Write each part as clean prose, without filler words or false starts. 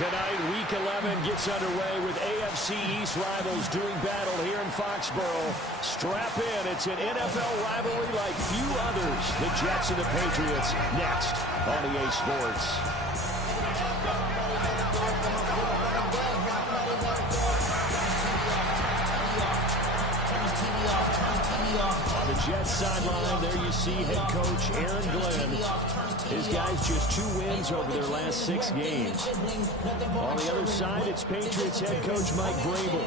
Tonight, Week 11 gets underway with AFC East rivals doing battle here in Foxborough. Strap in. It's an NFL rivalry like few others. The Jets and the Patriots next on EA Sports. On the Jets sideline, there you see head coach Aaron Glenn. His guys just 2 wins over their last 6 games. On the other side, it's Patriots head coach Mike Vrabel.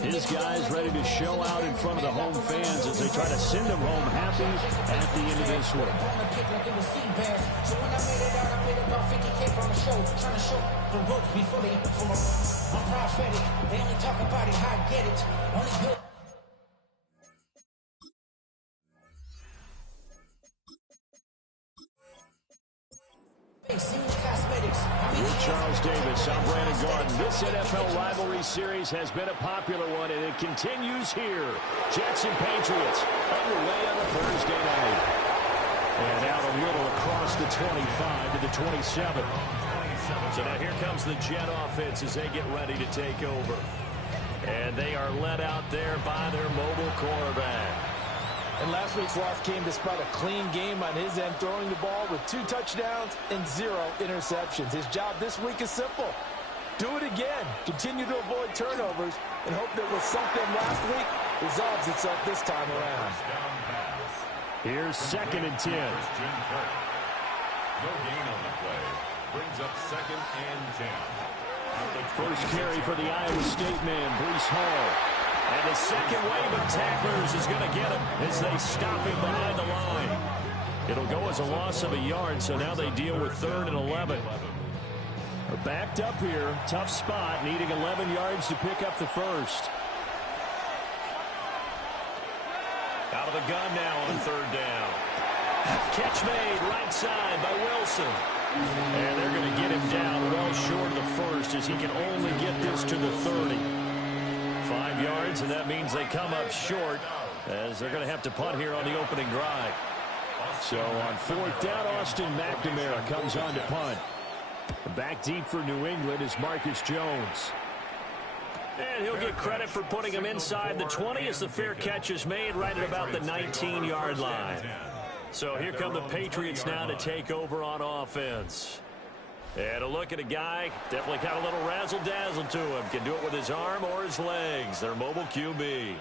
His guys ready to show out in front of the home fans as they try to send them home happy at the end of this one. I'm prophetic. They only talk about it, how I get it. Only good. With Charles Davis, I'm Brandon Gordon. This NFL rivalry series has been a popular one, and it continues here. Jets and Patriots underway on a Thursday night. And out a little across the 25 to the 27. So now here comes the Jet offense as they get ready to take over. And they are led out there by their mobile quarterback. And last week's loss came despite a clean game on his end, throwing the ball with 2 touchdowns and 0 interceptions. His job this week is simple. Do it again. Continue to avoid turnovers and hope that what sunk them last week resolves itself this time around. Here's 2nd and 10. No gain on the play. Brings up 2nd and 10. First carry for the Iowa State man, Breece Hall. And the second wave of tacklers is going to get him as they stop him behind the line. It'll go as a loss of a yard, so now they deal with 3rd and 11. Backed up here, tough spot, needing 11 yards to pick up the first. Out of the gun now on 3rd down. Catch made right side by Wilson. And they're going to get him down well short of the first as he can only get this to the 30. 5 yards, and that means they come up short as they're going to have to punt here on the opening drive. So on 4th down, Austin McNamara comes on to punt. Back deep for New England is Marcus Jones. And he'll get credit for putting him inside the 20 as the fair catch is made right at about the 19-yard line. So here come the Patriots now to take over on offense. And a look at a guy, definitely got a little razzle-dazzle to him. Can do it with his arm or his legs. Their mobile QB.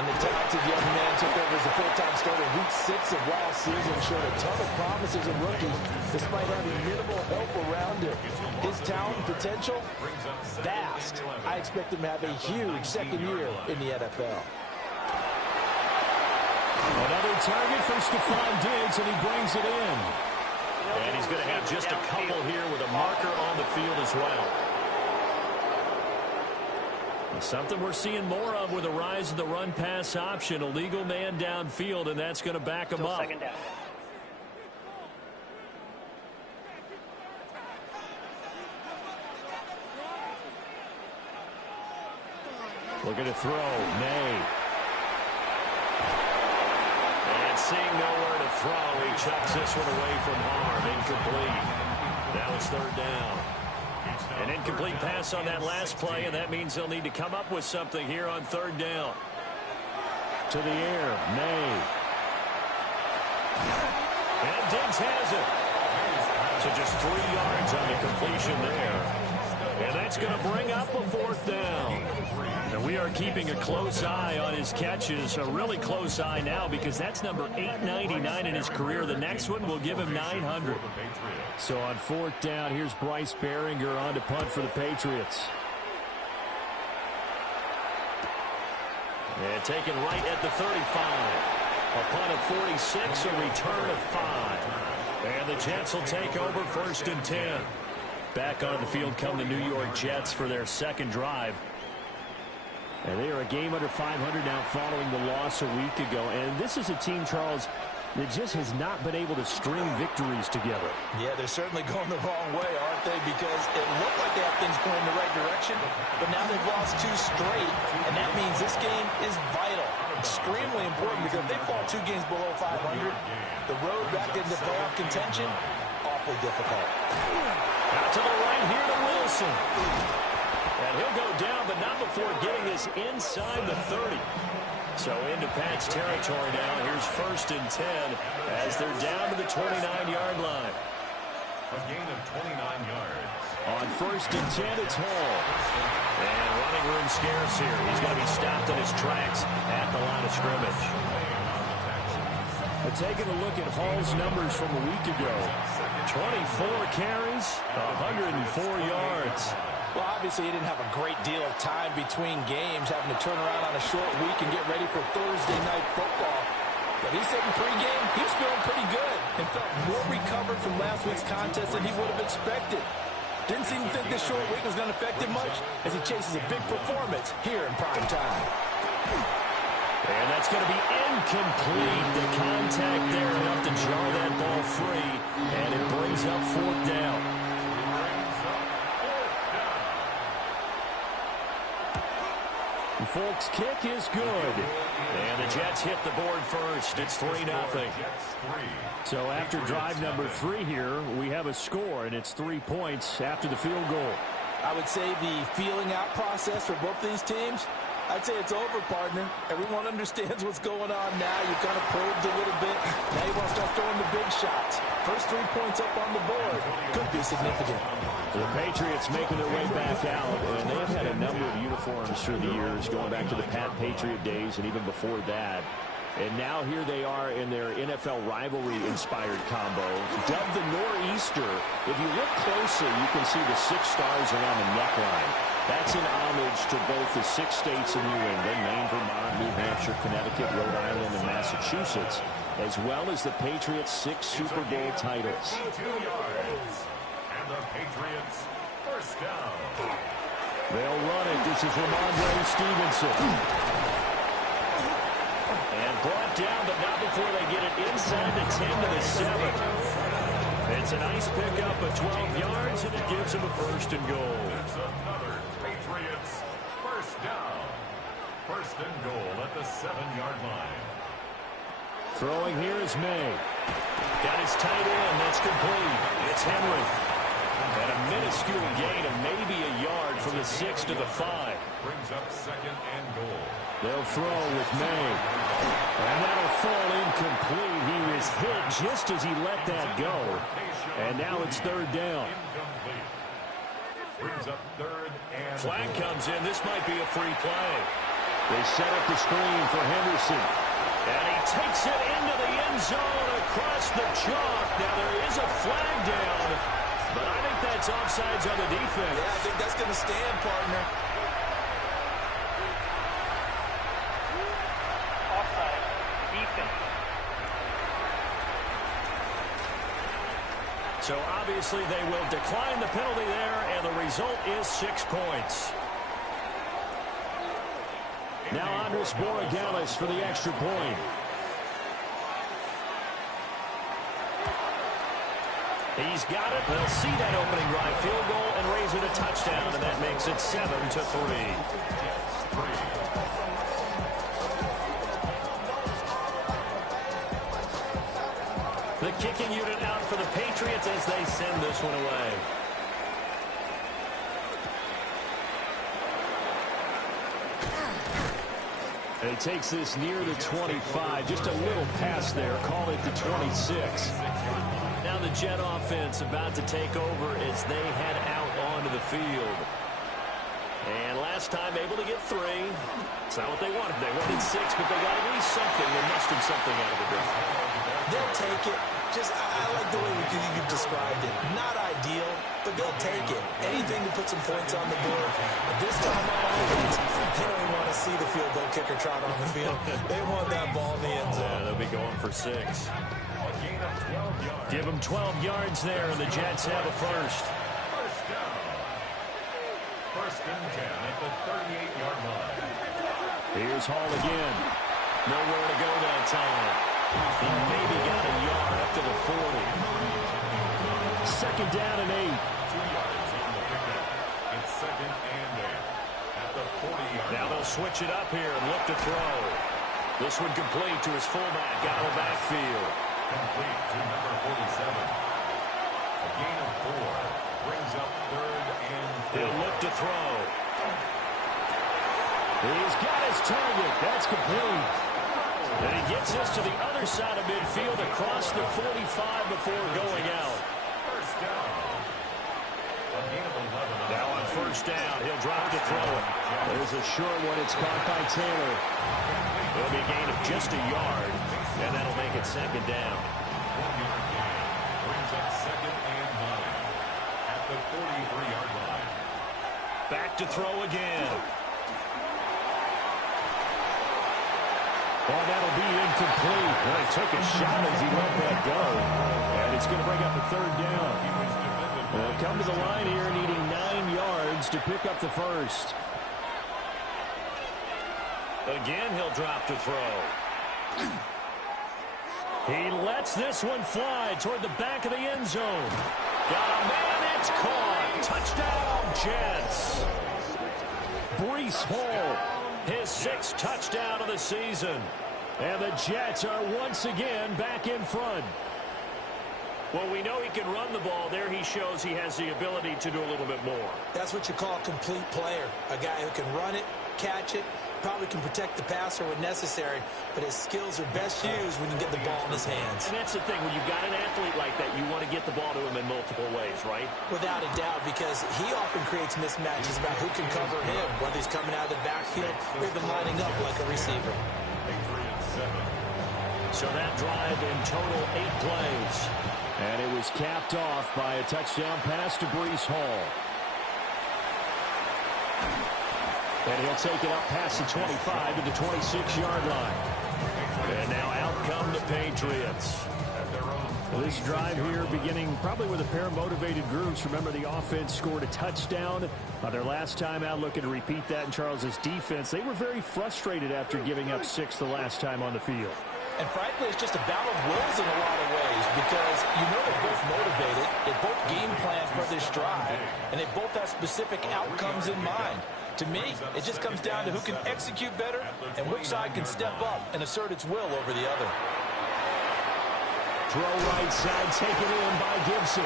And the talented young man took over as a full-time starter in Week 6 of last season. Showed a ton of promise as a rookie, despite having minimal help around him. His talent and potential, vast. I expect him to have a huge second year in the NFL. Another target from Stephon Diggs, and he brings it in. And he's going to have just a couple here with a marker on the field as well. Something we're seeing more of with the rise of the run-pass option. A legal man downfield, and that's going to back him up. 2nd down. Looking to throw. May. And seeing nowhere to throw, he chucks this one away from harm. Incomplete. Now it's 3rd down. An incomplete pass on that last play, and that means they'll need to come up with something here on 3rd down. To the air, May. And Diggs has it. So just 3 yards on the completion there. And that's going to bring up a 4th down. And we are keeping a close eye on his catches, a really close eye now because that's number 899 in his career. The next one will give him 900. So on 4th down, here's Bryce Behringer on to punt for the Patriots. And taken right at the 35. A punt of 46, a return of 5. And the Jets will take over 1st and 10. Back on the field come the New York Jets for their 2nd drive. And they are a game under 500 now following the loss a week ago. And this is a team, Charles, that just has not been able to string victories together. Yeah, they're certainly going the wrong way, aren't they? Because it looked like they have things going in the right direction, but now they've lost 2 straight, and that means this game is vital. Extremely important because if they fall 2 games below 500, the road back into playoff contention, awfully difficult. Out to the right here to Wilson. And he'll go down, but not before getting this inside the 30. So into Pat's territory now. Here's 1st and 10 as they're down to the 29-yard line. A gain of 29 yards. On 1st and 10, it's Hall. And running room scarce here. He's going to be stopped in his tracks at the line of scrimmage. Taking a look at Hall's numbers from a week ago. 24 carries, 104 yards. Well, obviously, he didn't have a great deal of time between games, having to turn around on a short week and get ready for Thursday night football. But he said in pregame, he was feeling pretty good and felt more recovered from last week's contest than he would have expected. Didn't seem to think this short week was going to affect him much as he chases a big performance here in prime time. And that's going to be incomplete. The contact there enough to jar that ball free, and it brings up 4th down. Folks, kick is good. And the Jets hit the board first. It's 3-0. So after drive number 3 here, we have a score, and it's 3 points after the field goal. I would say the feeling out process for both these teams, I'd say it's over, partner. Everyone understands what's going on now. You kind of probed a little bit. Now you want to start throwing the big shots. First 3 points up on the board could be significant. The Patriots making their way back out, and they've had a number of uniforms through the years, going back to the Pat Patriot days and even before that. And now here they are in their NFL rivalry-inspired combo, dubbed the Nor'easter. If you look closely, you can see the 6 stars around the neckline. That's an homage to both the 6 states in New England, Maine, Vermont, New Hampshire, Connecticut, Rhode Island, and Massachusetts, as well as the Patriots' 6 Super Bowl titles. 2 yards. And the Patriots first down. They'll run it. This is Ramondre Stevenson. And brought down, but not before they get it inside the 10 to the 7. It's a nice pickup of 12 yards, and it gives them a 1st and goal. It's another Patriots first down. 1st and goal at the 7-yard line. Throwing here is May. Got his tight end. That's complete. It's Henry. And a minuscule gain of maybe a yard from the 6 to the 5. Brings up 2nd and goal. They'll throw with May. And that'll fall incomplete. He was hit just as he let that go. And now it's 3rd down. Incomplete. Brings up 3rd and Flag comes in. This might be a free play. They set up the screen for Henderson. And he takes it into the end zone across the chalk. Now there is a flag down, but I think that's offsides on the defense. Yeah, I think that's going to stand, partner. Offside. Defense. So obviously they will decline the penalty there, and the result is 6 points. Now Andres Borregales for the extra point. He's got it. They'll see that opening drive field goal and raise it a touchdown, and that makes it 7-3. The kicking unit out for the Patriots as they send this one away. And he takes this near the 25. Just a little pass there. Call it the 26. Now the Jet offense about to take over as they head out onto the field. And last time able to get 3. It's not what they wanted. They wanted 6, but they got at least something. They mustered something out of the drive. They'll take it. I like the way you've described it. Not ideal, but they'll take it. Anything to put some points on the board. But this time on offense, they don't even want to see the field goal kicker trot on the field. They want that ball in the end zone. Yeah, they'll be going for 6. A gain of 12 yards. Give them 12 yards there, and the Jets have a first. First down. 1st and 10 at the 38-yard line. Here's Hall again. Nowhere to go that time. He maybe got a yard up to the 40. 2nd down and 8. 2 yards on the pickup. It's 2nd and 8 at the 40-yard line. Now they'll switch it up here and look to throw. This one complete to his fullback out of the backfield. Complete to number 47. A gain of 4. Brings up 3rd and 4. He'll look to throw. He's got his target. That's complete. And he gets this to the other side of midfield across the 45 before going out. First down. A gain of 11. Now on first down, he'll drop to throw it. There's a short one. It's caught by Taylor. It'll be a gain of just a yard, and that'll make it second down. 1-yard gain. Brings up 2nd and 9 at the 43-yard line. Back to throw again. Oh, that'll be incomplete. Well, he took a shot as he let that go. And it's going to bring up a 3rd down. They'll come to the line here needing 9 yards to pick up the first. Again, he'll drop to throw. He lets this one fly toward the back of the end zone. Got a man, it's caught. Touchdown, Jets. Breece Hall, his 6th touchdown of the season. And the Jets are once again back in front. Well, we know he can run the ball. There he shows he has the ability to do a little bit more. That's what you call a complete player. A guy who can run it, catch it, probably can protect the passer when necessary, but his skills are best used when you get the ball in his hands. And that's the thing. When you've got an athlete like that, you want to get the ball to him in multiple ways, right? Without a doubt, because he often creates mismatches about who can cover him, whether he's coming out of the backfield or even lining up like a receiver. So that drive in total 8 plays. And it was capped off by a touchdown pass to Breece Hall. And he'll take it up past the 25 to the 26-yard line. And now out come the Patriots. This drive here beginning probably with a pair of motivated groups. Remember, the offense scored a touchdown their last time out, looking to repeat that in Charles's defense. They were very frustrated after giving up 6 the last time on the field. And frankly, it's just a battle of wills in a lot of ways because you know they're both motivated, they both game plan for this drive, and they both have specific outcomes in mind. To me, it just comes down to who can execute better and which side can step up and assert its will over the other. Throw right side, taken in by Gibson.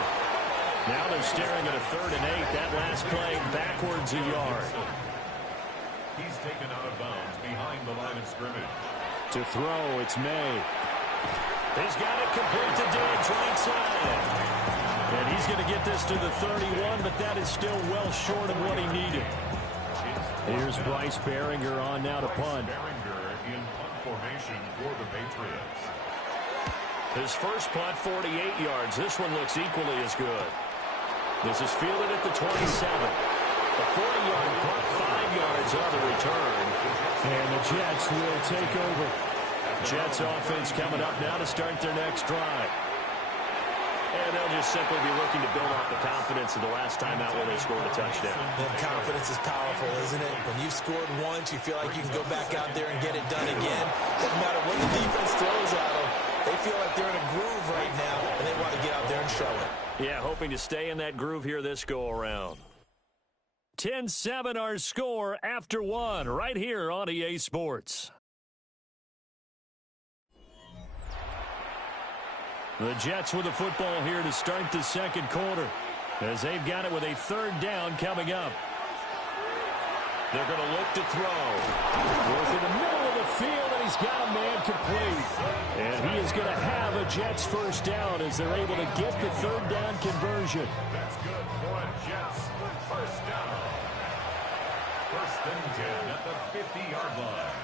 Now they're staring at a 3rd and 8. That last play backwards a yard. He's taken out of bounds behind the line of scrimmage. To throw, it's May. He's got it complete to Diggs, right side. And he's going to get this to the 31, but that is still well short of what he needed. Here's Bryce Behringer on now to punt. Behringer in punt formation for the Patriots. His first punt, 48 yards. This one looks equally as good. This is fielded at the 27. A 40-yard punt, 5 yards on the return. And the Jets will take over. Jets offense coming up now to start their next drive. And they'll just simply be looking to build off the confidence of the last time out where they scored a touchdown. And confidence is powerful, isn't it? When you've scored once, you feel like you can go back out there and get it done again. Doesn't matter what the defense throws at them. They feel like they're in a groove right now, and they want to get out there and show it. Yeah, hoping to stay in that groove here this go-around. 10-7 our score after 1 right here on EA Sports. The Jets with the football here to start the second quarter as they've got it with a 3rd down coming up. They're going to look to throw. Goes in the middle of the field, and he's got a man complete. And he is going to have a Jets first down as they're able to get the 3rd down conversion. That's good for a Jets first down. 1st and 10 at the 50-yard line.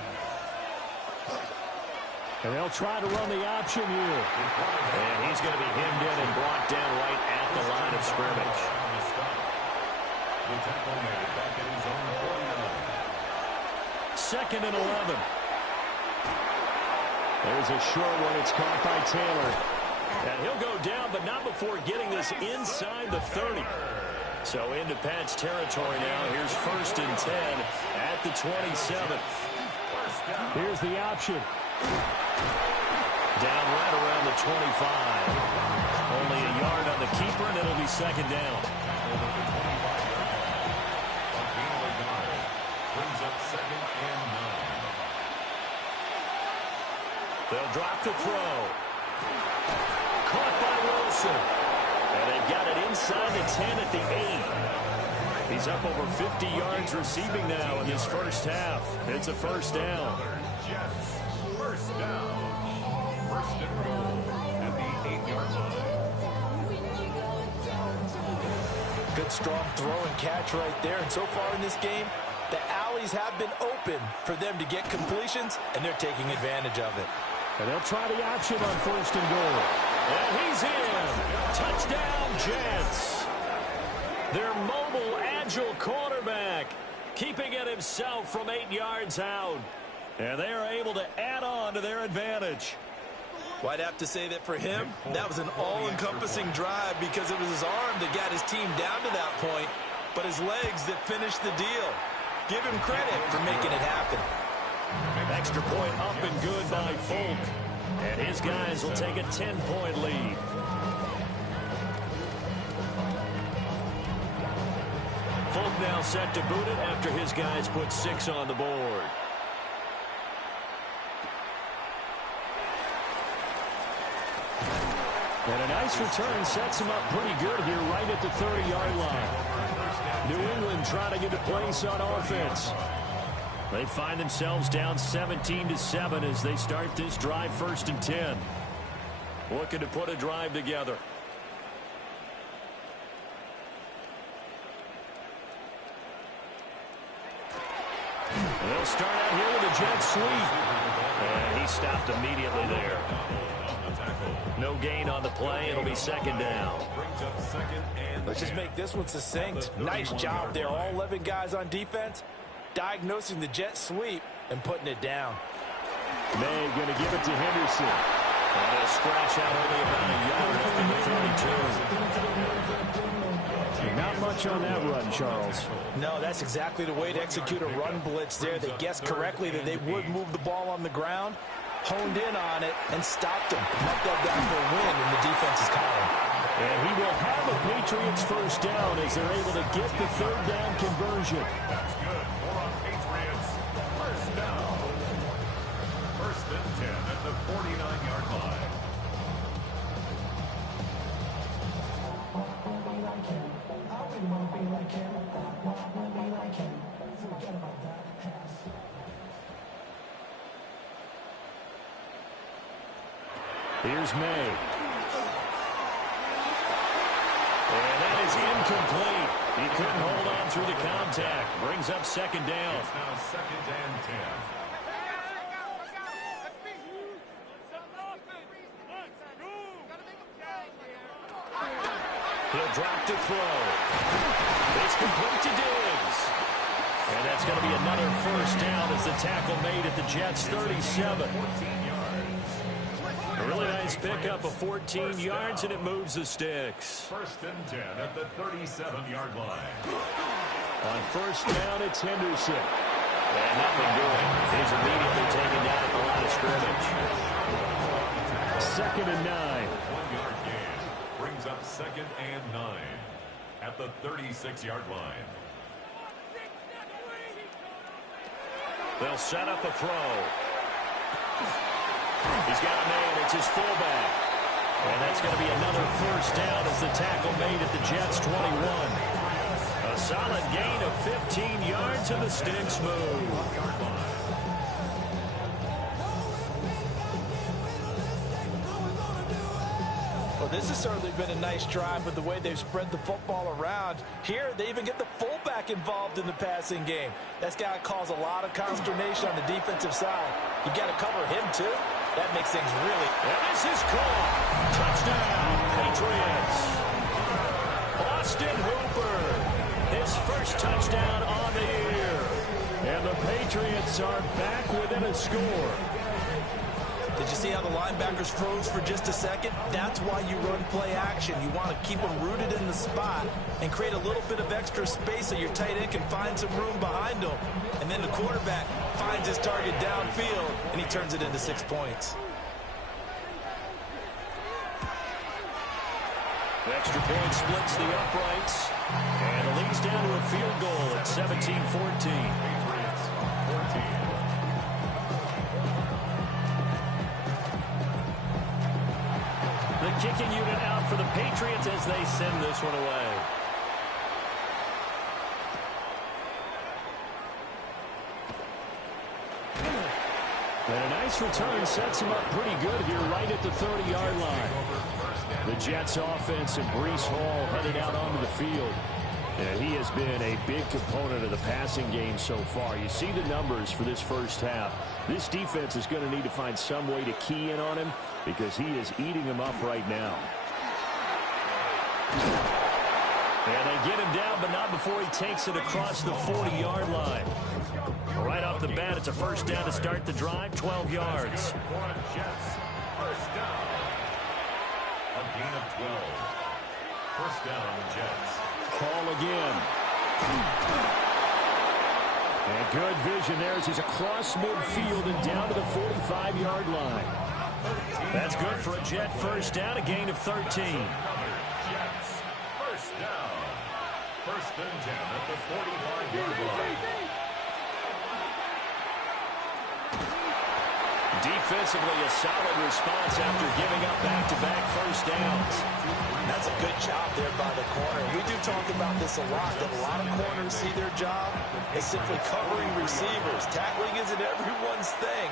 And they'll try to run the option here. And he's going to be hemmed in and brought down right at the line of scrimmage. The tackle made back at his own 49. 2nd and 11. There's a short one. It's caught by Taylor. And he'll go down, but not before getting this inside the 30. So into Pat's territory now. Here's 1st and 10 at the 27. Here's the option. Down right around the 25. Only a yard on the keeper, and it'll be 2nd down. Brings up 2nd and 9. They'll drop the throw. Caught by Wilson. And they've got it inside the 10 at the 8. He's up over 50 yards receiving now in this first half. It's a first down. Jets, first down. First and goal at the 8-yard line. Good, strong throw and catch right there. And so far in this game, the alleys have been open for them to get completions, and they're taking advantage of it. And they'll try the option on first and goal. And he's in. Touchdown, Jets. Their mobile, agile quarterback keeping it himself from 8 yards out. And they are able to add on to their advantage. Well, I'd have to say that for him, that was an all-encompassing drive because it was his arm that got his team down to that point, but his legs that finished the deal. Give him credit for making it happen. Extra point up and good by Folk. And his guys will take a 10-point lead. Folk now set to boot it after his guys put 6 on the board. And a nice return sets him up pretty good here right at the 30-yard line. New England trying to get a place on offense. They find themselves down 17-7 as they start this drive first and 10. Looking to put a drive together. They'll start out here with a jet sweep. And he stopped immediately there. No gain on the play. It'll be second down. Let's just make this one succinct. Nice job there. All 11 guys on defense diagnosing the jet sweep and putting it down. May going to give it to Henderson. And he'll scratch out only about a yard up in the 32. Not much on that run, Charles. No, that's exactly the way to execute a run blitz there. They guessed correctly that they would move the ball on the ground, honed in on it, and stopped him. Knocked that down for a win in the defense's column. And he will have a Patriots first down as they're able to get the third down conversion. That's good. More on Patriots. First down. First and 10 at the 49-yard line. Here's May. And that is incomplete. He couldn't hold on through the contact. Brings up second down. It's now second and 10. He'll drop to throw. It's complete to Diggs. And that's going to be another first down as the tackle made at the Jets' 37. 14 yards. A really nice pickup of 14 yards, and it moves the sticks. First and 10 at the 37-yard line. On first down, it's Henderson. And nothing doing. He's immediately taken down at the line of scrimmage. Second and 9. 1-yard gain. Brings up second and 9 at the 36-yard line. They'll set up a throw. He's got a man. It's his fullback. And that's going to be another first down as the tackle made at the Jets' 21. A solid gain of 15 yards and the sticks move. Well, this has certainly been a nice drive with the way they've spread the football around. Here, they even get the fullback involved in the passing game. That's got to cause a lot of consternation on the defensive side. You've got to cover him, too. That makes things really... And this is caught. Touchdown, Patriots. Austin Hooper, his first touchdown on the year. And the Patriots are back within a score. Did you see how the linebackers froze for just a second? That's why you run play action. You want to keep them rooted in the spot and create a little bit of extra space so your tight end can find some room behind him. And then the quarterback finds his target downfield, and he turns it into 6 points. The extra point splits the uprights, and it leads down to a field goal at 17-14. Patriots 14. The kicking unit out for the Patriots as they send this one away. And a nice return sets him up pretty good here right at the 30-yard line. The Jets offense and Breece Hall headed out onto the field. And he has been a big component of the passing game so far. You see the numbers for this first half. This defense is going to need to find some way to key in on him because he is eating them up right now. And they get him down, but not before he takes it across the 40-yard line. Right off the bat, it's a first down to start the drive, 12 yards. First down. A gain of 12. First down, Jets. Call again. And good vision there as he's across midfield and down to the 45-yard line. That's good for a Jet first down, a gain of 13. Jets. First down. First and 10 at the 45-yard line. Defensively, a solid response after giving up back-to-back first downs. That's a good job there by the corner. We do talk about this a lot, that a lot of corners see their job as simply covering receivers. Tackling isn't everyone's thing.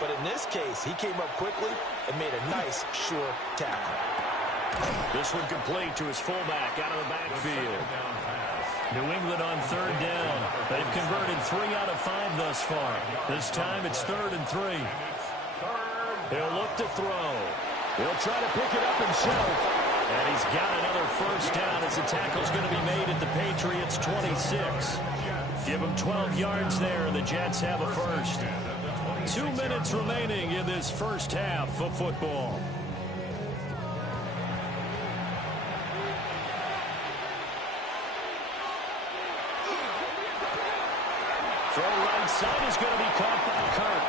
But in this case, he came up quickly and made a nice, sure tackle. This one complete to his fullback out of the backfield. New England on third down. They've converted 3 out of 5 thus far. This time it's 3rd and 3. He'll look to throw. He'll try to pick it up himself. And he's got another first down as the tackle's going to be made at the Patriots' 26. Give him 12 yards there, and the Jets have a first. 2 minutes remaining in this first half of football. Throw right side is going to be caught by Kirk.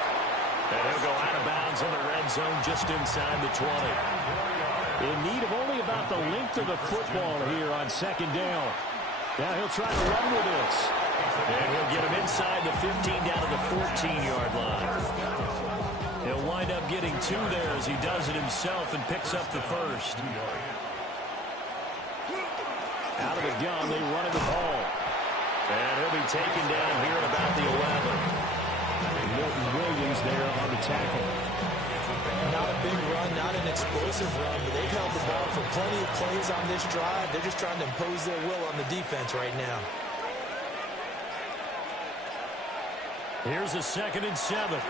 And he'll go out of bounds in the red zone just inside the 20. In need of only about the length of the football here on second down. Now he'll try to run with this. And he'll get him inside the 15 down to the 14-yard line. He'll wind up getting 2 there as he does it himself and picks up the first. Out of the gun, they run the ball. And he'll be taken down here at about the 11. Milton Williams there on the tackle. Not a big run, not an explosive run, but they've held the ball for plenty of plays on this drive. They're just trying to impose their will on the defense right now. Here's a 2nd and 7.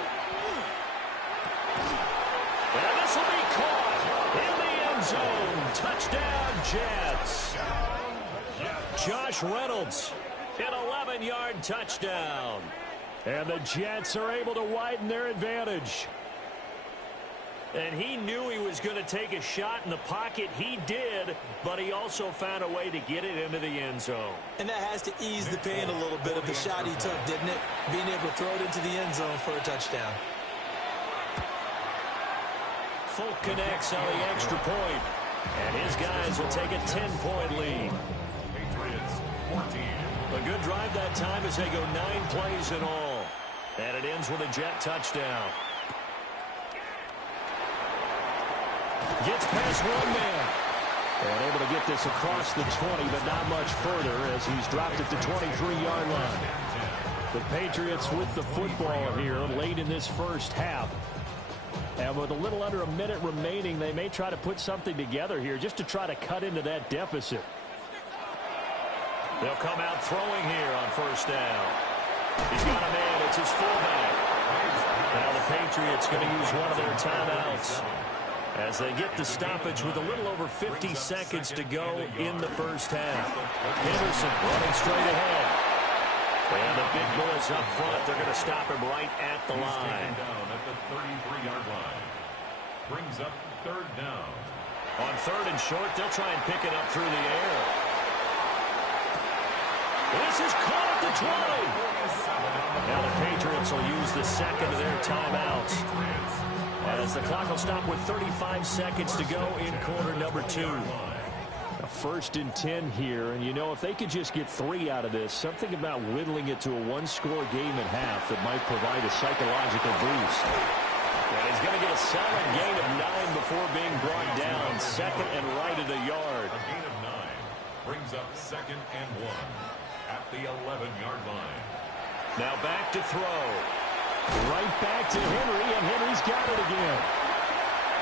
And this will be caught in the end zone. Touchdown, Jets. Josh Reynolds, an 11-yard touchdown. And the Jets are able to widen their advantage. And he knew he was going to take a shot in the pocket. He did, but he also found a way to get it into the end zone. And that has to ease the pain a little bit of the shot he took, didn't it? Being able to throw it into the end zone for a touchdown. Folk connects on the extra point. And his guys will take a 10-point lead. Patriots 14. A good drive that time as they go 9 plays in all. And it ends with a Jet touchdown. Gets past one man. And able to get this across the 20, but not much further as he's dropped at the 23-yard line. The Patriots with the football here late in this first half. And with a little under a minute remaining, they may try to put something together here just to try to cut into that deficit. They'll come out throwing here on first down. He's got a man. It's his fullback. Now the Patriots going to use one of their timeouts as they get the stoppage with a little over 50 seconds to go in the first half. Henderson running straight ahead. And the big boys up front, they're going to stop him right at the line. Down at the 33-yard line. Brings up 3rd down. On 3rd and short, they'll try and pick it up through the air. This is caught at the 20. Now the Patriots will use the second of their timeouts as the clock will stop with 35 seconds to go in quarter number 2. A 1st and 10 here, and you know, if they could just get 3 out of this, something about whittling it to a 1-score game at half that might provide a psychological boost. And he's going to get a solid gain of 9 before being brought down on second and right at a yard. A gain of 9 brings up 2nd and 1 at the 11-yard line. Now back to throw. Right back to Henry, and Henry's got it again.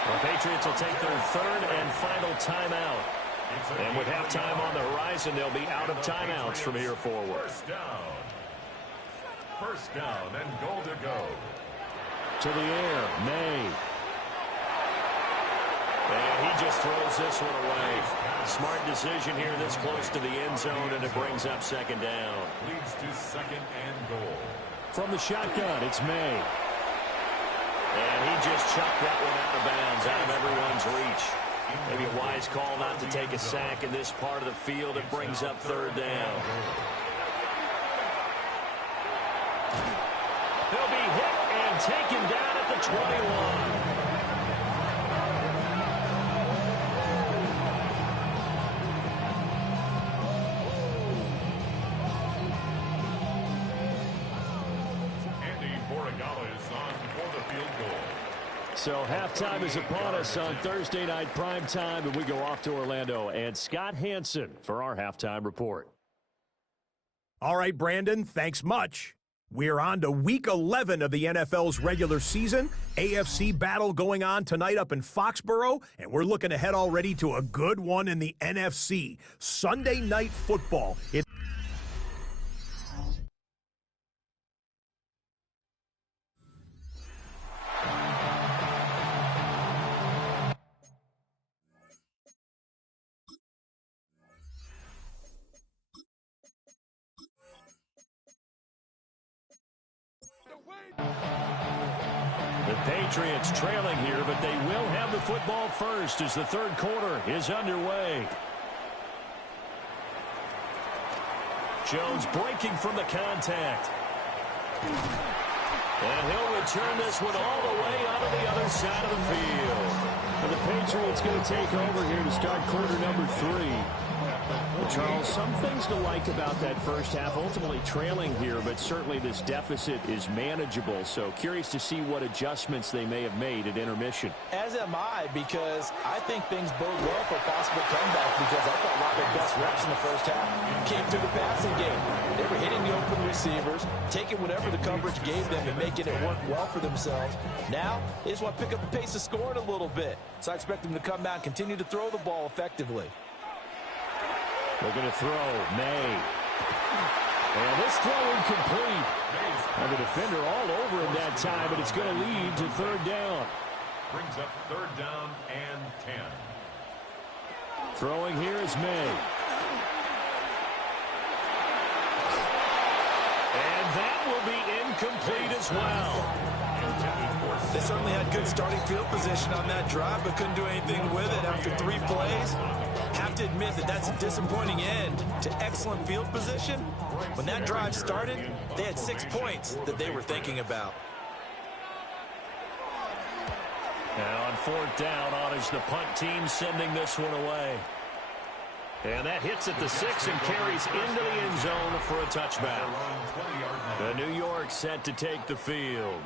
The Patriots will take their third and final timeout. And with halftime on the horizon, they'll be out of timeouts from here forward. First down and goal to go. To the air, May. And he just throws this one away. Smart decision here this close to the end zone, and it brings up second down. Leads to 2nd and goal. From the shotgun, it's May. And he just chucked that one out of bounds, out of everyone's reach. Maybe a wise call not to take a sack in this part of the field. It brings up third down. He'll be hit and taken down at the 21. So halftime is upon us on Thursday night primetime, and we go off to Orlando. And Scott Hansen for our halftime report. All right, Brandon, thanks much. We're on to Week 11 of the NFL's regular season. AFC battle going on tonight up in Foxborough, and we're looking ahead already to a good one in the NFC. Sunday Night Football. The Patriots trailing here, but they will have the football first as the third quarter is underway. Jones breaking from the contact. And he'll return this one all the way onto the other side of the field. And the Patriots going to take over here to start quarter number 3. Well, Charles, some things to like about that first half, ultimately trailing here, but certainly this deficit is manageable. So curious to see what adjustments they may have made at intermission. As am I, because I think things bode well for a possible comeback, because I thought a lot of their best reps in the first half came through the passing game. They were hitting the open receivers, taking whatever the coverage gave them and making it work well for themselves. Now, they just want to pick up the pace of scoring a little bit. So I expect them to come out and continue to throw the ball effectively. They're going to throw. May. And this throw incomplete. And the defender all over him that time, but it's going to lead to third down. Brings up third down and 10. Throwing here is May. And that will be incomplete as well. They certainly had good starting field position on that drive, but couldn't do anything with it after 3 plays. Have to admit that that's a disappointing end to excellent field position. When that drive started, they had 6 points that they were thinking about. And on fourth down, on is the punt team sending this one away. And that hits at the 6 and carries into the end zone for a touchback. The New York set to take the field.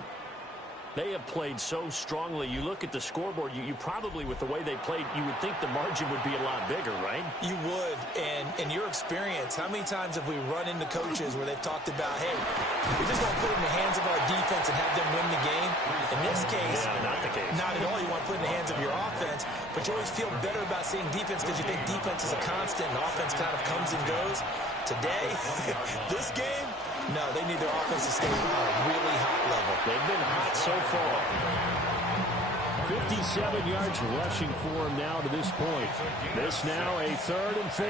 They have played so strongly. You look at the scoreboard, you probably, with the way they played, you would think the margin would be a lot bigger, right? You would. And in your experience, how many times have we run into coaches where they've talked about, hey, we just want to put it in the hands of our defense and have them win the game? In this case, not the case. Not at all. You want to put it in the hands of your offense, but you always feel better about seeing defense because you think defense is a constant and offense kind of comes and goes. Today, this game, no, they need their offense to stay at a really hot level. They've been hot so far. 57 yards rushing for him now to this point. This now a 3rd and 4.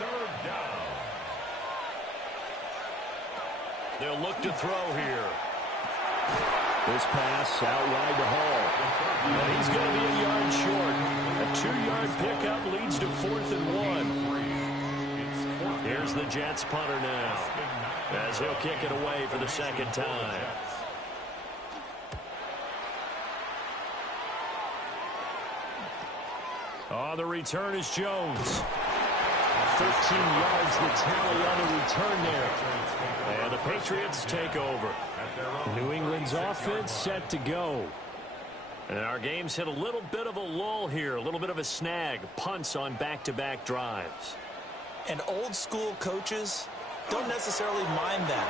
Third down. They'll look to throw here. This pass out wide to Hall. And he's going to be a yard short. A 2-yard pickup leads to 4th and 1. Here's the Jets punter now, as he'll kick it away for the second time. On the return is Jones. 13 yards the tally on the return there. And the Patriots take over. New England's offense set to go. And our game's hit a little bit of a lull here, a little bit of a snag. Punts on back-to-back drives. And old-school coaches don't necessarily mind that.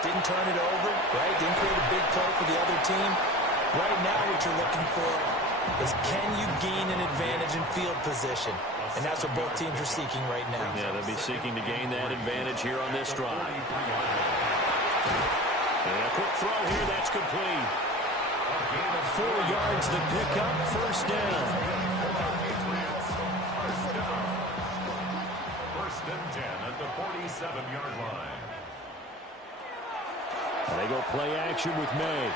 Didn't turn it over, right? Didn't create a big play for the other team. Right now what you're looking for is can you gain an advantage in field position? And that's what both teams are seeking right now. Yeah, they'll be seeking to gain that advantage here on this drive. And a quick throw here, that's complete. 4 yards the pickup, first down. First and 10 at the 47-yard line. They go play action with May.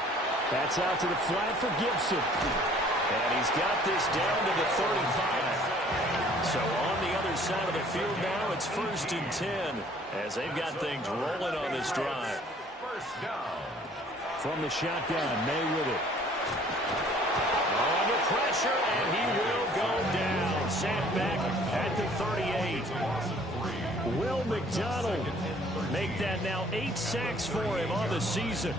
That's out to the flat for Gibson. And he's got this down to the 35. So on the other side of the field now, it's first and 10 as they've got things rolling on this drive. First down. From the shotgun, May with it. Under pressure, and he will go down. Sat back at the 38. Will McDonald make that now 8 sacks for him on the season.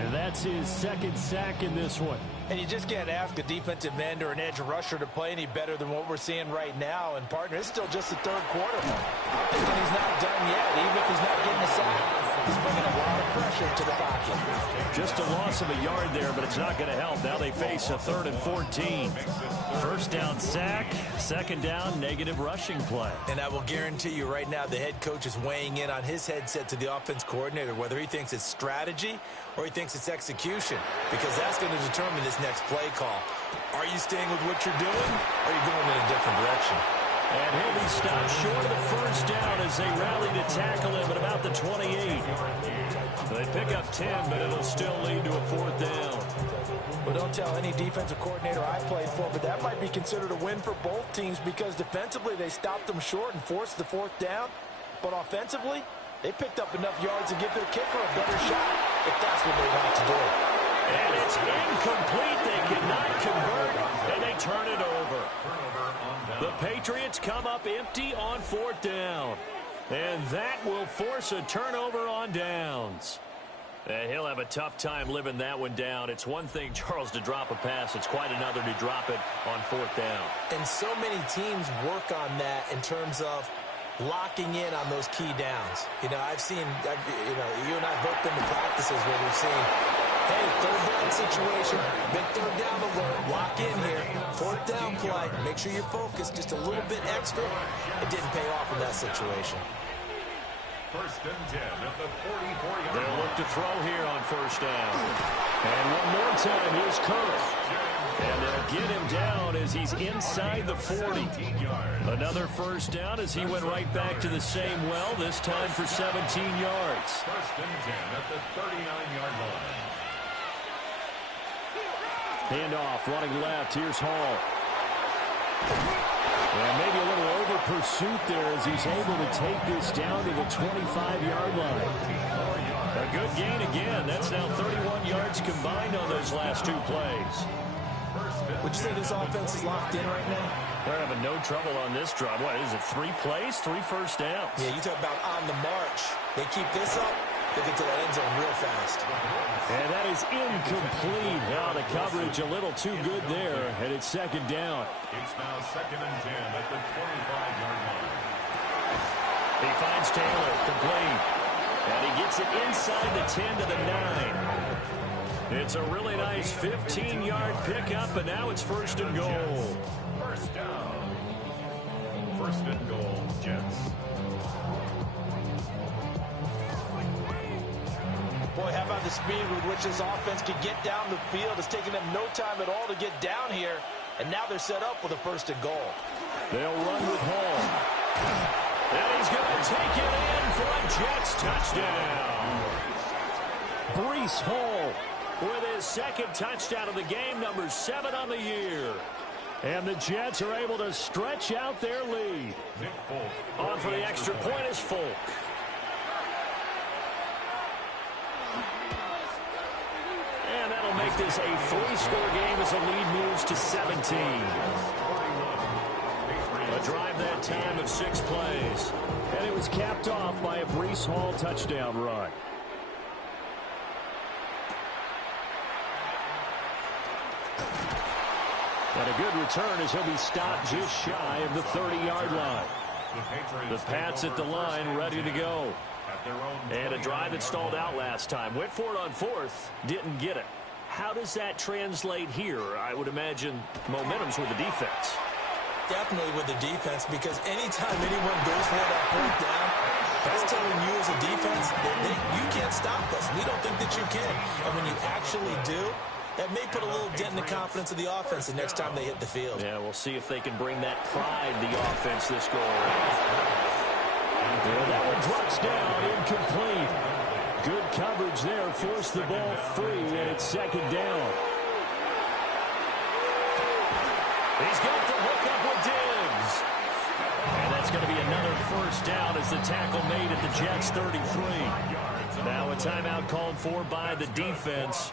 And that's his second sack in this one. And you just can't ask a defensive end or an edge rusher to play any better than what we're seeing right now. And, partner, it's still just the third quarter. I'm thinking he's not done yet, even if he's not getting a sack. He's bringing a lot of pressure to the pocket. Just a loss of a yard there, but it's not going to help. Now they face a 3rd and 14. First down sack, second down negative rushing play. And I will guarantee you right now the head coach is weighing in on his headset to the offense coordinator, whether he thinks it's strategy or he thinks it's execution, because that's going to determine this next play call. Are you staying with what you're doing, or are you going in a different direction? And he'll be stopped short of the first down as they rally to tackle him at about the 28. They pick up 10, but it'll still lead to a 4th down. Well, don't tell any defensive coordinator I played for, but that might be considered a win for both teams because defensively they stopped them short and forced the 4th down. But offensively, they picked up enough yards to give their kicker a better shot if that's what they want to do. And it's incomplete. They cannot convert, and they turn it over. The Patriots come up empty on 4th down. And that will force a turnover on downs. And he'll have a tough time living that one down. It's one thing, Charles, to drop a pass. It's quite another to drop it on 4th down. And so many teams work on that in terms of locking in on those key downs. You know, you and I have both been to practices where we've seen, hey, 3rd down situation, big 3rd down alert, lock in here, 4th down play, make sure you're focused just a little bit extra. It didn't pay off in that situation. First and 10 at the 44-yard line. They'll look to throw here on 1st down. And one more time, here's Kirk. And they'll get him down as he's inside the 40. Another 1st down as he went right back to the same well, this time for 17 yards. First and 10 at the 39-yard line. Handoff, running left. Here's Hall. And maybe a little over pursuit there as he's able to take this down to the 25-yard line. A good gain again. That's now 31 yards combined on those last 2 plays. Would you say this offense is locked in right now? They're having no trouble on this drive. What is it, 3 plays, 3 first downs? Yeah, you talk about on the march. They keep this up, they get to that end zone real fast. And that is incomplete. Now the coverage a little too good there, and it's 2nd down. It's now 2nd and 10 at the 25-yard line. He finds Taylor, complete. And he gets it inside the 10 to the 9. It's a really nice 15-yard pickup, and now it's 1st and goal. First down. 1st and goal, Jets. Boy, how about the speed with which this offense can get down the field? It's taking them no time at all to get down here, and now they're set up with a 1st and goal. They'll run with Hall. And he's going to take it in for a Jets touchdown. Breece Hall with his 2nd touchdown of the game, number 7 on the year. And the Jets are able to stretch out their lead. On for the extra point is Folk. And that'll make this a 3-score game as the lead moves to 17. A drive that time of 6 plays. And it was capped off by a Breece Hall touchdown run. And a good return as he'll be stopped just shy of the 30-yard line. The Pats at the line, ready to go. And a drive that stalled out last time. Went for it on fourth, didn't get it. How does that translate here? I would imagine momentum's with the defense. Definitely with the defense, because anytime anyone goes for that fourth down, that's telling you as a defense that you can't stop us. We don't think that you can. And when you actually do, that may put a little dent in the confidence of the offense the next time they hit the field. Yeah, we'll see if they can bring that pride to the offense this go around. And that one drops down, incomplete. Good coverage there, forced the ball free, and it's second down. He's got the hook up with Diggs. And that's going to be another first down as the tackle made at the Jets' 33. Now a timeout called for by the defense.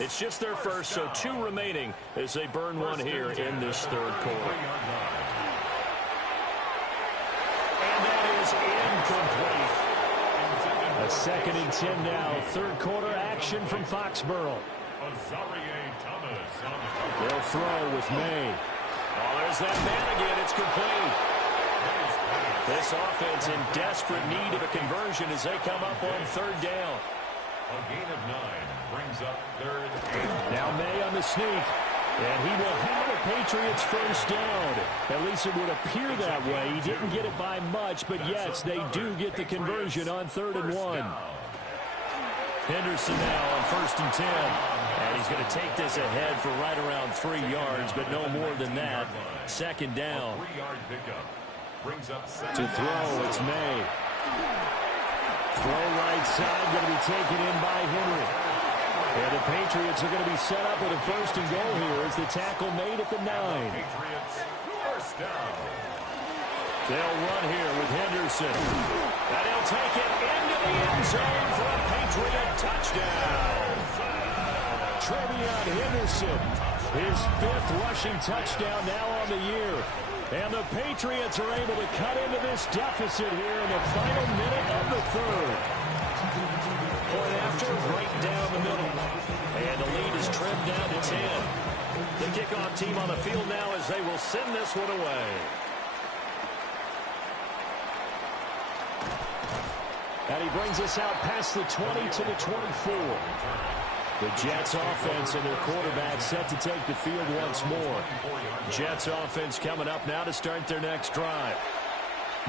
It's just their first, so 2 remaining as they burn one here in this third quarter. And that is incomplete. A 2nd and 10 now. Third quarter action from Foxborough. They'll throw with May. Oh, there's that man again. It's complete. This offense in desperate need of a conversion as they come up on third down. A gain of 9 brings up third. Now May on the sneak. And he will have the Patriots first down. At least it would appear that way. He didn't get it by much, but yes, they do get the conversion on 3rd and 1. Henderson now on 1st and 10. And he's going to take this ahead for right around 3 yards, but no more than that. Second down. 3-yard pickup brings up To throw, it's May. Throw right side, going to be taken in by Henry. And the Patriots are going to be set up with a 1st and goal here as the tackle made at the 9. Patriots first down. They'll run here with Henderson. And he'll take it into the end zone for a Patriot touchdown. Trevion Henderson, his 5th rushing touchdown now on the year. And the Patriots are able to cut into this deficit here in the final minute of the 3rd. Point after, right down the middle. And the lead is trimmed down to 10. The kickoff team on the field now as they will send this one away. And he brings us out past the 20 to the 24. The Jets offense and their quarterback set to take the field once more. Jets offense coming up now to start their next drive.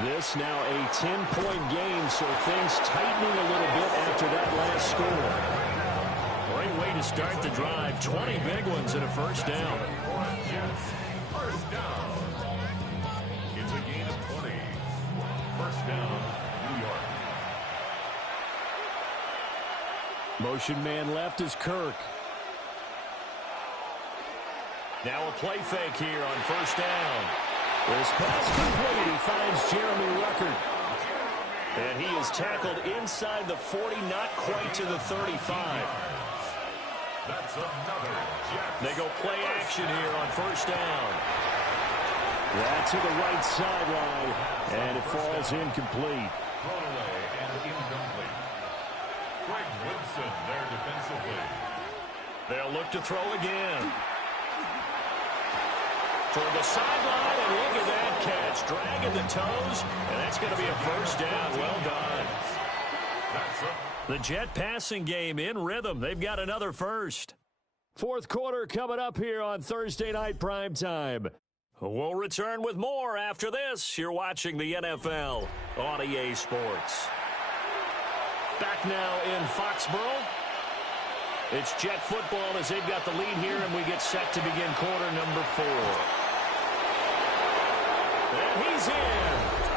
This now a 10-point game, so things tightening a little bit after that last score. Great way to start the drive. 20 big ones and a first down. Jets first down. It's a gain of 20. First down, New York. Motion man left is Kirk. Now a play fake here on first down. This pass complete. He finds Jeremy Ruckert. And he is tackled inside the 40, not quite to the 35. That's another Jets. They go play action here on first down. That to the right sideline, and it falls incomplete. Thrown away and incomplete. Greg Woodson there defensively. They'll look to throw again. Toward the sideline, and look at that catch. Dragging the toes, and that's going to be a first down. Well done. The Jet passing game in rhythm. They've got another first. Fourth quarter coming up here on Thursday Night Primetime. We'll return with more after this. You're watching the NFL on EA Sports. Back now in Foxborough. It's Jet football as they've got the lead here, and we get set to begin quarter number 4. And he's in.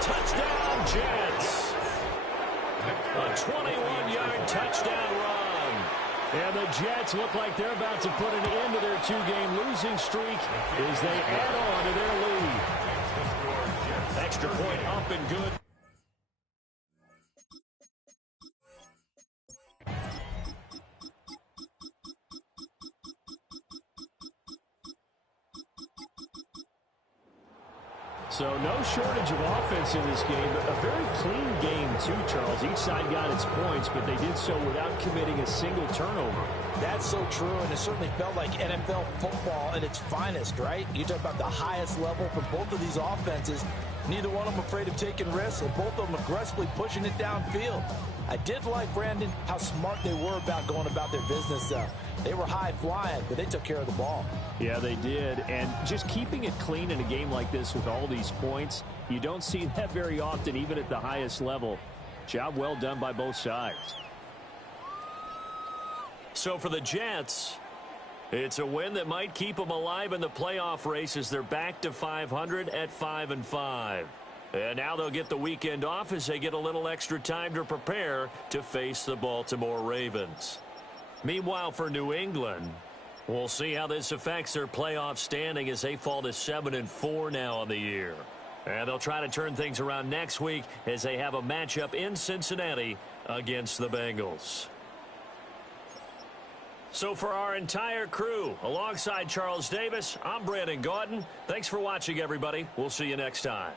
Touchdown, Jets. A 21-yard touchdown run. And the Jets look like they're about to put an end to their 2-game losing streak as they add on to their lead. Extra point up and good. So no shortage of offense in this game, but a very clean game too, Charles. Each side got its points, but they did so without committing a single turnover. That's so true, and it certainly felt like NFL football at its finest, right? You talk about the highest level for both of these offenses. Neither one of them afraid of taking risks, and both of them aggressively pushing it downfield. I did like, Brandon, how smart they were about going about their business, though. They were high-flying, but they took care of the ball. Yeah, they did. And just keeping it clean in a game like this with all these points, you don't see that very often, even at the highest level. Job well done by both sides. So for the Jets, it's a win that might keep them alive in the playoff race as they're back to 500 at 5-5. And now they'll get the weekend off as they get a little extra time to prepare to face the Baltimore Ravens. Meanwhile, for New England, we'll see how this affects their playoff standing as they fall to 7-4 now on the year. And they'll try to turn things around next week as they have a matchup in Cincinnati against the Bengals. So for our entire crew, alongside Charles Davis, I'm Brandon Gaudin. Thanks for watching, everybody. We'll see you next time.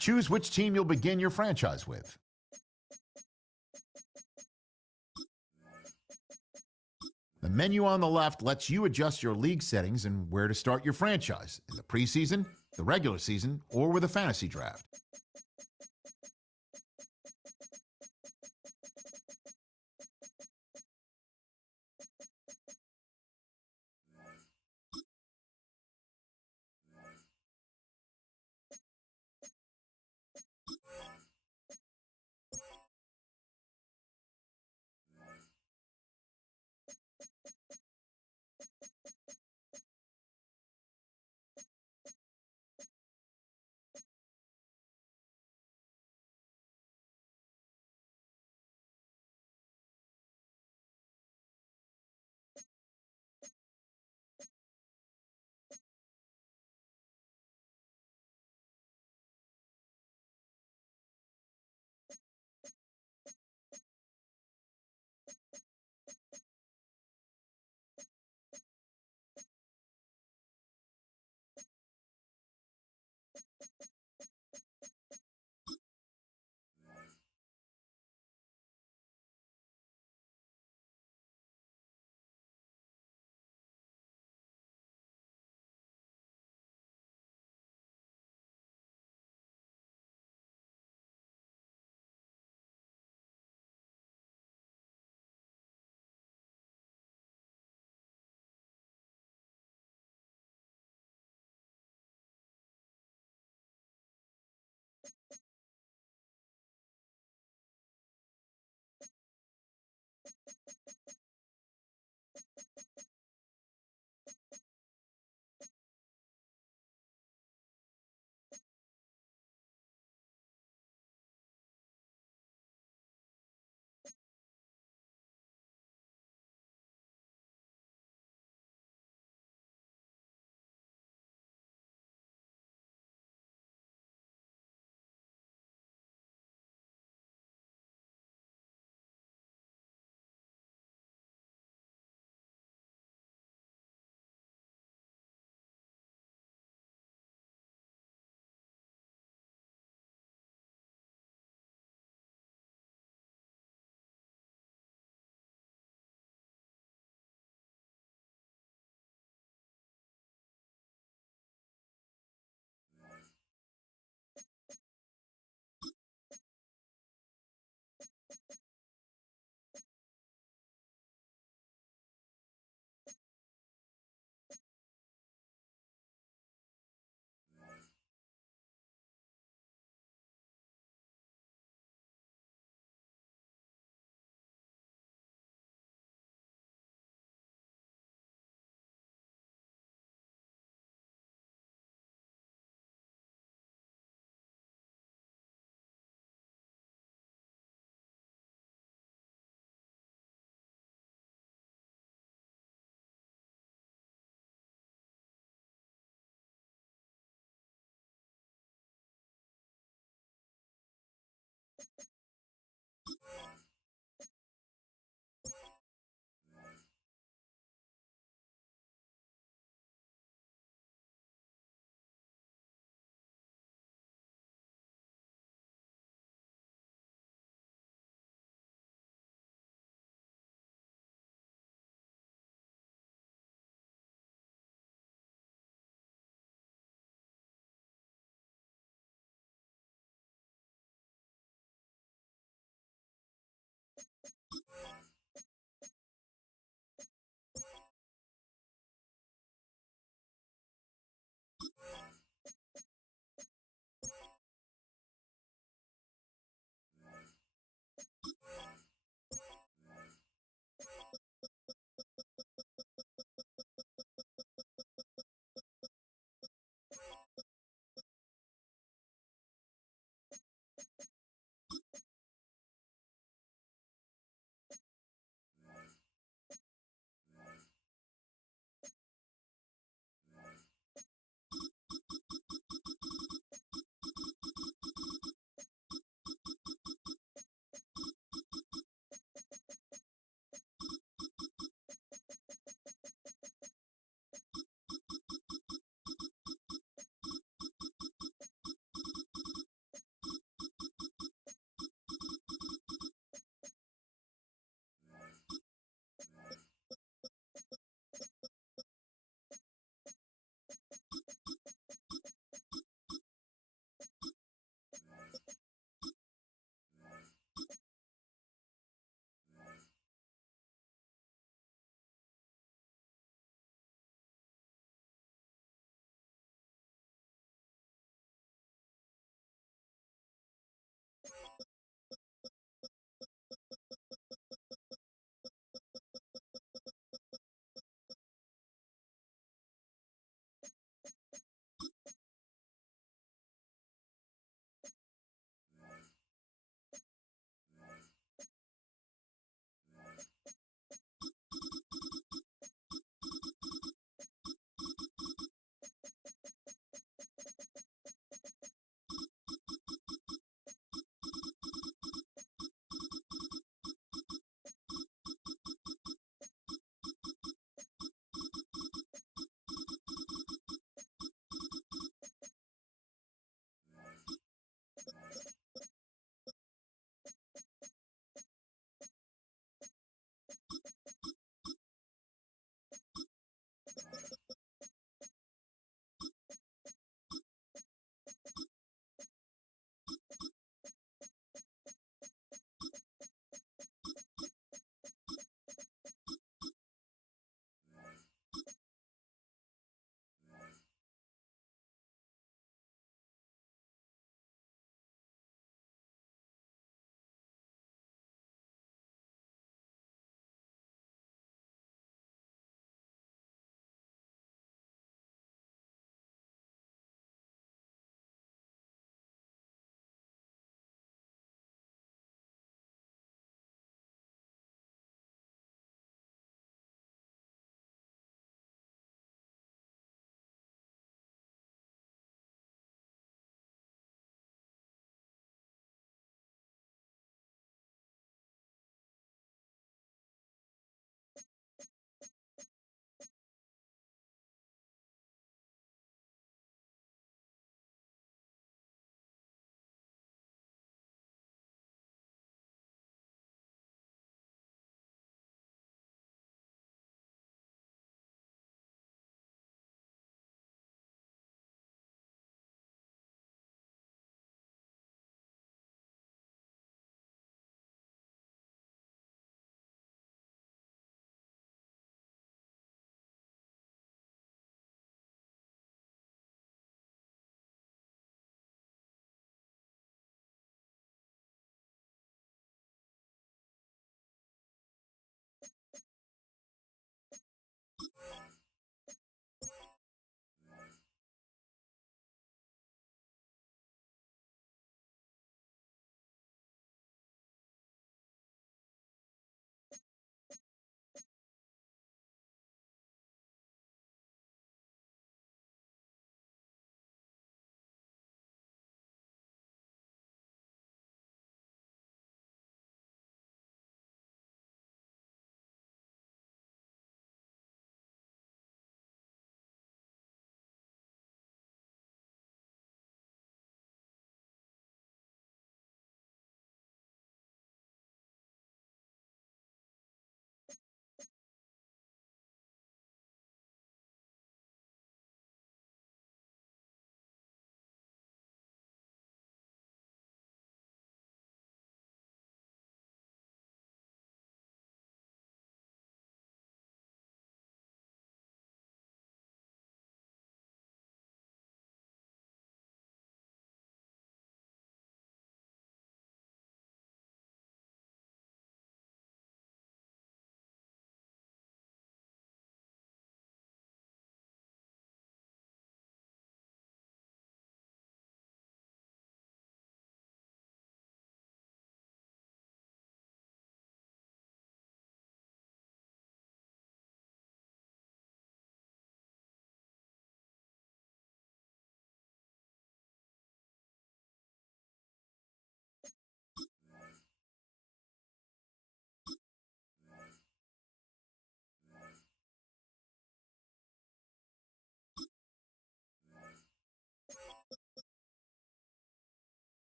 Choose which team you'll begin your franchise with. The menu on the left lets you adjust your league settings and where to start your franchise, in the preseason, the regular season, or with a fantasy draft.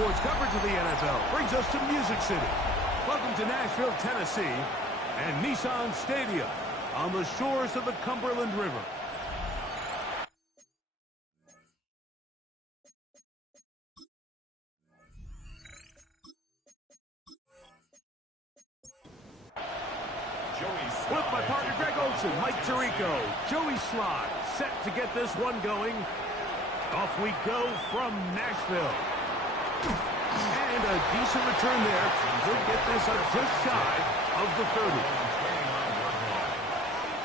sports coverage of the NFL brings us to Music City. Welcome to Nashville, Tennessee, and Nissan Stadium on the shores of the Cumberland River. With my partner Greg Olson, Mike Tirico, Joey Slye, set to get this one going. Off we go from Nashville. And a decent return there. Could get this up just shy of the 30.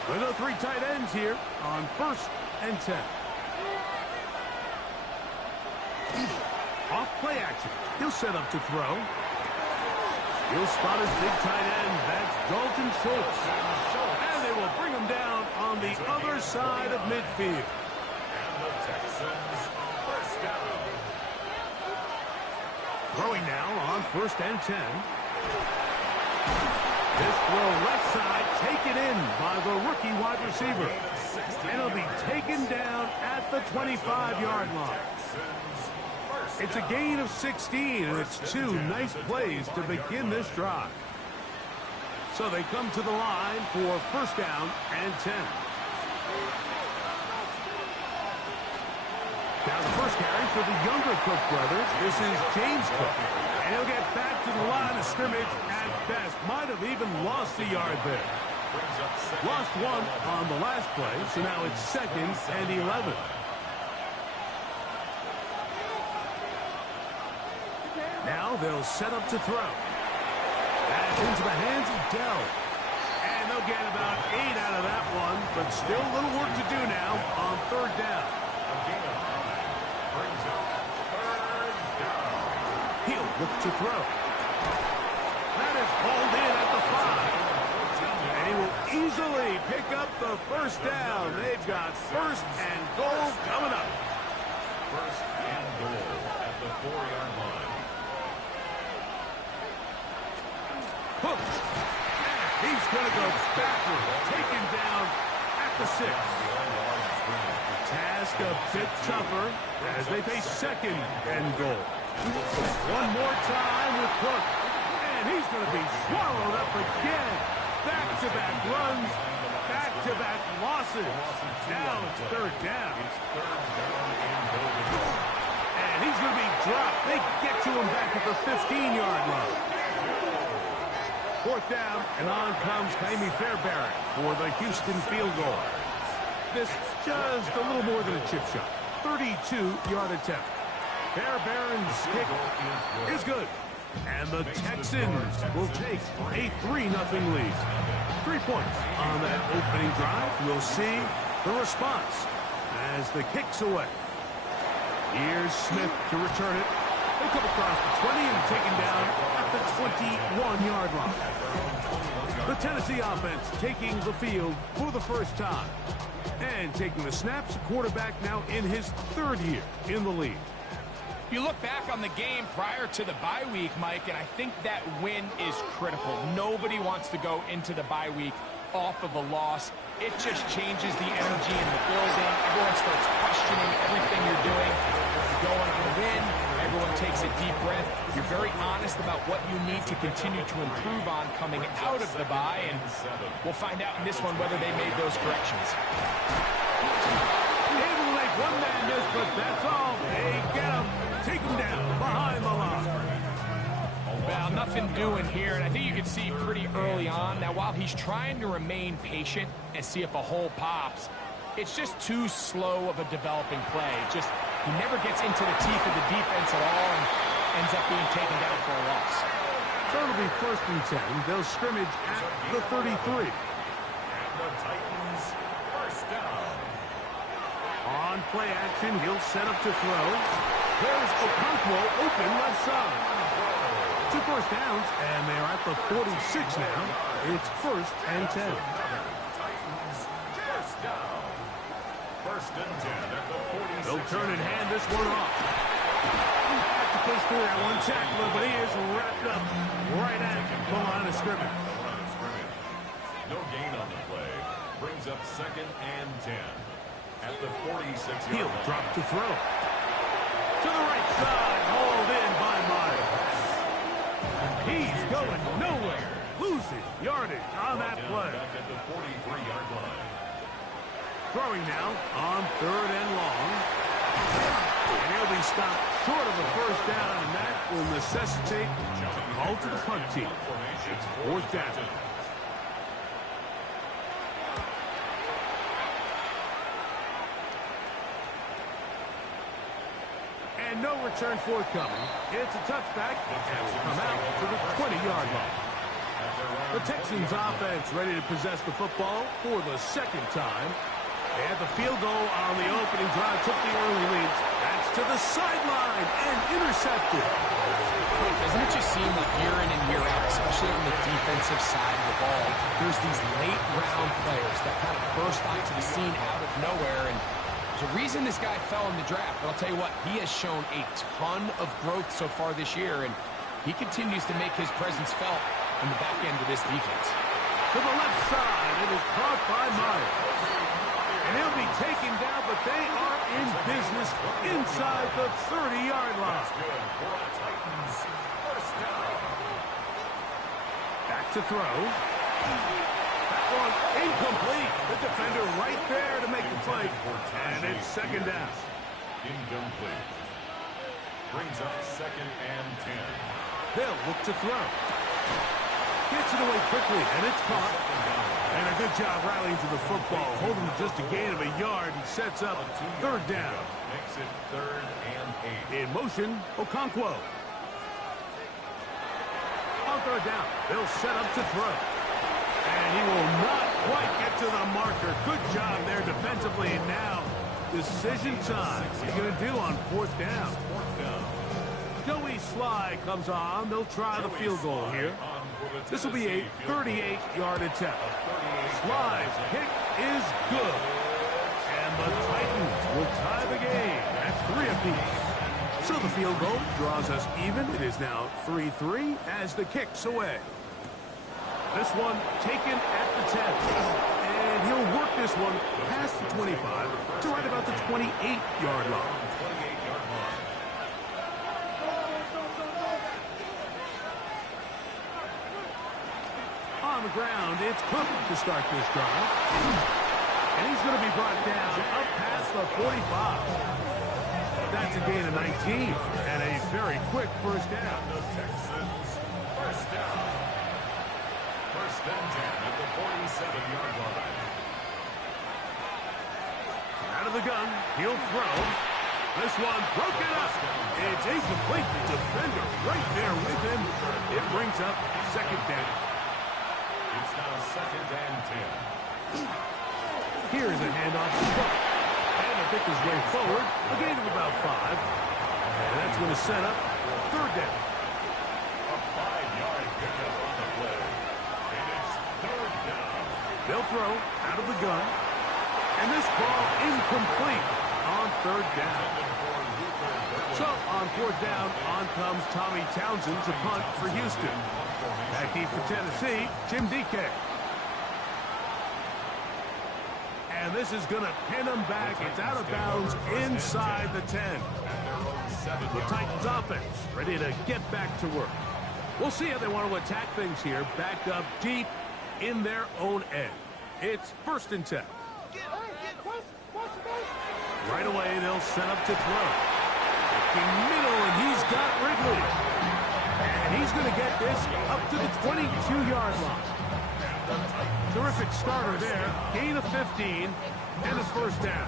With the three tight ends here on 1st and 10. Off play action. He'll set up to throw. He'll spot his big tight end. That's Dalton Schultz. And they will bring him down on the other side of midfield. And the Texans first down. Throwing now on 1st and 10. This throw left side taken in by the rookie wide receiver. And it'll be taken down at the 25-yard line. It's a gain of 16, and it's two nice plays to begin this drive. So they come to the line for 1st down and 10. Now the first carry for the younger Cook brothers. This is James Cook. And he'll get back to the line of scrimmage at best. Might have even lost a yard there. Lost one on the last play, so now it's 2nd and 11. Now they'll set up to throw. That's into the hands of Dell. And they'll get about 8 out of that one, but still a little work to do now on 3rd down. He'll look to throw. That is hauled in at the 5. And he will easily pick up the 1st down. They've got 1st and goal coming up. 1st and goal at the 4-yard line. Hook. He's going to go backward. Taken down at the 6. The task a bit tougher as they face 2nd and goal. One more time with Cook. And he's going to be swallowed up again. Back-to-back runs. Back-to-back losses. Now it's 3rd down. And he's going to be dropped. They get to him back at the 15-yard line. 4th down, and on comes Kaimi Fairbairn for the Houston field goal. This just a little more than a chip shot. 32-yard attempt. Fairbairn's kick is good. And the Texans will take a 3-0 lead. 3 points on that opening drive. We'll see the response as the kick's away. Here's Smith to return it. He'll come across the 20 and taken down at the 21-yard line. The Tennessee offense taking the field for the first time. And taking the snaps, quarterback now in his 3rd year in the league. You look back on the game prior to the bye week, Mike, and I think that win is critical. Nobody wants to go into the bye week off of a loss. It just changes the energy in the building. Everyone starts questioning everything you're doing. You're going on a win. Everyone takes a deep breath. You're very honest about what you need to continue to improve on coming out of the bye, and we'll find out in this one whether they made those corrections. Able to make one man miss, but that's all. They get him. Take him down behind the line. Well, nothing doing here, and I think you can see pretty early on. Now, while he's trying to remain patient and see if a hole pops, it's just too slow of a developing play. Just he never gets into the teeth of the defense at all and ends up being taken down for a loss. So it'll be 1st and 10. They'll scrimmage at the 33. And the Titans first down. On play action, he'll set up to throw. There's Okonkwo open left side. 2 first downs, and they're at the 46 now. It's 1st and 10. Titans first down. 1st and 10 at the 46. They'll turn and hand this one off. Have to push through that one tackler, but he is wrapped up right at the line of scrimmage. No gain on the play. Brings up 2nd and 10 at the 46-yard line. He'll drop to throw. To the right side, hauled in by He's going nowhere. Losing yardage on that play. At the 43-yard line. Throwing now on 3rd and long. And he'll be stopped short of a first down, and that will necessitate a call to the punt team. It's 4th down. And no return forthcoming. It's a touchback, and will come out to the 20-yard line. The Texans offense ready to possess the football for the 2nd time. They had the field goal on the opening drive, took the early leads. That's to the sideline and intercepted. Doesn't it just seem like year in and year out, especially on the defensive side of the ball, there's these late-round players that kind of burst onto the scene out of nowhere, and there's a reason this guy fell in the draft, but I'll tell you what, he has shown a ton of growth so far this year, and he continues to make his presence felt in the back end of this defense. To the left side, it is caught by Myers. And he'll be taken down, but they are in business inside the 30-yard line. Back to throw. That one incomplete. The defender right there to make the play. And it's 2nd down. Incomplete. Brings up 2nd and 10. They'll look to throw. Gets it away quickly, and it's caught. And a good job rallying to the football. Holding just a gain of a yard and sets up 3rd down. Makes it 3rd and 8. In motion, Okonkwo. On 3rd down, they'll set up to throw. And he will not quite get to the marker. Good job there defensively. And now, decision time. What are you going to do on 4th down? Joey Sly comes on. They'll try the field goal here. This will be a 38-yard attempt. Sly's kick is good. And the Titans will tie the game at 3 apiece. So the field goal draws us even. It is now 3-3 as the kick's away. This one taken at the 10. And he'll work this one past the 25 to right about the 28-yard line. On the ground, it's Cook to start this drive. And he's going to be brought down up past the 45. That's a gain of 19 and a very quick first down. The Texans, first down. 1st and 10 at the 47-yard line. Out of the gun, he'll throw. This one broken up. It's incomplete. The defender right there with him. It brings up 2nd down. It's now 2nd and 10. Here's a handoff to Cook. And to pick his way forward, a gain of about 5. And that's going to set up 3rd down. A 5-yard pickup on the play. And it's 3rd down. They'll throw out of the gun. And this ball incomplete on 3rd down. So on 4th down, on comes Tommy Townsend to punt for Houston. Back deep for Tennessee, Jim DK. And this is going to pin him back. It's out of bounds inside the 10. The Titans offense ready to get back to work. We'll see how they want to attack things here. Backed up deep in their own end. It's 1st and 10. Right away, they'll set up to throw. Looking middle, and he's got Wrigley. And he's going to get this up to the 22-yard line. Terrific starter there. Gain of 15, and it's 1st down.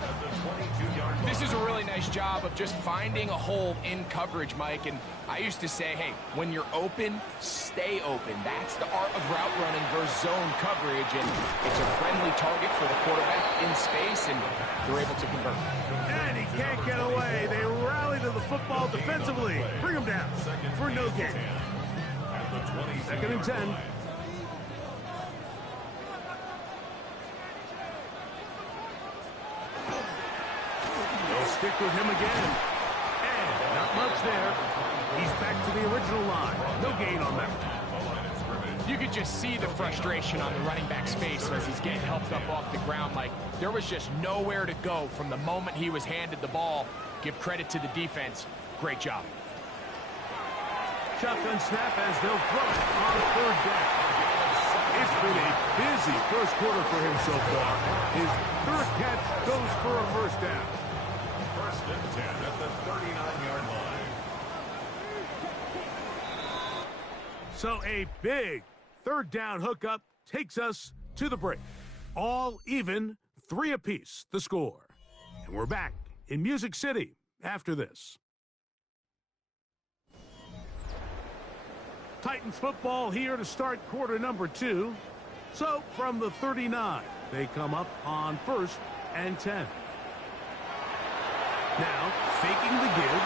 This is a really nice job of just finding a hole in coverage, Mike. And I used to say, hey, when you're open, stay open. That's the art of route running versus zone coverage. And it's a friendly target for the quarterback in space, and they're able to convert. And he can't get away. They rally to the football defensively. Bring him down for no gain. 2nd and 10. They'll stick with him again. And not much there. He's back to the original line. No gain on that one. You could just see the frustration on the running back's face as he's getting helped up off the ground. Like, there was just nowhere to go from the moment he was handed the ball. Give credit to the defense. Great job. Shotgun snap as they'll throw it on third down. It's been a busy first quarter for him so far. His third catch goes for a first down. First and 10 at the 39-yard line. So a big third down hookup takes us to the break. All even, 3 apiece, the score. And we're back in Music City after this. Titans football here to start quarter number 2. So from the 39, they come up on 1st and 10. Now faking the give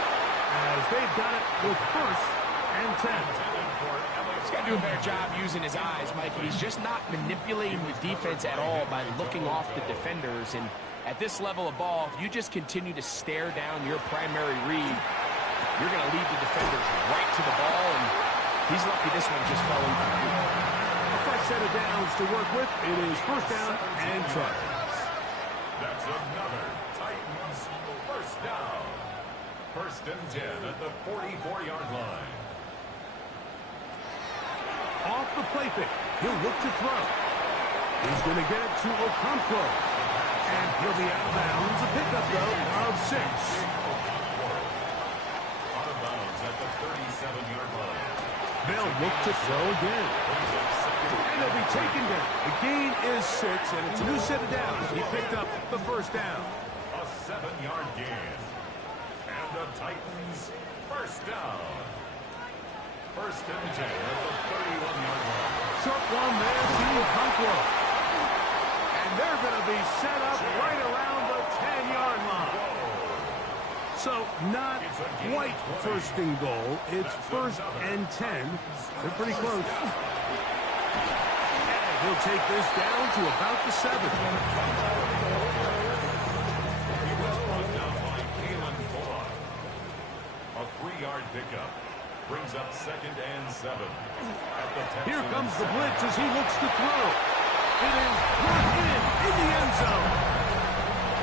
as they've got it with 1st and 10. He's got to do a better job using his eyes, Mike. He's just not manipulating the defense at all by looking off the defenders. And at this level of ball, if you just continue to stare down your primary read, you're going to lead the defenders right to the ball, and he's lucky this one just fell incomplete. A fresh set of downs to work with. It is 1st down and 10. That's another Titans first down. 1st and 10 at the 44-yard line. Off the play fake. He'll look to throw. He's going to get it to Okonkwo. And he'll be out of bounds. A pickup, though, of 6. Out of bounds at the 37-yard line. They'll look to throw again. And they'll be taken down. The gain is 6, and it's a new set of downs. He picked up the first down. A 7-yard gain. And the Titans first down. 1st and 10 at the 31-yard line. Short one there to Okonkwo. And they're going to be set up right around the 10-yard line. So not quite 1st and goal. It's 1st and 10. They're pretty close. And he'll take this down to about the 7. He was brought down by Kalen Bullock. A 3-yard pickup brings up 2nd and 7. Here comes the blitz as he looks to throw. It is brought in the end zone.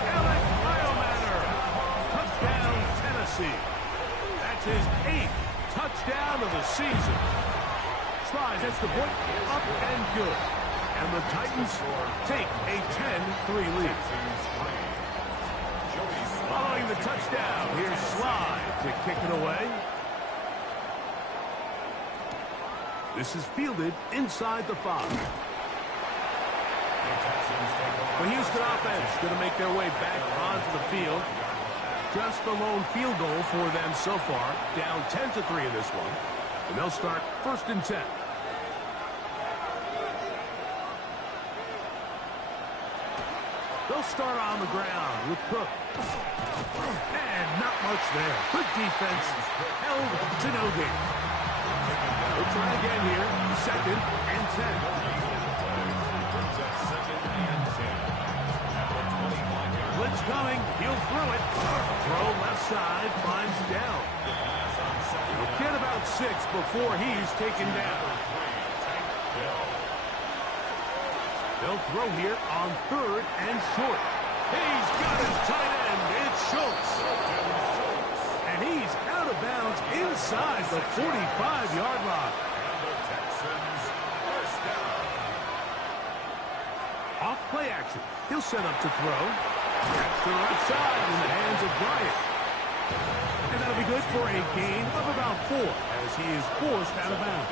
Alec Biomanner. Touchdown, Tennessee. That's his 8th touchdown of the season. Slides, that's the point, up and good. And the Titans take a 10-3 lead. Following the touchdown, here's Slide to kick it away. This is fielded inside the 5. The Houston offense going to make their way back onto the field. Just the lone field goal for them so far. Down 10-3 in this one. And they'll start 1st and 10. They'll start on the ground with Cook. And not much there. Good defense. Held to no gain. We'll try again here. 2nd and 10. Blitz coming. He'll throw it. Throw left side. Finds down. He'll get about 6 before he's taken down. They'll throw here on 3rd and short. He's got his tight end. It's Schultz. And he's out of bounds inside the 45-yard line. Off play action. He'll set up to throw. That's the right side in the hands of Bryant. And that'll be good for a gain of about 4 as he is forced out of bounds.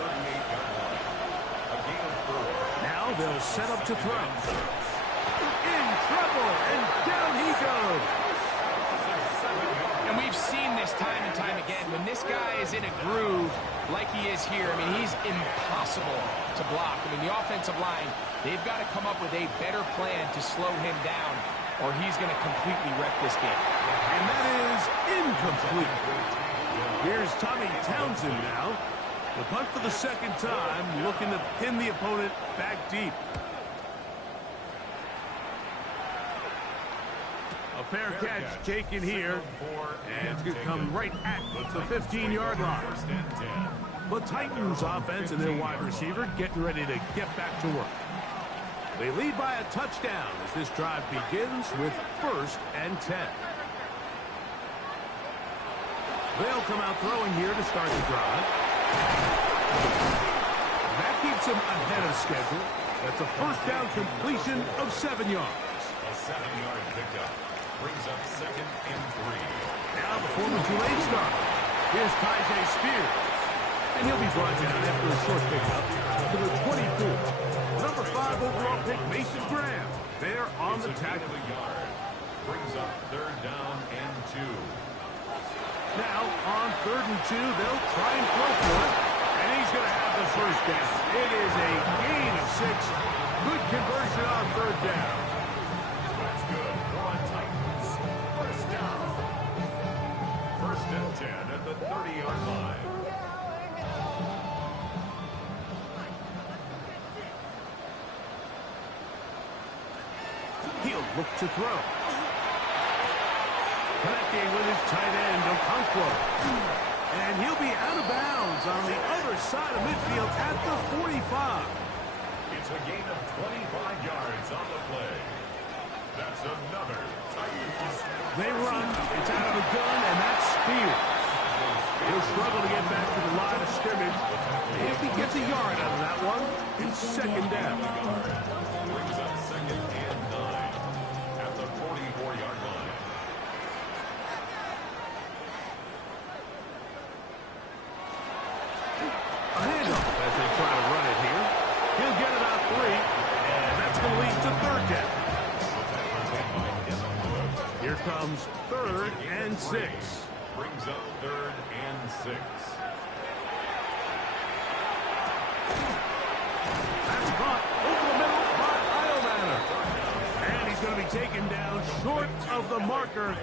Now they'll set up to throw. In trouble, and down he goes. And we've seen this time and time again. When this guy is in a groove like he is here, I mean, he's impossible to block. I mean, the offensive line, they've got to come up with a better plan to slow him down, or he's going to completely wreck this game. And that is incomplete. Here's Tommy Townsend now. The punt for the 2nd time, looking to pin the opponent back deep. A fair catch taken here, and it's going to come right at the 15-yard line. The Titans offense and their wide receiver getting ready to get back to work. They lead by a touchdown as this drive begins with 1st and 10. They'll come out throwing here to start the drive. That keeps him ahead of schedule. That's a first down completion of 7 yards. A 7-yard pickup brings up 2nd and 3. Now before the Tulane start, here's Tyjae Spears. And he'll be brought down after a short pickup to the 24. Number 5 overall pick, Mason Graham. There on the tackle. Yard brings up 3rd down and 2. Now on 3rd and 2, they'll try and throw for it. And he's going to have the first down. It is a gain of 6. Good conversion on 3rd down. That's good. Go on, Titans. First down. 1st and 10 at the 30-yard line. He'll look to throw. Connecting with his tight end, Okonkwo. And he'll be out of bounds on the other side of midfield at the 45. It's a gain of 25 yards on the play. That's another Titans. They run. It's out of the gun, and that's Spears. He'll struggle to get back to the line of scrimmage. If he gets a yard out of that one, it's 2nd down. Brings up 2nd and 9 at the 44-yard line. A handoff as they try to run it here. He'll get about 3, and that's going to lead to 3rd down. Here comes 3rd and 6. Brings up 3rd and 6. That's caught over the middle by Iomanner. And he's going to be taken down short of the marker.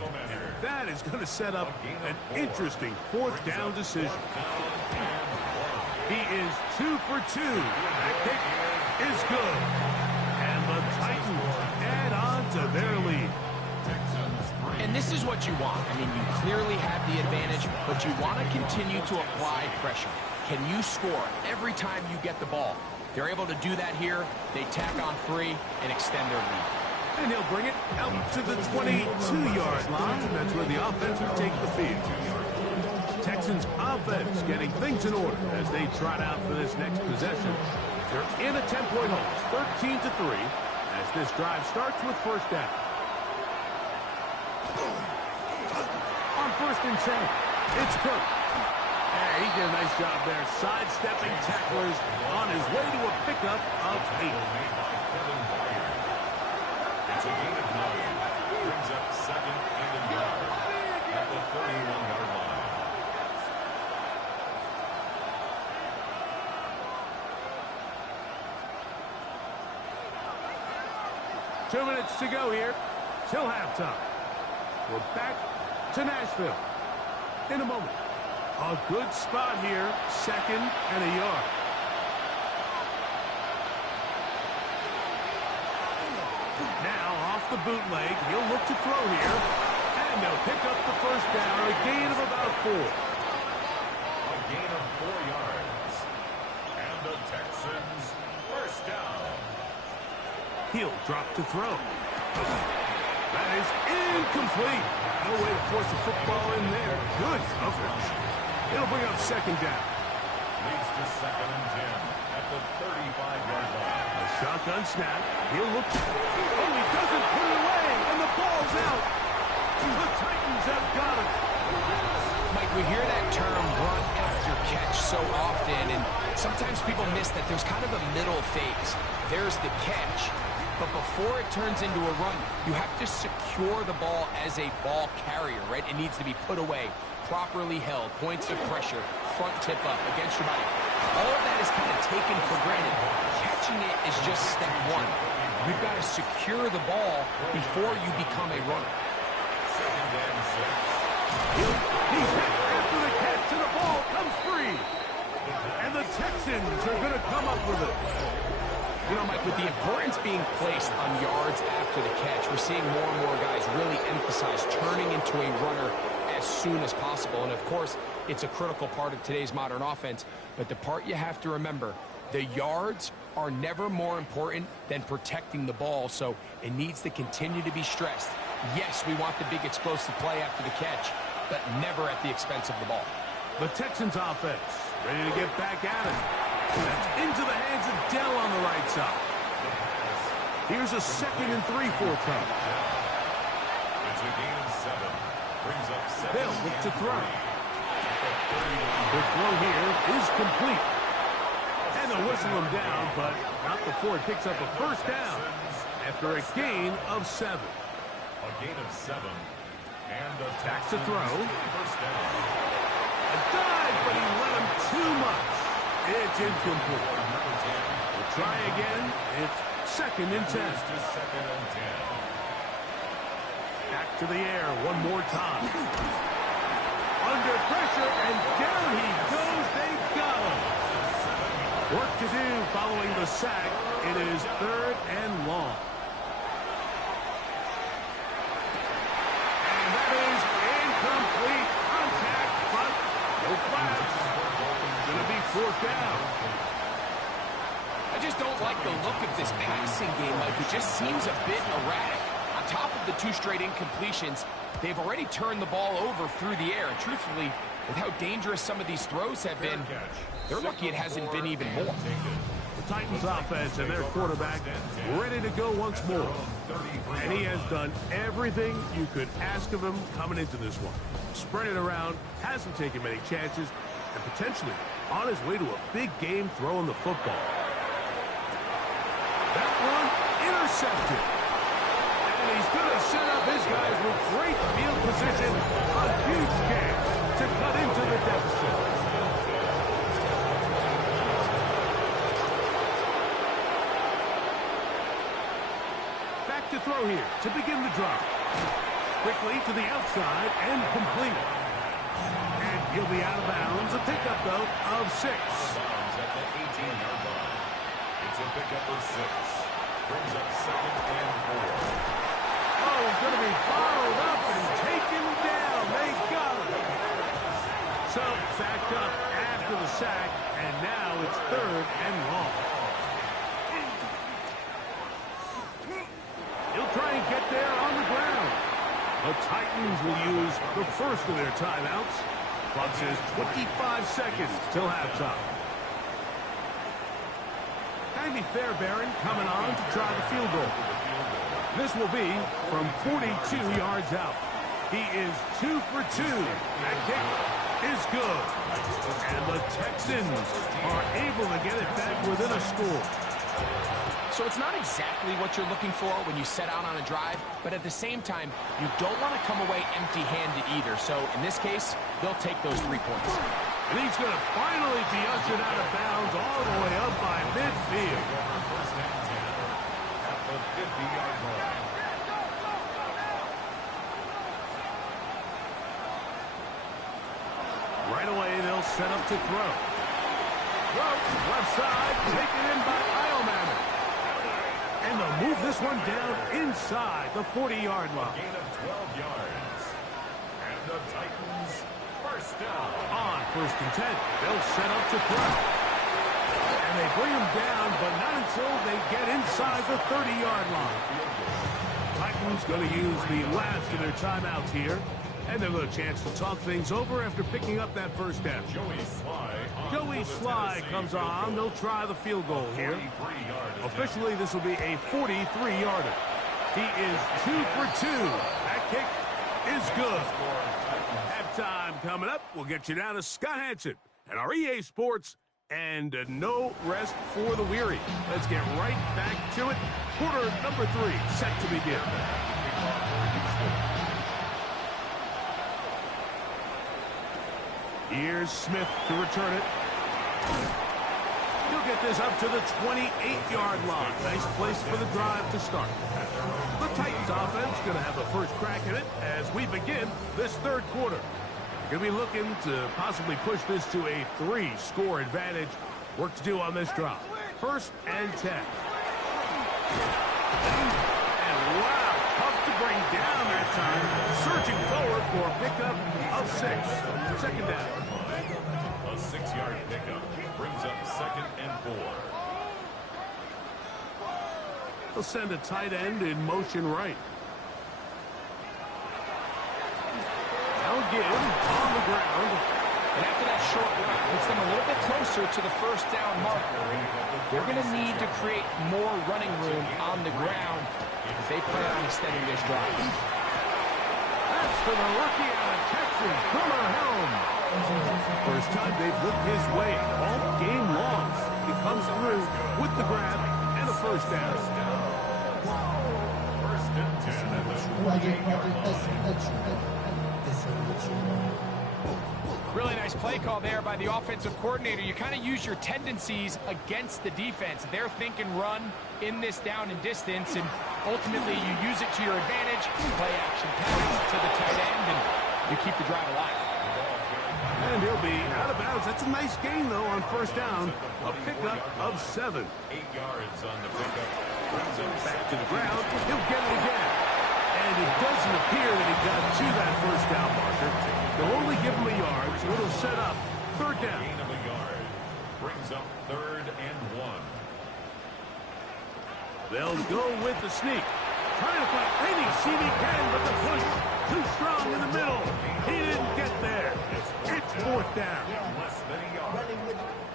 That is going to set up an interesting 4th down decision. He is 2 for 2. That kick is good. And the Titans add on to their lead. And this is what you want. I mean, you clearly have the advantage, but you want to continue to apply pressure. Can you score every time you get the ball? They're able to do that here. They tack on 3 and extend their lead. And he'll bring it out to the 22-yard line. That's where the offense will take the field. Texans offense getting things in order as they trot out for this next possession. They're in a 10-point hole, 13-3, as this drive starts with 1st down. On 1st and 10, it's Cook. And he did a nice job there, sidestepping tacklers on his way to a pickup of 8. It's a gain of 9. Brings up 2nd and a yard at the 31-yard line. 2 minutes to go here till halftime. We're back to Nashville in a moment. A good spot here, 2nd and a yard. Now off the bootleg, he'll look to throw here. And they'll pick up the 1st down, a gain of about 4. A gain of 4 yards. And the Texans 1st down. He'll drop to throw. That is incomplete. No way to force a football in there. Good coverage. It'll bring up 2nd down. Leads to 2nd and 10 at the 35-yard line. A shotgun snap. He'll look. Oh, he doesn't put it away, and the ball's out. The Titans have got it. Mike, we hear that term run after catch so often, and sometimes people miss that there's kind of a middle phase. There's the catch, but before it turns into a run, you have to secure the ball as a ball carrier, right? It needs to be put away, properly held, points of pressure, front tip up against your body. All of that is kind of taken for granted. Catching it is just step 1. You've got to secure the ball before you become a runner. 2nd and 6. He's hit after the catch, and the ball comes free. And the Texans are going to come up with it. You know, Mike, with the importance being placed on yards after the catch, we're seeing more and more guys really emphasize turning into a runner as soon as possible. And, of course, it's a critical part of today's modern offense. But the part you have to remember, the yards are never more important than protecting the ball, so it needs to continue to be stressed. Yes, we want the big explosive play after the catch, but never at the expense of the ball. The Texans offense Ready to get back at it. That's into the hands of Dell on the right side. Here's a 2nd and 3 for Cub. It's a gain of 7. Brings up 7. They'll look to throw. The throw here is complete. And they'll whistle him down, but not before it picks up a first down after a gain of 7. A gain of 7. And a Back to throw. First down. A dive, but he let him too much. It's incomplete. We'll try again. It's 2nd and 10. Just 2nd and 10. Back to the air one more time. Under pressure, and down he goes. They got him. Work to do following the sack. It is 3rd and long. And that is incomplete. Contact, but no flags. It's going to be 4th down. I just don't like the look of this passing game, Mike. It just seems a bit erratic. On top of the 2 straight incompletions, they've already turned the ball over through the air. And truthfully, with how dangerous some of these throws have been, they're lucky it hasn't been even more. The Titans offense and their quarterback ready to go once more. And he has done everything you could ask of him coming into this one. Spread it around, hasn't taken many chances, and potentially on his way to a big game throwing the football. That one intercepted. And he's going to set up his guys with great field position. A huge game to cut into the deficit. Back to throw here to begin the drive. Quickly to the outside and complete. And he'll be out of bounds. A pickup, though, of 6. At the 18-yard line. It's a pickup of 6. Brings up 2nd and 4. Oh, he's going to be followed up and taken down. They got him. So, backed up after the sack, and now it's 3rd and long. He'll try and get there on the ground. The Titans will use the first of their timeouts. Clock says 25 seconds till halftime. Andy Fairbairn coming on to try the field goal. This will be from 42 yards out. He is 2 for 2. That kick is good. And the Texans are able to get it back within a score. So it's not exactly what you're looking for when you set out on a drive, but at the same time, you don't want to come away empty-handed either. So in this case, they'll take those 3 points. And he's going to finally be ushered out of bounds all the way up by midfield. First and 10 at the 50-yard line. Right away, they'll set up to throw. Left side, taken in by Eilman. And they'll move this one down inside the 40-yard line. Gain of 12 yards. And the Titans first down. On 1st and 10, they'll set up to throw. And they bring him down, but not until they get inside the 30-yard line. Titans going to use the last of their timeouts here. And they'll get a chance to talk things over after picking up that first down. Joey Sly comes on. They'll try the field goal here. Officially, this will be a 43-yarder. He is 2 for 2. That kick is good. Halftime coming up. We'll get you down to Scott Hansen and our EA Sports and no rest for the weary. Let's get right back to it. Quarter number 3 set to begin. Here's Smith to return it. He'll get this up to the 28-yard line. Nice place for the drive to start. The Titans offense going to have the first crack at it as we begin this 3rd quarter. Going to be looking to possibly push this to a 3-score advantage. Work to do on this drive. 1st and 10. And wow, tough to bring down that time. Surging forward for a pickup of 6. 2nd down. A 6-yard pickup brings up 2nd and 4. They'll send a tight end in motion right. Now give on the ground. And after that short run, puts them a little bit closer to the first down marker. They're going to need to create more running room on the ground if they plan on extending this drive. That's to the rookie out of Texas, Drummer Helm. First time they've looked his way all game long. He comes through with the grab and a first down. First and 10 at the 28-yard line. Really nice play call there by the offensive coordinator. You kind of use your tendencies against the defense. They're thinking run in this down and distance, and ultimately you use it to your advantage. Play action pass to the tight end, and you keep the drive alive. And he'll be out of bounds. That's a nice gain, though, on first down. A pickup of 7. 8 yards on the pickup. Brings him Back to the ground. He'll get it again. And it doesn't appear that he got to that first down marker. They'll only give him a yard, so it'll set up third down. Gain of a yard. Brings up 3rd and 1. They'll go with the sneak. Trying to find any seam he can, but the push too strong in the middle. He didn't get there. It's fourth down. Less than a yard.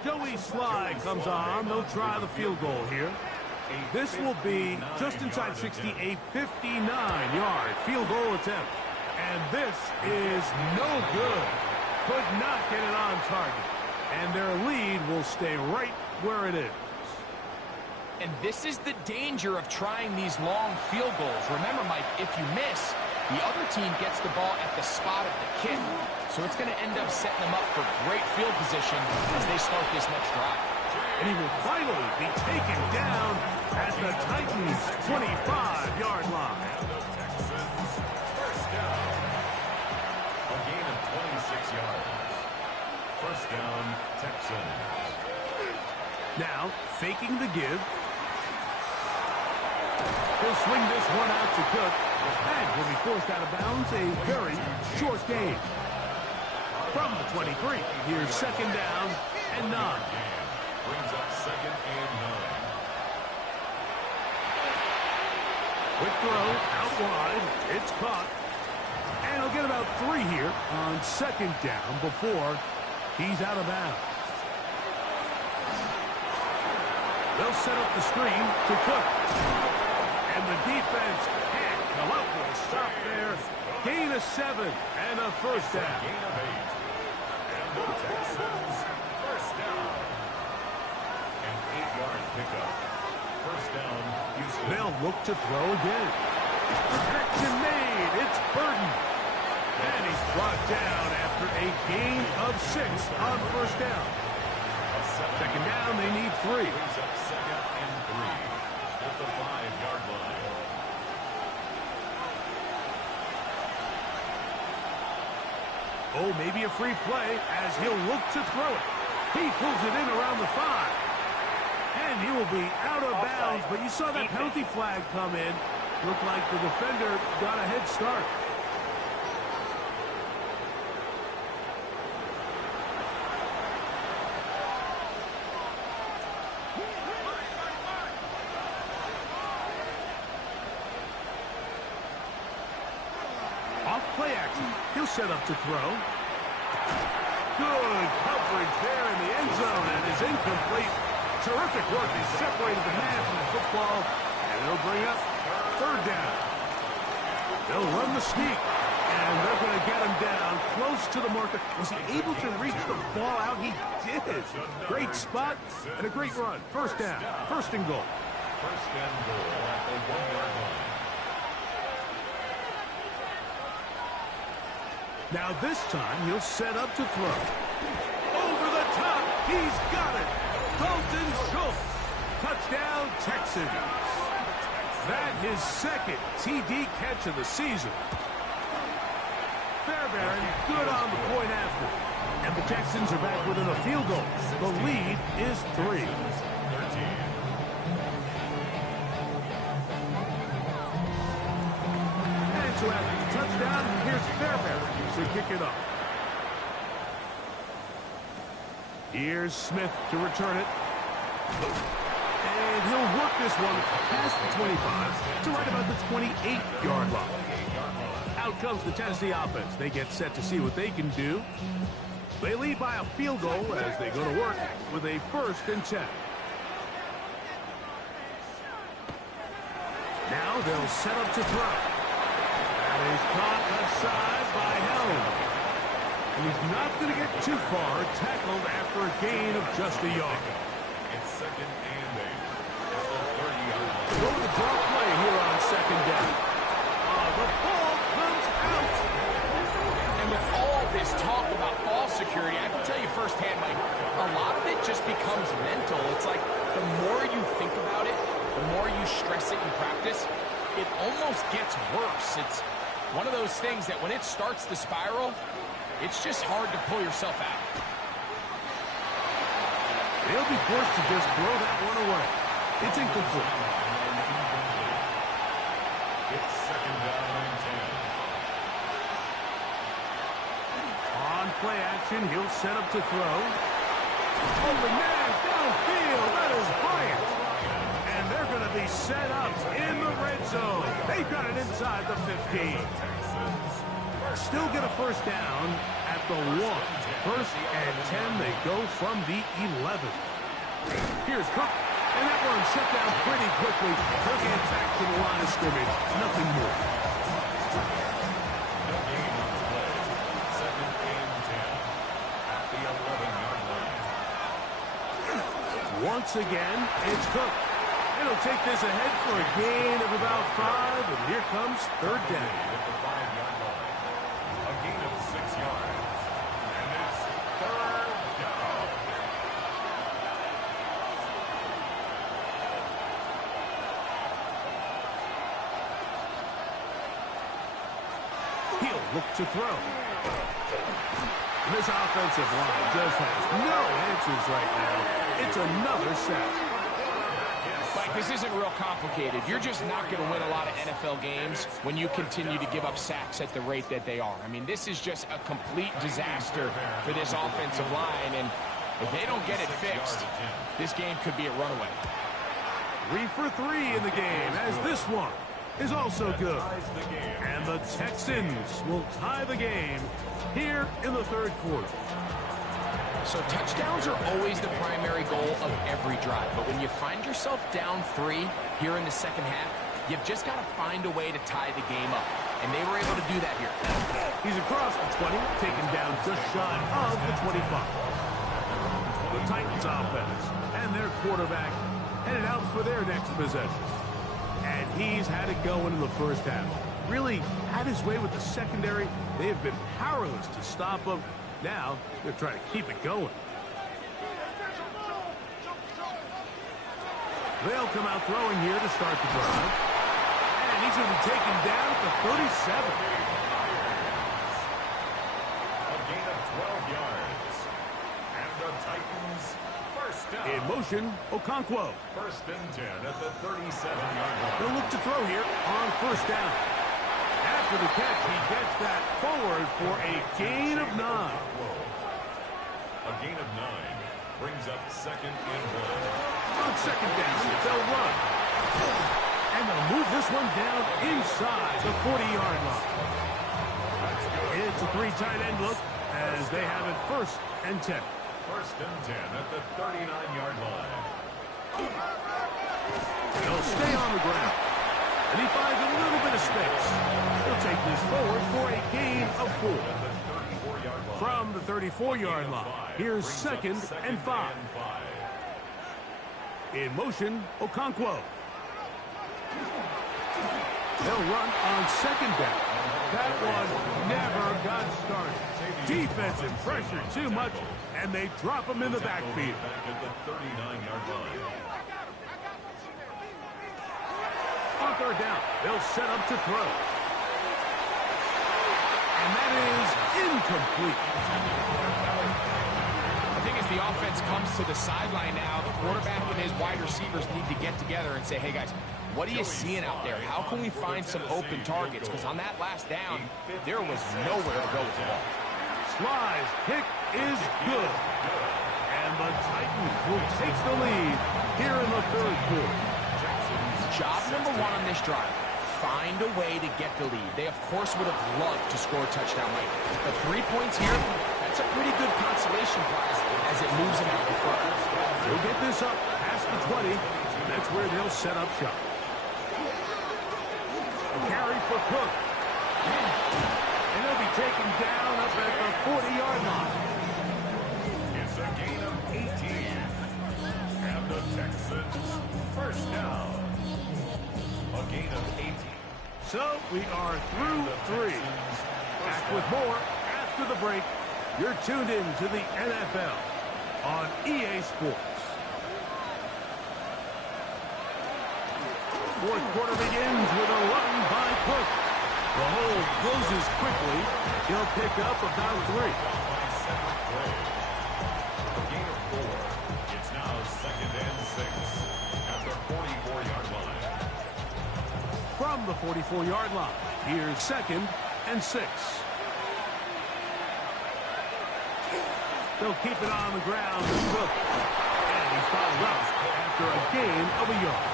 Joey Sly comes on. They'll try the field goal here. This will be just inside 60, a 59-yard field goal attempt. And this is no good. Could not get it on target. And their lead will stay right where it is. And this is the danger of trying these long field goals. Remember, Mike, if you miss, the other team gets the ball at the spot of the kick. So it's going to end up setting them up for great field position as they start this next drive. And he will finally be taken down at the Titans' 25-yard line. First down. A gain of 26 yards. First down, Texans. Now, faking the give. He'll swing this one out to Cook. And will be forced out of bounds. A very short gain. From the 23, here's second down and 9. Brings up 2nd and 9. Quick throw, out wide. It's caught. And he'll get about 3 here on second down before he's out of bounds. They'll set up the screen to Cook. And the defense can't come up with a stop there. Gain of 7 and a first down. Gain of 8. And the Texans, first down. An 8-yard pickup. First down, Houston. They'll look to throw again. Protection made. It's Burton. And he's brought down after a gain of 6 on first down. Second down, they need 3. Brings up 2nd and 3 at the 5-yard line. Oh, maybe a free play as he'll look to throw it. He pulls it in around the 5. And he will be out of bounds, but you saw that penalty flag come in. Looked like the defender got a head start. Off play action. He'll set up to throw. Good coverage there in the end zone, and is incomplete. Terrific work. He separated the man from the football, and it'll bring up third down. They'll run the sneak, and they're going to get him down close to the marker. Was he able to reach the ball out? He did. Great spot and a great run. First down. First and goal. First and goal at the 1-yard line. Now this time he'll set up to throw. Over the top. He's got it. Dalton Schultz. Touchdown, Texans. That his second TD catch of the season. Fairbairn good on the point after. And the Texans are back within a field goal. The lead is 3. And so after the touchdown, here's Fairbairn to kick it off. Here's Smith to return it. And he'll work this one past the 25 to right about the 28-yard line. Out comes the Tennessee offense. They get set to see what they can do. They lead by a field goal as they go to work with a 1st and 10. Now they'll set up to throw. That is caught aside by Helm. And he's not going to get too far, tackled after a gain of just a yard. It's 2nd and 8 at the 30-yard line. Go with the draw play here on 2nd down. The ball comes out. And with all this talk about ball security, I can tell you firsthand, Mike, a lot of it just becomes mental. It's like the more you think about it, the more you stress it in practice, it almost gets worse. It's one of those things that when it starts to spiral, it's just hard to pull yourself out. They'll be forced to just throw that one away. It's incomplete. It's 2nd down and 10. On play action, he'll set up to throw. Open man, downfield, that is Bryant. And they're going to be set up in the red zone. They've got it inside the 15. Still get a 1st down at the 1. 1st and 10, they go from the 11. Here's Cook, and that one shut down pretty quickly. They'll get back to the line of scrimmage, nothing more. No gain on the play. 2nd and 10 at the 11-yard line. Once again, it's Cook. It'll take this ahead for a gain of about 5, and here comes 3rd down. At the 5-yard line. A gain of 6 yards. And it's 3rd down. He'll look to throw. This offensive line just has no answers right now. It's another sack. Mike, this isn't real complicated. You're just not going to win a lot of NFL games when you continue to give up sacks at the rate that they are. I mean, this is just a complete disaster for this offensive line, and if they don't get it fixed, this game could be a runaway. 3 for 3 in the game, as this one is also good. And the Texans will tie the game here in the 3rd quarter. So touchdowns are always the primary goal of every drive. But when you find yourself down 3 here in the 2nd half, you've just got to find a way to tie the game up. And they were able to do that here. He's across the 20, taken down just shy of the 25. The Titans offense and their quarterback headed out for their next possession. And he's had it going in the 1st half. Really had his way with the secondary. They have been powerless to stop him. Now, they're trying to keep it going. They'll come out throwing here to start the drive. And he's going to be taken down at the 37. A gain of 12 yards. And the Titans 1st down. In motion, Okonkwo. 1st and 10 at the 37-yard line. They'll look to throw here on 1st down. After the catch, he gets that forward for a gain of 9. A gain of 9 brings up 2nd and 1. On 2nd down, they'll run. And they'll move this one down inside the 40-yard line. It's a 3 tight end look as they have it 1st and 10. 1st and 10 at the 39-yard line. They'll stay on the ground. And he finds a little bit of space. He'll take this forward for a gain of 4. From the 34-yard line, here's 2nd and 5. In motion, Okonkwo. They'll run on 2nd down. That one never got started. Defensive pressure too much, and they drop him in the backfield. Back at the 39-yard line. On 3rd down, they'll set up to throw. And that is incomplete. I think as the offense comes to the sideline now, the quarterback and his wide receivers need to get together and say, hey, guys, what are you seeing out there? How can we find some open targets? Because on that last down, there was nowhere to go with the ball. Sly's kick is good. And the Titans will take the lead here in the 3rd quarter. Job number 1 on this drive, find a way to get the lead. They, of course, would have loved to score a touchdown late. But 3 points here, that's That's a pretty good consolation prize as it moves him out in front. He'll get this up past the 20, and that's where they'll set up shop. A carry for Cook. And he'll be taken down up at the 40-yard line. It's a gain of 18. And the Texans first down. A gain of 18. So we are through 3. Back with more after the break. You're tuned in to the NFL on EA Sports. Fourth quarter begins with a run by Cook. The hold closes quickly. He'll pick up about 3. A gain of 4. It's now 2nd and 6 at the 44-yard line. From the 44-yard line, here's 2nd and 6. They'll keep it on the ground with Cook. And he's followed up after a gain of a yard.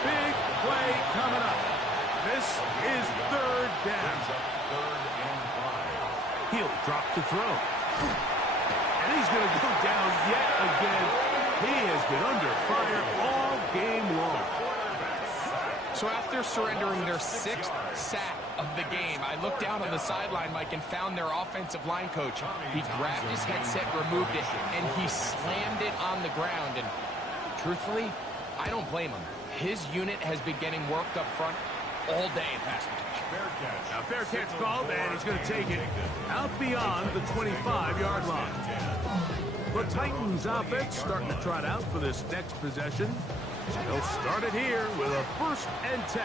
Big play coming up. This is 3rd down. He'll drop to throw. And he's going to go down yet again. He has been under fire all game long. So after surrendering their 6th sack of the game, I looked down on the sideline, Mike, and found their offensive line coach. He grabbed his headset, removed it, and he slammed it on the ground. And truthfully, I don't blame him. His unit has been getting worked up front all day in pass protection. Now fair catch called, and he's going to take it out beyond the 25-yard line. The Titans offense starting to trot out for this next possession. They'll start it here with a 1st and 10.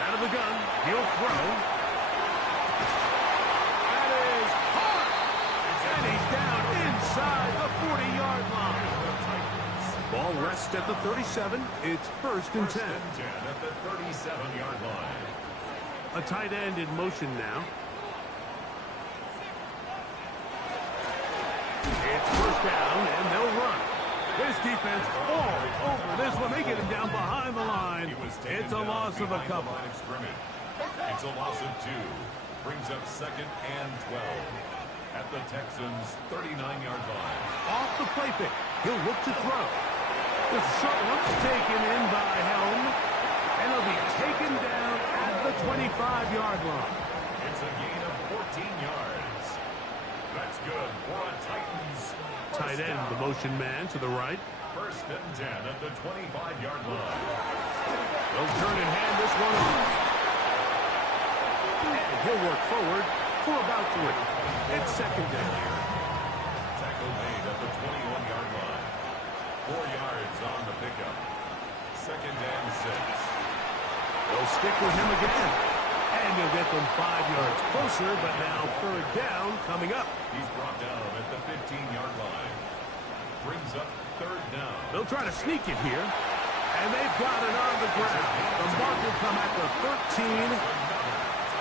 Out of the gun, he'll throw. That is hard. And he's down inside the 40-yard line. Ball rests at the 37. It's 1st and 10. At the 37-yard line. A tight end in motion now. It's 1st down, and they'll run. This defense all over this one. They get him down behind the line. It's a loss of a couple. It's a loss of 2. Brings up 2nd and 12 at the Texans' 39-yard line. Off the play fake. He'll look to throw. The short one taken in by Helm, and he'll be taken down at the 25-yard line. It's a gain of 14 yards. That's good for a Titans. Tight end, the motion man to the right. 1st and 10 at the 25-yard line. They'll turn and hand this one off. And he'll work forward for about 3. It's 2nd down. Tackle made at the 21-yard line. 4 yards on the pickup. 2nd and 6. They'll stick with him again. And he'll get them 5 yards closer, but now 3rd down coming up. He's brought down at the 15-yard line. Brings up 3rd down. They'll try to sneak it here. And they've got it on the ground. The mark will come at the 13.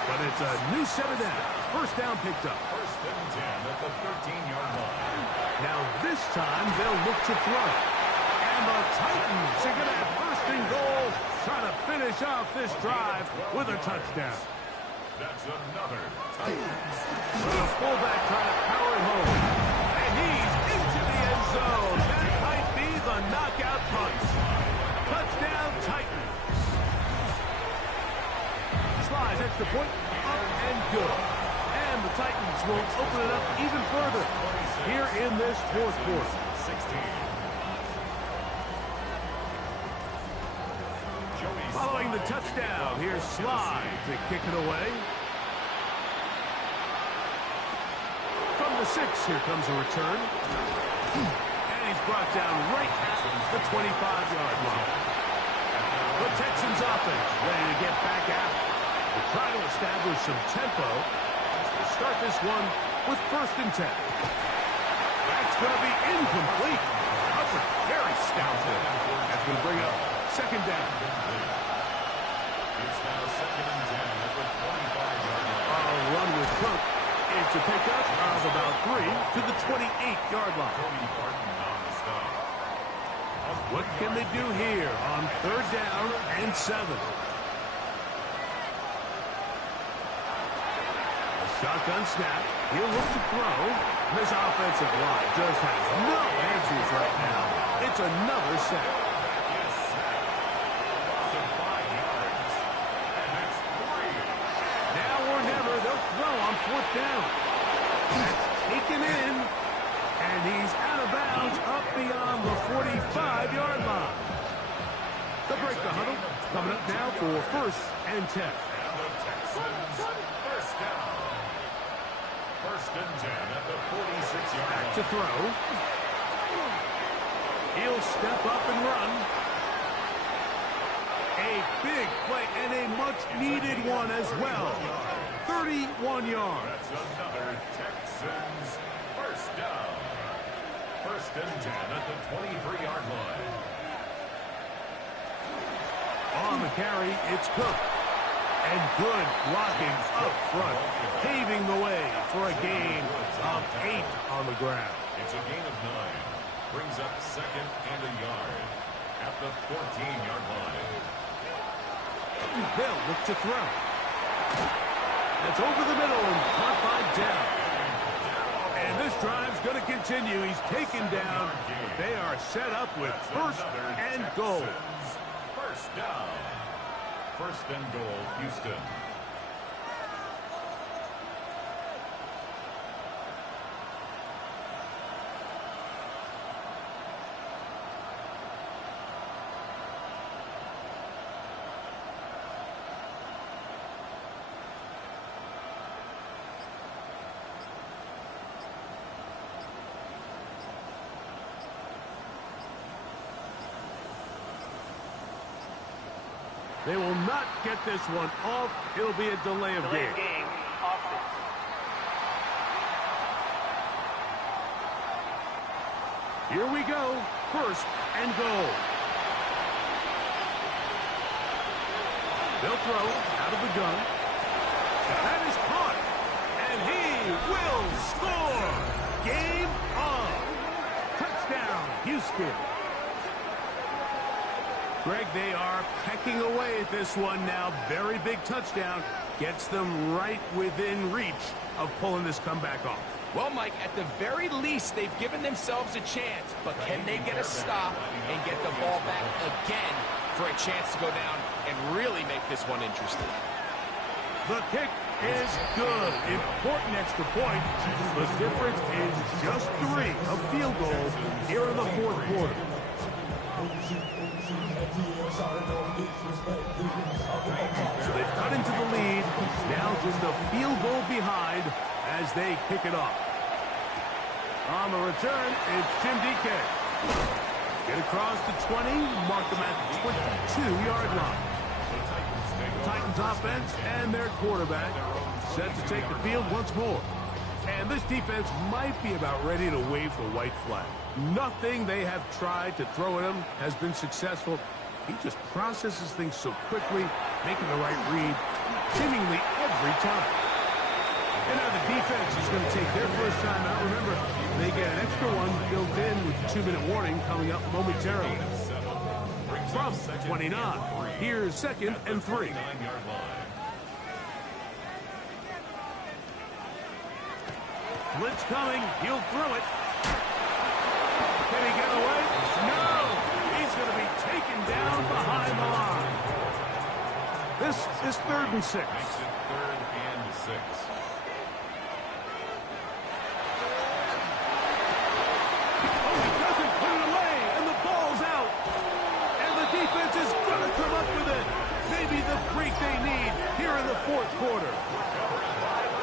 But it's a new set of downs. 1st down picked up. 1st and 10 at the 13-yard line. Now this time they'll look to throw. And the Titans are going to have 1st and goal. Trying to finish off this drive with a touchdown. That's another Titans. The fullback trying to power it home. And he's into the end zone. That might be the knockout punch. Touchdown Titans. Slides extra point, up and good. And the Titans will open it up even further here in this 4th quarter. 16. Following the touchdown, here's Slide to kick it away. From the 6, here comes a return. And he's brought down right at the 25-yard line. The Texans offense ready to get back at it. They're trying to establish some tempo as they start this one with 1st and 10. That's going to be incomplete. Coverage very stout there. That's going to bring up 2nd down. It's now 2nd and 10 at the 25-yard line. A run with Cook. It's a pickup of about 3 to the 28-yard line. Cody Barton on the stop. What can they do here on 3rd down and 7? Shotgun snap. He'll look to throw. This offensive line just has no answers right now. It's another sack. Now or never, they'll throw on fourth down. That's taken in, and he's out of bounds up beyond the 45-yard line. They'll break the huddle. Coming up now for 1st and 10. First down. 1st and 10 at the 46-yard line. Back to throw. He'll step up and run. A big play and a much-needed one as well. 31 yards. That's another Texans first down. 1st and 10 at the 23-yard line. On the carry, it's Cook. And good blocking up front, paving the way for a gain of 8 on the ground. It's a gain of 9. Brings up 2nd and a yard at the 14-yard line. They'll look to throw. It's over the middle and caught by Dell. And this drive's going to continue. He's taken down. They are set up with 1st and goal. First down. 1st and goal, Houston. They will not get this one off. It'll be a delay of game. Offense. Here we go. 1st and goal. They'll throw out of the gun. That is caught. And he will score. Game on. Touchdown, Houston. Greg, they are pecking away at this one now. Very big touchdown. Gets them right within reach of pulling this comeback off. Well, Mike, at the very least, they've given themselves a chance. But can they get a stop and get the ball back again for a chance to go down and really make this one interesting? The kick is good. Important extra point. The difference is just 3 of field goals here in the 4th quarter. So they've cut into the lead. Now just a field goal behind as they kick it off. On the return, it's Jim DK. Get across to 20, mark them at the 22-yard line. The Titans offense and their quarterback set to take the field once more. And this defense might be about ready to wave the white flag. Nothing they have tried to throw at him has been successful. He just processes things so quickly, making the right read seemingly every time. And now the defense is going to take their first time out. Remember, they get an extra one built in with the 2-minute warning coming up momentarily. From 29, here's 2nd and 3. Blitz coming. He'll throw it. Can he get away? No! He's going to be taken down behind the line. This is 3rd and 6. Makes it 3rd and 6. Oh, he doesn't put it away, and the ball's out. And the defense is going to come up with it. Maybe the break they need here in the 4th quarter.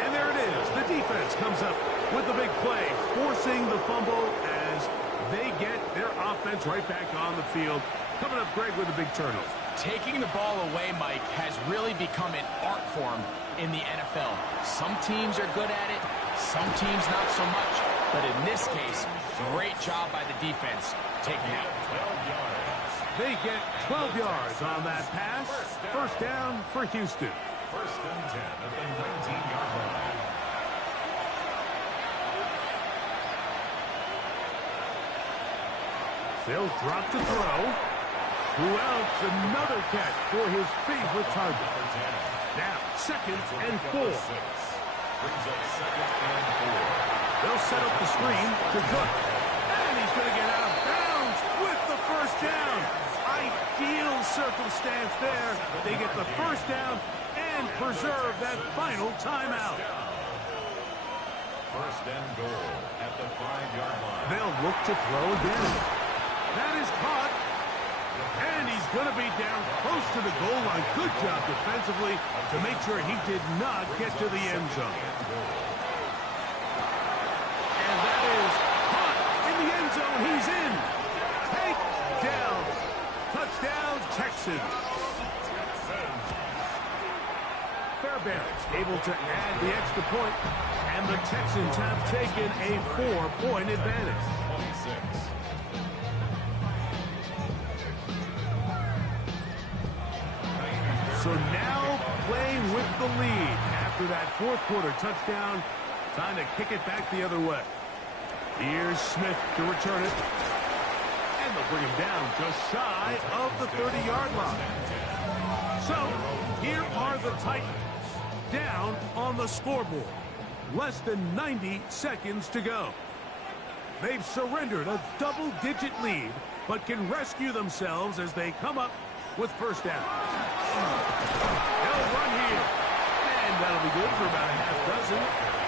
And there it is. The defense comes up with the big play, forcing the fumble as they get their offense right back on the field. Coming up, Greg, with a big turnover. Taking the ball away, Mike, has really become an art form in the NFL. Some teams are good at it, some teams not so much. But in this case, great job by the defense taking out. 12 yards. They get 12 yards on that pass. First down for Houston. 1st and 10 at the 19-yard line. They'll drop to throw. Who else? Another catch for his favorite target. Now, 2nd and 4. Brings up second and 4. They'll set up the screen to Cook. And he's going to get out of bounds with the first down. Ideal circumstance there. They get the first down and preserve that final timeout. First and goal at the 5-yard line. They'll look to throw again. That is caught. And he's going to be down close to the goal line. Good job defensively to make sure he did not get to the end zone. And that is caught in the end zone. He's in. Take down. Touchdown, Texans. Fairbairn's able to add the extra point, and the Texans have taken a 4-point advantage. 26. So now playing with the lead after that fourth quarter touchdown. Time to kick it back the other way. Here's Smith to return it. And they'll bring him down just shy of the 30-yard line. So here are the Titans down on the scoreboard. Less than 90 seconds to go. They've surrendered a double-digit lead, but can rescue themselves as they come up with first down. They'll run here. And that'll be good for about a half dozen.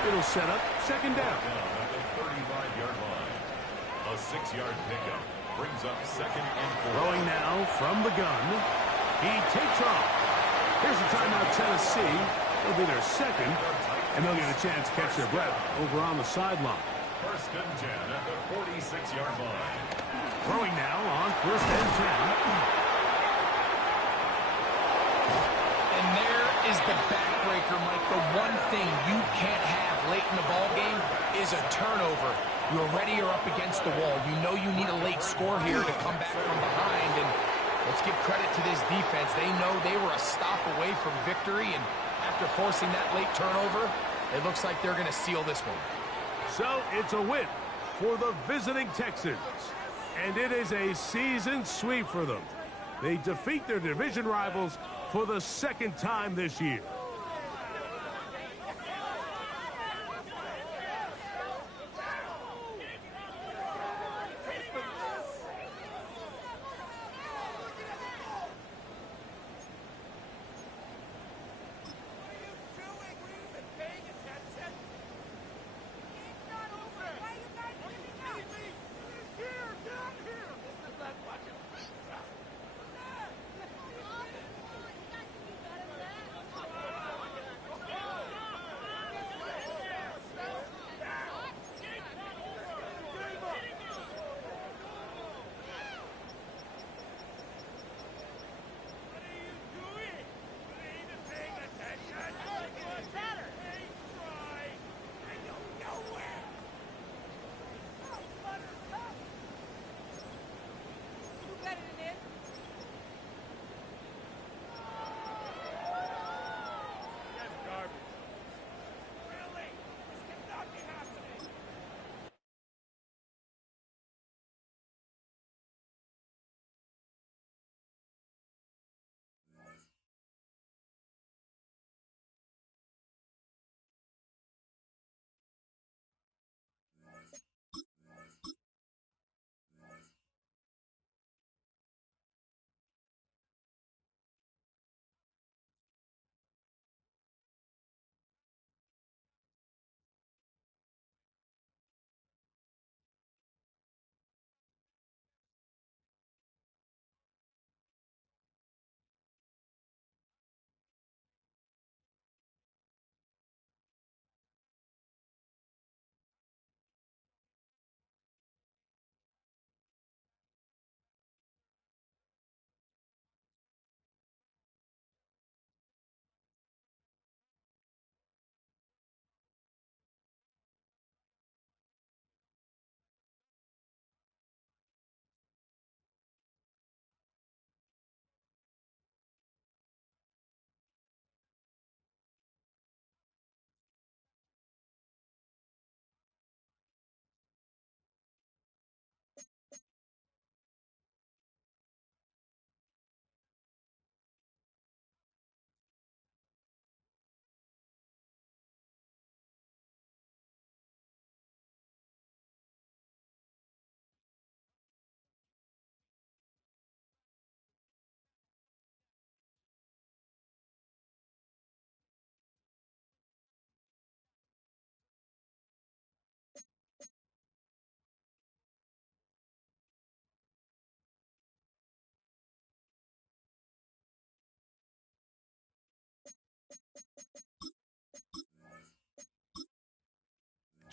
It'll set up second down. At the 35-yard line. A 6-yard pickup brings up second and 4. Throwing now from the gun. He takes off. Here's a timeout, Tennessee. It'll be their second, and they'll get a chance to catch their breath over on the sideline. First and 10 at the 46-yard line. Throwing now on first and 10. And there is the backbreaker, Mike. The one thing you can't have late in the ball game is a turnover. You're already up against the wall. You know you need a late score here to come back from behind. And let's give credit to this defense. They know they were a stop away from victory. And after forcing that late turnover, it looks like they're going to seal this one. So it's a win for the visiting Texans. And it is a season sweep for them. They defeat their division rivals for the second time this year.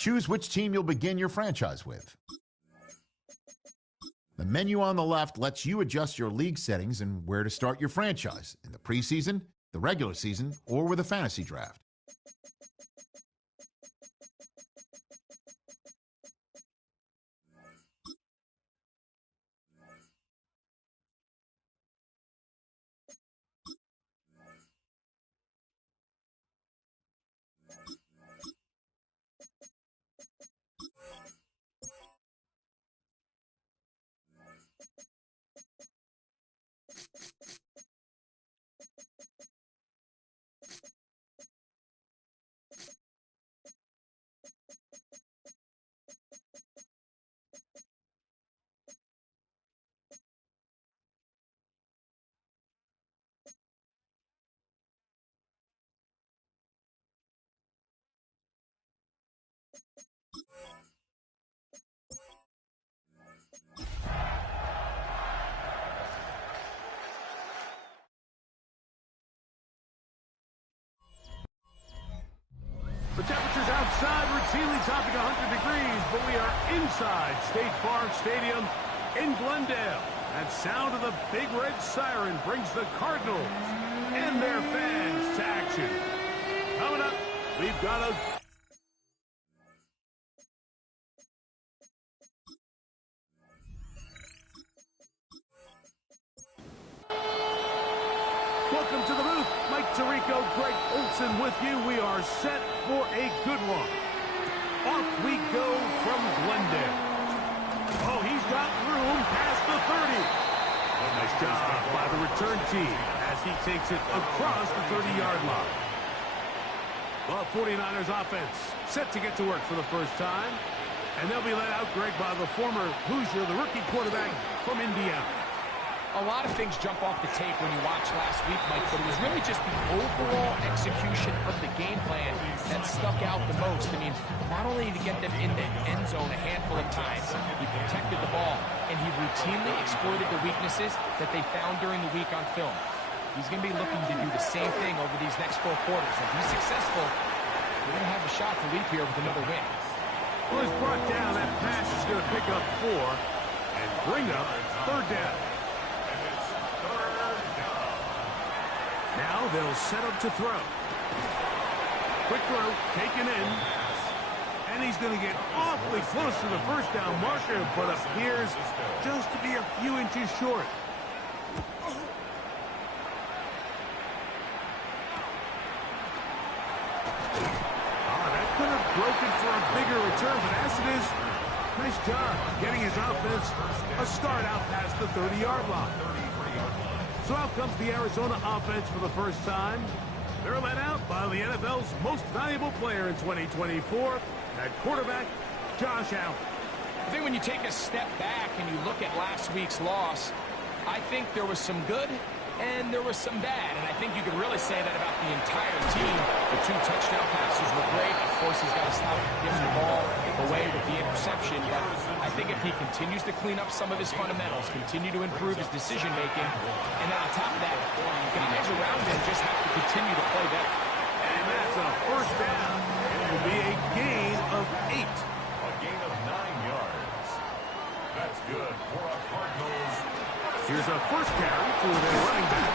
Choose which team you'll begin your franchise with. The menu on the left lets you adjust your league settings and where to start your franchise in the preseason, the regular season, or with a fantasy draft. The temperatures outside routinely topping 100 degrees, but we are inside State Farm Stadium in Glendale. That sound of the big red siren brings the Cardinals and their fans to action. Coming up, we've got a... Welcome to the booth. Mike Tirico, Greg Olson with you. We are set for a good one. Off we go from Glendale. Oh, he's got room past the 30. Nice job by the return team as he takes it across the 30-yard line. Well, 49ers offense set to get to work for the first time. And they'll be led out, Greg, by the former Hoosier, the rookie quarterback from Indiana. A lot of things jump off the tape when you watch last week, Mike, but it was really just the overall execution of the game plan that stuck out the most. I mean, not only to get them in the end zone a handful of times, he protected the ball, and he routinely exploited the weaknesses that they found during the week on film. He's going to be looking to do the same thing over these next 4 quarters. If he's successful, we're going to have a shot to leave here with another win. Well, he's brought down. That pass is going to pick up 4 and bring up 3rd down. Now they'll set up to throw. Quick throw, taken in. And he's going to get awfully close to the first down marker, but appears just to be a few inches short. That could have broken for a bigger return, but as it is, nice job getting his offense a start out past the 30-yard line. So out comes the Arizona offense for the first time. They're led out by the NFL's most valuable player in 2024, at quarterback, Josh Allen. I think when you take a step back and you look at last week's loss, I think there was some good and there was some bad. And I think you could really say that about the entire team. The 2 touchdown passes were great. Of course, he's got to stop giving the ball away with the interception. But I think if he continues to clean up some of his fundamentals, continue to improve his decision-making, and then on top of that, guys around him just have to continue to play better. And that's a first down. It will be a gain of 8. A gain of 9 yards. That's good for a Cardinals. Here's a first carry for their running back.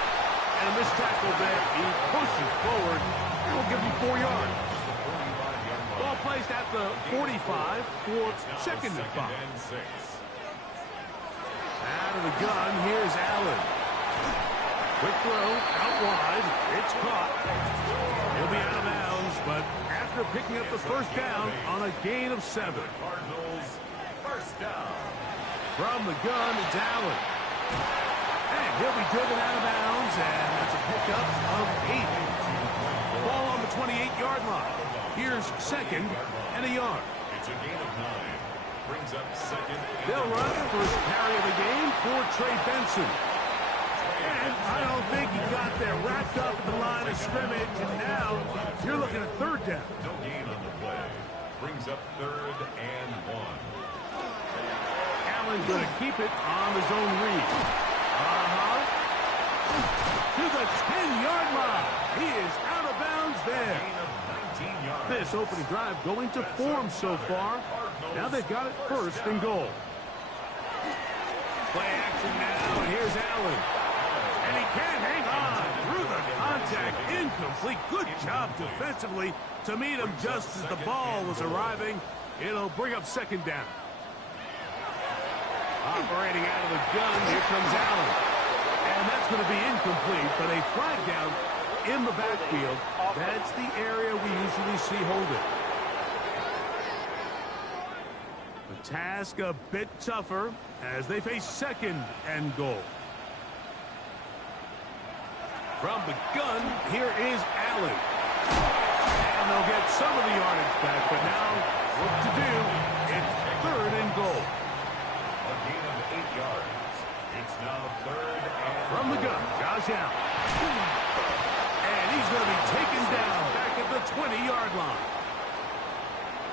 And a missed tackle there. He pushes forward. It will give him 4 yards. Ball placed at the 45 for 2nd and 5. Out of the gun, here's Allen. Quick throw, out wide. It's caught. He'll be out of bounds, but after picking up the first down on a gain of 7. Cardinals, first down. From the gun, it's Allen. And he'll be driven out of bounds, and that's a pickup of 8. Ball on the 28-yard line. Here's 2nd and a yard. It's a gain of 9. Brings up 2nd. They'll run first carry of the game for Trey Benson. And I don't think he got there wrapped up at the line of scrimmage, and now you're looking at 3rd down. No gain on the play. Brings up 3rd and 1. Allen's going to keep it on his own read. To the 10-yard line. He is out of bounds there. Gain of yards. This opening drive going to form so far. Now they've got it first and goal. Play action now, and here's Allen. And he can't hang on through the contact. Incomplete. Good job defensively to meet him just as the ball was arriving. It'll bring up second down. Operating out of the gun, here comes Allen. And that's going to be incomplete, but a flag down in the backfield. That's the area we usually see holding. The task a bit tougher as they face second and goal. From the gun, here is Allen. And they'll get some of the yardage back, but now what to do? It's third and goal. A gain of 8 yards. It's now third and From the gun, Josh Allen. And he's going to be taken down back at the 20-yard line.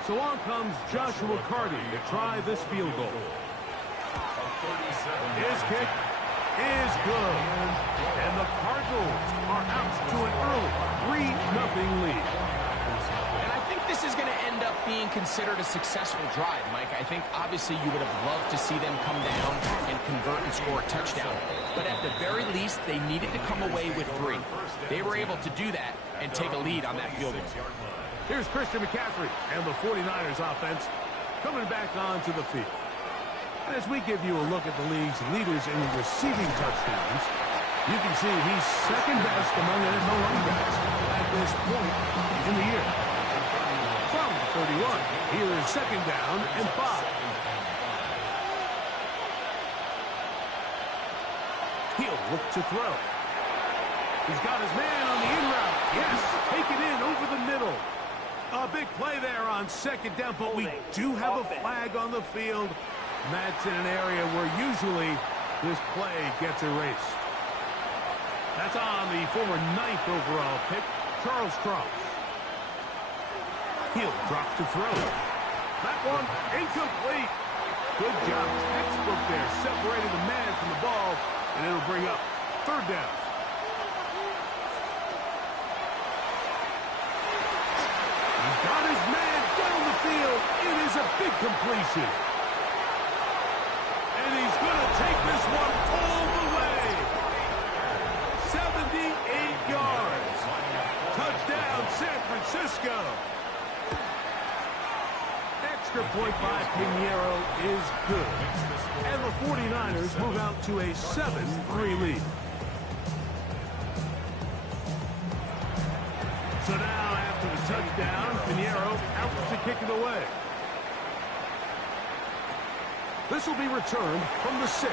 So on comes Joshua Carty to try this field goal. His kick is good. And the Cardinals are out to an early 3-0 lead. And I think this is going to end up being considered a successful drive, Mike. I think obviously you would have loved to see them come down and convert and score a touchdown. But at the very least, they needed to come away with 3. They were able to do that and take a lead on that field goal. Here's Christian McCaffrey and the 49ers offense coming back onto the field. And as we give you a look at the league's leaders in receiving touchdowns, you can see he's second best among NFL running backs at this point in the year. From the 31, here is second down and 5. He'll look to throw. He's got his man on the in route. Yes, take it in over the middle. A big play there on second down, but we do have a flag on the field. And that's in an area where usually this play gets erased. That's on the former 9th overall pick, Charles Cross. He'll drop to throw. That one incomplete. Good job, textbook there, separating the man from the ball, and it'll bring up third down. He's got his man down the field. It is a big completion. And he's going to take this one all the way. 78 yards. Touchdown, San Francisco. Extra point by Pinheiro is good. And the 49ers move out to a 7-3 lead. So now, after the touchdown, Pinheiro out to kick it away. This will be returned from the 6.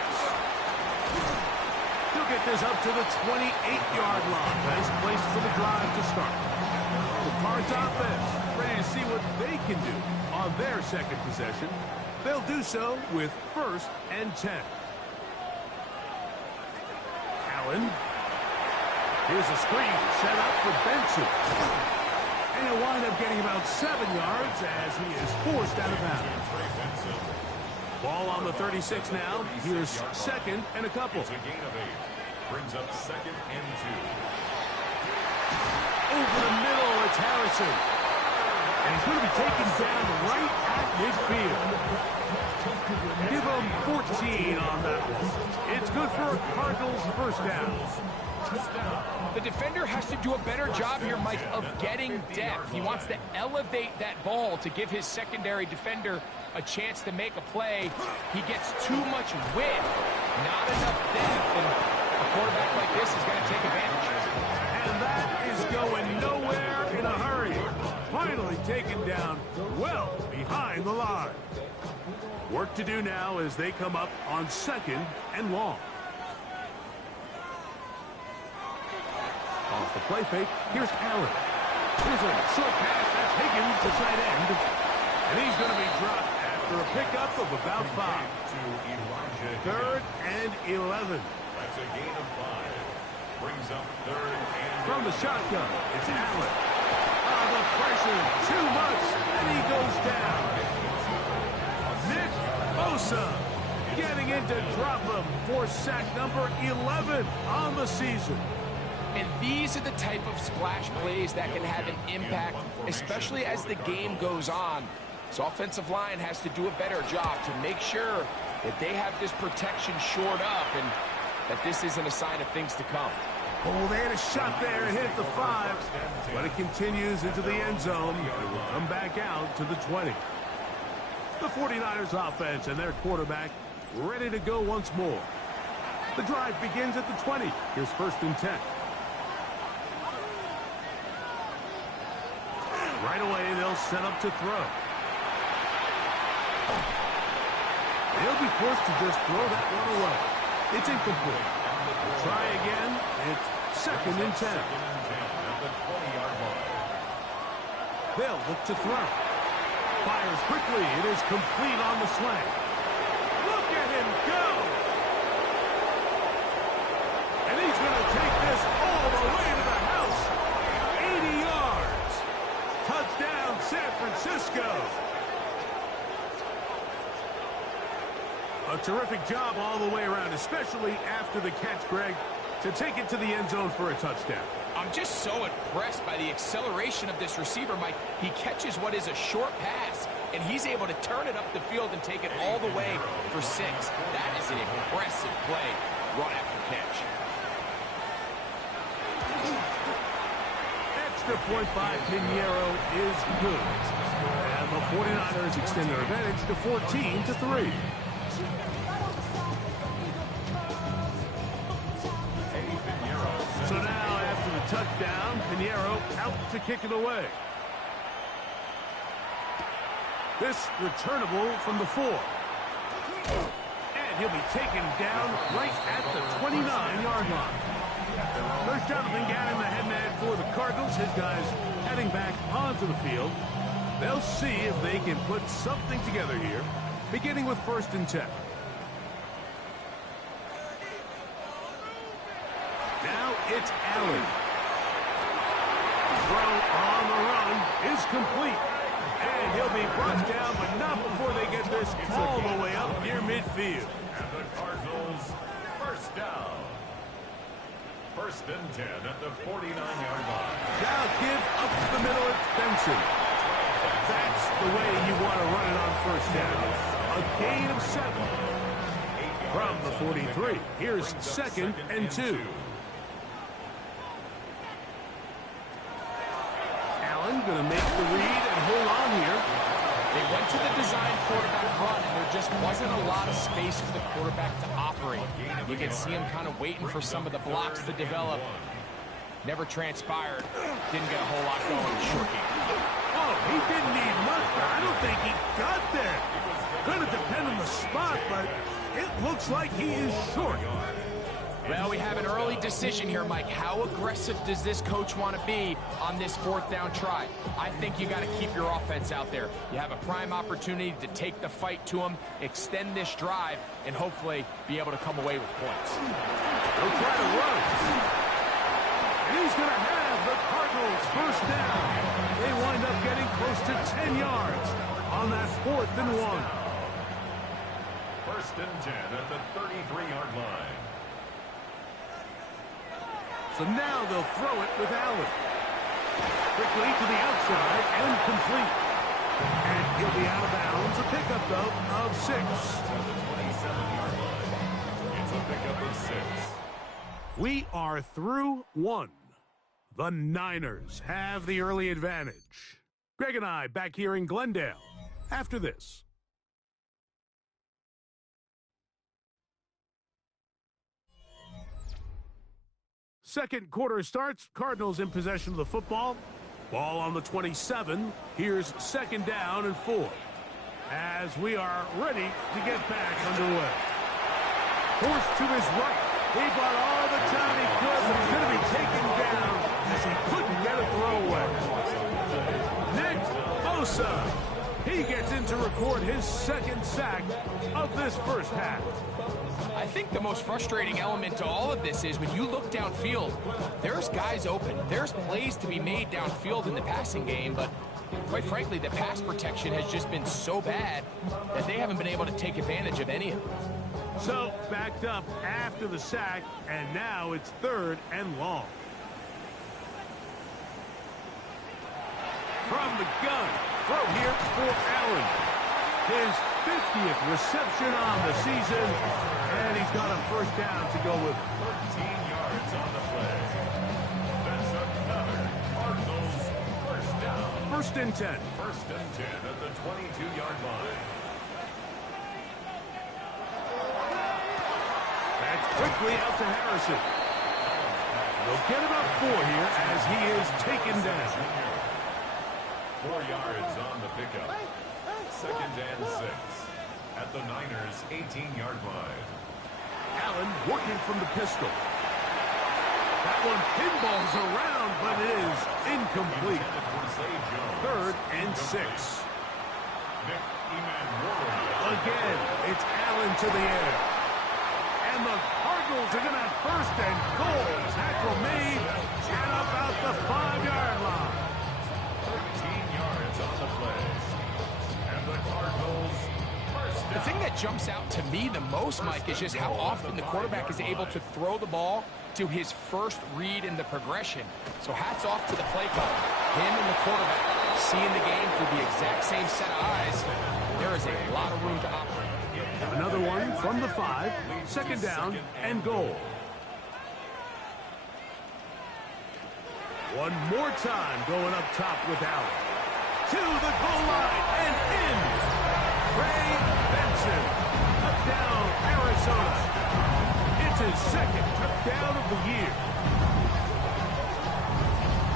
He'll get this up to the 28-yard line. Nice place for the drive to start. The Cards offense ready to see what they can do on their second possession. They'll do so with first and 10. Allen. Here's a screen set up for Benson. And he'll wind up getting about 7 yards as he is forced out of bounds. Ball on the 36 now. Here's second and a couple. It's a gain of 8. Brings up second and 2. Over the middle, it's Harrison. And he's going to be taken down right at midfield. Give him 14 on that one. It's good for a Cardinals first down. The defender has to do a better job here, Mike, of getting depth. He wants to elevate that ball to give his secondary defender a chance to make a play. He gets too much width, not enough depth, and a quarterback like this is going to take advantage. And that is going nowhere in a hurry. Finally taken down well behind the line. Work to do now as they come up on second and long. Off the play fake, here's Allen. Here's a short pass, that's Higgins, the tight end. And he's going to be dropped after a pickup of about 5. Third and 11. That's a gain of 5. Brings up third and From the shotgun, it's Allen. Oh, the pressure, too much, and he goes down. Nick Bosa getting in to drop him for sack number 11 on the season. And these are the type of splash plays that can have an impact, especially as the game goes on. So offensive line has to do a better job to make sure that they have this protection shored up and that this isn't a sign of things to come. Oh, they had a shot there and hit it to 5. But it continues into the end zone. It will come back out to the 20. The 49ers offense and their quarterback ready to go once more. The drive begins at the 20. Here's 1st and 10. Right away, they'll set up to throw. They'll be forced to just throw that one away. It's incomplete. They'll try again. It's 2nd and 10. They'll look to throw. Fires quickly. It is complete on the slant. Look at him go! And he's going to take this all the way to the house. 80 yards. Touchdown, San Francisco. A terrific job all the way around, especially after the catch, Greg, to take it to the end zone for a touchdown. I'm just so impressed by the acceleration of this receiver, Mike. He catches what is a short pass, and he's able to turn it up the field and take it all the way for 6. That is an impressive play, run after catch. Extra point by Pinheiro is good. And the 49ers extend their advantage to 14-3. So now, after the touchdown, Pinheiro out to kick it away. This returnable from the 4. And he'll be taken down right at the 29-yard line. There's Jonathan Gannon, the head man for the Cardinals. His guys heading back onto the field. They'll see if they can put something together here, beginning with 1st and 10. Now it's Allen. Throw on the run is complete. And he'll be brought down, but not before they get this all the way up near midfield. And the Cardinals, 1st down. 1st and 10 at the 49-yard line. Now give up the middle at Benson. That's the way you want to run it on 1st down. A gain of 7. From the 43, here's 2nd and 2. Allen going to make the read and hold on here. They went to the design quarterback run, and there just wasn't a lot of space for the quarterback to operate. You can see him kind of waiting for some of the blocks to develop. Never transpired. Didn't get a whole lot going in short game. Oh, he didn't need much, but I don't think he got there. Going to depend on the spot, but it looks like he is short. Well, we have an early decision here, Mike. How aggressive does this coach want to be on this 4th down try? I think you got to keep your offense out there. You have a prime opportunity to take the fight to him, extend this drive, and hopefully be able to come away with points. They'll try to run. And he's going to have the Cardinals 1st down. They wind up getting close to 10 yards on that 4th and 1. 1st and 10 at the 33-yard line. So now they'll throw it with Allen. Quickly to the outside and complete. And he'll be out of bounds. A pickup, though, of 6. To the 27-yard line. It's a pickup of 6. We are through 1. The Niners have the early advantage. Greg and I back here in Glendale after this. Second quarter starts. Cardinals in possession of the football. Ball on the 27. Here's 2nd down and 4. As we are ready to get back underway. Forced to his right. He bought all the time he could, but he's going to be taken down as he couldn't get a throwaway. Nick Bosa. He gets in to record his 2nd sack of this 1st half. I think the most frustrating element to all of this is when you look downfield, there's guys open. There's plays to be made downfield in the passing game, but quite frankly, the pass protection has just been so bad that they haven't been able to take advantage of any of it. So, backed up after the sack, and now it's 3rd and long. from the gun. Throw here for Allen. His 50th reception on the season, and he's got a first down to go with. 13 yards on the play. That's another Cardinals first down. First and 10. First and 10 at the 22-yard line. That's quickly out to Harrison. They'll get about 4 here as he is taken down. 4 yards on the pickup. Second and 6 at the Niners' 18-yard line. Allen working from the pistol. That one pinballs around, but it is incomplete. Third and 6. Again, it's Allen to the air. And the Cardinals are going to have first and goal. Tackle made at about the 5-yard line. 13 yards on the play. And the Cardinals first down. The thing that jumps out to me the most, Mike, is just how often the quarterback is able to throw the ball to his first read in the progression. So hats off to the play caller. Him and the quarterback seeing the game through the exact same set of eyes. There is a lot of room to operate. Another one from the 5. Second down and goal. One more time going up top with Allen. To the goal line and in. Ray Benson. Touchdown, Arizona. It's his second touchdown of the year.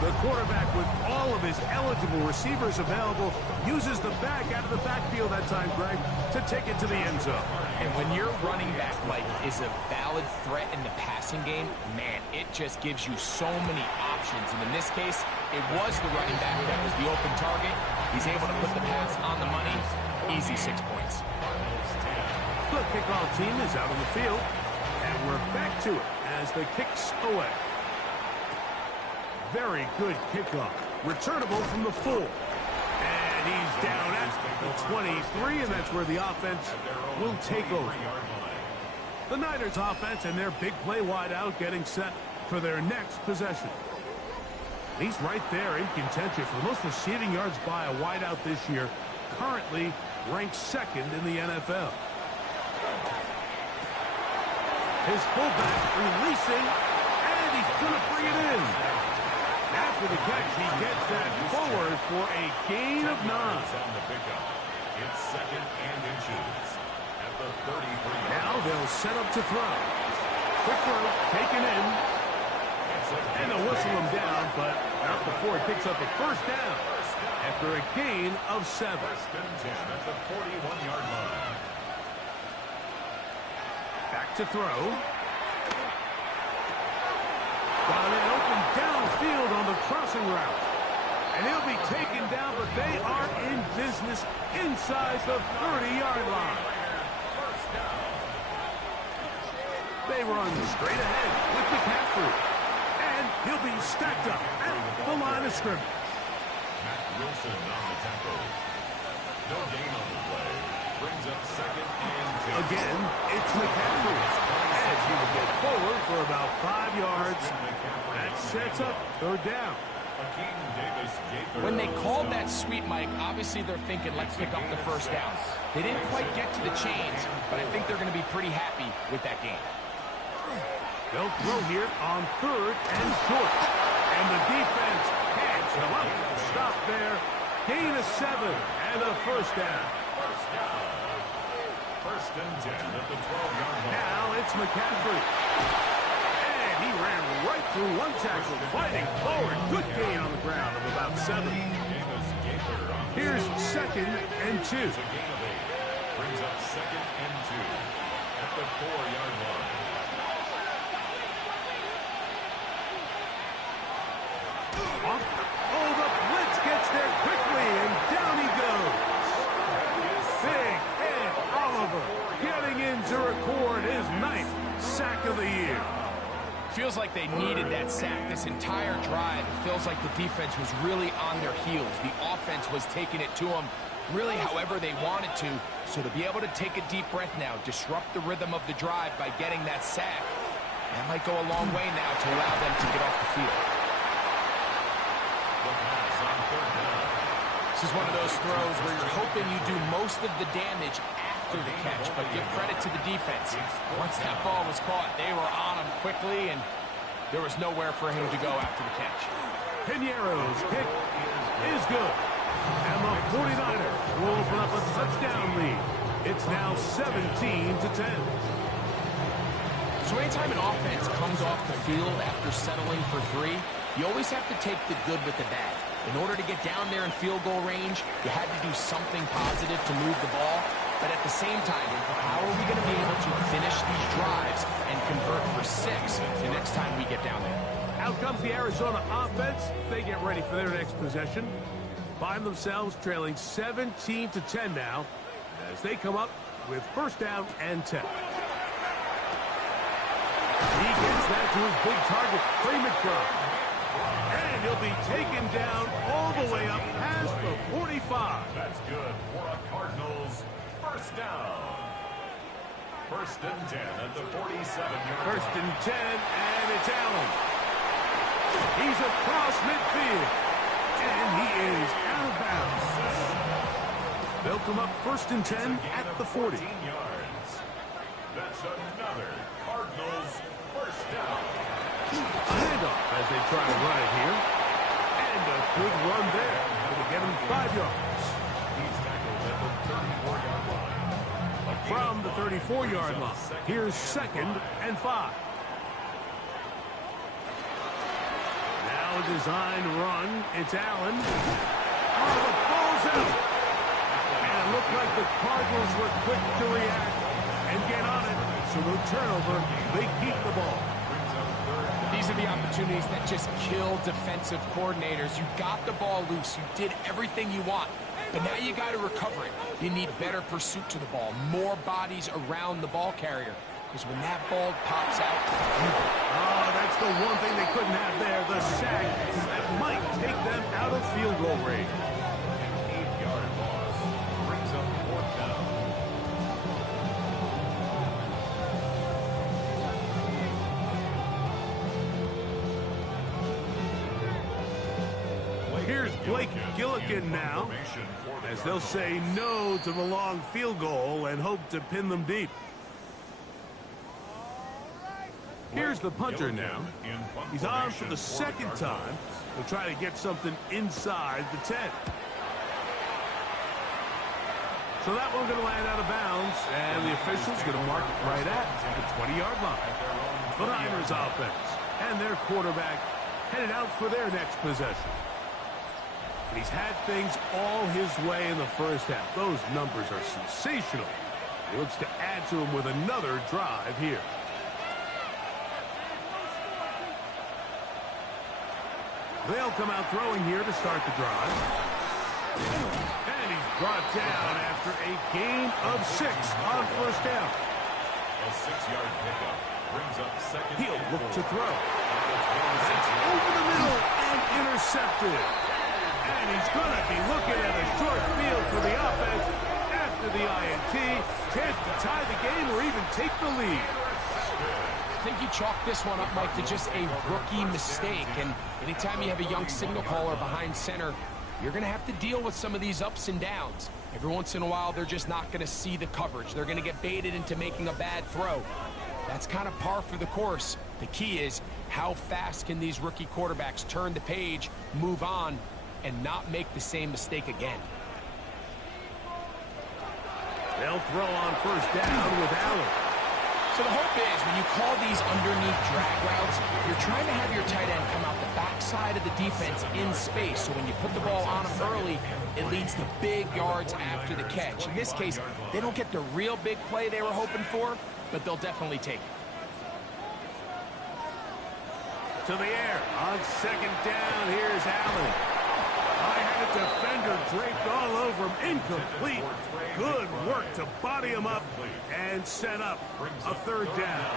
The quarterback, with all of his eligible receivers available, uses the back out of the backfield that time, Greg, to take it to the end zone. And when your running back, Mike, is a valid threat in the passing game, man, it just gives you so many options. And in this case, it was the running back that was the open target. He's able to put the pass on the money. Easy 6 points. The kickoff team is out on the field, and we're back to it as the kicks away. Very good kickoff. Returnable from the 4. And he's down at the 23, and that's where the offense will take over. The Niners offense and their big play wideout getting set for their next possession. He's right there in contention for the most receiving yards by a wideout this year, currently ranked 2nd in the NFL. His fullback releasing, and he's going to bring it in. After the catch, he gets that forward for a gain of 9. It's second and inches at the 33. Now they'll set up to throw. Quick throw, taken in. And they'll whistle him down, but not before he picks up a first down after a gain of 7. First and 10 at the 41-yard line. Back to throw. Got it open downfield on the crossing route. And he'll be taken down, but they are in business inside the 30-yard line. They run straight ahead with McCaffrey. And he'll be stacked up at the line of scrimmage. Matt Wilson on the tackle. No gain on the play. Brings up second and 10. Again, it's McCaffrey. As he will get forward for about 5 yards. That sets up third down. When they called that sweep, Mike, obviously they're thinking, let's pick up the first down. They didn't quite get to the chains, but I think they're going to be pretty happy with that game. They'll throw here on third and short. And the defense can't come up. Stop there. Gain of 7 and a first down. First and 10 at the 12-yard line. Now it's McCaffrey. And he ran right through one tackle, fighting forward. Good gain on the ground of about 7. Here's second and 2. Brings up second and 2 at the 4-yard line. Oh, the blitz gets there quickly, and down he goes. Big Ed Oliver getting in to record his 9th sack of the year. Feels like they needed that sack this entire drive. It feels like the defense was really on their heels. The offense was taking it to them really however they wanted to. So to be able to take a deep breath now, disrupt the rhythm of the drive by getting that sack, that might go a long way now to allow them to get off the field. The pass on third down. This is one of those throws where you're hoping you do most of the damage after the catch, but give credit to the defense. Once that ball was caught, they were on him quickly, and there was nowhere for him to go after the catch. Piñeiro's kick is good. And the 49ers will open up a touchdown lead. It's now 17-10. So anytime an offense comes off the field after settling for 3, you always have to take the good with the bad. In order to get down there in field goal range, you had to do something positive to move the ball. But at the same time, how are we going to be able to finish these drives and convert for 6 the next time we get down there? Out comes the Arizona offense. They get ready for their next possession. Find themselves trailing 17-10 now as they come up with first down and 10. He gets that to his big target, Trey McBride. And he'll be taken down all the way up past the 45. That's good for a Cardinals first down. First and 10 at the 47-yard line. First and 10, and it's Allen. He's across midfield, and he is out of bounds. They'll come up first and 10 at the 40. 14 yards. That's another Cardinals first down. Handoff as they try to run it here. And a good run there. It'll get him 5 yards. He's tackled at the 34-yard line. From the 34-yard line, here's second and 5. Now a designed run. It's Allen. Oh, the ball's out. And it looked like the Cardinals were quick to react and get on it. So no turnover. They keep the ball. These are the opportunities that just kill defensive coordinators. You got the ball loose. You did everything you want. But now you got to recover it. You need better pursuit to the ball, more bodies around the ball carrier. Because when that ball pops out, oh, that's the one thing they couldn't have there, the sack that might take them out of field goal range. An 8-yard loss brings up fourth down. Here's Blake Gillikin now, as they'll say no to the long field goal and hope to pin them deep. Here's the punter now. He's on for the second time. He'll try to get something inside the 10. So that one's going to land out of bounds, and the official's going to mark it right at the 20-yard line. The Niners offense and their quarterback headed out for their next possession. And he's had things all his way in the first half. Those numbers are sensational. He looks to add to them with another drive here. They'll come out throwing here to start the drive. And he's brought down after a gain of 6 on first down. A 6-yard pickup brings up second. He'll look to throw. That's over the middle and intercepted. And he's going to be looking at a short field for the offense after the INT. Chance to tie the game or even take the lead. I think you chalk this one up, Mike, to just a rookie mistake. And anytime you have a young signal caller behind center, you're going to have to deal with some of these ups and downs. Every once in a while, they're just not going to see the coverage. They're going to get baited into making a bad throw. That's kind of par for the course. The key is how fast can these rookie quarterbacks turn the page, move on, and not make the same mistake again. They'll throw on first down with Allen. So the hope is when you call these underneath drag routes, you're trying to have your tight end come out the backside of the defense in space. So when you put the ball on him early, it leads to big yards after the catch. In this case, they don't get the real big play they were hoping for, but they'll definitely take it. To the air on second down. Here's Allen. I had a defender draped all over him. Incomplete. Good work to body him up and set up a third down.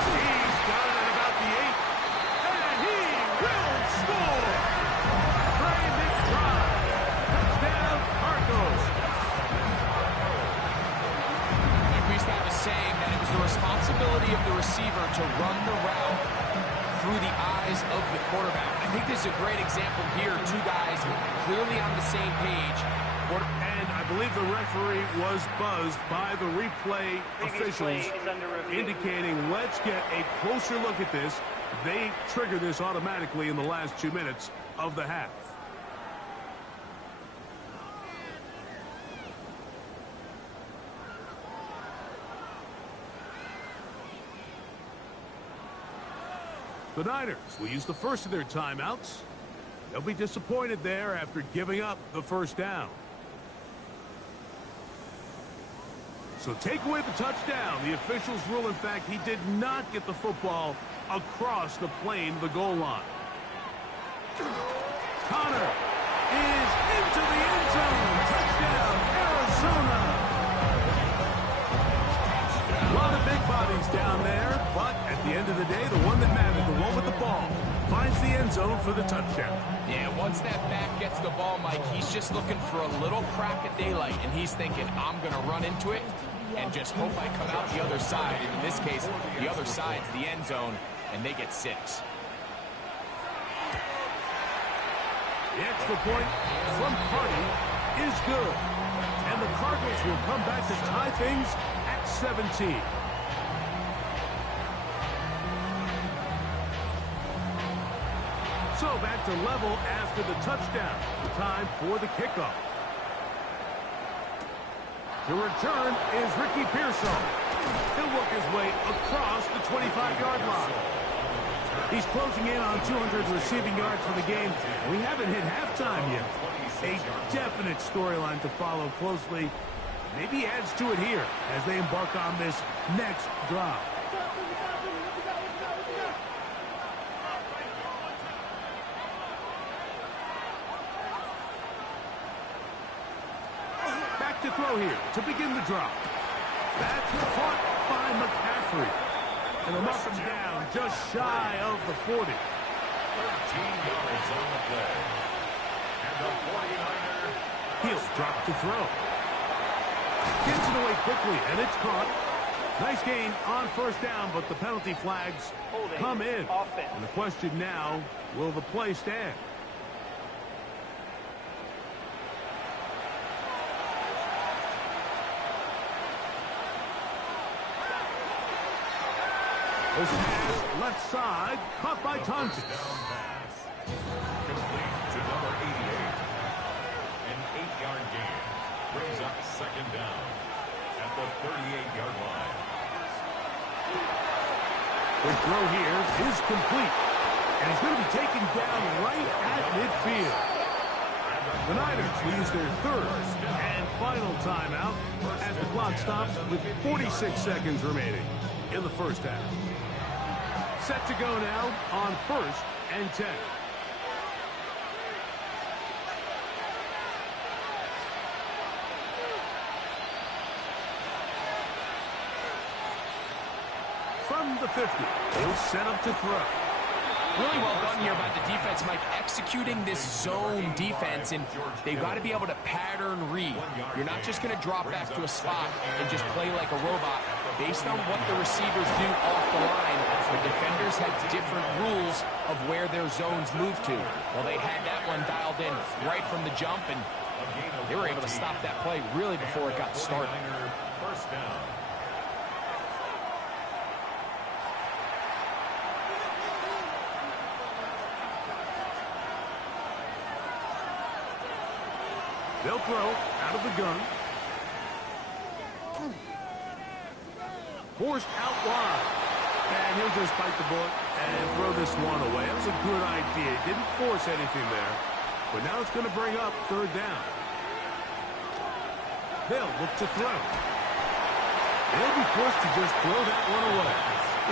He's got it at about the 8. And he will score. Trey McBride. Touchdown, Cardinals. We used to have a saying that it was the responsibility of the receiver to run the route through the eyes of the quarterback. I think this is a great example here. Two guys clearly on the same page. And I believe the referee was buzzed by the replay officials indicating, let's get a closer look at this. They trigger this automatically in the last 2 minutes of the half. The Niners will use the first of their timeouts. They'll be disappointed there after giving up the first down. So take away the touchdown. The officials rule, in fact, he did not get the football across the plane, the goal line. Connor is into the end zone. Touchdown, Arizona. A lot of big bodies down there, but at the end of the day, the one that mattered, the one with the ball, finds the end zone for the touchdown. Yeah, once that back gets the ball, Mike, he's just looking for a little crack of daylight, and he's thinking, I'm going to run into it and just hope I come out the other side. And in this case, the other side's the end zone, and they get 6. The extra point from Party is good. And the Cardinals will come back to tie things at 17. So back to level after the touchdown. Time for the kickoff. The return is Ricky Pearsall. He'll work his way across the 25-yard line. He's closing in on 200 receiving yards for the game. We haven't hit halftime yet. A definite storyline to follow closely. Maybe adds to it here as they embark on this next drive. Back to throw here to begin the drop. That's caught by McCaffrey. And they'll mark him down just shy of the 40. 13 yards on the play. And the 49er. He'll drop to throw. Gets it away quickly, and it's caught. Nice gain on first down, but the penalty flags come in. And the question now, will the play stand? This pass left side, caught by Thompson. Down pass. Complete to number 88. An 8-yard gain brings up second down at the 38-yard line. The throw here is complete. And it's going to be taken down right at midfield. The Niners will use their third and final timeout as the clock stops with 46 seconds remaining in the first half. Set to go now on 1st and 10. From the 50, he'll set up to throw. Really well done here by the defense, Mike, executing this zone defense, and they've got to be able to pattern read. You're not just going to drop back to a spot and just play like a robot. Based on what the receivers do off the line, the defenders have different rules of where their zones move to. Well, they had that one dialed in right from the jump, and they were able to stop that play really before it got started. First down. They'll throw out of the gun. Forced out wide. And he'll just bite the bullet and throw this one away. That was a good idea. Didn't force anything there. But now it's going to bring up third down. They'll look to throw. They'll be forced to just throw that one away.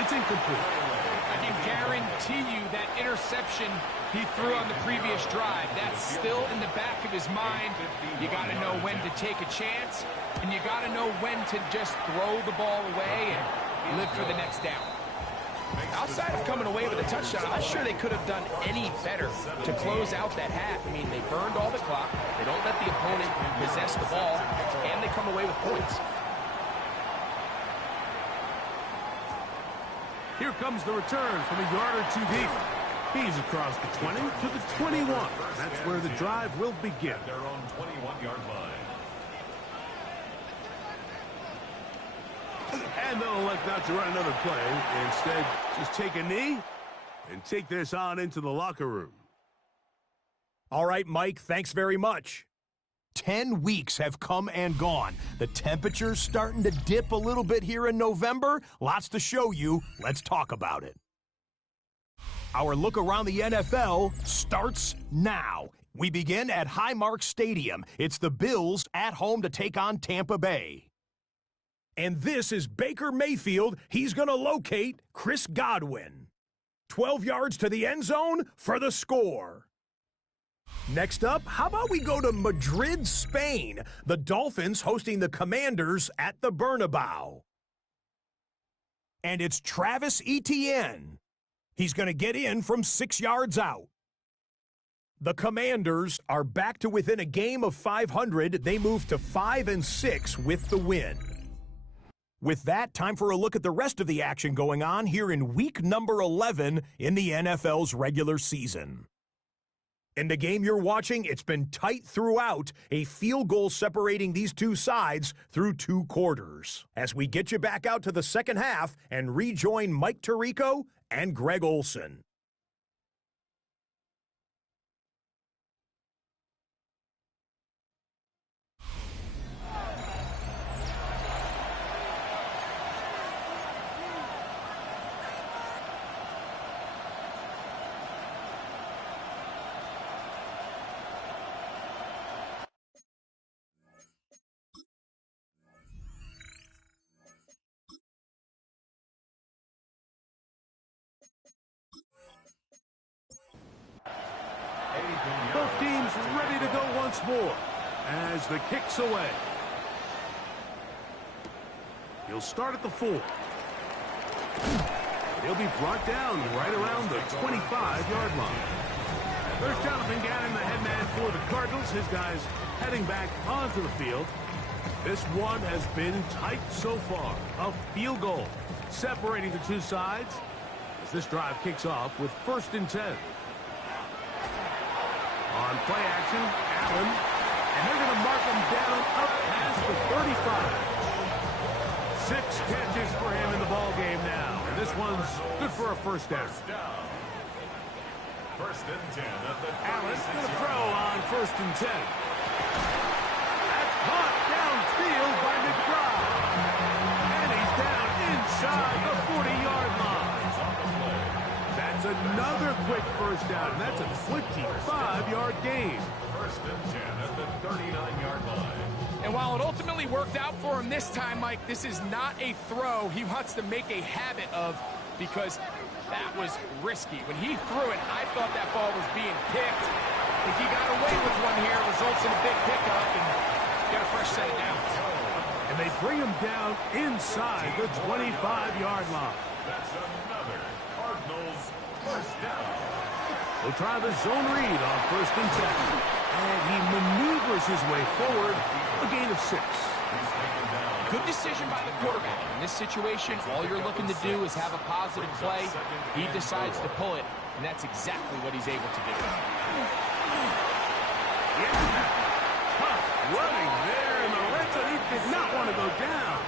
It's incomplete. I can guarantee you that interception he threw on the previous drive, that's still in the back of his mind. You got to know when to take a chance, and you got to know when to just throw the ball away and live for the next down. Outside of coming away with a touchdown, I'm not sure they could have done any better to close out that half. I mean, they burned all the clock, they don't let the opponent possess the ball, and they come away with points. Here comes the return from a yard or two deep. He's across the 20 to the 21. That's where the drive will begin. At their own 21-yard line. And they'll elect not to run another play. Instead, just take a knee and take this on into the locker room. All right, Mike, thanks very much. 10 weeks have come and gone. The temperature's starting to dip a little bit here in November. Lots to show you. Let's talk about it. Our look around the NFL starts now. We begin at Highmark Stadium. It's the Bills at home to take on Tampa Bay. And this is Baker Mayfield. He's going to locate Chris Godwin. 12 yards to the end zone for the score. Next up, how about we go to Madrid, Spain? The Dolphins hosting the Commanders at the Bernabeu. And it's Travis Etienne. He's going to get in from 6 yards out. The Commanders are back to within a game of 500. They move to 5-6 with the win. With that, time for a look at the rest of the action going on here in week number 11 in the NFL's regular season. In the game you're watching, it's been tight throughout, a field goal separating these two sides through 2 quarters. As we get you back out to the second half and rejoin Mike Tirico and Greg Olson. Both teams ready to go once more as the kick's away. He'll start at the 4. He'll be brought down right around the 25-yard line. There's Jonathan Gannon, the head man for the Cardinals. His guys heading back onto the field. This one has been tight so far. A field goal separating the two sides as this drive kicks off with 1st and 10. On play action, Allen, and they're going to mark him down up past the 35. 6 catches for him in the ball game now, and this one's good for a first down. 1st and 10 at the Allen's going to throw on 1st and 10. That's caught downfield by McBride, and he's down inside the 40-yard line. That's another quick first down, and that's a 25-yard gain. 1st and 10 at the 39-yard line. And while it ultimately worked out for him this time, Mike, this is not a throw he wants to make a habit of because that was risky. When he threw it, I thought that ball was being picked. If he got away with one here, it results in a big pickup and get a fresh set of downs. And they bring him down inside the 25-yard line. That's another Cardinals first down. We'll try the zone read on 1st and 10. And he maneuvers his way forward, a gain of 6. Good decision by the quarterback. In this situation, all you're looking to do is have a positive play. He decides to pull it, and that's exactly what he's able to do. Yeah, tough running there in the red zone. He did not want to go down.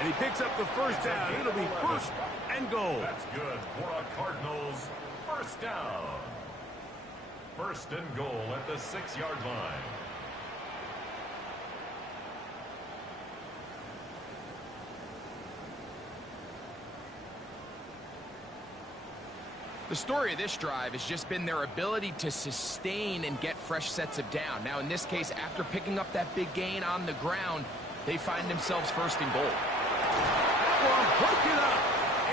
And he picks up the first down. It'll be 1st and goal. That's good for a Cardinals first down. 1st and goal at the 6-yard line. The story of this drive has just been their ability to sustain and get fresh sets of down. Now, in this case, after picking up that big gain on the ground, they find themselves 1st and goal. Well, hook it up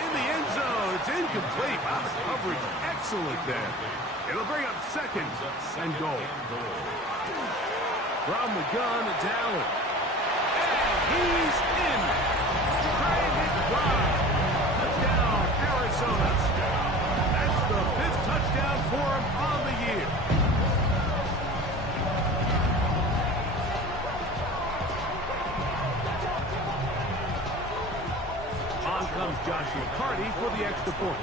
in the end zone. It's incomplete. Wow, the coverage excellent there. It'll bring up 2nd and goal. From the gun, it's Allen. And he's in. Trey McBride. Touchdown, Arizona. That's the 5th touchdown for him on the year. On comes Josh McCarty for the extra point.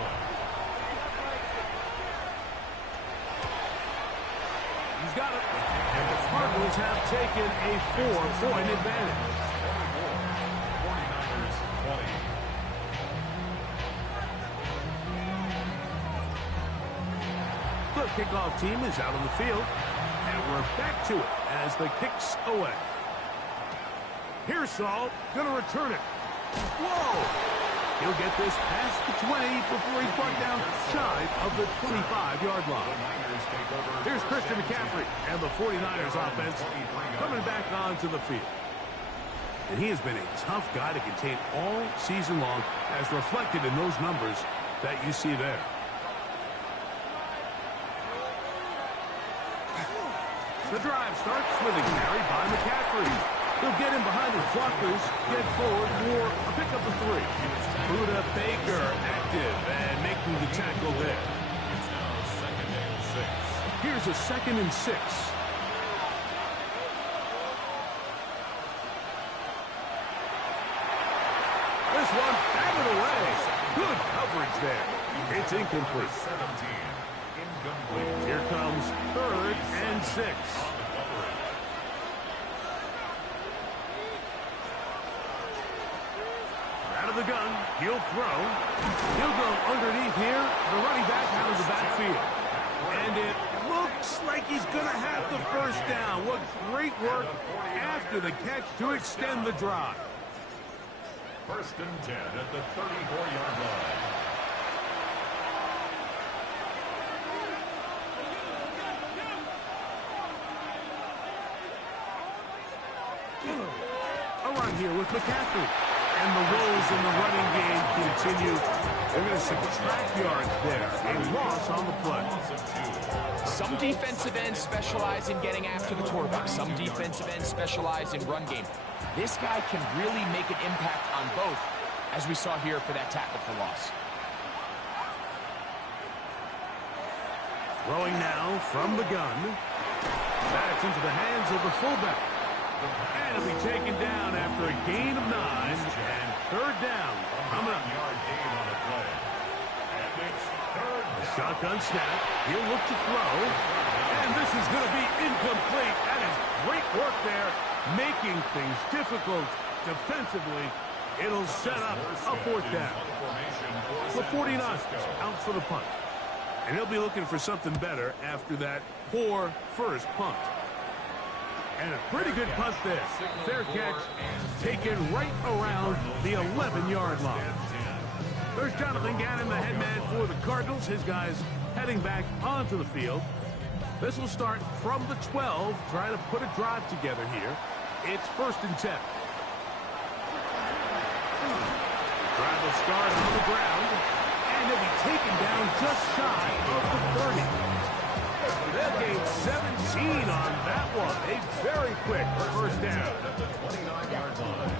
He's got it. And the Cardinals have taken a 4-point advantage. 49ers 20. The kickoff team is out on the field, and we're back to it as the kick's away. Here's Saul, gonna return it. Whoa! He'll get this past the 20 before he's brought down shy of the 25-yard line. Here's Christian McCaffrey and the 49ers offense coming back onto the field. And he has been a tough guy to contain all season long, as reflected in those numbers that you see there. The drive starts with a carry by McCaffrey. He'll get in behind his blockers, get forward for a pickup of 3. Buda Baker active and making the tackle there. It's now 2nd and 6. Here's a 2nd and 6. This one batted away. Good coverage there. It's incomplete. 17. Incomplete. Here comes 3rd and 6. Out of the gun, he'll throw. He'll go underneath here. The running back out of the backfield. And it looks like he's going to have the first down. What great work after the catch to extend the drive. 1st and 10 at the 34-yard line. A run here with McCaffrey. And the woes in the running game continue. They're going to subtract yards there. A loss on the play. Some defensive ends specialize in getting after the quarterback. Some defensive ends specialize in run game. This guy can really make an impact on both, as we saw here for that tackle for loss. Throwing now from the gun. That's into the hands of the fullback. And it'll be taken down after a gain of 9. And 3rd down coming up. Yard gain on the play. And it's 3rd down. Shotgun snap. He'll look to throw. And this is going to be incomplete. That is great work there, making things difficult defensively. It'll set up a 4th down. The 49ers out for the punt. And he'll be looking for something better after that poor first punt. And a pretty good punt there. Fair catch, taken right around the 11-yard line. There's Jonathan Gannon, the head man for the Cardinals. His guys heading back onto the field. This will start from the 12, trying to put a drive together here. It's 1st and 10. Drive will start on the ground, and he'll be taken down just shy of the 30. They'll gain 17 on that one. A very quick 1st down. At the 29-yard line.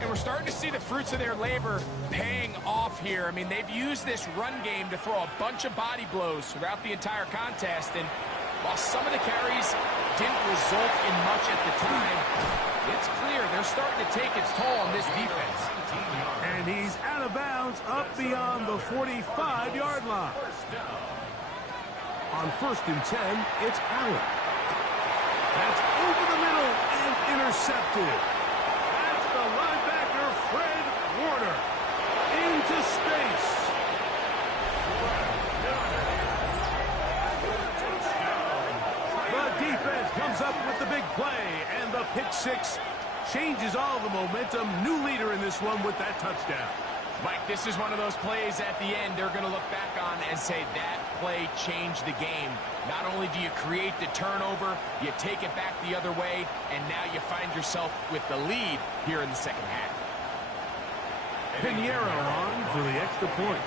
And we're starting to see the fruits of their labor paying off here. I mean, they've used this run game to throw a bunch of body blows throughout the entire contest. And while some of the carries didn't result in much at the time, it's clear they're starting to take its toll on this defense. And he's out of bounds up beyond the 45-yard line. On 1st and 10, it's Allen. That's over the middle and intercepted. That's the linebacker, Fred Warner, into space. The defense comes up with the big play, and the pick 6 changes all the momentum. New leader in this one with that touchdown. Mike, this is one of those plays at the end they're going to look back on and say that play changed the game. Not only do you create the turnover, you take it back the other way, and now you find yourself with the lead here in the 2nd half. Pinheiro on for the extra point.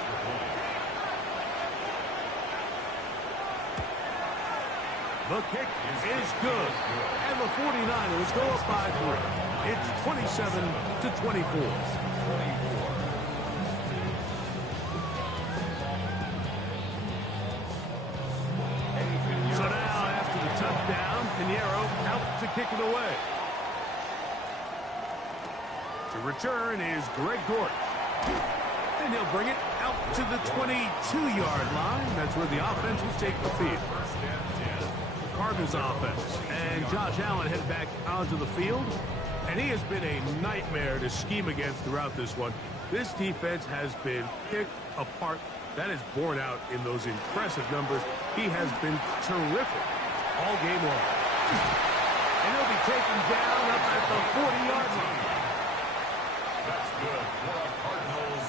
The kick is good, and the 49ers go up by 3. It's 27-24. Pinheiro out to kick it away. To return is Greg Dortch. And he'll bring it out to the 22-yard line. That's where the offense will take the field. The Cardinals offense. And Josh Allen headed back onto the field. And he has been a nightmare to scheme against throughout this one. This defense has been picked apart. That is borne out in those impressive numbers. He has been terrific all game long. And he'll be taken down up at the 40-yard line. That's good for the Cardinals.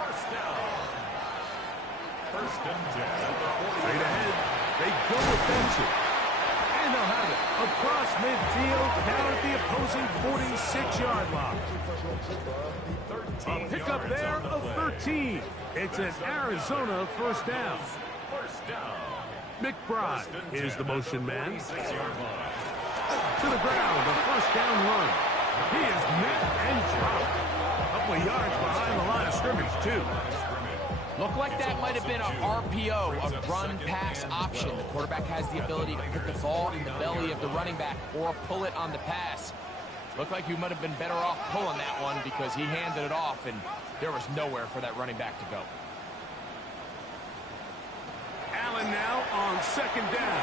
First down. First and 10 at the 40. Straight ahead, they go offensive. And they'll have it across midfield, down at the opposing 46-yard line. A pickup there of 13. It's an Arizona first down. First down. McBride is the motion man. 6-yard line. To the ground, a first down run. He is met and dropped. A couple of yards behind the line of scrimmage, too. Looked like that might have been an RPO, a run-pass option. The quarterback has the ability to put the ball in the belly of the running back or pull it on the pass. Looked like he might have been better off pulling that one because he handed it off, and there was nowhere for that running back to go. Allen now on second down.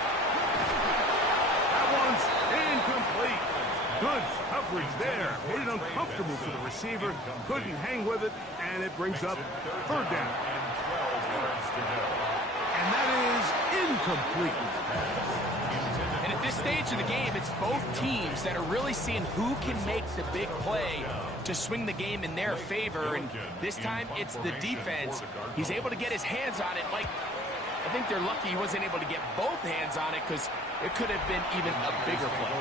That one's incomplete. Good coverage there. Made it uncomfortable for the receiver. Couldn't hang with it, and it brings up third down. And that is incomplete. And at this stage of the game, it's both teams that are really seeing who can make the big play to swing the game in their favor. And this time, it's the defense. He's able to get his hands on it. Like, I think they're lucky he wasn't able to get both hands on it because it could have been even a bigger play.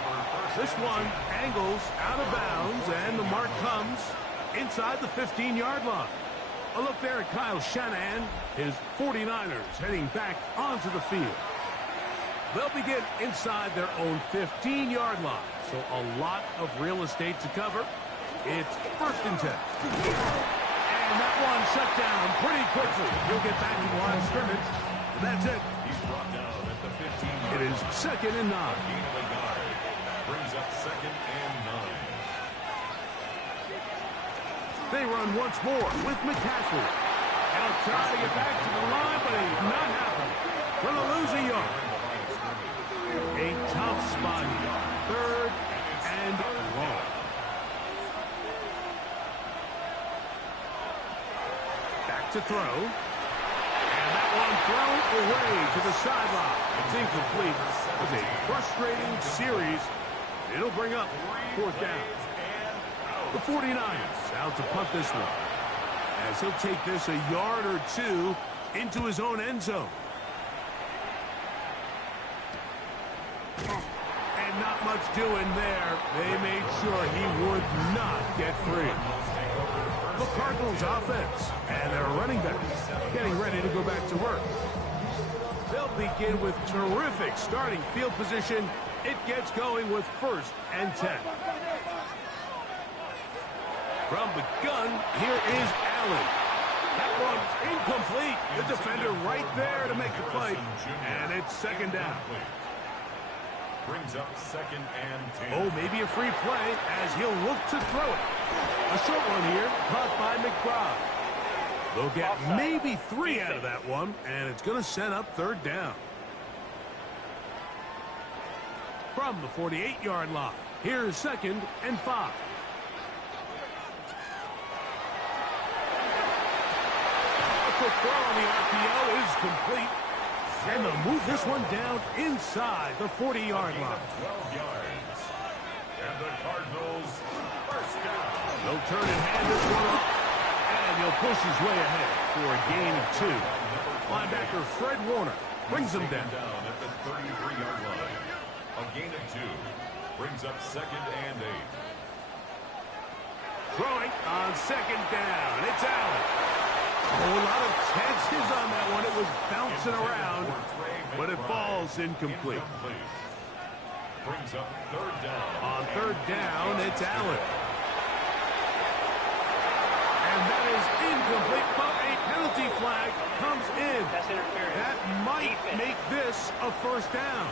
This one angles out of bounds, and the mark comes inside the 15-yard line. A look there at Kyle Shanahan, his 49ers heading back onto the field. They'll begin inside their own 15-yard line, so a lot of real estate to cover. It's first and 10. And that one shut down pretty quickly. He'll get back to the line of scrimmage. That's it. He's brought down at the 15. It is second and 9. Gain of a yard. Brings up second and 9. They run once more with McCaffrey. He'll try to get back to the line, but he's not happening. Gonna lose a yard. A tough spot here. Third and long. Back to throw. And that one thrown away to the sideline. It's incomplete. It was a frustrating series. It'll bring up fourth down. The 49ers out to punt this one, as he'll take this a yard or two into his own end zone. And not much doing there. They made sure he would not get free. The Cardinals offense and their running back getting ready to go back to work. They'll begin with terrific starting field position. It gets going with first and 10. From the gun, here is Allen. That one's incomplete. The defender right there to make the play. And it's second down. Brings up second and 10. Oh, maybe a free play as he'll look to throw it. A short one here, caught by McBride. They'll get maybe 3 out of that one, and it's going to set up third down. From the 48-yard line, here's second and 5. Quick throw on the RPO is complete. And they'll move this one down inside the 40-yard line. 12 yards. And the Cardinals first down. They'll turn and hand this one off. And he'll push his way ahead for a gain of 2. Linebacker Fred Warner brings him down. At the 33-yard line. A gain of 2. Brings up second and 8. Throwing on second down. It's Allen. A lot of chances on that one. It was bouncing around, but it falls incomplete. Brings up third down. On third down, it's Allen. And that is incomplete, but a penalty flag comes in. That's interference. That might make this a first down.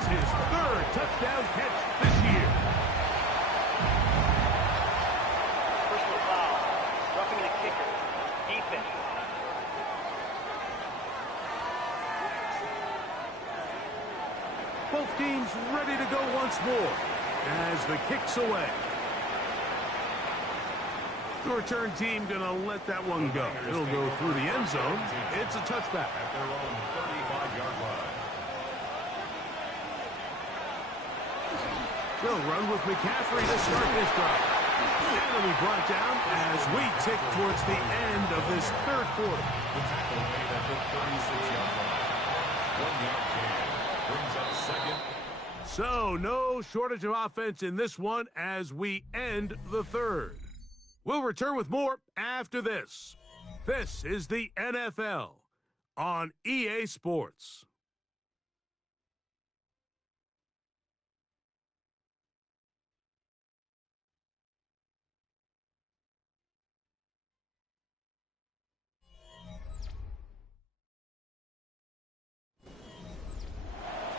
That's his third touchdown catch this year. Personal foul. Roughing the kicker. Defense. Both teams ready to go once more as the kick's away. The return team going to let that one go. It'll go through the end zone. It's a touchback. At their own 35-yard line. They'll run with McCaffrey to start this drive. And it'll be brought down as we tick towards the end of this third quarter. The tackle made at the 36-yard line. 1 yard gain. Brings up second. So no shortage of offense in this one as we end the third. We'll return with more after this. This is the NFL on EA Sports.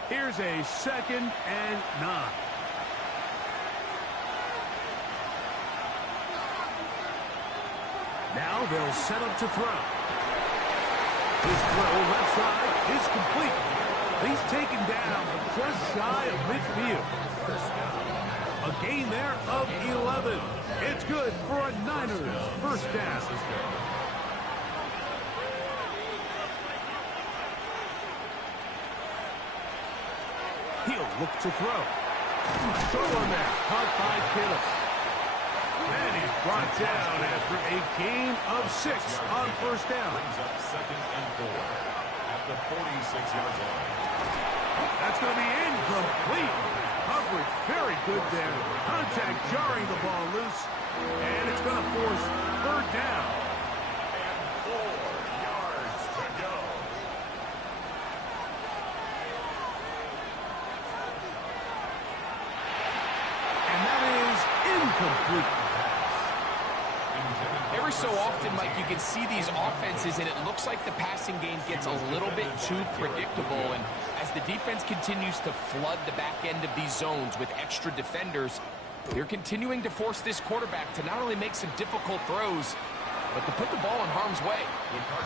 Here's a 2nd and 9. Now they'll set up to throw. His throw left side is complete. He's taken down just shy of midfield. A gain there of 11. It's good for a Niners first down. He'll look to throw. Short one there, caught by Kittle. And he's brought down after a gain of 6 on first down. Brings up 2nd and 4 at the 46-yard line. That's going to be incomplete. Coverage very good there. Contact jarring the ball loose. And it's going to force third down. And 4 yards to go. And that is incomplete. Every so often, Mike, you can see these offenses, and it looks like the passing game gets a little bit too predictable. And as the defense continues to flood the back end of these zones with extra defenders, they're continuing to force this quarterback to not only make some difficult throws, but to put the ball in harm's way.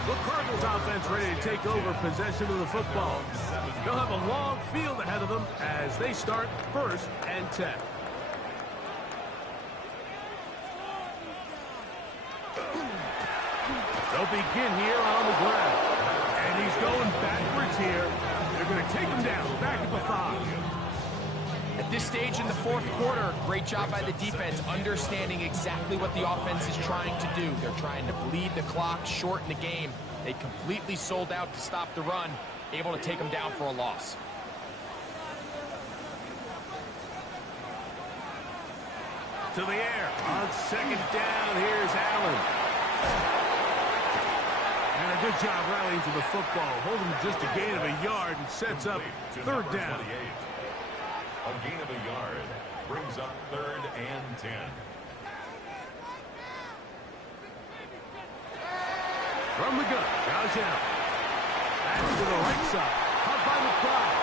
The Cardinals offense ready to take over possession of the football. They'll have a long field ahead of them as they start 1st and 10. They'll begin here on the ground. And he's going backwards here. They're going to take him down, back at the 5. At this stage in the fourth quarter, great job by the defense, understanding exactly what the offense is trying to do. They're trying to bleed the clock, shorten the game. They completely sold out to stop the run, able to take them down for a loss. To the air on 2nd down. Here's Allen. And a good job rallying to the football. Holding just a gain of a yard and sets up third down. A gain of a yard brings up 3rd and 10. From the gun, Josh Allen. Back to the right side. Caught by the crowd.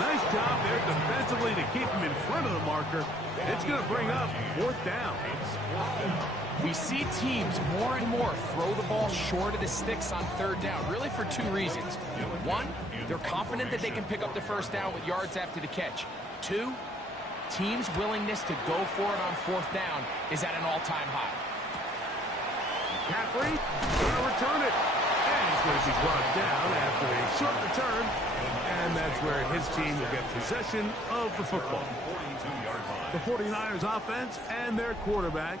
Nice job there defensively to keep him in front of the marker. It's going to bring up 4th down. We see teams more and more throw the ball short of the sticks on 3rd down, really for 2 reasons. 1, they're confident that they can pick up the first down with yards after the catch. 2, teams' willingness to go for it on 4th down is at an all-time high. McCaffrey going to return it. And he's going to be brought down after a short return. And that's where his team will get possession of the football. The 49ers offense and their quarterback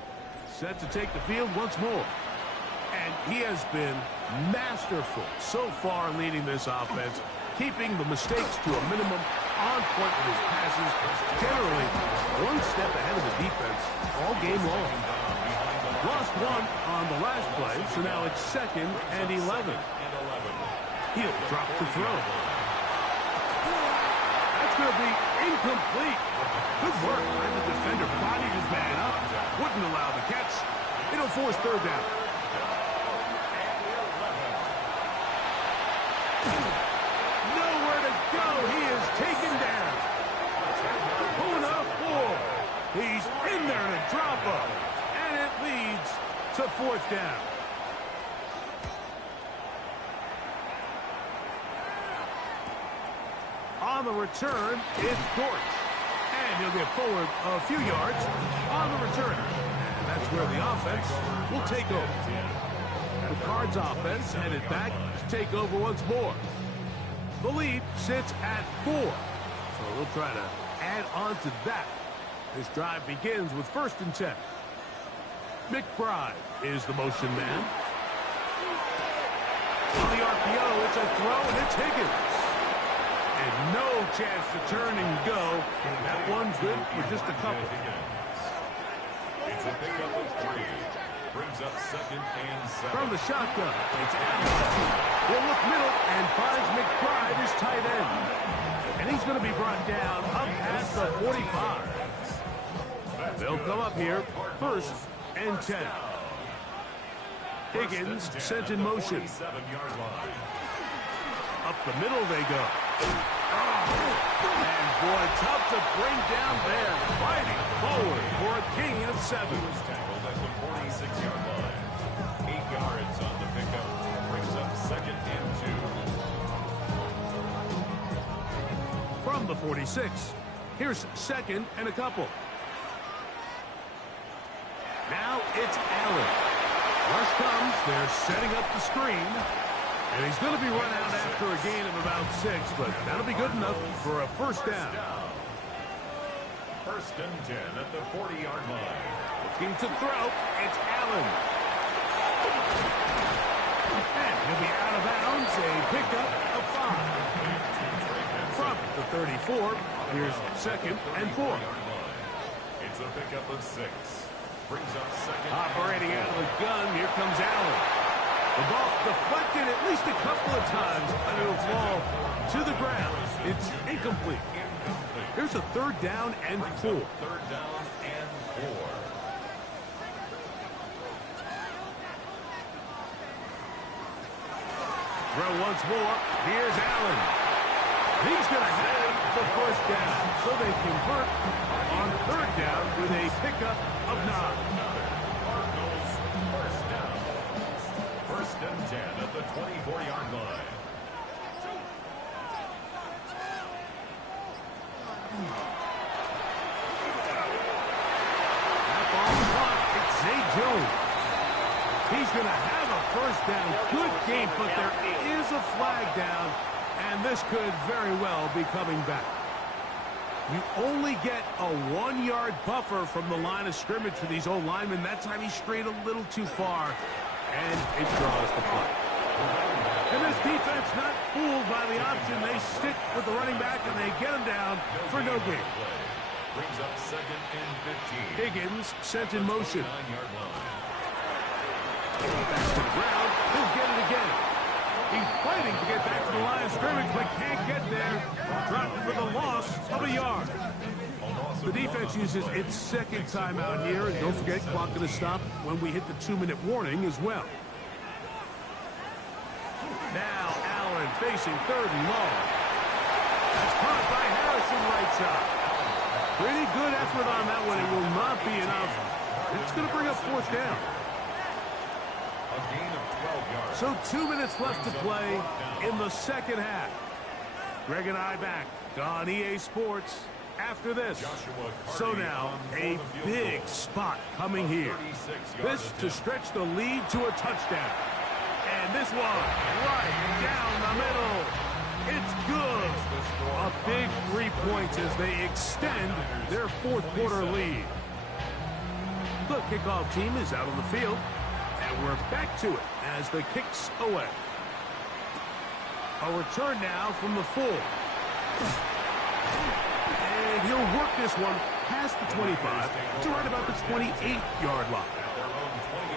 set to take the field once more. And he has been masterful so far leading this offense, keeping the mistakes to a minimum, on point with his passes, generally one step ahead of the defense all game long. Lost 1 on the last play, so now it's 2nd and 11. He'll drop to throw. That's going to be incomplete. Good work by the defender. Bodied his man up. Wouldn't allow the catch. It'll force 3rd down. Nowhere to go. He is taken down. to 4th down. On the return, it's Dortch. And he'll get forward a few yards on the return. And that's where the offense will take over. The Cards offense headed back to take over once more. The lead sits at 4. So they'll try to add on to that. This drive begins with 1st and 10. McBride is the motion man. On the RPO, it's a throw, and it's Higgins. And no chance to turn and go. That one's good for just a couple. It's a pickup of 3. Brings up 2nd and 7. From the shotgun, it's Allen. Will look middle and finds McBride, his tight end. And he's going to be brought down up past the 45. They'll come up here, 1st and 10. Higgins sent in motion. Up the middle they go. And boy, tough to bring down there. Fighting forward for a gain of 7. Tackled at the 46-yard line. 8 yards on the pickup. Brings up 2nd and 2. From the 46, here's 2nd and a couple. Now it's Allen. Rush comes. They're setting up the screen. And he's going to be run out after a gain of about 6, but that'll be good enough for a 1st down. 1st and 10 at the 40-yard line. Looking to throw. It's Allen. And he'll be out of bounds. A pickup of 5. From the 34, here's 2nd and 4. It's a pickup of 6. Brings up 2nd. Operating out of the gun, here comes Allen. The ball deflected at least a couple of times, but it'll fall to the ground. It's incomplete. Here's a 3rd down and 4. 3rd down and 4. Throw once more. Here's Allen. He's going to have the 1st down. So they convert on 3rd down with a pickup of 9. Cardinals 1st down. 1st and 10 at the 24-yard line. Back on the clock, it's Zay Jones. He's going to have a 1st down. Good game, but there is a flag down, and this could very well be coming back. You only get a 1-yard buffer from the line of scrimmage for these old linemen. That time he strayed a little too far, and it draws the flag. And this defense not fooled by the option. They stick with the running back, and they get him down for no gain. Brings up 2nd and 15. Higgins sent in motion. 9-yard line. Back to the ground. He'll get it again. He's fighting to get back to the line of scrimmage, but can't get there. Dropped for the loss of a yard. The defense uses its 2nd timeout here. And don't forget, clock going to stop when we hit the 2-minute warning as well. Now Allen facing 3rd and long. That's caught by Harrison right side. Pretty good effort on that one. It will not be enough. It's going to bring up 4th down. A gain of 12 yards. So 2 minutes left to play in the 2nd half. Greg and I back on EA Sports after this. So now a big spot coming here. This to stretch the lead to a touchdown. And this one right down the middle. It's good. A big 3 points as they extend their 4th quarter lead. The kickoff team is out on the field. And we're back to it as the kick's away. A return now from the 4. And he'll work this one past the 25 to right about the 28-yard line.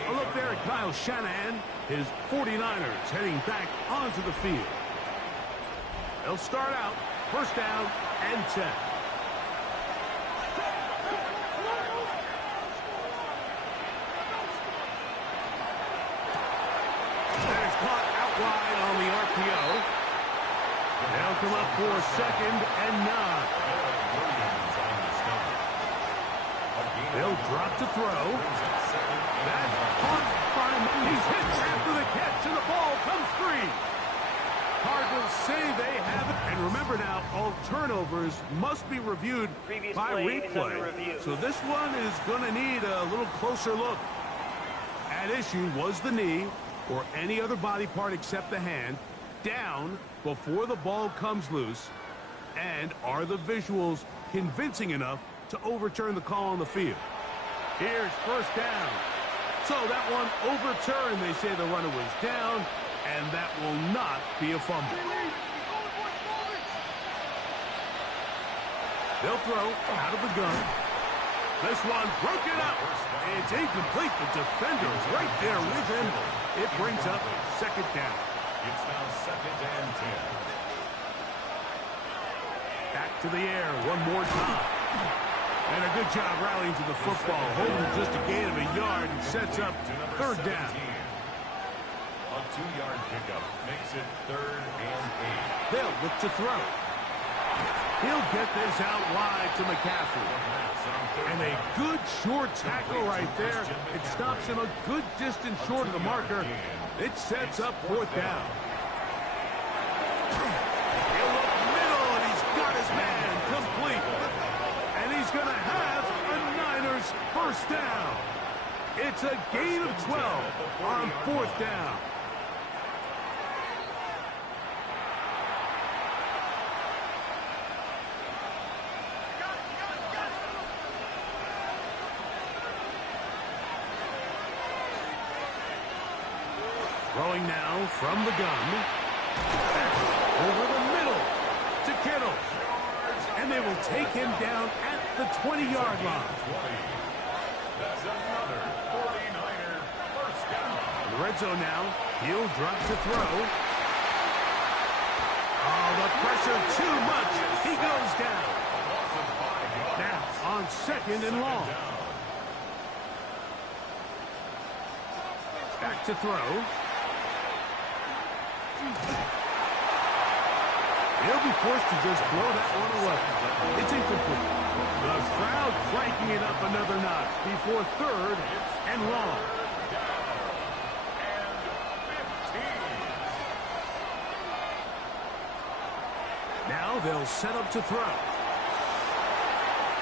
A look there at Kyle Shanahan, his 49ers heading back onto the field. They'll start out 1st down and 10. That is caught out wide on the RPO. They'll come up for 2nd and 9. They'll drop to throw. That's caught by him. He's hit after the catch, and the ball comes free. Cardinals say they have it. And remember now, all turnovers must be reviewed Previous by play is under replay. review. So this one is going to need a little closer look. At issue was the knee, or any other body part except the hand, down before the ball comes loose. And are the visuals convincing enough to overturn the call on the field? Here's first down. So that one overturned. They say the runner was down, and that will not be a fumble. They'll throw out of the gun. This one broken up. It's incomplete. The defender is right there with him. It brings up second down. It's now 2nd and 10. Back to the air one more time. And a good job rallying to the football. Holding just a gain of a yard and sets up third down. A 2-yard pickup makes it 3rd and 8. They'll look to throw. He'll get this out wide to McCaffrey. And a good short tackle right there. It stops him a good distance short of the marker. It sets up fourth down. He'll look middle, and he's got his man complete. And he's going to have a Niners first down. It's a gain of 12 on fourth down. Throwing now from the gun. Over the middle to Kittle. And they will take him down at the 20-yard line. That's another 49er first down. In the red zone now. He'll drop to throw. Oh, the pressure too much. He goes down. Now on 2nd and long. Back to throw. He'll be forced to just blow that one away. It's incomplete. The crowd cranking it up another notch before 3rd and long. Now they'll set up to throw.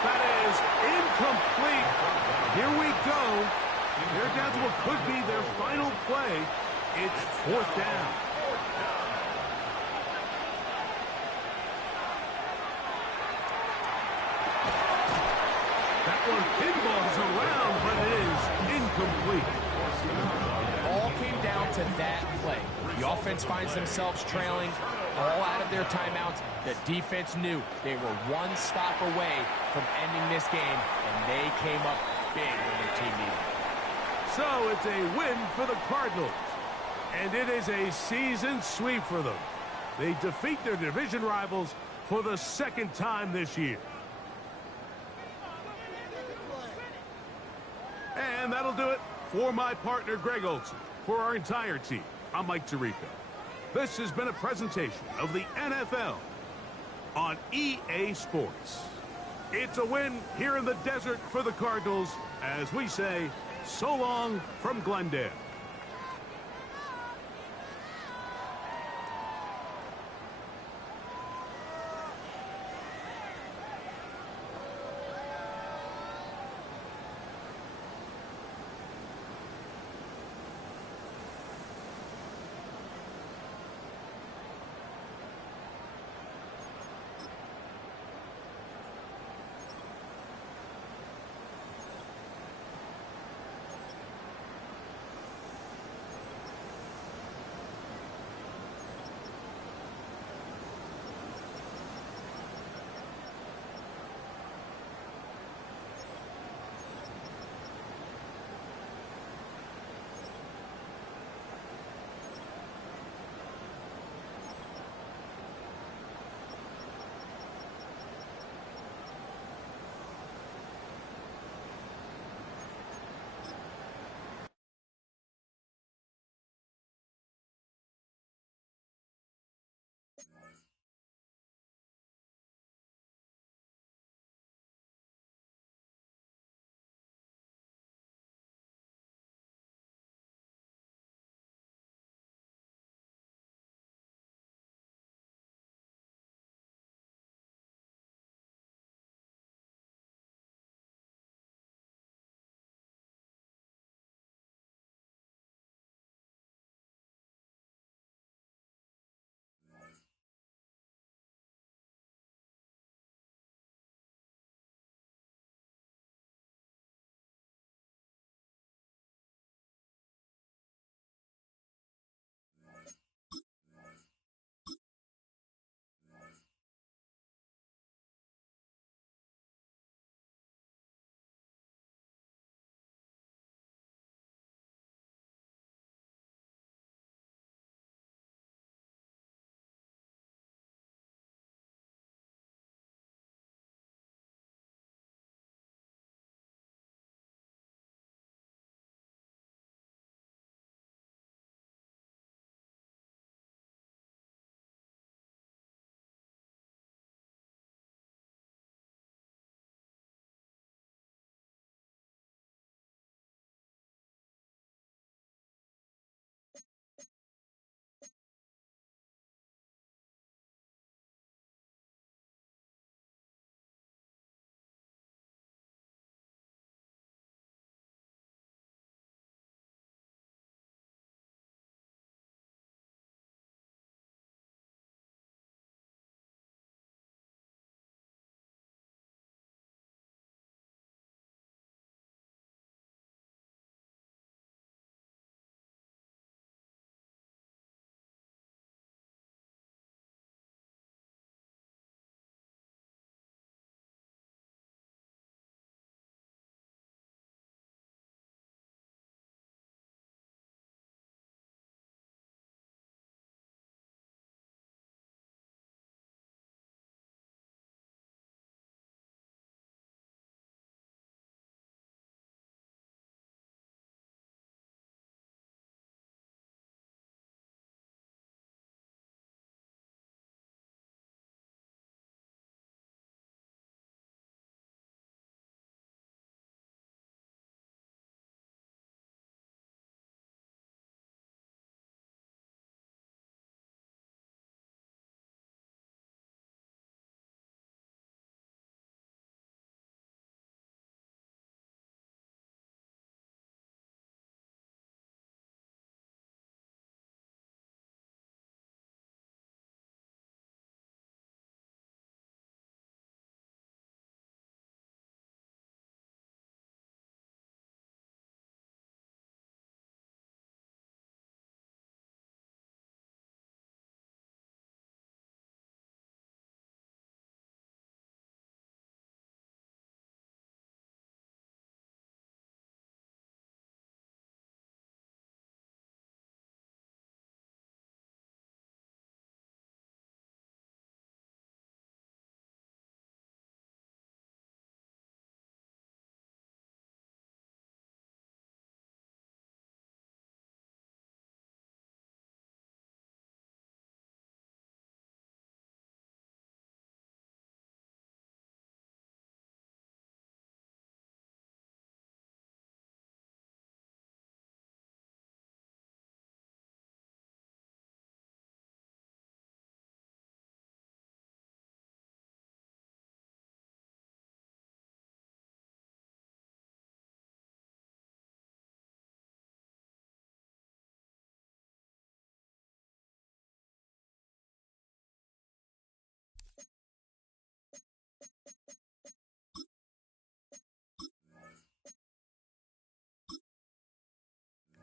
That is incomplete. Here we go. They're down to what could be their final play. It's fourth down. That one pinballs around, but it is incomplete. It all came down to that play. The offense finds themselves trailing, all out of their timeouts. The defense knew they were one stop away from ending this game, and they came up big when their team needed it. So it's a win for the Cardinals, and it is a season sweep for them. They defeat their division rivals for the 2nd time this year. And that'll do it for my partner, Greg Olson. For our entire team, I'm Mike Tirico. This has been a presentation of the NFL on EA Sports. It's a win here in the desert for the Cardinals, as we say, so long from Glendale.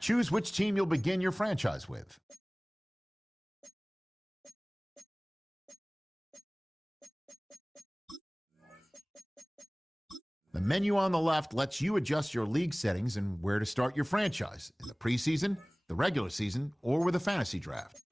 Choose which team you'll begin your franchise with. The menu on the left lets you adjust your league settings and where to start your franchise in the preseason, the regular season, or with a fantasy draft.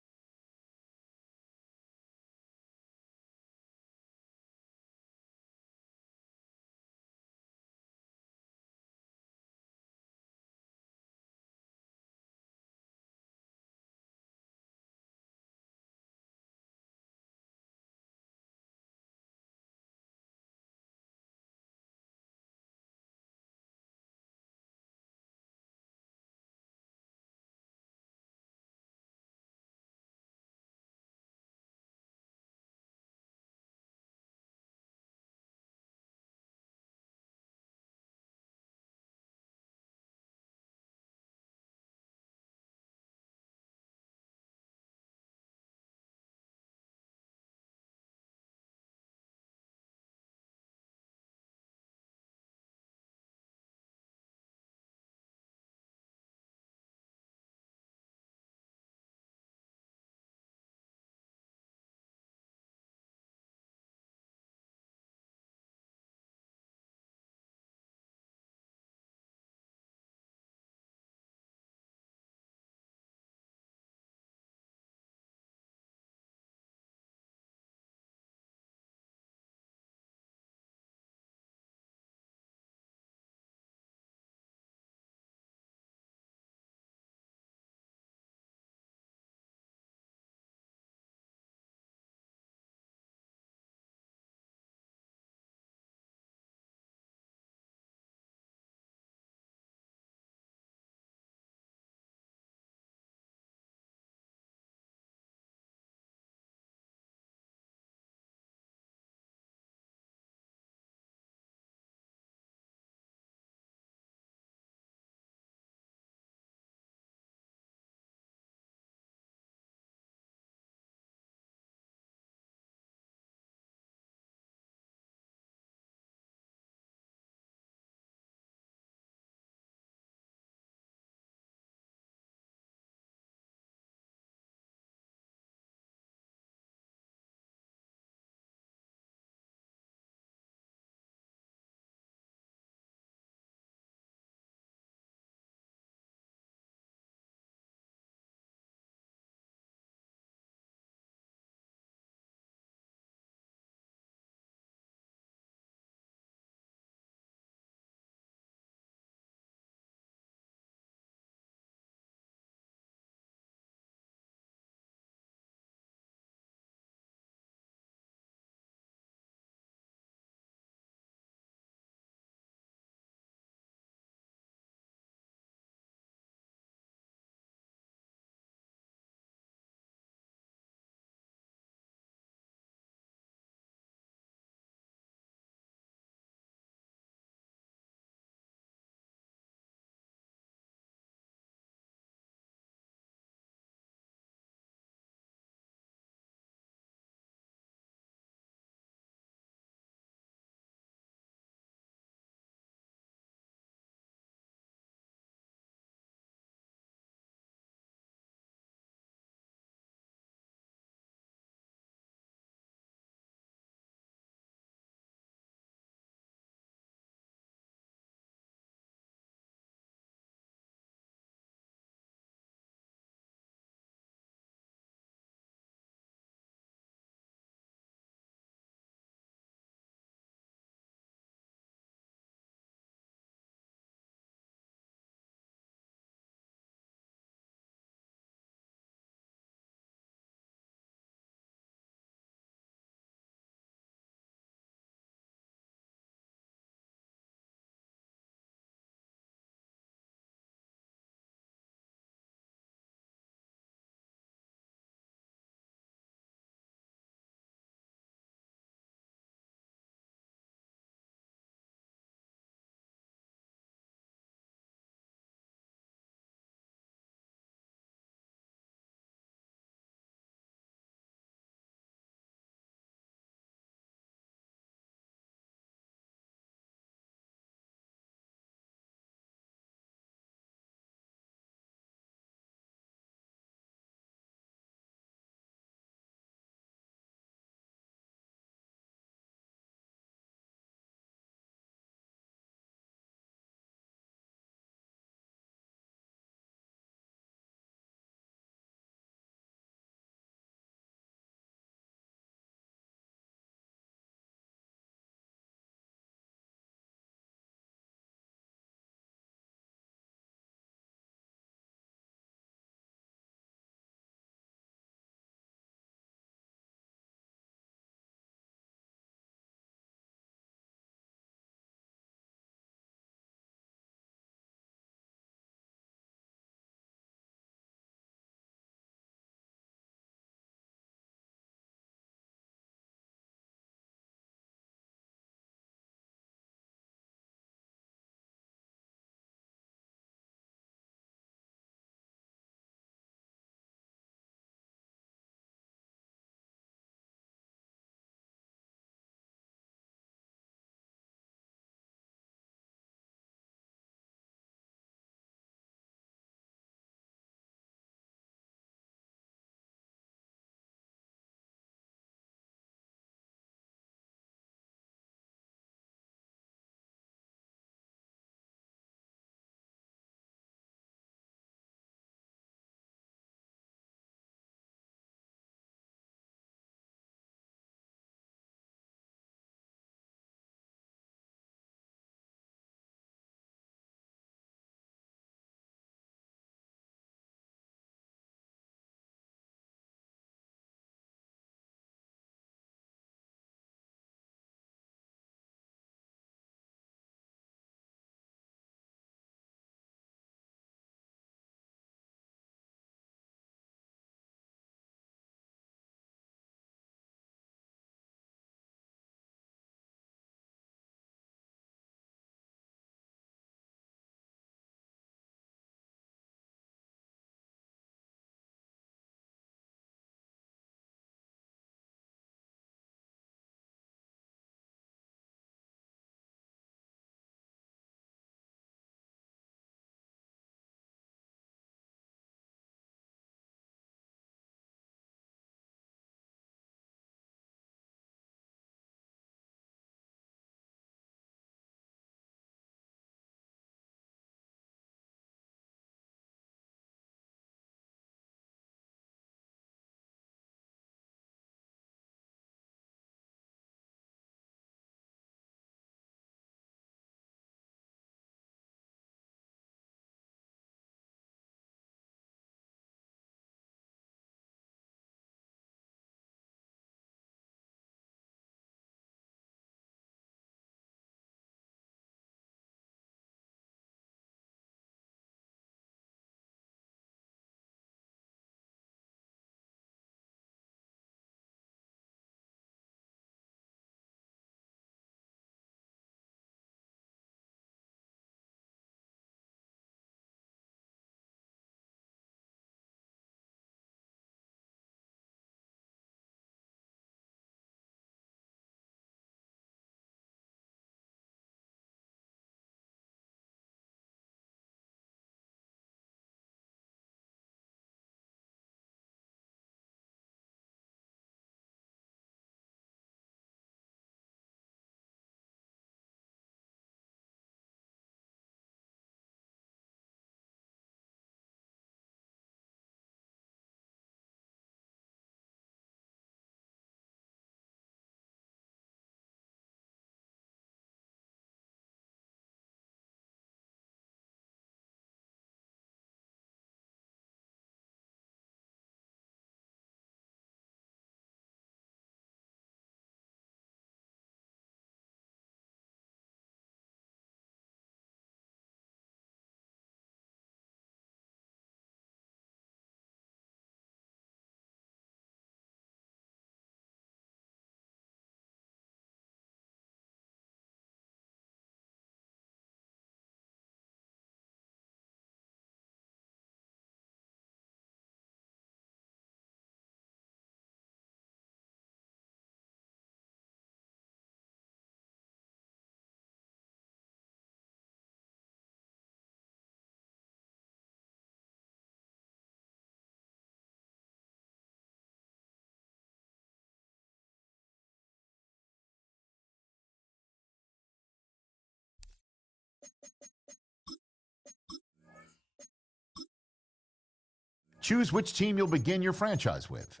Choose which team you'll begin your franchise with.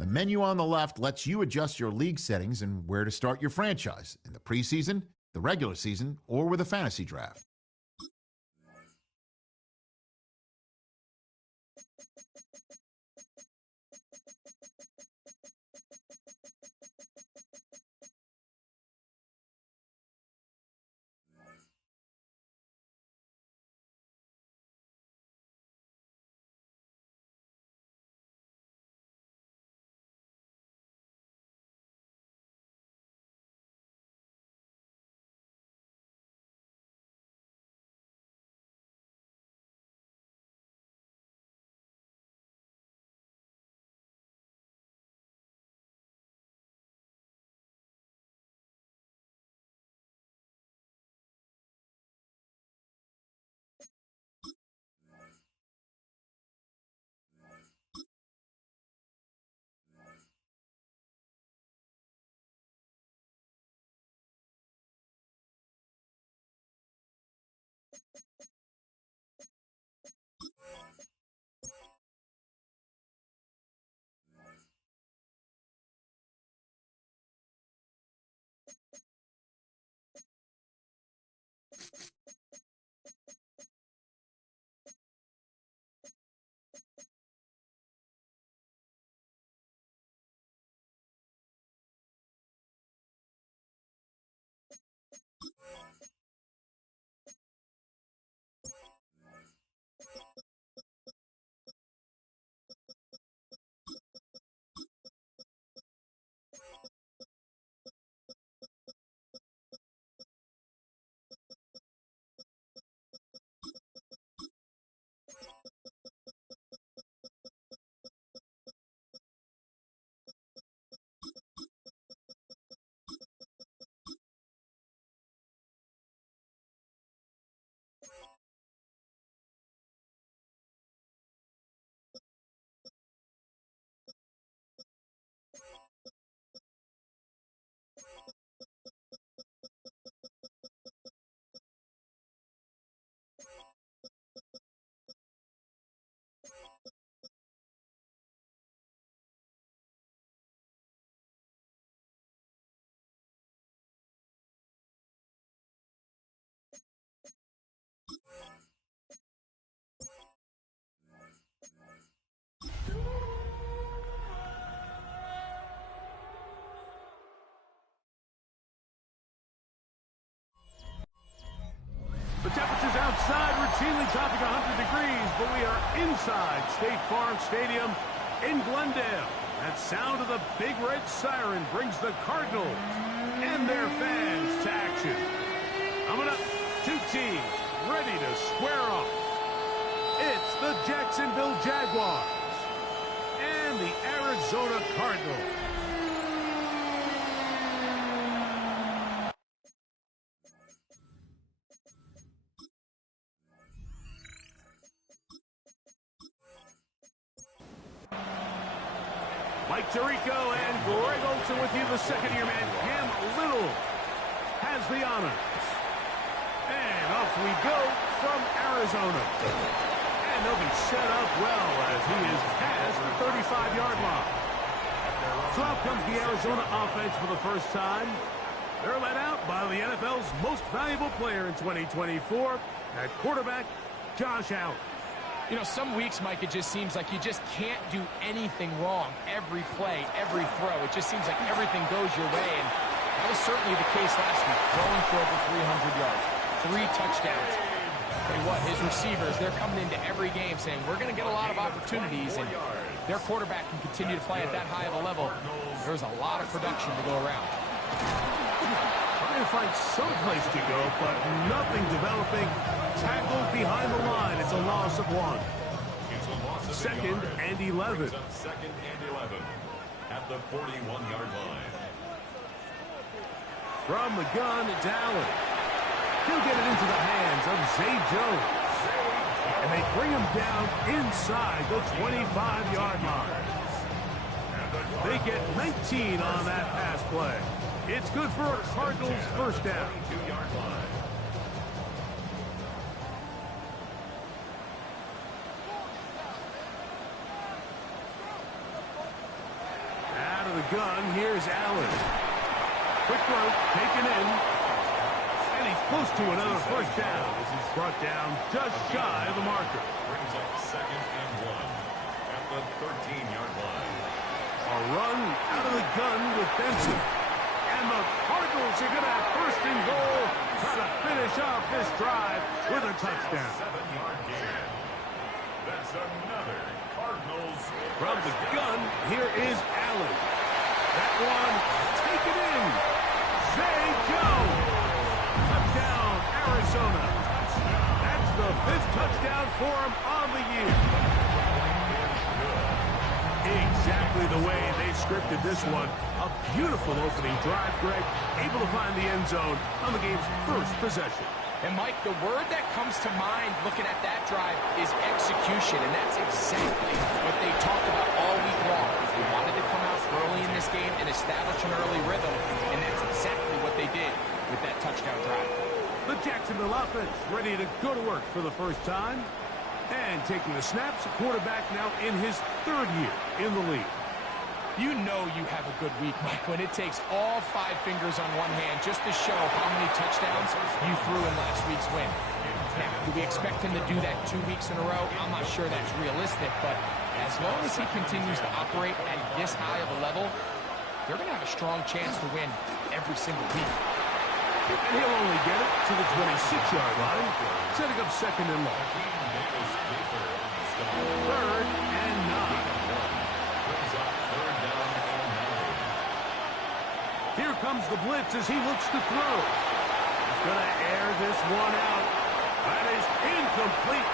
The menu on the left lets you adjust your league settings and where to start your franchise in the preseason, the regular season, or with a fantasy draft. The temperatures outside routinely topping 100 degrees, but we are inside State Farm Stadium in Glendale. That sound of the big red siren brings the Cardinals and their fans to action. Coming up, two teams ready to square off. It's the Jacksonville Jaguars and the Arizona Cardinals. Mike Tirico and Greg Olson with you. The second-year man, Cam Little, has the honors. And off we go from Arizona. And they'll be set up well as he is past the 35-yard line. So out comes the Arizona offense for the first time. They're led out by the NFL's most valuable player in 2024 at quarterback, Josh Allen. You know, some weeks, Mike, it just seems like you just can't do anything wrong. Every play, every throw, it just seems like everything goes your way. And that was certainly the case last week, throwing for over 300 yards, 3 touchdowns. Tell you what, his receivers, they're coming into every game saying, we're going to get a lot of opportunities, and their quarterback can continue to play at that high of a level. There's a lot of production to go around. Trying to find some place to go, but nothing developing. Tackled behind the line. It's a loss of 1. Second and 11. Second and 11 at the 41-yard line. From the gun, Allen. He'll get it into the hands of Zay Jones. And they bring him down inside the 25-yard line. They get 19 on that pass play. It's good for a Cardinals first down. gun, here's Allen. Quick throw, taken in. And he's close to another first down as he's brought down just shy of the marker. Brings up 2nd and 1 at the 13-yard line. A run out of the gun with Benson. And the Cardinals are going to have 1st and goal. Try to finish off this drive with a touchdown. 7-yard gain. That's another Cardinals. From the gun, here is Allen. That one taken in. Zay Jones. Touchdown, Arizona. That's the 5th touchdown for him on the year. Exactly the way they scripted this one. A beautiful opening drive, Greg. Able to find the end zone on the game's first possession. And, Mike, the word that comes to mind looking at that drive is execution, and that's exactly what they talked about all week long. They wanted to come out early in this game and establish an early rhythm, and that's exactly what they did with that touchdown drive. The Jacksonville offense ready to go to work for the first time. And taking the snaps, a quarterback now in his 3rd year in the league. You know you have a good week, Mike, when it takes all 5 fingers on one hand just to show how many touchdowns you threw in last week's win. Now, do we expect him to do that 2 weeks in a row? I'm not sure that's realistic, but as long as he continues to operate at this high of a level, they're going to have a strong chance to win every single week. And he'll only get it to the 26-yard line, setting up 2nd and long. 3rd and 9. Here comes the blitz as he looks to throw. He's going to air this one out. That is incomplete.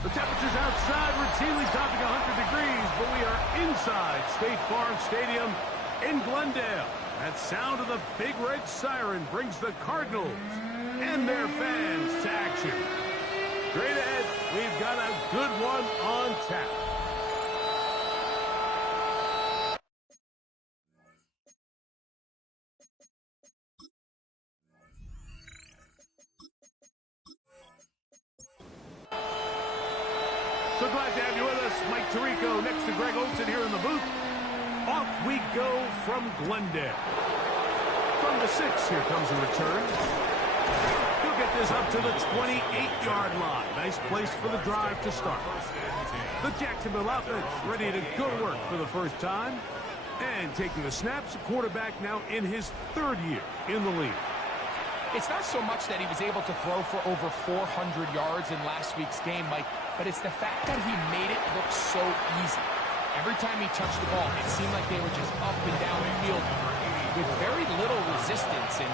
The temperature's outside routinely topping 100 degrees, but we are inside State Farm Stadium in Glendale. That sound of the big red siren brings the Cardinals and their fans to action. Straight ahead, we've got a good one on tap. So glad to have you with us. Mike Tirico next to Greg Olsen here in the booth. Off we go from Glendale. From the 6, here comes a return. He'll get this up to the 28-yard line. Nice place for the drive to start. The Jacksonville offense ready to go to work for the first time. And taking the snaps, a quarterback now in his 3rd year in the league. It's not so much that he was able to throw for over 400 yards in last week's game, Mike, but it's the fact that he made it look so easy. Every time he touched the ball, it seemed like they were just up and down the field with very little resistance. And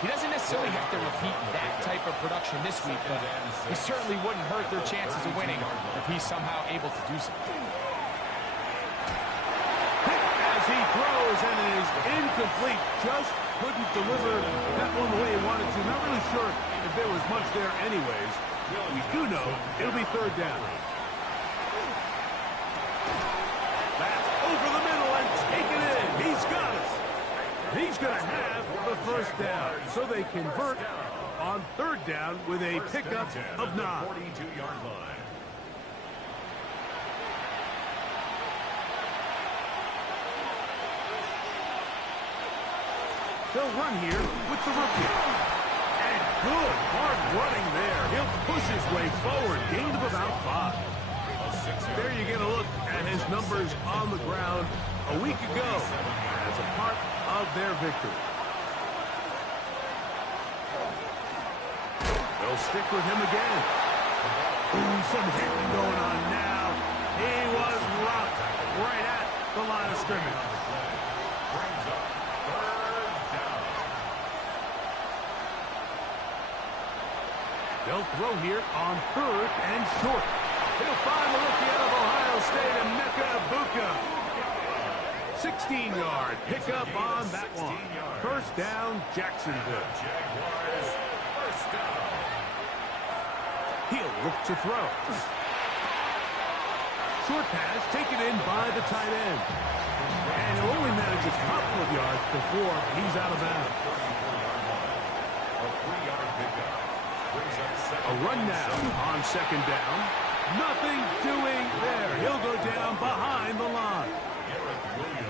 he doesn't necessarily have to repeat that type of production this week, but it certainly wouldn't hurt their chances of winning if he's somehow able to do so. As he throws, and it is incomplete. Just couldn't deliver that one the way he wanted to. Not really sure if there was much there anyways. We do know it'll be third down. That's over the middle and taken in. He's got it. He's going to have the first down. So they convert on third down with a pickup of 9. 42-yard line. They'll run here with the rookie. And good hard running there. He'll push his way forward. Gain of about 5. There you get a look at his numbers on the ground a week ago as a part of their victory. They'll stick with him again. Ooh, some hitting going on now. He was rocked right at the line of scrimmage. They'll throw here on third and short. He'll find the rookie out of Ohio State, Emeka Egbuka. 16-yard pickup on that one. First down, Jacksonville. He'll look to throw. Short pass taken in by the tight end. And he'll only manage a couple of yards before he's out of bounds. A run now on second down. Nothing doing there. He'll go down behind the line.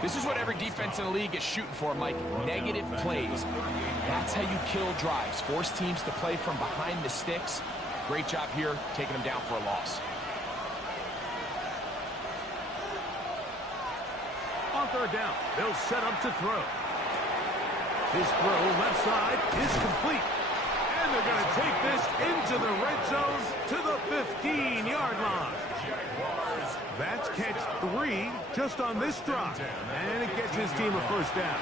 This is what every defense in the league is shooting for, Mike. Negative plays. That's how you kill drives. Force teams to play from behind the sticks. Great job here, taking them down for a loss. On third down, they'll set up to throw. His throw left side is complete. And they're going to take this into the red zone to the 15-yard line. That's catch 3 just on this drive. And it gets his team a first down.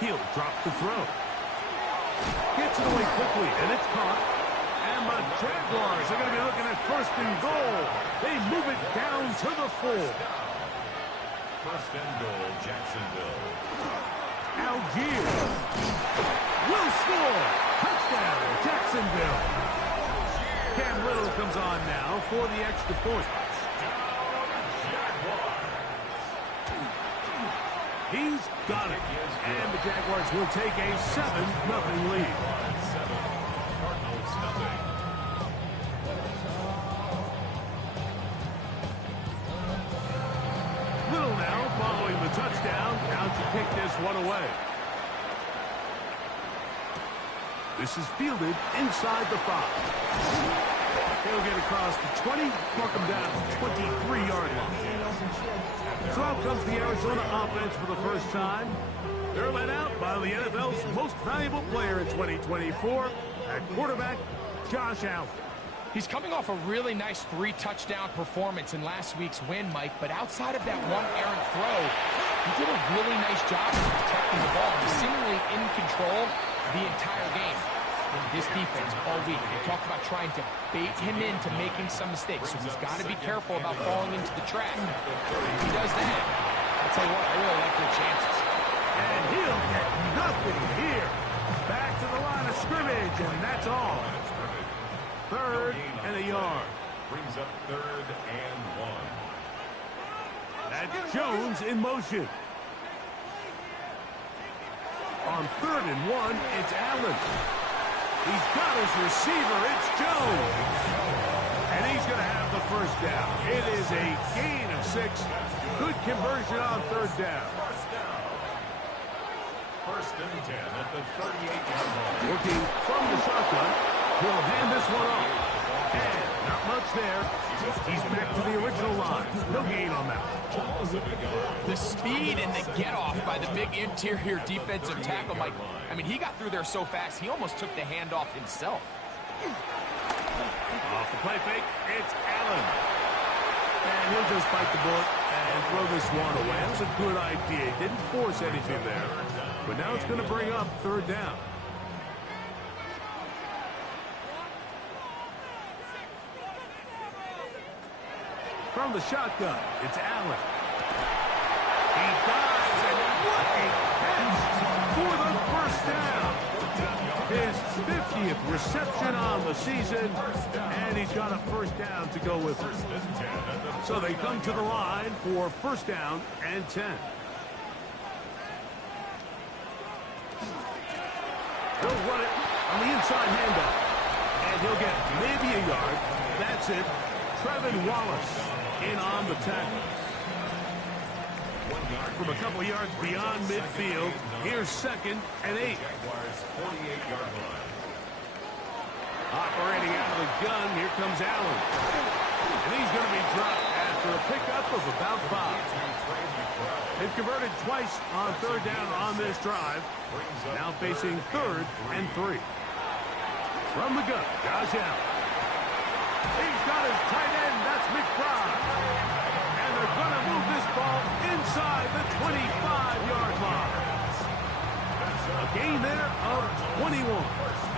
He'll drop the throw. Gets it away quickly, and it's caught. And the Jaguars are going to be looking at first and goal. They move it down to the 4. First and goal, Jacksonville. Algier will score. Touchdown, Jacksonville. Cam Little comes on now for the extra point. He's got it. And the Jaguars will take a 7-0 lead. Little now following the touchdown. Out to kick this one away. This is fielded inside the 5. He'll get across the 20, mark him down to the 23-yard line. So out comes the Arizona offense for the first time. They're led out by the NFL's most valuable player in 2024, at quarterback, Josh Allen. He's coming off a really nice 3-touchdown performance in last week's win, Mike, but outside of that one errant throw, he did a really nice job of protecting the ball. He's seemingly in control the entire game. This defense all week, they talked about trying to bait him into making some mistakes, so he's got to be careful about falling into the trap. If he does that, I'll tell you what, I really like their chances. And he'll get nothing here. Back to the line of scrimmage, and that's all. Third and a yard. Brings up third and 1. That's Jones in motion. On third and 1, it's Allen. He's got his receiver. It's Jones. And he's going to have the first down. It is a gain of 6. Good conversion on third down. First and 10 at the 38-yard line. Working from the shotgun. He'll hand this one off. And not much there. He's back to the original line. No gain on that. The speed and the get-off by the big interior defensive tackle, Mike. I mean, he got through there so fast, he almost took the handoff himself. Off the play fake, it's Allen. And he'll just bite the bullet and throw this one away. That's a good idea. He didn't force anything there. But now it's going to bring up third down. From the shotgun, it's Allen. He dives, and what a catch for the first down. His 50th reception on the season, and he's got a first down to go with it. So they come to the line for first down and 10. He'll run it on the inside handoff, and he'll get maybe a yard. That's it. Trevin Wallace in on the tackle. From a couple yards beyond midfield, here's 2nd and 8. Operating out of the gun, here comes Allen. And he's going to be dropped after a pickup of about 5. They've converted twice on 3rd down on this drive. Now facing 3rd and 3. From the gun, Josh Allen. He's got his tight end, that's McBride. And they're going to move this ball inside the 25-yard line. A gain there of 21.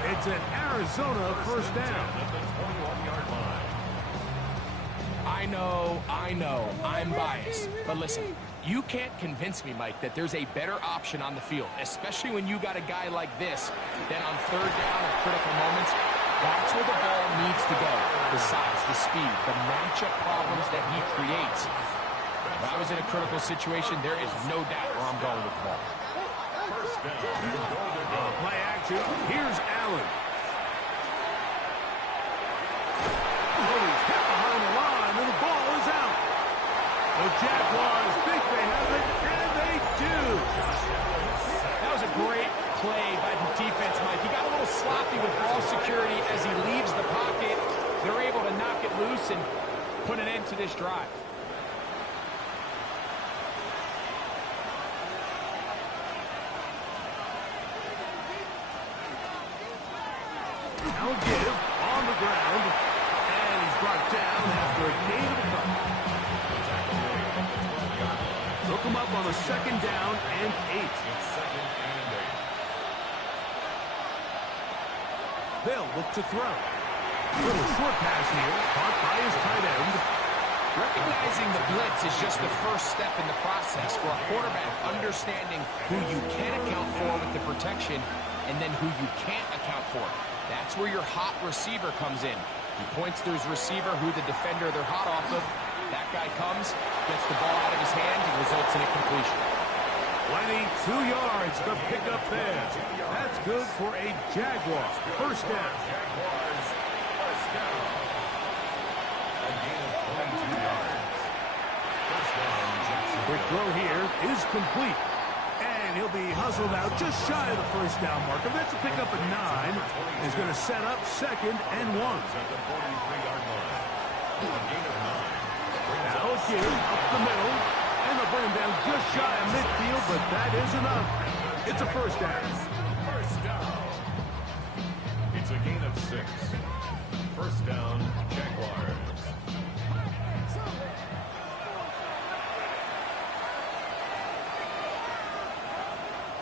It's an Arizona first down. I know, I'm biased. But listen, you can't convince me, Mike, that there's a better option on the field, especially when you got a guy like this, than on 3rd down at critical moments. That's where the ball needs to go. The size, the speed, the matchup problems that he creates. If I was in a critical situation, there is no doubt where I'm going with the ball. Play action. Here's Allen. He's hit behind the line, and the ball is out. The Jaguars think they have it, and they do. That was a great play by the defense, Mike. He got a little sloppy with ball security as he leaves the pocket. They're able to knock it loose and put an end to this drive. Now give on the ground, and he's brought down after a gain of a couple. Took him up on a 2nd down and 8. They'll look to throw. Little short pass here, caught by his tight end. Recognizing the blitz is just the first step in the process for a quarterback understanding who you can account for with the protection and then who you can't account for. That's where your hot receiver comes in. He points to his receiver who the defender they're hot off of. That guy comes, gets the ball out of his hands, and results in a completion. 22 yards to pick up there. That's good for a Jaguar first down. Quick throw here is complete. And he'll be hustled out just shy of the first down marker. That's a pickup at 9. He's going to set up 2nd and 1. Now a give up the middle. And they'll bring him down just shy of midfield, but that is enough. It's a first down. It's a gain of 6. First down, Jaguars.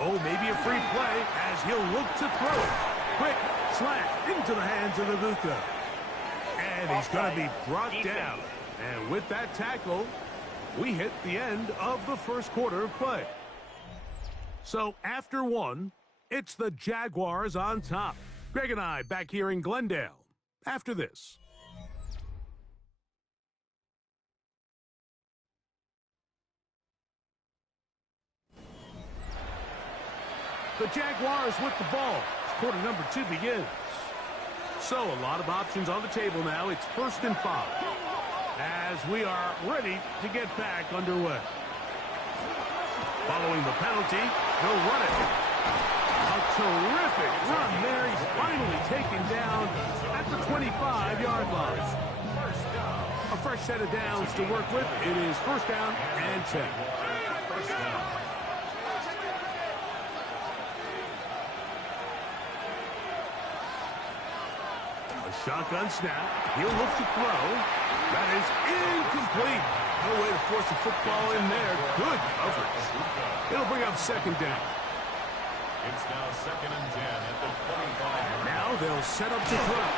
Oh, maybe a free play as he'll look to throw it. Quick slant into the hands of Aguka. And he's going to be brought down. And with that tackle, we hit the end of the first quarter of play. So after 1, it's the Jaguars on top. Greg and I back here in Glendale after this. The Jaguars with the ball as quarter number 2 begins. So a lot of options on the table now. It's 1st and 5 as we are ready to get back underway. Following the penalty, they'll run it. A terrific run there. He's finally taken down at the 25-yard line. A fresh set of downs to work with. It is 1st down and 10. Shotgun snap. He'll look to throw. That is incomplete. No way to force the football in there. Good coverage. It'll bring up 2nd down. It's now 2nd and 10 at the 25. Now they'll set up to throw.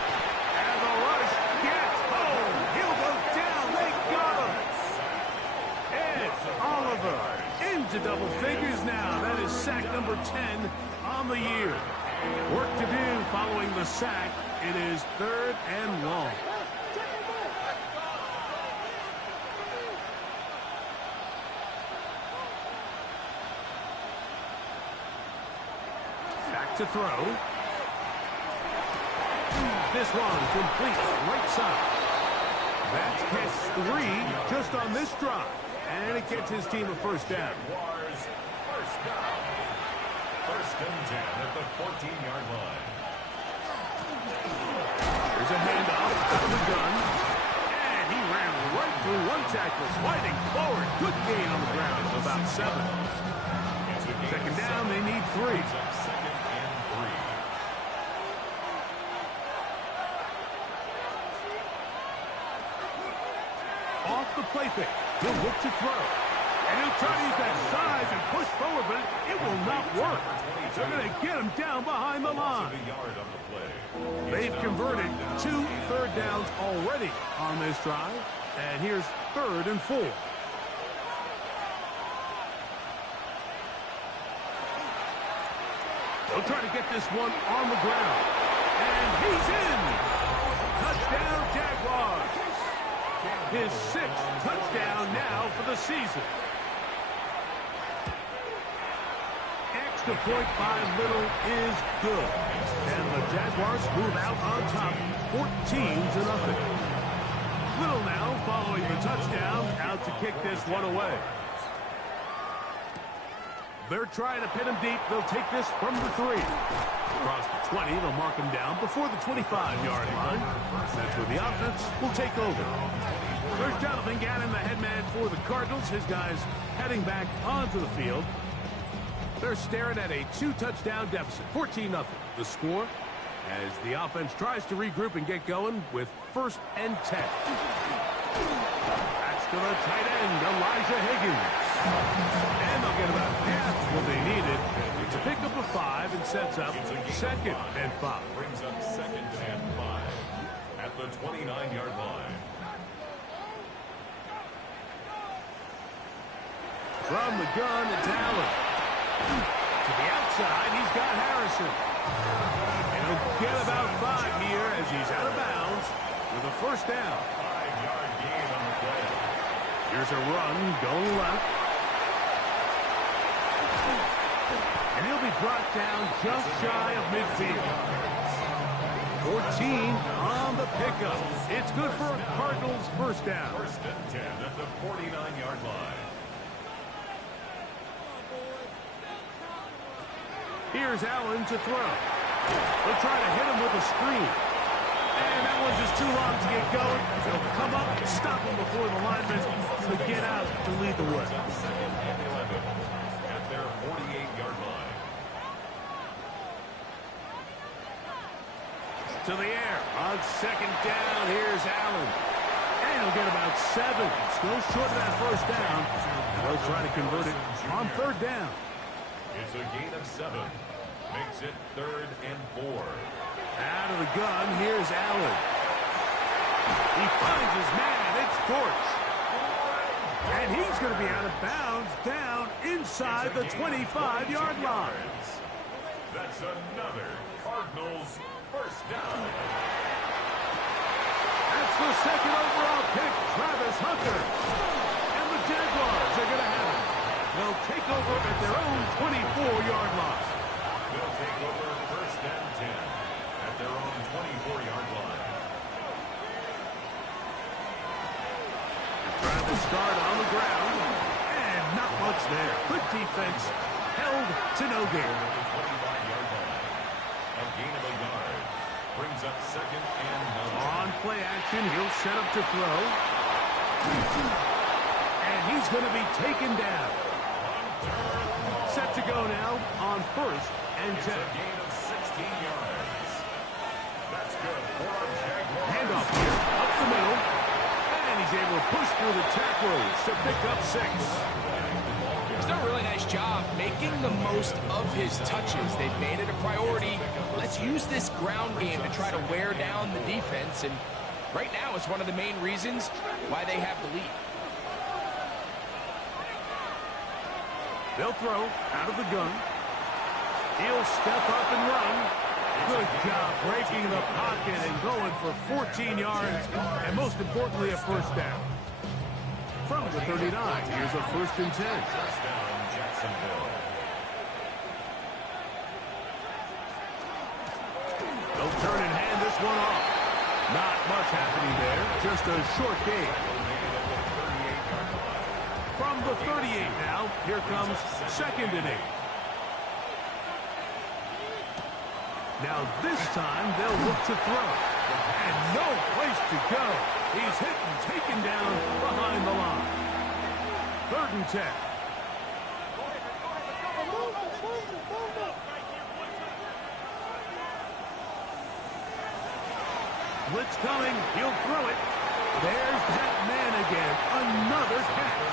And the rush gets home. He'll go down. They got him. double figures now. That is sack number 10 on the year. Work to do following the sack. It is 3rd and long. Back to throw. This one complete right side. That's catch 3 just on this drive. And it gets his team a first down. First down. 1st and 10 at the 14-yard line. Here's a handoff out of the gun. And he ran right through one tackle, sliding forward. Good gain on the ground, about 7. Second down, they need 3. Second and 3. Off the play fake. He'll look to throw. And he'll try to use that size and push forward, but it will not work. They're going to get him down behind the line. They've converted 2 third downs already on this drive. And here's 3rd and 4. They'll try to get this one on the ground. And he's in. Touchdown, Jaguars. His 6th touchdown now for the season. Extra point by Little is good. And the Jaguars move out on top, 14-0. Little now following the touchdown, out to kick this one away. They're trying to pin him deep. They'll take this from the 3. Across the 20, they'll mark him down before the 25-yard line. That's where the offense will take over. There's Jonathan Gannon, the head man for the Cardinals. His guys heading back onto the field. They're staring at a 2-touchdown deficit, 14-0. The score as the offense tries to regroup and get going with 1st and 10. That's to the tight end, Elijah Higgins. And they'll get about half what they needed. It's a pickup of 5 and sets up 2nd and 5. Brings up 2nd and 5 at the 29-yard line. From the gun, it's Allen. To the outside, he's got Harrison. And he'll get about 5 here as he's out of bounds with a first down. 5-yard gain on the play. Here's a run going left. And he'll be brought down just shy of midfield. 14 on the pickup. It's good for a Cardinals first down. 1st and 10 at the 49-yard line. Here's Allen to throw. They'll try to hit him with a screen. And that one's just too long to get going. They'll come up and stop him before the linemen to get out to lead the way. 2nd and 11 at their 48-yard line. To the air on 2nd down. Here's Allen. And he'll get about 7. Still short of that first down. And they'll try to convert it on 3rd down. It's a gain of 7. Makes it 3rd and 4. Out of the gun, here's Allen. He finds his man. It's Dortch. And he's going to be out of bounds down inside the 25-yard line. That's another Cardinals first down. That's the 2nd overall pick, Travis Hunter. And the Jaguars are going to have it. They'll take over at their own 24-yard line. They'll take over 1st and 10 at their own 24-yard line. Trying to start on the ground. And not much there. Good defense. Held to no gain. The 25-yard line. A gain of a yard. Brings up 2nd and 9. On play action, he'll set up to throw. And he's going to be taken down. Set to go now on 1st and 10. It's a gain of 16 yards. That's good for a Jaguar. Handoff here, up the middle. And he's able to push through the tacklers to pick up 6. He's done a really nice job making the most of his touches. They've made it a priority. Let's use this ground game to try to wear down the defense. And right now, it's one of the main reasons why they have the lead. They'll throw out of the gun. He'll step up and run. Good job breaking the pocket and going for 14 yards, and most importantly, a first down. From the 39, here's a 1st and 10. First down, Jacksonville. They'll turn and hand this one off. Not much happening there, just a short gain. From the 38 now, here comes 2nd and 8. Now this time they'll look to throw. And no place to go. He's hit and taken down behind the line. 3rd and 10. Blitz coming. He'll throw it. There's that man again. Another catch.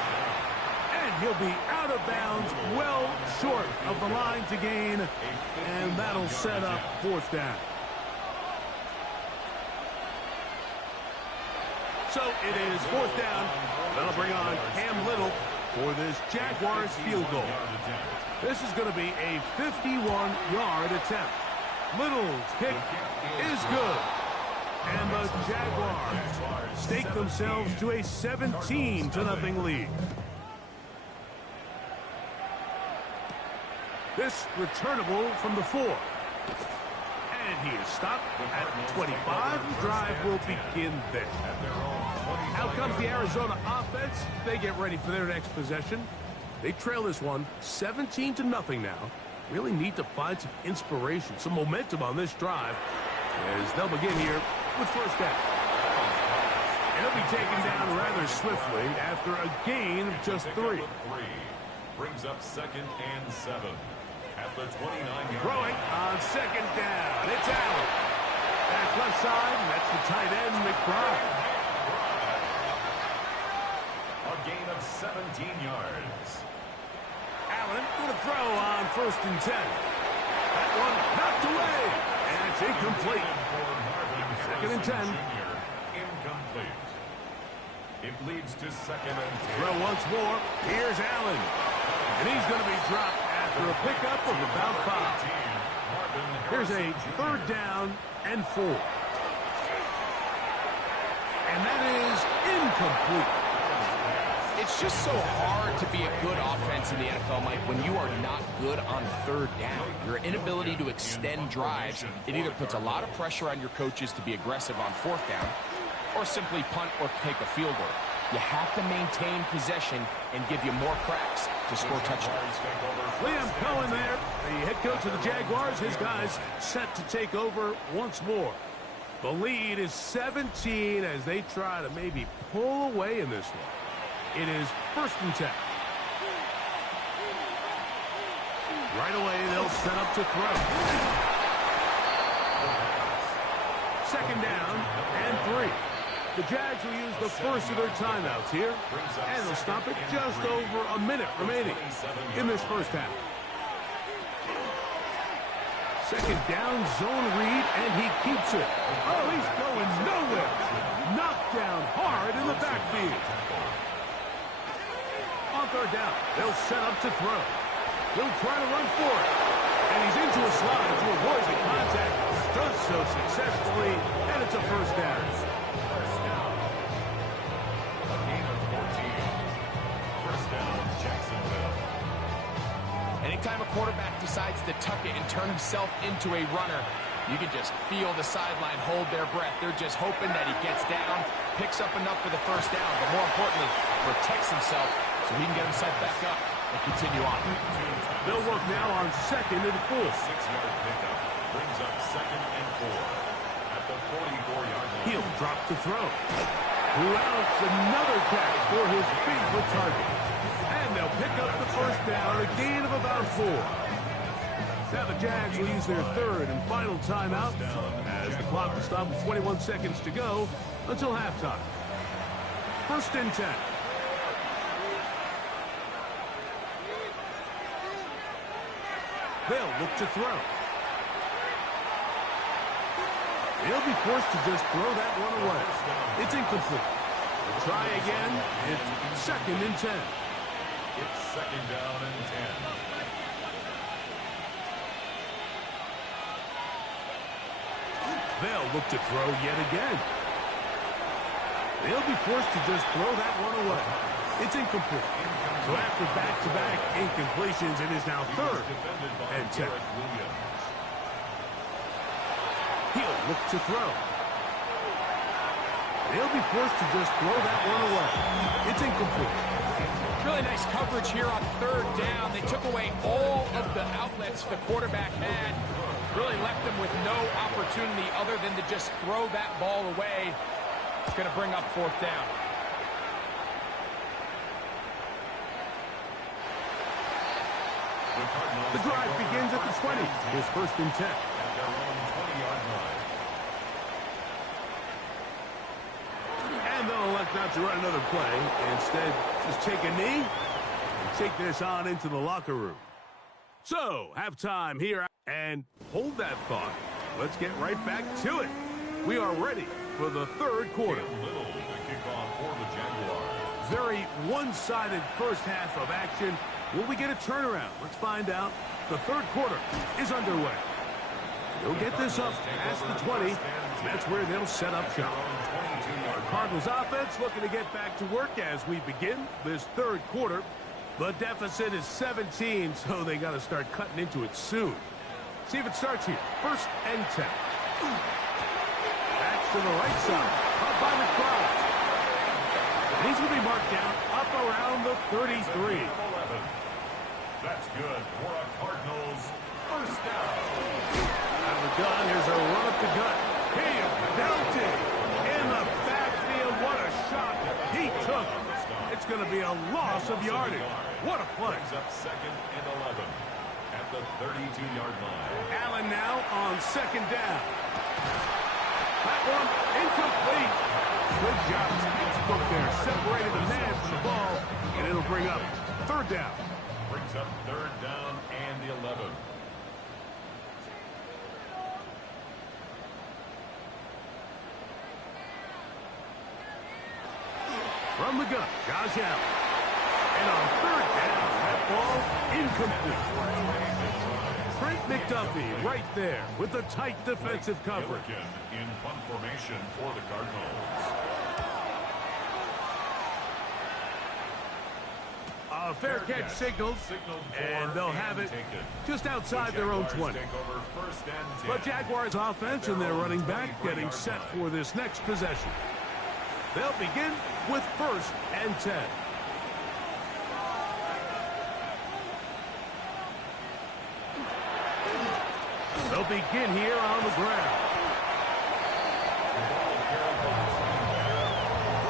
And he'll be out of bounds, well short of the line to gain. And that'll set up 4th down. So it is 4th down. That'll bring on Cam Little for this Jaguars field goal. This is going to be a 51-yard attempt. Little's kick is good. And the Jaguars stake themselves to a 17-0 lead. This returnable from the 4. And he is stopped at 25. The drive will begin there. Out comes the Arizona offense. They get ready for their next possession. They trail this one 17-0 now. Really need to find some inspiration, some momentum on this drive as they'll begin here with 1st down. He'll be taken down rather swiftly after a gain of just 3. Brings up 2nd and 7. At the 29-yard Throwing on 2nd down. It's Allen. That's left side, and that's the tight end, McBride. A gain of 17 yards. Allen going to throw on 1st and 10. That one knocked away, and it's incomplete. 2nd and 10. Incomplete. It leads to 2nd and 10. Throw once more. Here's Allen. And he's going to be dropped after a pickup of about 5. Here's a 3rd down and 4. And that is incomplete. It's just so hard to be a good offense in the NFL, Mike, when you are not good on 3rd down. Your inability to extend drives, it either puts a lot of pressure on your coaches to be aggressive on 4th down or simply punt or take a field goal. You have to maintain possession and give you more cracks to score touchdowns. Liam Cohen there, the head coach of the Jaguars. His guys set to take over once more. The lead is 17 as they try to maybe pull away in this one. It is 1st and 10. Right away, they'll set up to throw. 2nd down and 3. The Jags will use the first of their timeouts here, and they'll stop it just over a minute remaining in this 1st half. 2nd down, zone read, and he keeps it. Oh, he's going nowhere. Knocked down hard in the backfield. On 3rd down, they'll set up to throw. He'll try to run for it. And he's into a slide to avoid the contact. Does so successfully, and it's a 1st down. Anytime a quarterback decides to tuck it and turn himself into a runner, you can just feel the sideline hold their breath. They're just hoping that he gets down, picks up enough for the 1st down, but more importantly, protects himself so he can get himself back up and continue on. They'll work now on 2nd and 4. 6-yard pickup brings up 2nd and 4 at the 44-yard line. He'll drop to throw. Who else? Another catch for his favorite target. And they'll pick up the 1st down, a gain of about 4. Now the Jags will use their 3rd and final timeout as the clock will stop with 21 seconds to go until halftime. 1st and 10. They'll look to throw. He'll be forced to just throw that one away. It's incomplete. We'll try again. It's 2nd and 10. It's second down and 10. They'll look to throw yet again. They'll be forced to just throw that one away. It's incomplete. So after back-to-back incompletions, it is now third and 10. He'll look to throw. They'll be forced to just throw that one away. It's incomplete. Really nice coverage here on third down. They took away all of the outlets the quarterback had. Really left them with no opportunity other than to just throw that ball away. It's going to bring up fourth down. The drive begins at the 20. Here's first and 10. At their own 20-yard line. And they'll elect not to run another play. Instead, just take a knee and take this on into the locker room. So, halftime here. And hold that thought. Let's get right back to it. We are ready for the third quarter. Little to kick off for the Jaguars. Very one-sided first half of action. Will we get a turnaround? Let's find out. The third quarter is underway. They'll get this up past the 20. That's where they'll set up shop. Cardinals offense looking to get back to work as we begin this third quarter. The deficit is 17, so they got to start cutting into it soon. See if it starts here. First and 10. Back to the right side. Up by the crowd. He's going to be marked down up around the 33. That's good for a Cardinals first down. Out of the gun, here's a run up the gut. He is penalty in the backfield. What a shot he took. It's going to be a loss of yardage. What a play. Brings up second and 11 at the 32-yard line. Allen now on second down. That one incomplete. Good job. Textbook there. Separated the man from the ball, and it'll bring up third down. Brings up third down and 11. From the gun, Josh Allen. And on third down, that ball incomplete. Trent McDuffie right there with the tight defensive coverage. In punt formation for the Cardinals. A fair catch signaled, and they'll have it just outside their own 20. But Jaguars offense and their running back getting set for this next possession. They'll begin with first and 10. They'll begin here on the ground.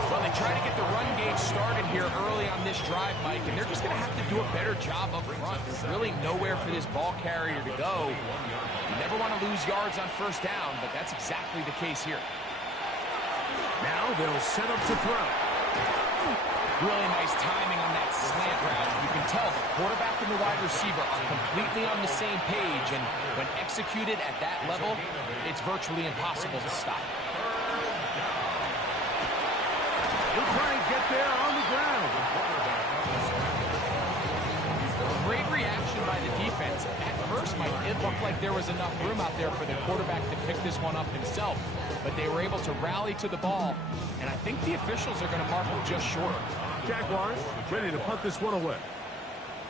Well, they try to get the run game started here early on this drive, Mike, and they're just going to have to do a better job up front. There's really nowhere for this ball carrier to go. You never want to lose yards on first down, but that's exactly the case here. Now they'll set up to throw. Really nice timing on that slant route. You can tell the quarterback and the wide receiver are completely on the same page, and when executed at that level, it's virtually impossible to stop. He'll try and get there on the ground. Great reaction by the defense. At first, Mike, it looked like there was enough room out there for the quarterback to pick this one up himself, but they were able to rally to the ball, and I think the officials are going to mark him just short. Jaguars ready to punt this one away,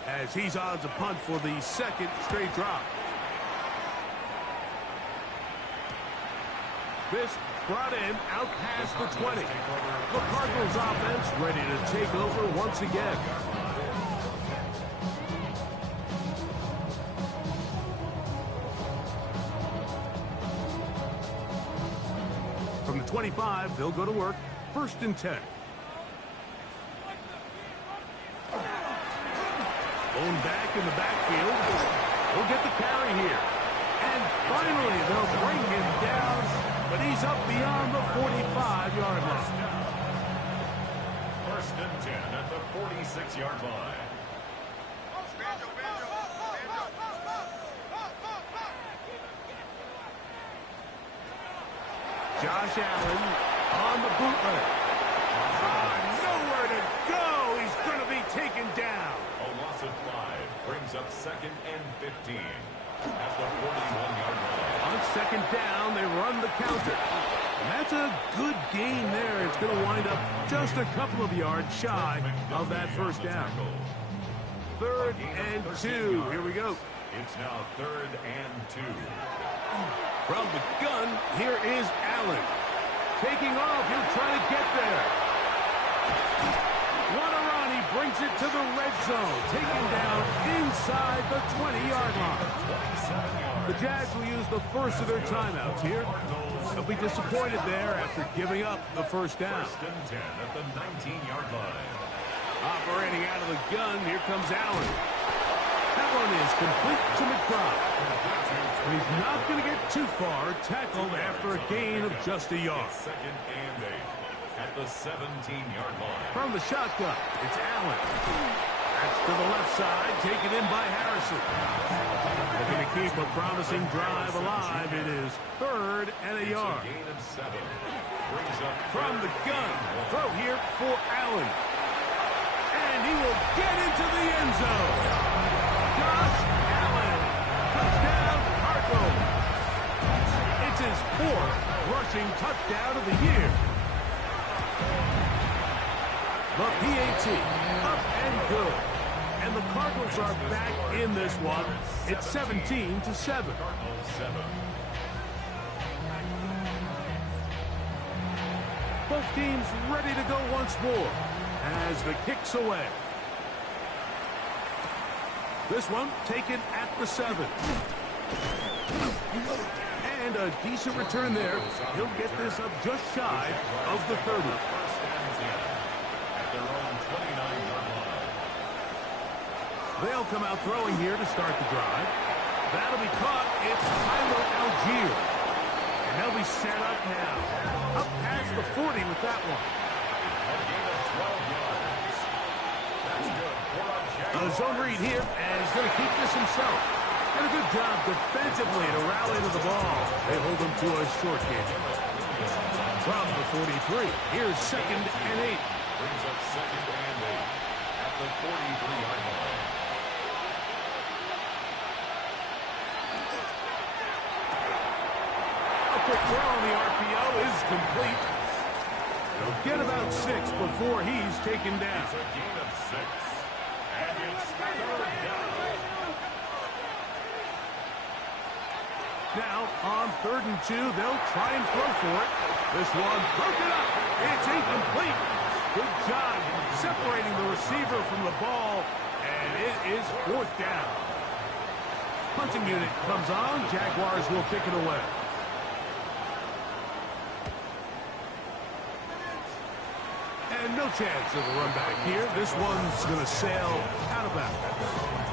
as he's on to punt for the second straight drop. This brought in out past the 20. The Cardinals offense ready to take over once again. From the 25, they'll go to work. First and 10. Going back in the backfield. He'll get the carry here. And finally, they'll bring him down, but he's up beyond the 45-yard line. First and 10 at the 46-yard line. Josh Allen on the bootleg. Nowhere to go. He's going to be taken down. second down, they run the counter. And that's a good gain there. It's going to wind up just a couple of yards shy of that first down. 3rd and 2. Here we go. It's now 3rd and 2. From the gun, here is Allen. Taking off, he'll try to get there. What a run, he brings it to the red zone. Taken down inside the 20-yard line. The Jags will use the first of their timeouts here. They'll be disappointed there after giving up the first down. 1st and 10 at the 19-yard line. Operating out of the gun, here comes Allen. That one is complete to McBride. He's not going to get too far, tackled after a gain of just a yard. 2nd and 8 at the 17-yard line. From the shotgun, it's Allen. That's to the left side, taken in by Harrison. Looking to keep a promising drive alive. It is 3rd and a yard. Gain of 7. Brings up From the gun, throw here for Allen. And he will get into the end zone. Josh Allen, touchdown Cardinals. It's his 4th rushing touchdown of the year. The PAT, up and good. And the Cardinals are back in this one. It's 17-7. Cardinals 7. Both teams ready to go once more as the kick's away. This one taken at the 7. And a decent return there. He'll get this up just shy of the 30. 1st and 10 at their own 29-yard line. They'll come out throwing here to start the drive. That'll be caught. It's Tyler Algier. And they'll be set up now. Up past the 40 with that one. A gain of 12 yards. That's good for a A zone read here, and he's going to keep this himself. And a good job defensively to rally to the ball. They hold him to a short game. From the 43, here's 2nd and 8. Brings up 2nd and 8 at the 43-yard line. A quick throw on the RPO is complete. He'll get about 6 before he's taken down. It's a gain of 6. And it's 3rd down. Now, on 3rd and 2, they'll try and throw for it. This one broken up. It's incomplete. Good job separating the receiver from the ball, and it is 4th down. Punting unit comes on. Jaguars will kick it away. And no chance of a run back here. This one's going to sail out of bounds.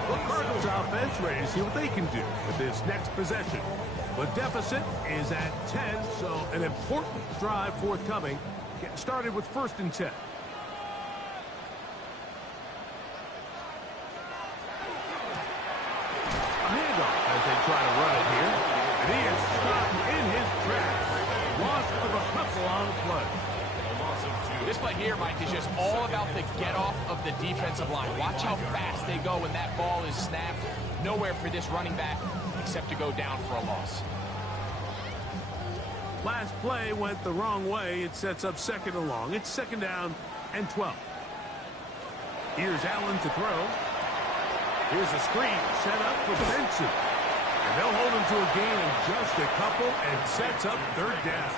The Cardinals offense ready to see what they can do with this next possession. The deficit is at 10, so an important drive forthcoming. Getting started with 1st and 10. A handoff as they try to run it here. And he is stopped in his tracks. Loss of a couple on the play. This play here, Mike, is just all about the get-off of the defensive line. Watch how fast they go when that ball is snapped. Nowhere for this running back except to go down for a loss. Last play went the wrong way. It sets up 2nd and long. It's 2nd down and 12. Here's Allen to throw. Here's a screen set up for Benson. And they'll hold him to a gain of just a couple and sets up 3rd down.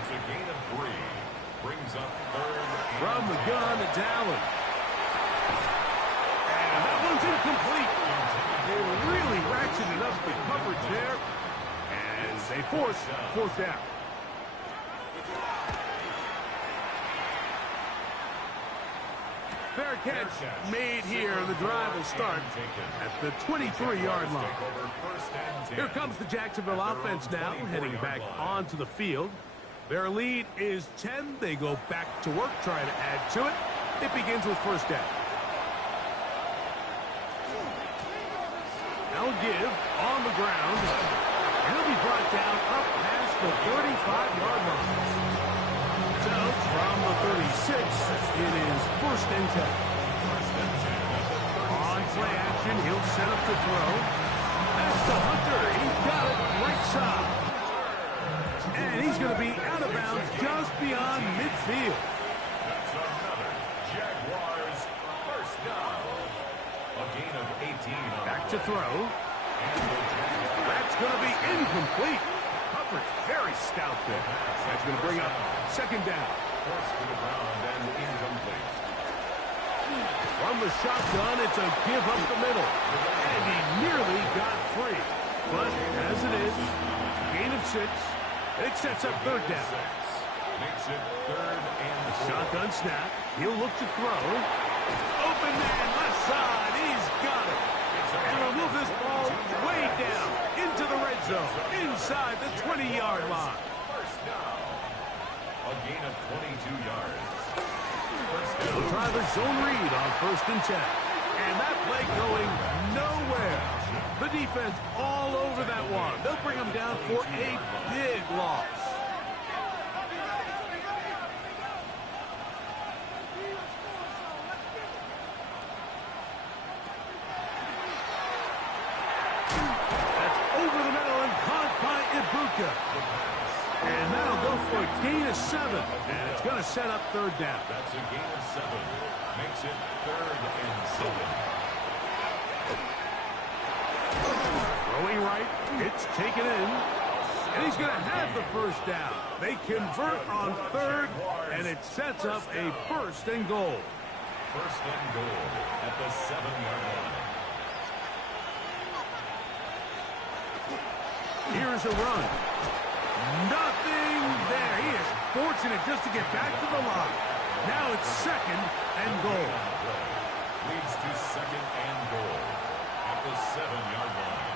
It's a gain of 3. Brings up 3rd. From the gun, it's Allen. And that one's incomplete. They really ratcheted up the coverage there. And they force 4th down. Fair catch made here. The drive will start at the 23-yard line. Here comes the Jacksonville offense now, heading back onto the field. Their lead is 10. They go back to work, trying to add to it. It begins with 1st down. Now give on the ground. And he'll be brought down up past the 35-yard line. So from the 36, it is 1st and 10. On play action, he'll set up to throw. That's the Hunter. He's got it right side. And he's going to be out of bounds just beyond midfield. That's another Jaguars first down. A gain of 18. Back to throw. That's going to be incomplete. Coverage very stout there. That's going to bring up second down. Forced to the ground and incomplete. From the shotgun, it's a give up the middle. And he nearly got free. But as it is, gain of 6. It sets up third down. Makes it third and Shotgun snap. He'll look to throw. Open man, left side. He's got it. And he'll move this ball way down into the red zone, inside the 20-yard line. first down. A gain of 22 yards. They'll try the zone read on 1st and 10. And that play going nowhere. The defense all over that one. They'll bring him down for a big loss. That's over the middle and caught by Ibuka. And that'll go for a gain of 7. And it's going to set up third down. That's a gain of 7. Makes it third and 7. Throwing right, it's taken in, and he's going to have the first down. They convert on third, and it sets up a 1st and goal. First and goal at the 7-yard line. Here's a run. Nothing there. He is fortunate just to get back to the line. Now it's 2nd and goal. Leads to 2nd and goal at the 7-yard line.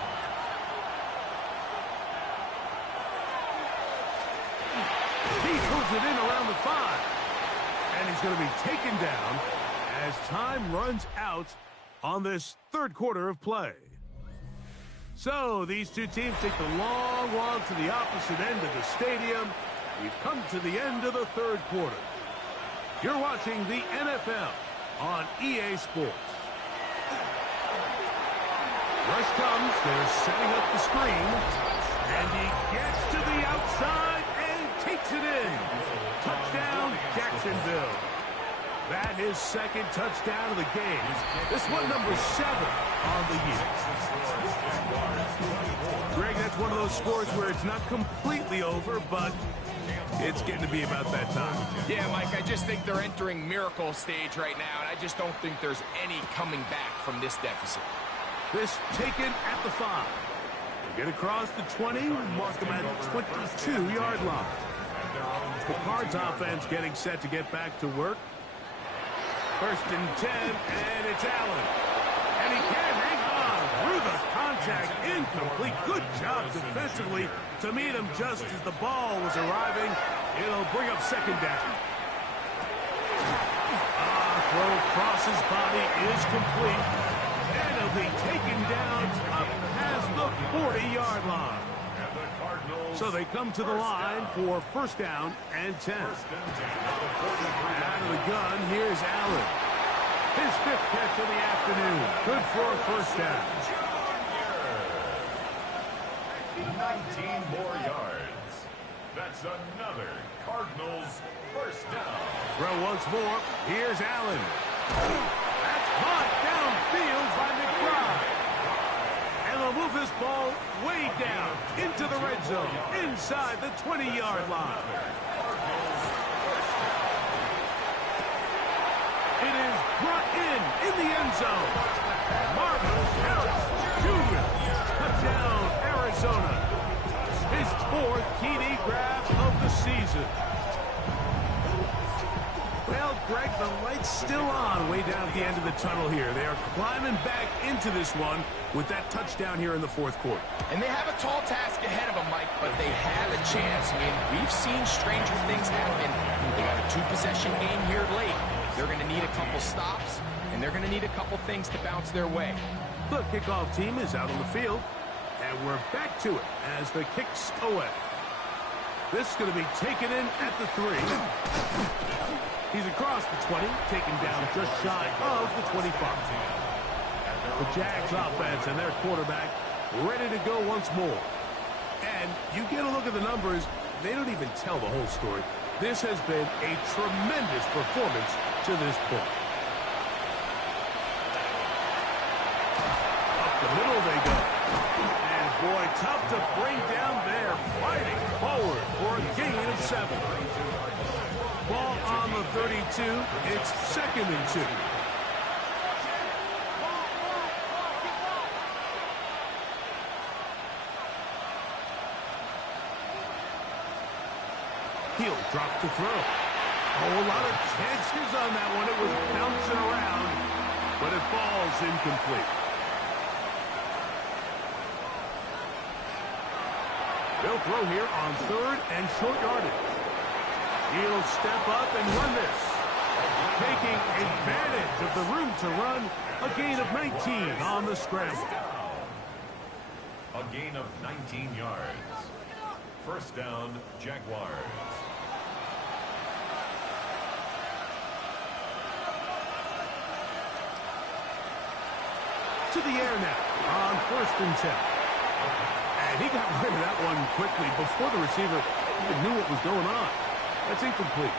He pulls it in around the 5. And he's going to be taken down as time runs out on this third quarter of play. So these two teams take the long walk to the opposite end of the stadium. We've come to the end of the third quarter. You're watching the NFL on EA Sports. Rush comes. They're setting up the screen. And he gets to the outside and takes it in. Touchdown, Jacksonville. That is 2nd touchdown of the game. This one number 7 on the year. Greg, that's one of those scores where it's not completely over, but it's getting to be about that time. Yeah, Mike, I just think they're entering miracle stage right now, and I just don't think there's any coming back from this deficit. This taken at the 5. They get across the 20, mark them at the 22-yard line. The Cards offense getting set to get back to work. 1st and 10, and it's Allen. And he can't hang on through the contact. Incomplete. Good job defensively to meet him just as the ball was arriving. It'll bring up 2nd down. Throw across his body is complete. And he'll be taken down up past the 40-yard line. So they come to the line for 1st down and 10. Out of the gun, here's Allen. His 5th catch of the afternoon. Good for a 1st down. 19 more yards. That's another Cardinals 1st down. Throw once more. Here's Allen. That's caught downfield by McBride. And they'll move this ball way down into the red zone, inside the 20-yard line. It is brought in the end zone. Marvin Harris Jr. Touchdown, Arizona. His 4th TD grab of the season. Well, Greg, the light's still on way down at the end of the tunnel here. They are climbing back into this one with that touchdown here in the 4th quarter. And they have a tall task ahead of them, Mike, but they have a chance. I mean, we've seen stranger things happen. They got a 2-possession game here late. They're going to need a couple stops, and they're going to need a couple things to bounce their way. The kickoff team is out on the field, and we're back to it as the kick's away. This is going to be taken in at the 3. He's across the 20, taken down just shy of the 25. The Jags offense and their quarterback ready to go once more. And you get a look at the numbers, they don't even tell the whole story. This has been a tremendous performance to this point. Up the middle they go. And boy, tough to bring down there. Fighting forward for a gain of 7. Ball on the 32. It's 2nd and 2. He'll drop to throw. Oh, a lot of chances on that one. It was bouncing around, but it falls incomplete. They'll throw here on 3rd and short yardage. He'll step up and run this. Taking advantage of the room to run. A gain of 19 on the scramble. A gain of 19 yards. 1st down, Jaguars. To the air now on 1st and 10. And he got rid of that one quickly before the receiver even knew what was going on. That's incomplete.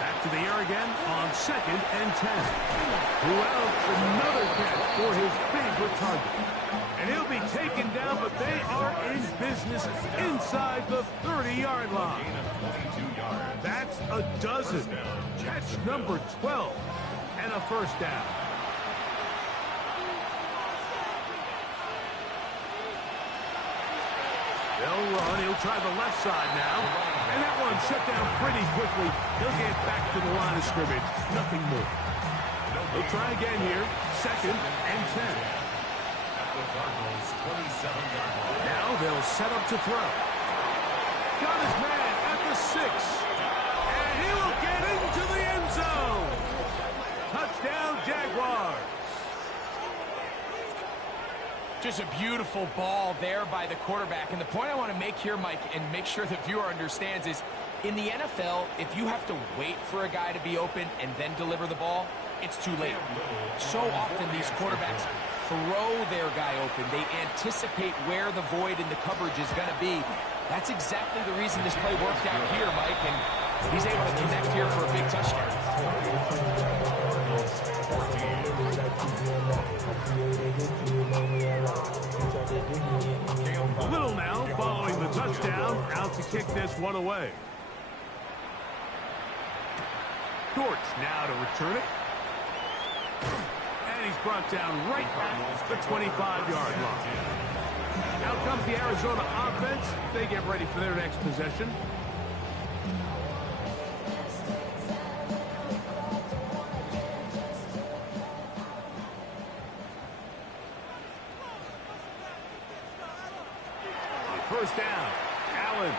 Back to the air again on 2nd and 10. Who else? Another catch for his favorite target. And he'll be taken down, but they are in business inside the 30-yard line. That's a dozen. Catch number 12. And a 1st down. They'll run. He'll try the left side now. And that one shut down pretty quickly. He'll get back to the line of scrimmage. Nothing more. He'll try again here. 2nd and 10. Now they'll set up to throw. Got his man at the 6. And he will get into the end zone. Touchdown, Jaguars. Just a beautiful ball there by the quarterback. And the point I want to make here, Mike, and make sure the viewer understands is, in the NFL, if you have to wait for a guy to be open and then deliver the ball, it's too late. So often these quarterbacks throw their guy open. They anticipate where the void in the coverage is going to be. That's exactly the reason this play worked out here, Mike, and he's able to connect here for a big touchdown. Little now following the touchdown, out to kick this one away. Dortch now to return it. And he's brought down right at the 25-yard line. Out comes the Arizona offense. They get ready for their next possession. First down, Allen.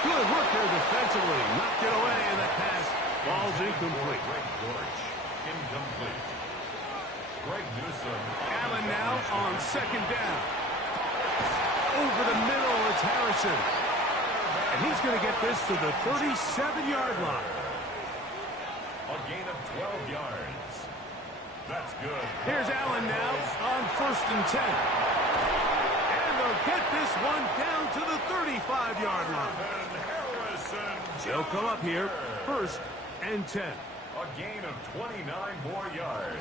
Good work there defensively. Knocked it away, and that pass falls incomplete. Incomplete. Greg Newsome. Allen now on 2nd down. Over the middle, it's Harrison. And he's going to get this to the 37-yard line. A gain of 12 yards. That's good. Here's Allen now on 1st and 10. They'll get this one down to the 35-yard line. They'll come up here, 1st and 10. A gain of 29 more yards.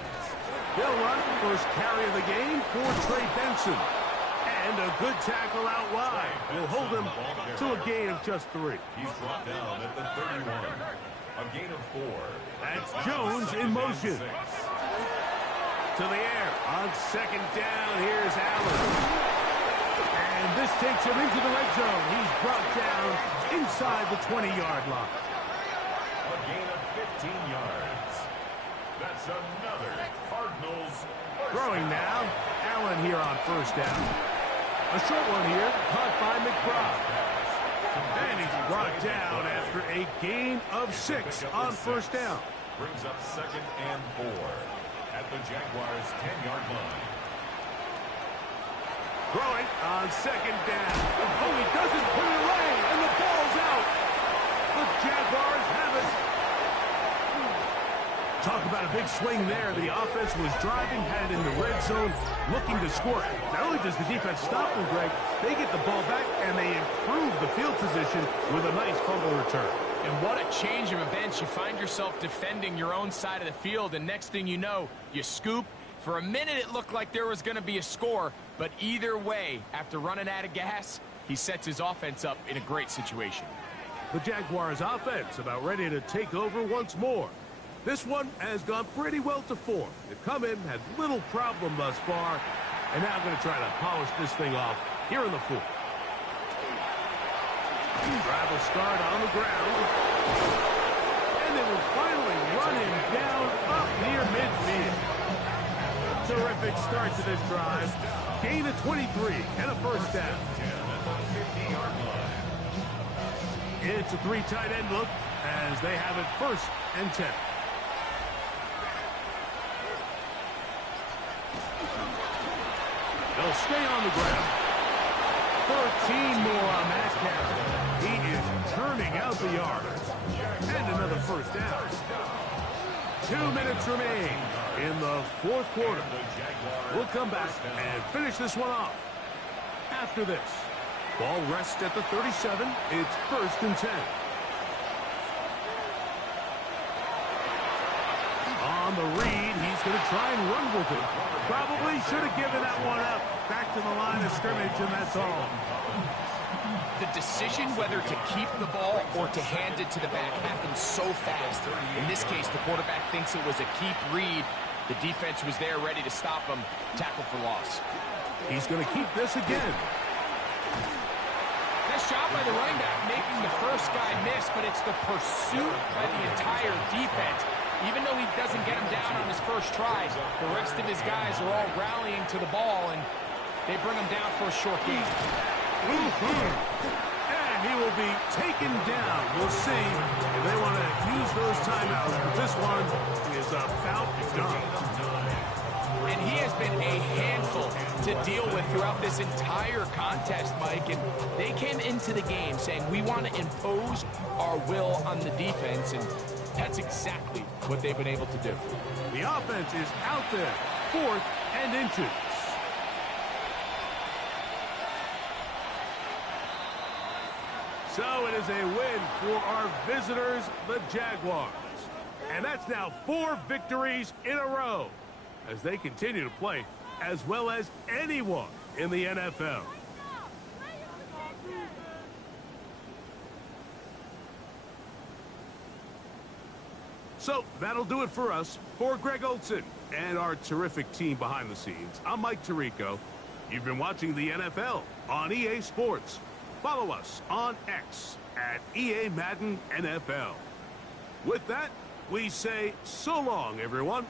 They'll run first carry of the game for Trey Benson. And a good tackle out wide will hold him to a gain of just 3. He's brought down at the 31. A gain of 4. That's Jones in motion. To the air on 2nd down. Here's Allen. And this takes him into the red zone. He's brought down inside the 20-yard line. A gain of 15 yards. That's another Cardinals. Throwing now. Allen here on 1st down. A short one here, caught by McBride. And he's brought down after a gain of 6 on 1st down. Brings up 2nd and 4 at the Jaguars' 10-yard line. Throwing on 2nd down. Oh, he doesn't put it away, and the ball's out. The Jaguars have it. Talk about a big swing there. The offense was driving, had it in the red zone, looking to score. Not only does the defense stop them, Greg, they get the ball back, and they improve the field position with a nice fumble return. And what a change of events. You find yourself defending your own side of the field, and next thing you know, you scoop. For a minute, it looked like there was going to be a score, but either way, after running out of gas, he sets his offense up in a great situation. The Jaguars' offense about ready to take over once more. This one has gone pretty well to form. They've come in, had little problem thus far, and now going to try to polish this thing off here in the fourth. Drive will start on the ground. And they will finally run him down up near midfield. Terrific start to this drive. Gain of 23 and a first down. It's a 3 tight end look as they have it 1st and 10. They'll stay on the ground. 13 more on that carry. He is turning out the yards. And another first down. 2 minutes remain in the fourth quarter. We'll come back and finish this one off. After this, ball rests at the 37. It's 1st and 10. On the read, he's going to try and run with it. Probably should have given that one up. Back to the line of scrimmage, and that's all. The decision whether to keep the ball or to hand it to the back happens so fast. In this case, the quarterback thinks it was a keep read. The defense was there ready to stop him. Tackle for loss. He's going to keep this again. Nice job by the running back making the first guy miss, but it's the pursuit by the entire defense. Even though he doesn't get him down on his first try, the rest of his guys are all rallying to the ball, and they bring him down for a short gain. And he will be taken down. We'll see if they want to use those timeouts, but this one is about done. And he has been a handful to deal with throughout this entire contest, Mike. And they came into the game saying, we want to impose our will on the defense, and that's exactly what they've been able to do. The offense is out there, 4th and inches. So it is a win for our visitors, the Jaguars. And that's now 4 victories in a row as they continue to play as well as anyone in the NFL. So that'll do it for us. For Greg Olson and our terrific team behind the scenes, I'm Mike Tirico. You've been watching the NFL on EA Sports. Follow us on X at EA Madden NFL. With that, we say so long, everyone.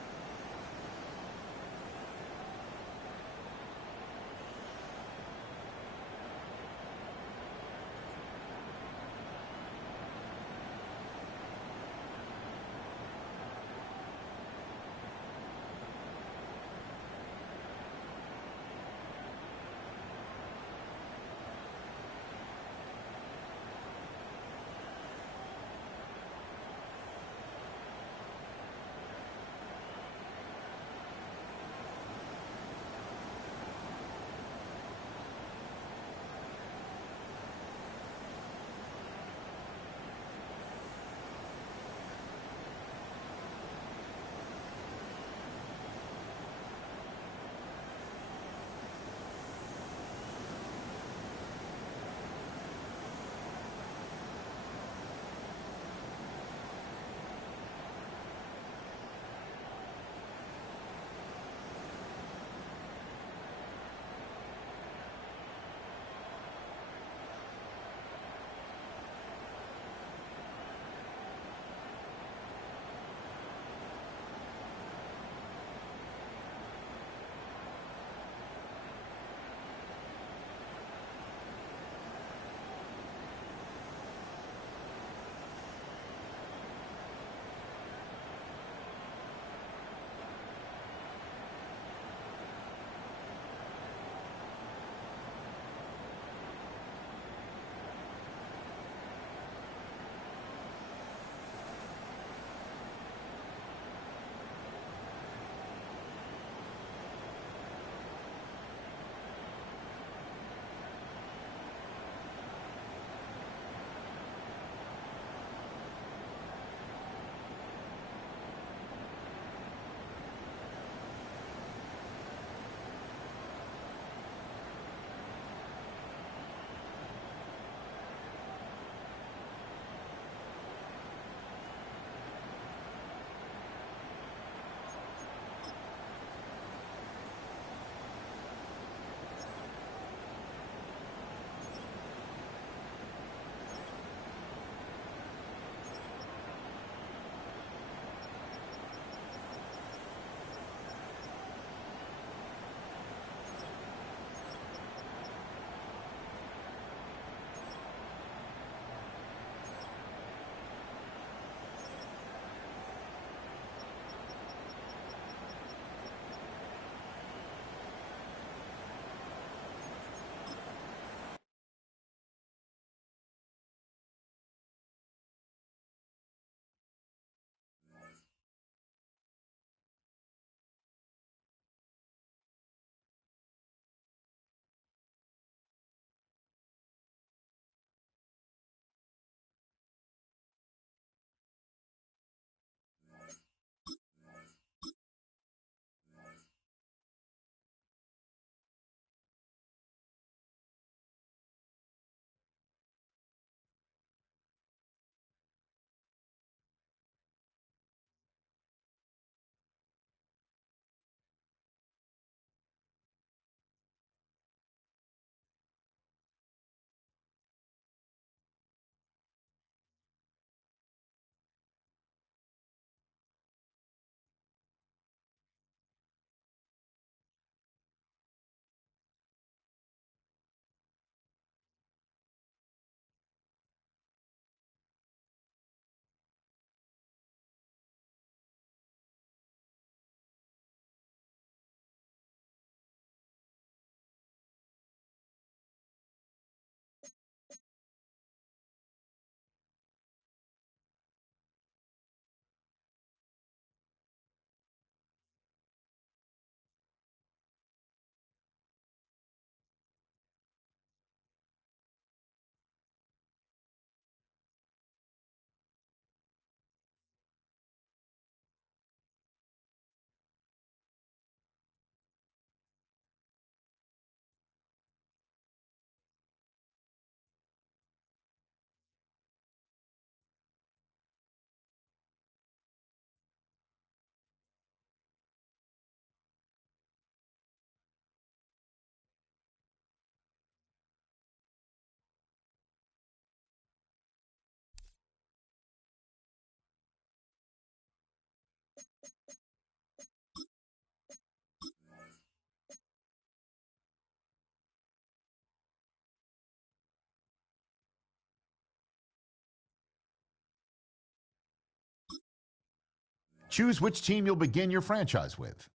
Choose which team you'll begin your franchise with.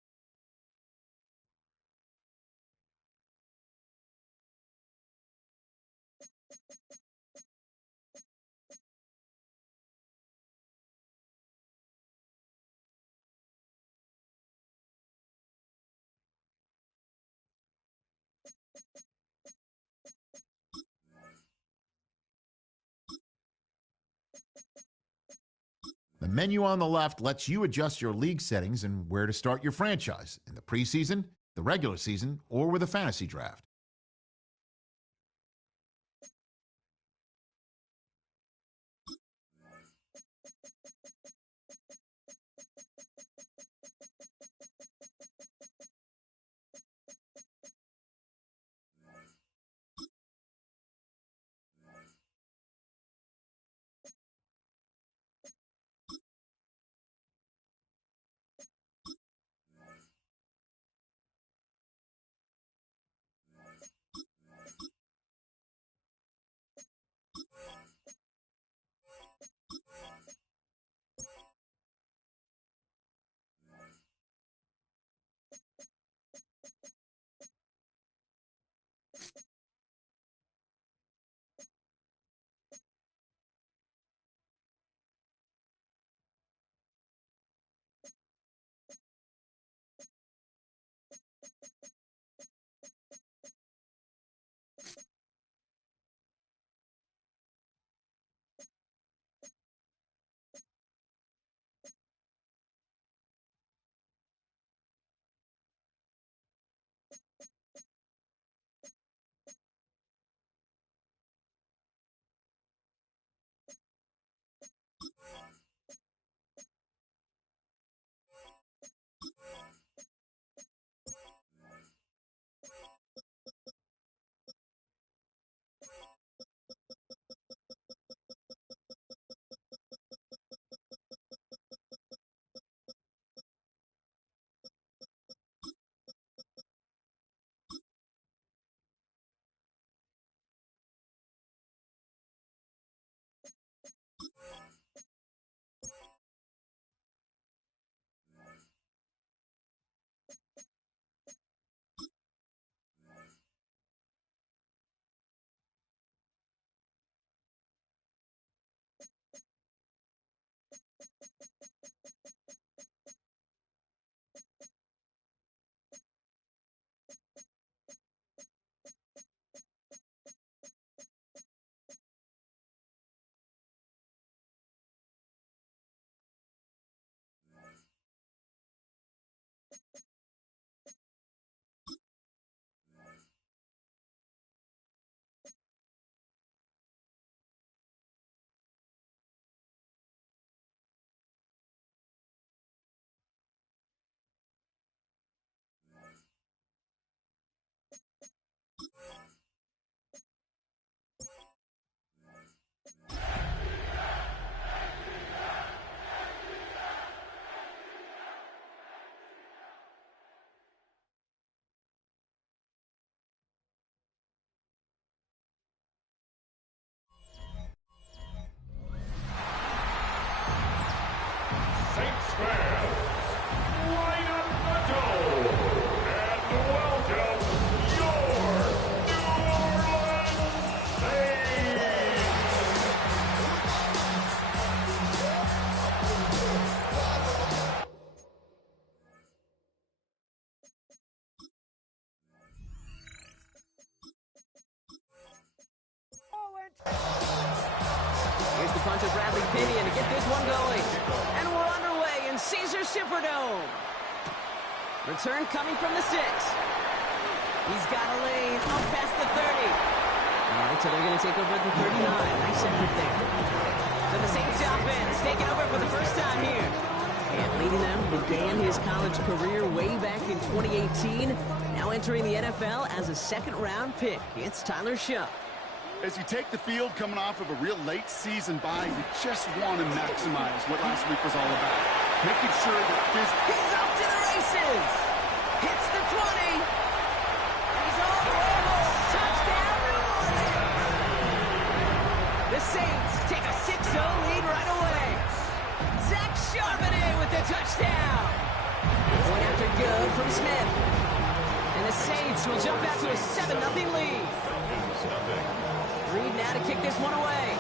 The menu on the left lets you adjust your league settings and where to start your franchise in the preseason, the regular season, or with a fantasy draft. Saints fans, line up the dough and welcome your New Orleans Saints. Here's the punter, Bradley Pinion, to get this one going. And we're underway in Caesars Superdome. Return coming from the 6. He's got a lane up past the 30. All right, so they're going to take over at the 39. Nice effort there. So the Saints offense taking over for the first time here. And leading them, began his college career way back in 2018. Now entering the NFL as a second-round pick. It's Tyler Shough. As you take the field coming off of a real late season bye, you just want to maximize what last week was all about. Making sure that this... He's off to the races! Hits the 20! And he's all the way home! Touchdown, New Orleans! The Saints take a 6-0 lead right away. Zach Charbonnet with the a touchdown. Point after good from Smith. And the Saints will jump out to a 7-0 lead. Reed now to kick this one away.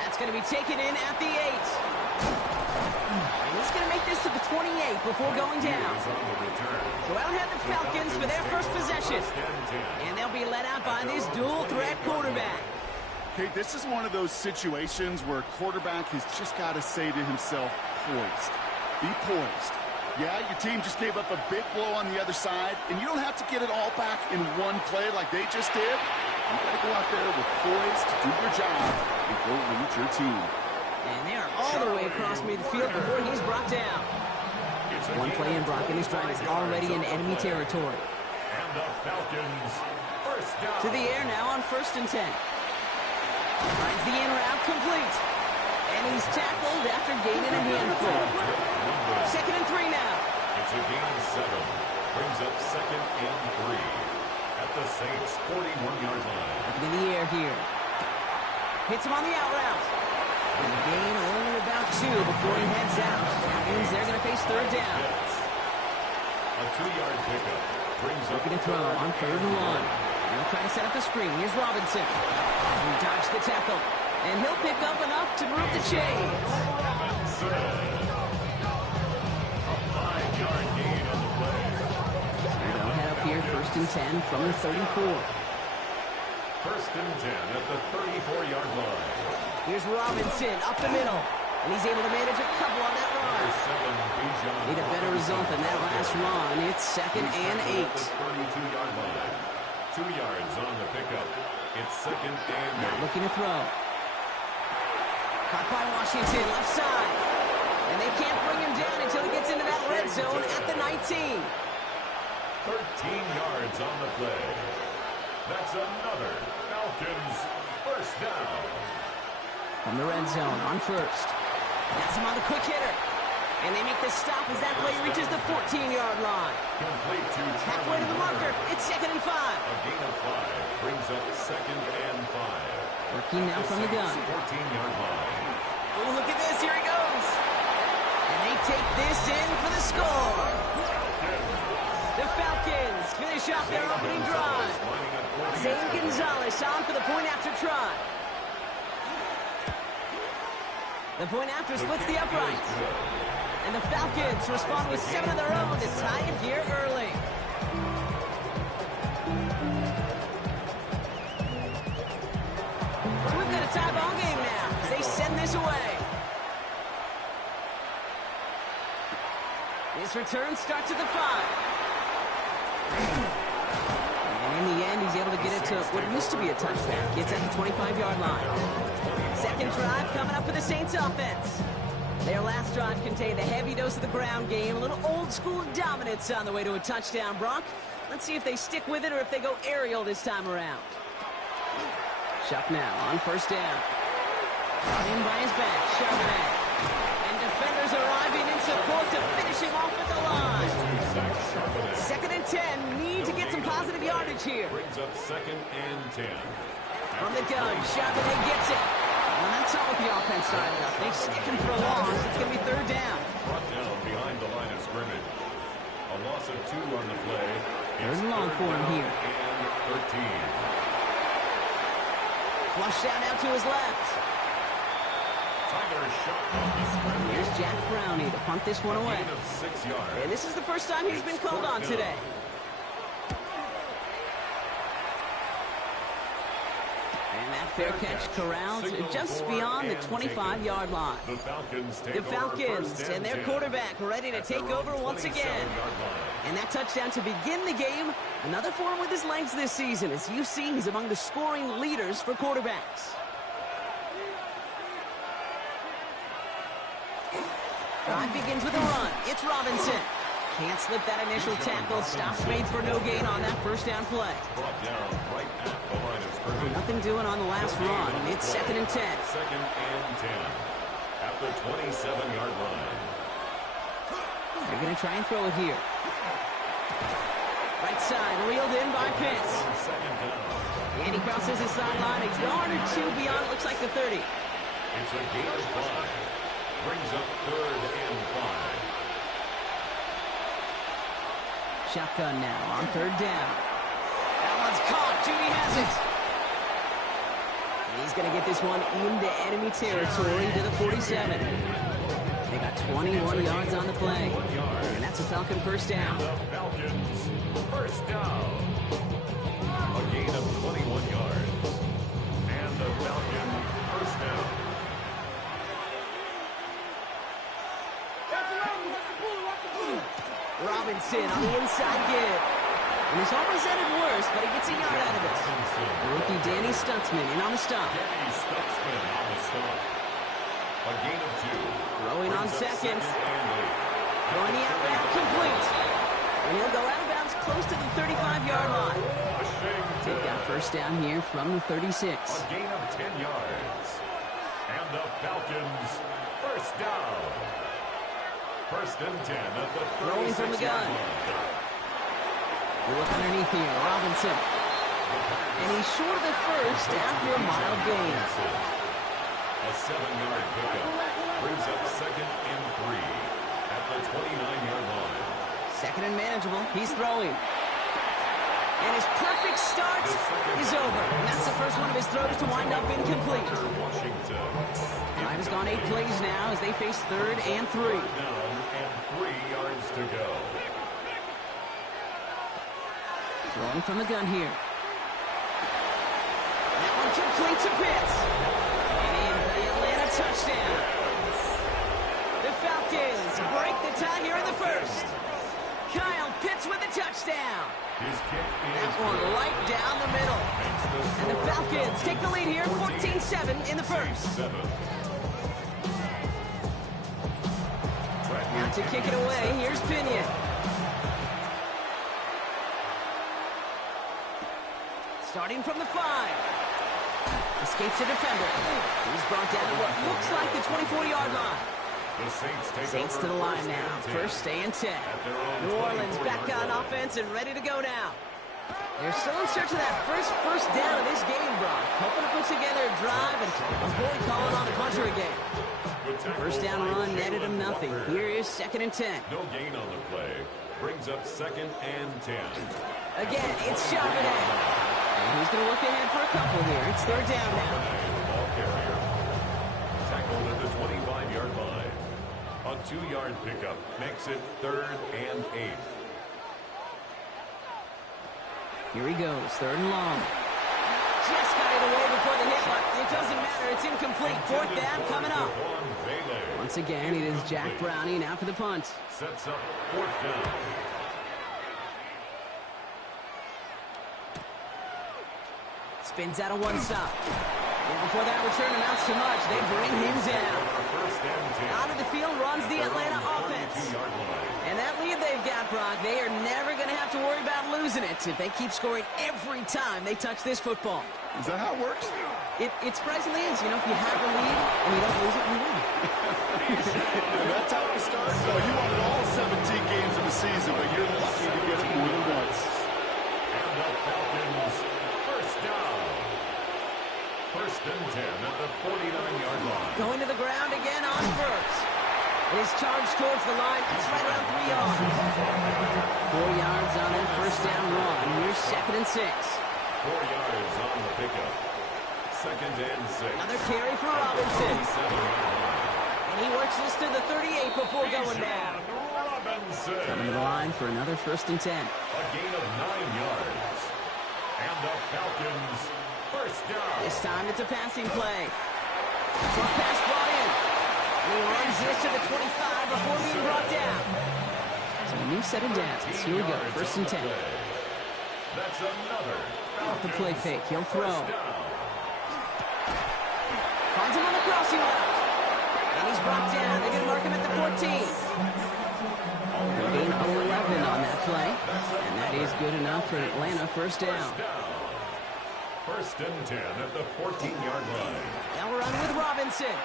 That's going to be taken in at the 8. And he's going to make this to the 28 before going down. So out ahead the Falcons for their first possession. And they'll be led out by this dual-threat quarterback. Okay, this is one of those situations where a quarterback has just got to say to himself, poised. Be poised. Yeah, your team just gave up a big blow on the other side, and you don't have to get it all back in one play like they just did. You got to go out there with poise to do your job and go lead your team. And they are all the way across midfield before he's brought down. One play in, Brock, and his drive is already in enemy territory. And the Falcons, first down. To the air now on 1st and 10. Finds the in route complete. And he's tackled after gaining a handful. 2nd and 3 now. It's a gain of 7. Brings up 2nd and 3. At the Saints' 41-yard line. Up in the air here. Hits him on the out route. And the gain only about 2 before he heads out. That means they're going to face 3rd down. A 2-yard pickup. Brings up looking to throw on 3rd and 1. Now trying to set up the screen. Here's Robinson. He dodged the tackle. And he'll pick up enough to move the chains. A 5-yard gain on the play. So they'll head up here 1st and 10 from the 34. 1st and 10 at the 34-yard line. Here's Robinson up the middle. And he's able to manage a couple on that run. Need a better result than that last run. It's 2nd and 8. 32-yard line. 2 yards on the pickup. It's 2nd and 8. Looking to throw. Caught by Washington, left side. And they can't bring him down until he gets into that red zone at the 19. 13 yards on the play. That's another Falcons first down. From the red zone on 1st. That's him on the quick hitter. And they make the stop as that play reaches the 14-yard line. Complete to halfway to the marker. It's 2nd and 5. A gain of 5 brings up 2nd and 5. Working now from the gun. 14-yard line. Oh, look at this. Here he goes. And they take this in for the score. The Falcons finish off their opening drive. Zane Gonzalez on for the point after try. The point after splits the upright. And the Falcons respond with 7 of their own to tie it here early. So we've got a tie ball game now as they send this away. This return starts at the 5. And in the end, he's able to get it to what used to be a touchback. It's at the 25-yard line. 2nd drive coming up for the Saints offense. Their last drive contained a heavy dose of the ground game, a little old-school dominance on the way to a touchdown, Brock. Let's see if they stick with it or if they go aerial this time around. Shuck now on 1st down. In by his back, Charbonnet. And defenders arriving in support to finish him off at the line. 2nd and 10, need to get some positive yardage here. Brings up 2nd and 10. From the gun, Charbonnet gets it. And that's not what the offense started up. They stick him for a loss. It's going to be 3rd down. Brought down behind the line of scrimmage. A loss of 2 on the play. 3rd and long for him here. And 13. Flushed out to his left. Tyler shot on the scramble. Here's Jack Brownie to punt this one away. Gain of 6 yards. And this is the first time he's been called on today. And that fair catch corralled just beyond the 25-yard line. The Falcons and their quarterback ready to take over once again. And that touchdown to begin the game, another for him with his legs this season. As you see, he's among the scoring leaders for quarterbacks. Drive begins with a run. It's Robinson. Can't slip that initial tackle. Stops made for no gain on that 1st down play. Brought down right at the line of scrimmage. Nothing doing on the last run. It's 2nd and 10. 2nd and 10. At the 27-yard line. They're going to try and throw it here. Right side, reeled in by Pitts. And he crosses his sideline a yard or 2 beyond, looks like the 30. It's a gain of 5. Brings up 3rd and 5. Shotgun now on 3rd down. That one's caught. Judy has it. And he's going to get this one into enemy territory to the 47. They got 21 yards on the play. And that's a Falcon first down. The Falcons first down. A gain of 21 yards. And the Falcon first down. Robinson on the inside give. And he's almost headed worse, but he gets a yard out of it. Rookie Danny Stutzman in on the stop. Danny Stutzman on the stop. A gain of 2. Throwing on seconds. Throwing the out route complete. And he'll go out of bounds close to the 35-yard line. They've got first down here from the 36. A gain of 10 yards. And the Falcons first down. First and 10 at the 36. Throwing from the gun. You look underneath here, Robinson. And he's short of the first after a mild gain. A 7-yard pickup brings up 2nd and 3 at the 29-yard line. 2nd and manageable. He's throwing. And his perfect start is over. And that's the first one of his throws to wind up incomplete. Washington. Drive has gone 8 plays now as they face 3rd and 3. Down and 3 yards to go. Throwing from the gun here. That one complete to Pitts. And in for the Atlanta touchdown. The Falcons break the tie here in the first. Kyle Pitts with the touchdown. His kick is that one right down the middle. And the Falcons take the lead here, 14-7 in the first. Now to kick it away, here's Pinion. Starting from the 5. Escapes the defender. He's brought down to what looks like the 24-yard line. The Saints to the line now. First and 10. New Orleans back on offense and ready to go now. They're still in search of that first down of this game, Brock. Hoping to put together a drive and avoid calling on the punter again. First down run netted him nothing. Here is 2nd and 10. No gain on the play. Brings up 2nd and 10. Again, it's Charbonnet. And he's going to look ahead for a couple here. It's 3rd down now. Ball carrier. Tackled at the 25-yard line. A 2-yard pickup makes it 3rd and 8. Here he goes, 3rd and long. Just got it away before the hit, but it doesn't matter. It's incomplete. 4th down coming up. Once again, it is Jack Browning now for the punt. Sets up 4th down. Spins out of one stop. And before that return amounts to much, they bring him down. Out of the field runs the Atlanta offense. And that lead they've got, Brock, they are never going to have to worry about losing it if they keep scoring every time they touch this football. Is that how it works? It surprisingly is. You know, if you have a lead and you don't lose it, you win. And that type of start, so you wanted all 17 games of the season, but you're lucky to get it more than once. And the Falcons first down. First and 10 at the 49-yard line. Going to the ground again on first. It is charged towards the line. It's right around 3 yards. 4 yards on that first down run. Here's 2nd and 6. 4 yards on the pickup. 2nd and 6. Another carry for Robinson. And he works this to the 38 before going down. Robinson. Coming to the line for another 1st and 10. A gain of 9 yards. And the Falcons first down. This time it's a passing play. Short pass brought in. And he runs this to the 25 before being brought down. So a new set of downs. Here we go. 1st and 10. That's another. Off the play fake. He'll throw. Finds him on the crossing route. And he's brought down. They're going to mark him at the 14. They'll gain 11 on that play. And that is good enough for an Atlanta first down. First and 10 at the 14-yard line. Now we're on with Robinson.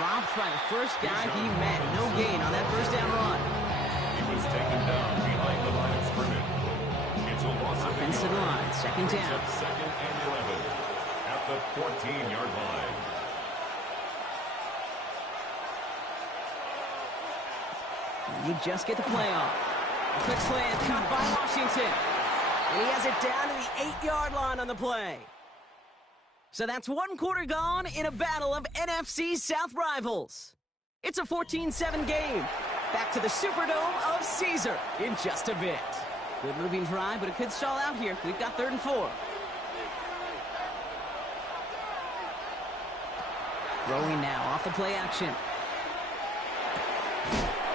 Dropped by the first guy he met. No gain on that first down run. He was taken down behind the line of scrimmage. It's a loss of offense to the line. 2nd down. 2nd and 11 at the 14-yard line. You just get the play off. A quick slant caught by Washington. And he has it down to the 8-yard line on the play. So that's one quarter gone in a battle of NFC South rivals. It's a 14-7 game. Back to the Superdome of Caesar in just a bit. Good moving drive, but it could stall out here. We've got 3rd and 4. Throwing now off the play action.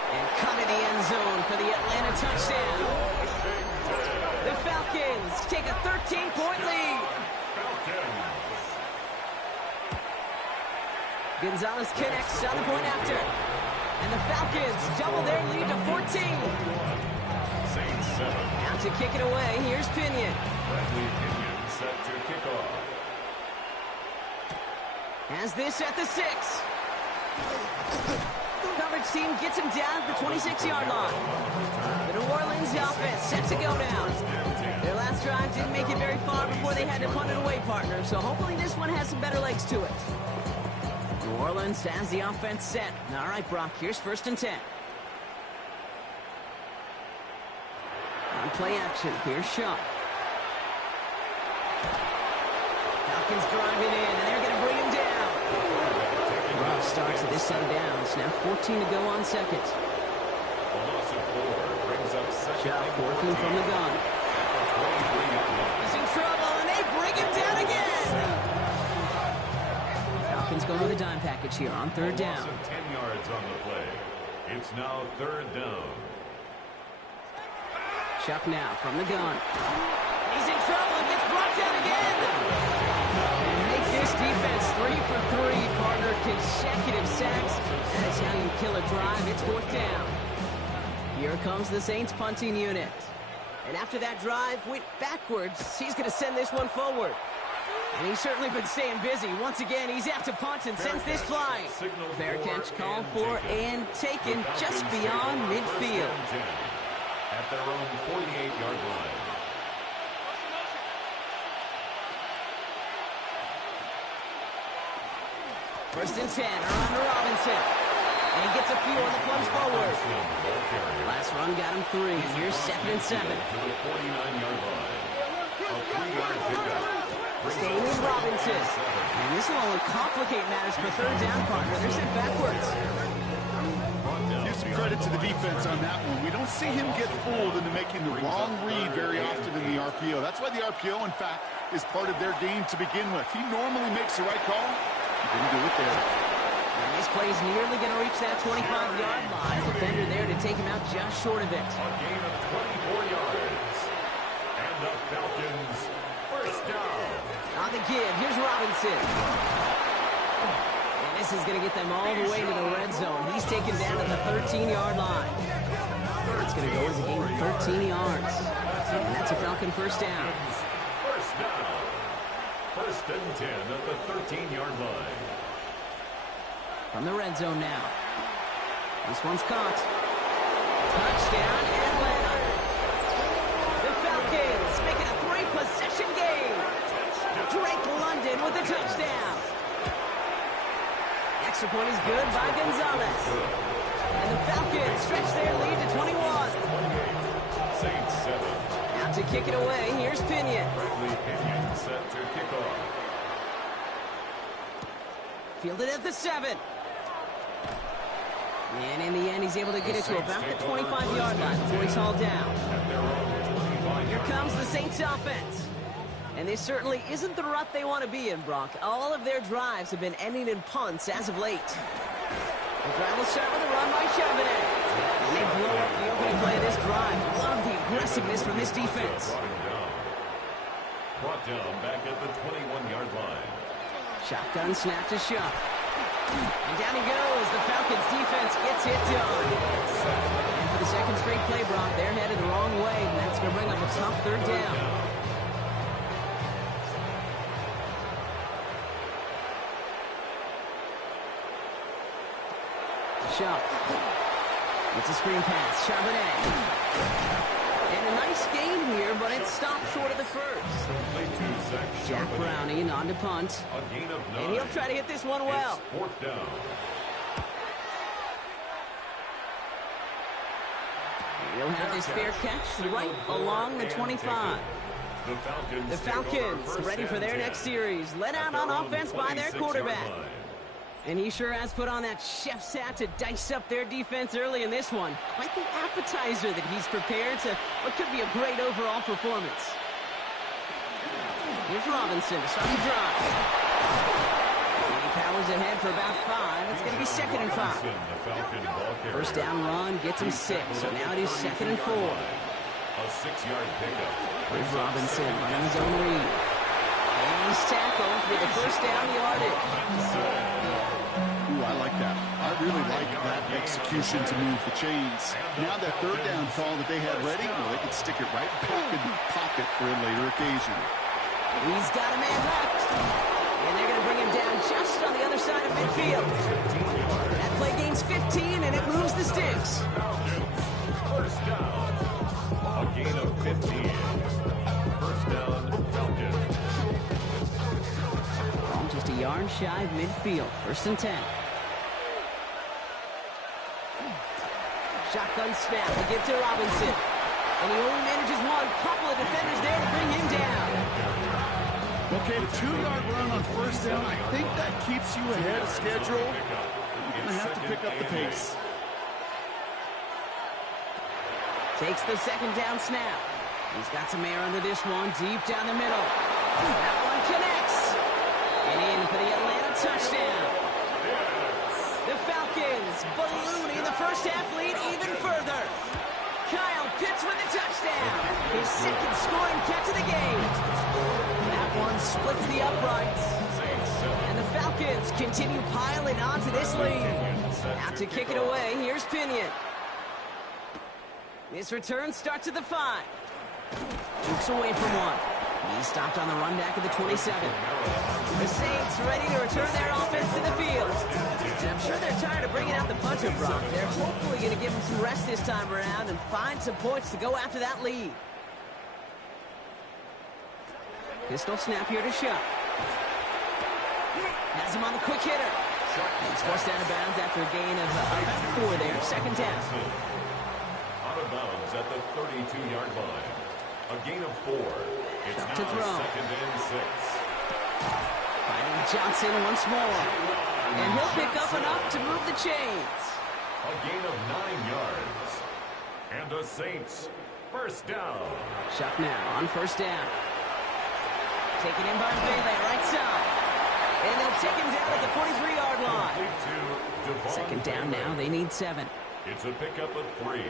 And cut in the end zone for the Atlanta touchdown. The Falcons take a 13-point lead. Gonzalez connects on the point after. And the Falcons double their lead to 14. Out to kick it away, here's Pinion. Bradley Pinion set to kick off. Has this at the 6. Coverage team gets him down at the 26-yard line. The New Orleans offense set to go down. Their last drive didn't make it very far before they had to punt it away, partner, so hopefully this one has some better legs to it. New Orleans has the offense set. All right, Brock, here's 1st and 10. On play action, here's Shaw. Falcons driving in, and they're going to bring him down. Rough starts at this set of downs. Now 14 to go on 2nd. Shaw working from the gun. He's in trouble, and they bring him down again. Falcons going with a dime package here on 3rd down. 10 yards on the play. It's now 3rd down. Chuck now from the gun. He's in trouble and gets brought down again. And make this defense 3 for 3, partner. Consecutive sacks. That is how you kill a drive. It's 4th down. Here comes the Saints punting unit. And after that drive went backwards, he's going to send this one forward. And he's certainly been staying busy. Once again, he's out to punt and sends this flying. Fair catch called for and taken just beyond midfield. At their own 48-yard line. First and 10, around to Robinson. And he gets a few on the plunge forward. Last run got him 3. Here's 2nd and 7. To the 49-yard line. A 3-yard pickup. Staying with Robinson. And this will only complicate matters for 3rd down, partner. They're sent backwards. Give some credit to the defense on that one. We don't see him get fooled into making the wrong read very often in the RPO. That's why the RPO, in fact, is part of their game to begin with. He normally makes the right call. He didn't do it there. And this play is nearly going to reach that 25-yard line. Defender there to take him out just short of it. A gain of 24 yards. And the Falcons first down. On the give, here's Robinson. And this is going to get them all the way to the red zone. He's taken down to the 13-yard line. It's going to go as a gain of 13 yards. And that's a Falcon first down. First down. 1st and 10 at the 13-yard line. From the red zone now. This one's caught. Touchdown, Atlanta. The Falcons make it a 3-possession game. Drake London with a touchdown. Extra point is good by Gonzalez. And the Falcons stretch their lead to 21. Saints 7. Out to kick it away, here's Pinion. Bradley Pinion set to kick off. Fielded at the 7. And in the end, he's able to get it to about the 25-yard line before he's hauled down. Here comes the Saints offense. And this certainly isn't the rut they want to be in, Brock. All of their drives have been ending in punts as of late. The drive will start with a run by Charbonnet. And they blow up the opening play of this drive. Love the aggressiveness from this defense. Brought down back at the 21-yard line. Shotgun snap to Shuck. And down he goes. The Falcons defense gets it done. And for the second straight play, Brock, they're headed the wrong way. And that's going to bring up a tough 3rd down. Shuck. It's a screen pass. Charbonnet. And a nice gain here, but it stopped short of the first. Jack Browning on to punt. And he'll try to hit this one well. It's 4th down. his fair catch right along the 25. The Falcons ready for their next series, led out on offense by their quarterback. And he sure has put on that chef's hat to dice up their defense early in this one. Quite the appetizer that he's prepared to what could be a great overall performance. Here's Robinson to start the drive. He powers ahead for about 5. It's going to be 2nd and 5. First down run gets him 6, so now it is 2nd and 4. A 6-yard pickup. Here's Robinson running his own read. And he's tackled with the first down yardage. Ooh, I like that. I really like that execution to move the chains. Now that 3rd down call that they had ready, well, they could stick it right back in the pocket for a later occasion. He's got a man left. And they're going to bring him down just on the other side of midfield. That play gains 15, and it moves the sticks. First down. A gain of 15. First down, Falcons. Ball just a yard shy of midfield. 1st and 10. Shotgun snap to get to Robinson. And he only manages one. Couple of defenders there to bring him down. Okay, the 2-yard run on 1st down, I think that keeps you ahead of schedule. You're going to have to pick up the pace. Takes the 2nd down snap. He's got some air under this one, deep down the middle. That one connects. And in for the Atlanta touchdown. The Falcons ballooning the first half lead even further. Kyle Pitts with the touchdown. His 2nd scoring catch of the game. That one splits the uprights. And the Falcons continue piling onto this lead. Out to kick it away, here's Pinion. This return starts at the 5. Jukes away from one. He's stopped on the run back of the 27. The Saints ready to return their offense to the field. And I'm sure they're tired of bringing out the punter, Brock. They're hopefully going to give them some rest this time around and find some points to go after that lead. Pistol snap here to Shuck. Has him on the quick hitter. He's forced out of bounds after a gain of about 4 there. 2nd down. Out of bounds at the 32-yard line. A gain of 4. It's Shuck now to throw. 2nd and 6. Finding Johnson once more. And he'll pick up enough to move the chains. A gain of 9 yards. And the Saints, first down. Shuck now on 1st down. Taken in by Bailey, right side. And they'll take him down at the 43-yard line. 2nd down now, they need 7. It's a pickup of 3.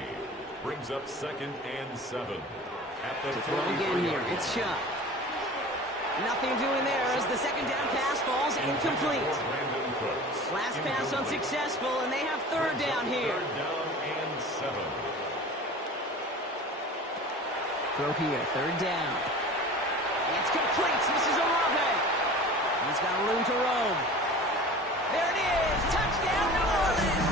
Brings up 2nd and 7. At the To throw again here, it's Shuck. Nothing doing there as the 2nd down pass falls incomplete. Last pass unsuccessful, and they have 3rd down here. 3rd down and 7. Throw here, 3rd down. It's complete. This is Olave. He's got room to roam. There it is. Touchdown, New Orleans.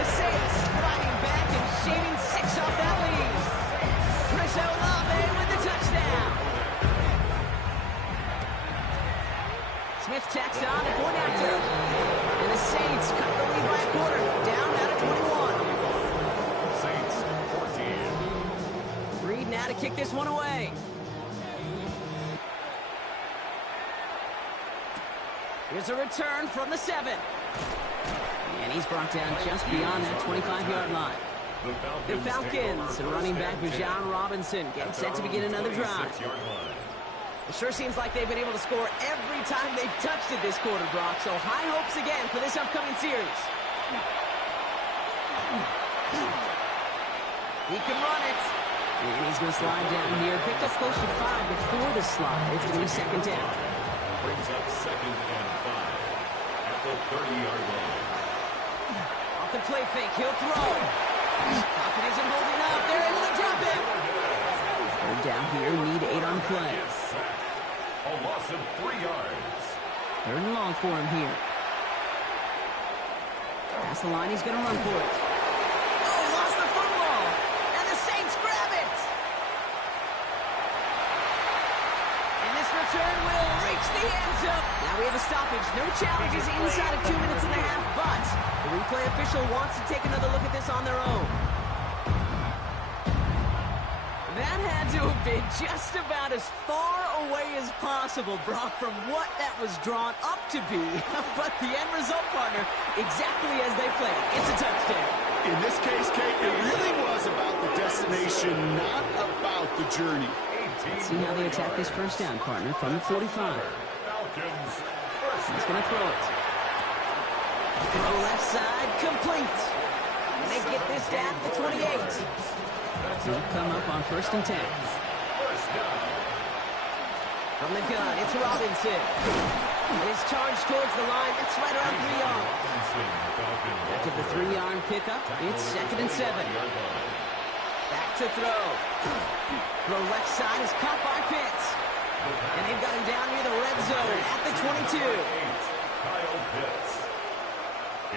The Saints fighting back and shaving 6 off that lead. Chris Olave with the touchdown. Smith tacks on to point after. And the Saints cut the lead by a quarter. Down out of 21. Saints, 14. Reed now to kick this one away. Here's a return from the 7. And he's brought down just beyond that 25-yard line. The Falcons and running back Bijan Robinson getting set to begin another drive. It sure seems like they've been able to score every time they've touched it this quarter, Brock. So high hopes again for this upcoming series. He can run it. And he's going to slide down here. Picked up close to 5 before the slide. It's going to be 2nd down. Brings up 2nd and 5 at the 30-yard line. Off the play fake, he'll throw. Pocket isn't holding up. They're able to drop it. 3rd down here, need 8 on the play. A loss of 3 yards. 3rd and long for him here. Past the line, he's going to run for it. Oh, he lost the football. And the Saints grab it. And this return will reach the end zone. Now we have a stoppage. No challenges inside of 2 minutes and a half, but the replay official wants to take another look at this on their own. That had to have been just about as far away as possible, Brock, from what that was drawn up to be. But the end result, partner, exactly as they planned. It's a touchdown. In this case, Kate, it really was about the destination, not about the journey. Let's see how they attack this first down, partner, from the 45. He's going to throw it. Throw left side, complete. And they get this down to the 28. He'll come up on 1st and 10. From the gun, it's Robinson. And his charge towards the line, that's right around 3 yards. After the 3-yard pickup, it's 2nd and 7. Back to throw. Throw left side is caught by Pitts. And they've got him down near the red zone at the 22. Kyle Pitts.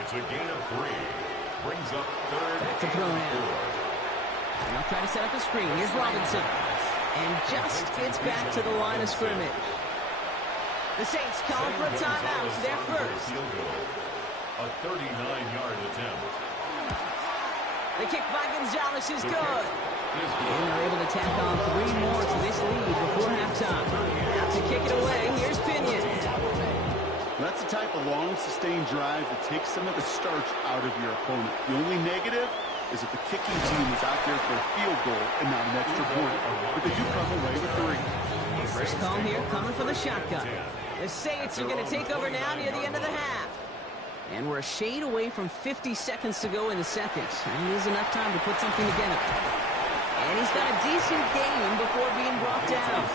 It's a gain of 3. Brings up 3rd. Back to throw now. And they'll try to set up a screen. Here's Robinson. And just gets back to the line of scrimmage. The Saints calling for a timeout. It's their first. A 39-yard attempt. The kick by Gonzalez is good. And they're able to tack on 3 more to this lead before halftime. Out to kick it away. Here's Pinion. That's the type of long, sustained drive that takes some of the starch out of your opponent. The only negative is that the kicking team is out there for a field goal and not an extra point. But they do come away with 3. First call here coming from the shotgun. The Saints are going to take over now near the end of the half. And we're a shade away from 50 seconds to go in the second. And it is enough time to put something together. And he's got a decent game before being brought down.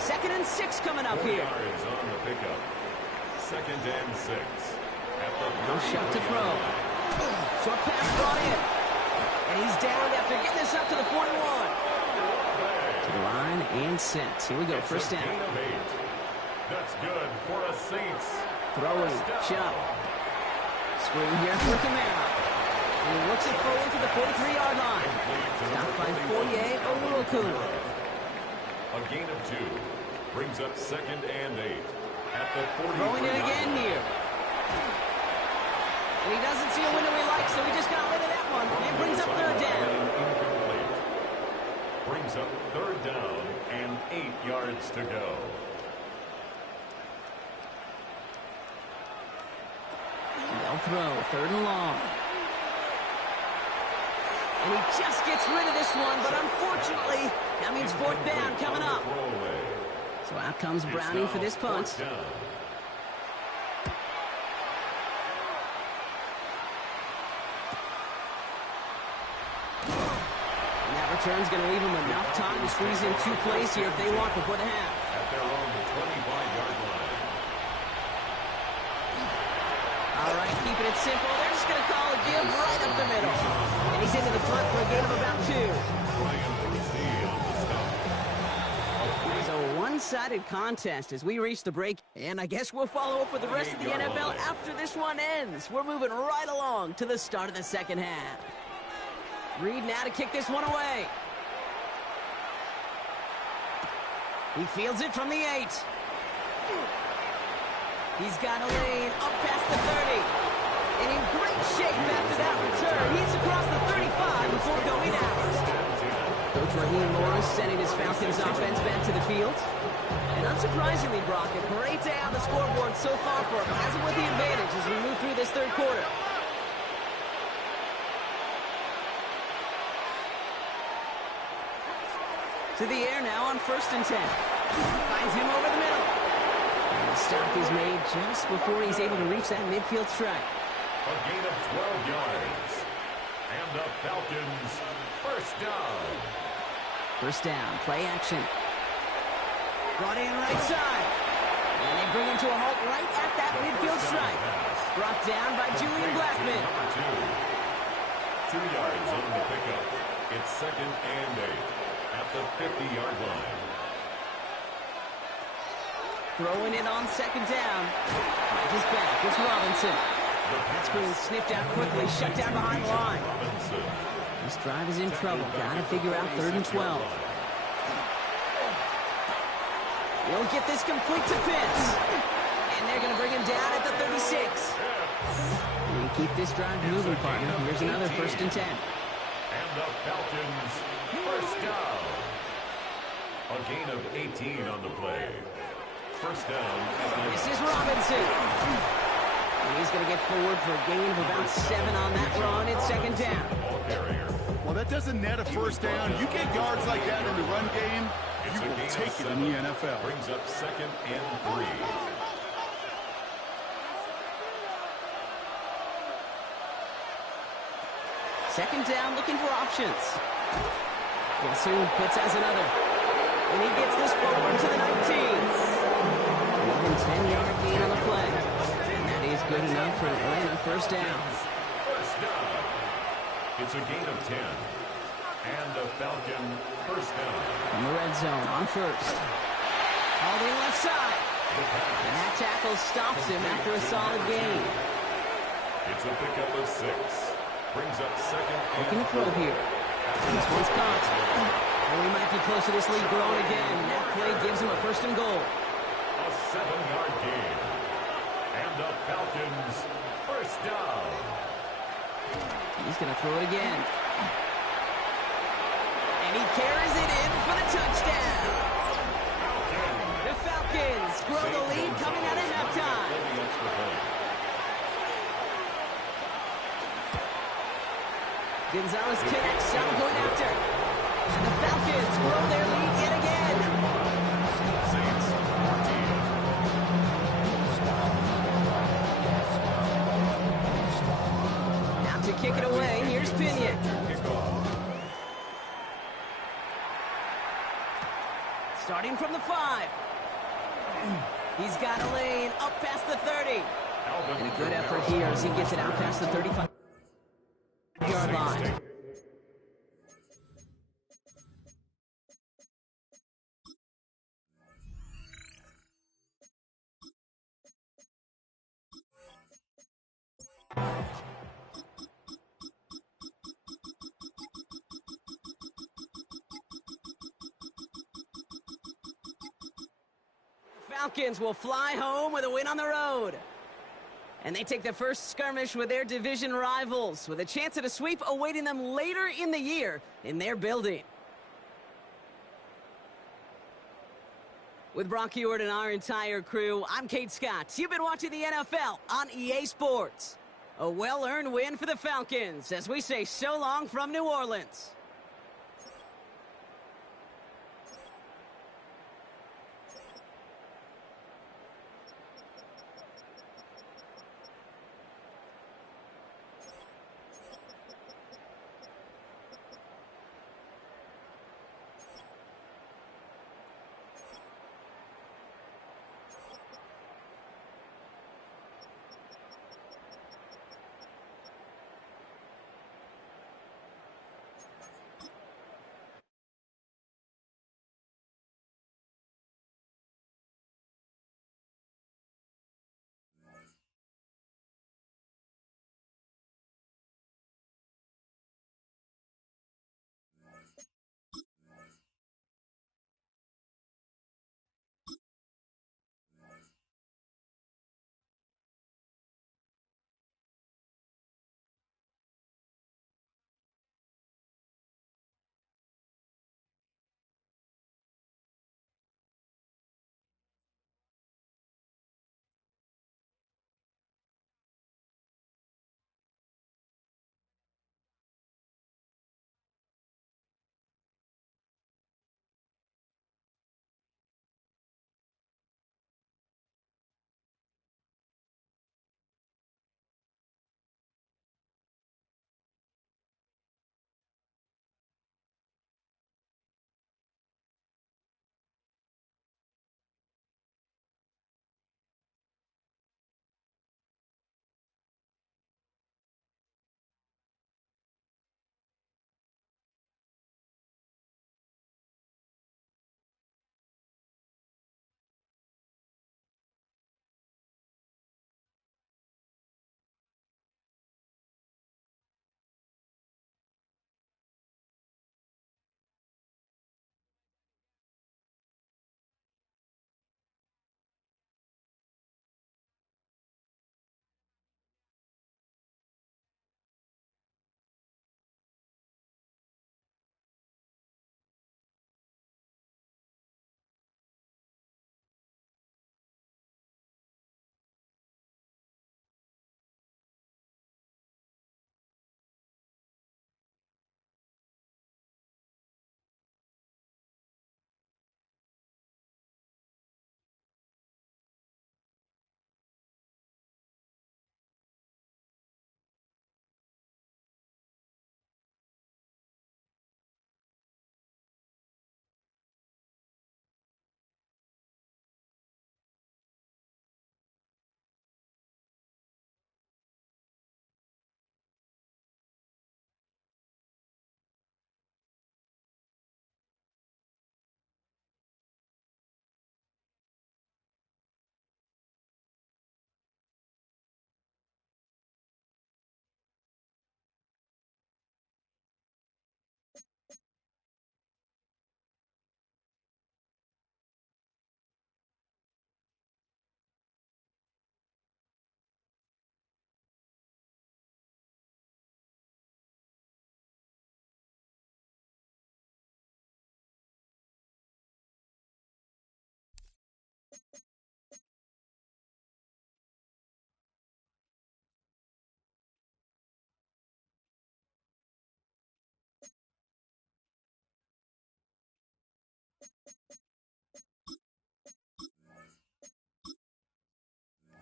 2nd and 6 coming up here. On the pickup. 2nd and 6. No shot to throw. Short pass brought in. And he's down after getting this up to the 41. To the line and set. Here we go, first down. That's good for a Saints. Throwing, Chubb. Screen here for Camara. And he looks it forward to the 43-yard line. Stopped by Foye Oluokun. A gain of 2. Brings up 2nd and 8. At the 43. Throwing it again here. And he doesn't see a window he likes, so he just got rid of that one. It brings up 3rd down. Brings up 3rd down and 8 yards to go. They'll throw, 3rd and long. And he just gets rid of this one, but unfortunately, that means 4th down coming up. So out comes Browning for this punt. And that return's going to leave them enough time to squeeze in 2 plays here if they want before the half. At their own 25-yard line. All right, keeping it simple. They're just going to call a give right up the middle. And he's into the front for a gain of about 2. It's a one-sided contest as we reach the break. And I guess we'll follow up with the rest of the NFL after this one ends. We're moving right along to the start of the second half. Reed now to kick this one away. He fields it from the 8. He's got a lane up past the 30. And in great shape after that return. He's across the 35 before going out. Coach Raheem Morris sending his Falcons offense back to the field. And unsurprisingly, Brock, a great day on the scoreboard so far for him. Has him with the advantage as we move through this 3rd quarter. To the air now on 1st and 10. Finds him over the middle. And the stop is made just before he's able to reach that midfield strike. A gain of 12 yards. And the Falcons, 1st down. 1st down, play action. Brought in right side. And they bring him to a halt right at that midfield strike. Brought down by Julian Blackman. Number 2. 2 yards on the pickup. It's 2nd and 8. At the 50-yard line. Throwing it on 2nd down. Finds his back. It's Robinson. That screen sniffed out quickly. Shut down behind the line. This drive is in trouble. Got to figure out 3rd and 12. He'll get this complete to Pitts. And they're going to bring him down at the 36. And keep this drive moving, partner. Here's another 1st and 10. And the Falcons First down. A gain of 18 on the play. First down. This is Robinson. And he's going to get forward for a gain of about 7 on that run. It's second down. Ball carrier. Well, that doesn't net a first down. You get yards like that in the run game, It's you a will gain of take it 7. in the NFL. Brings up second and 3. Second down, looking for options. Guess who Pitts has another. And he gets this forward to the 19. More than 10-yard gain on the play. And that is good enough for Atlanta. First down. First down. It's a gain of 10. And a Falcon first down. In the red zone on first. Holding left side. And that tackle stops him after a solid gain. It's a pickup of 6. Brings up second and Looking to throw here. This one's caught. And we might be close to this lead growing again. That play gives him a first and goal. a 7-yard gain. And the Falcons first down. He's going to throw it again. And he carries it in for the touchdown. The Falcons grow the lead coming out at halftime. Gonzalez connects, now going after. And the Falcons grow their lead yet again. Saints 14. Now to kick it away, here's Pinion. Starting from the 5. He's got a lane up past the 30. And a good effort here as he gets it out past the 35-yard line. Falcons will fly home with a win on the road. And they take the first skirmish with their division rivals, with a chance at a sweep awaiting them later in the year in their building. With Brock Heward and our entire crew, I'm Kate Scott. You've been watching the NFL on EA Sports. A well-earned win for the Falcons as we say so long from New Orleans.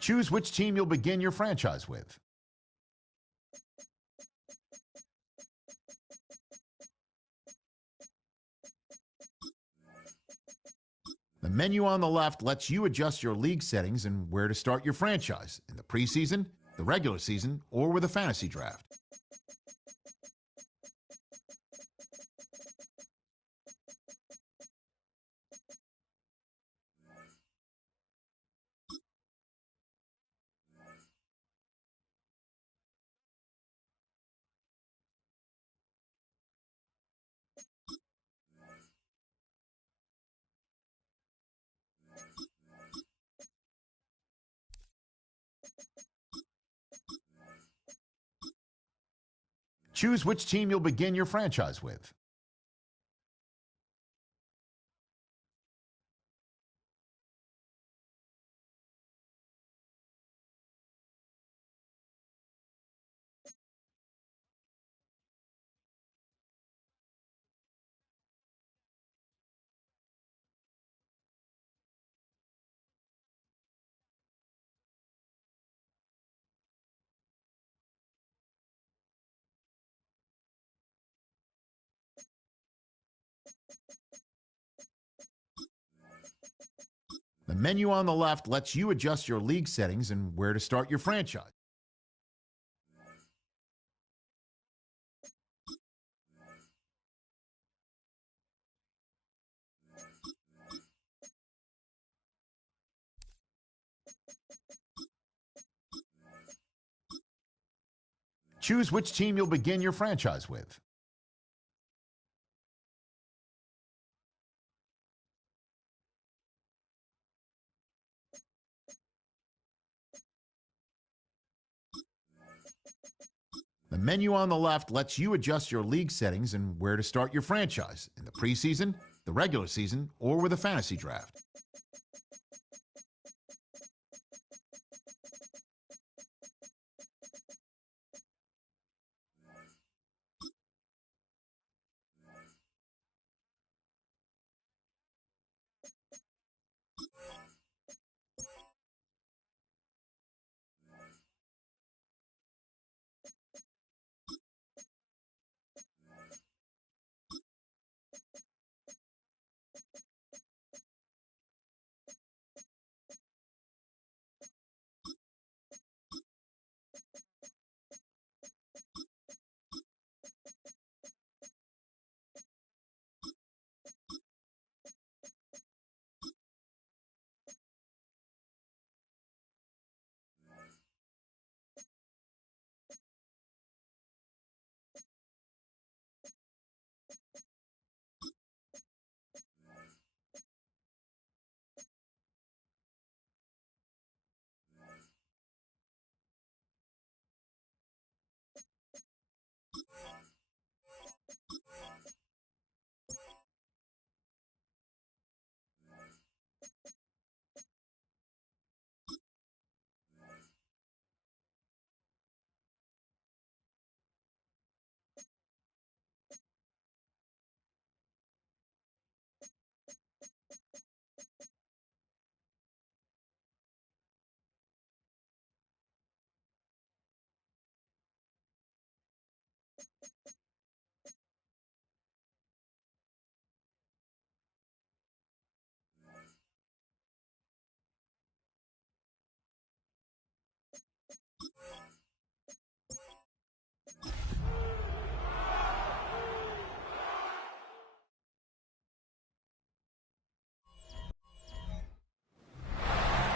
Choose which team you'll begin your franchise with. The menu on the left lets you adjust your league settings and where to start your franchise in the preseason, the regular season, or with a fantasy draft. Choose which team you'll begin your franchise with. The menu on the left lets you adjust your league settings and where to start your franchise. Choose which team you'll begin your franchise with. The menu on the left lets you adjust your league settings and where to start your franchise in the preseason, the regular season, or with a fantasy draft.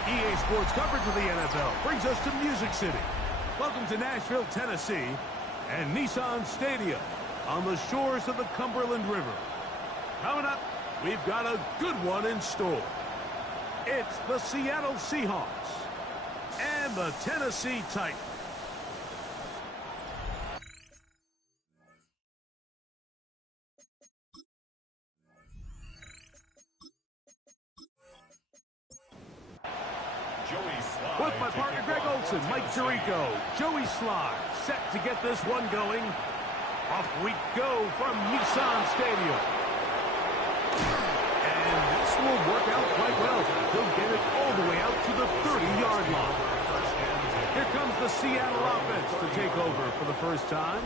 EA Sports coverage of the NFL brings us to Music City. Welcome to Nashville, Tennessee, and Nissan Stadium on the shores of the Cumberland River. Coming up, we've got a good one in store. It's the Seattle Seahawks and the Tennessee Titans. With my partner Greg Olson, Mike Tirico, Joey Sly, set to get this one going. Off we go from Nissan Stadium. And this will work out quite well. He'll get it all the way out to the 30-yard line. Here comes the Seattle offense to take over for the first time.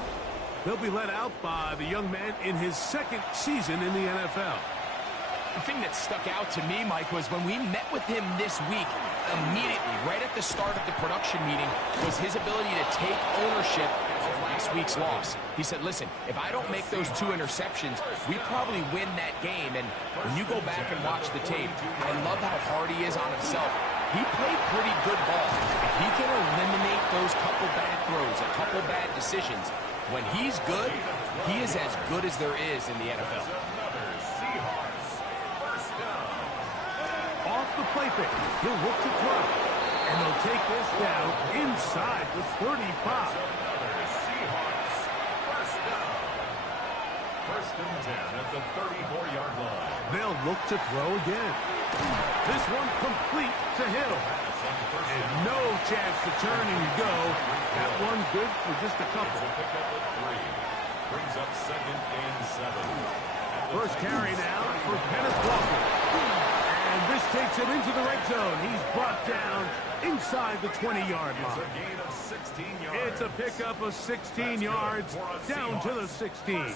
They'll be led out by the young man in his second season in the NFL. The thing that stuck out to me, Mike, was when we met with him this week, immediately, right at the start of the production meeting, was his ability to take ownership of last week's loss. He said, listen, if I don't make those 2 interceptions, we probably win that game. And when you go back and watch the tape, I love how hard he is on himself. He played pretty good ball. If he can eliminate those couple bad throws, a couple bad decisions, when he's good, he is as good as there is in the NFL. Off the play fake, he'll look to throw. And they'll take this down inside the 35. First and 10 at the 34-yard line. They'll look to throw again. This one complete to Hill. And no chance to turn and go. That one good for just a couple. Brings up 2nd and 7. First carry now for Kenneth Walker. And this takes him into the red zone. He's brought down inside the 20-yard line. It's a gain of 16 yards. It's a pickup of 16 yards down to the 16.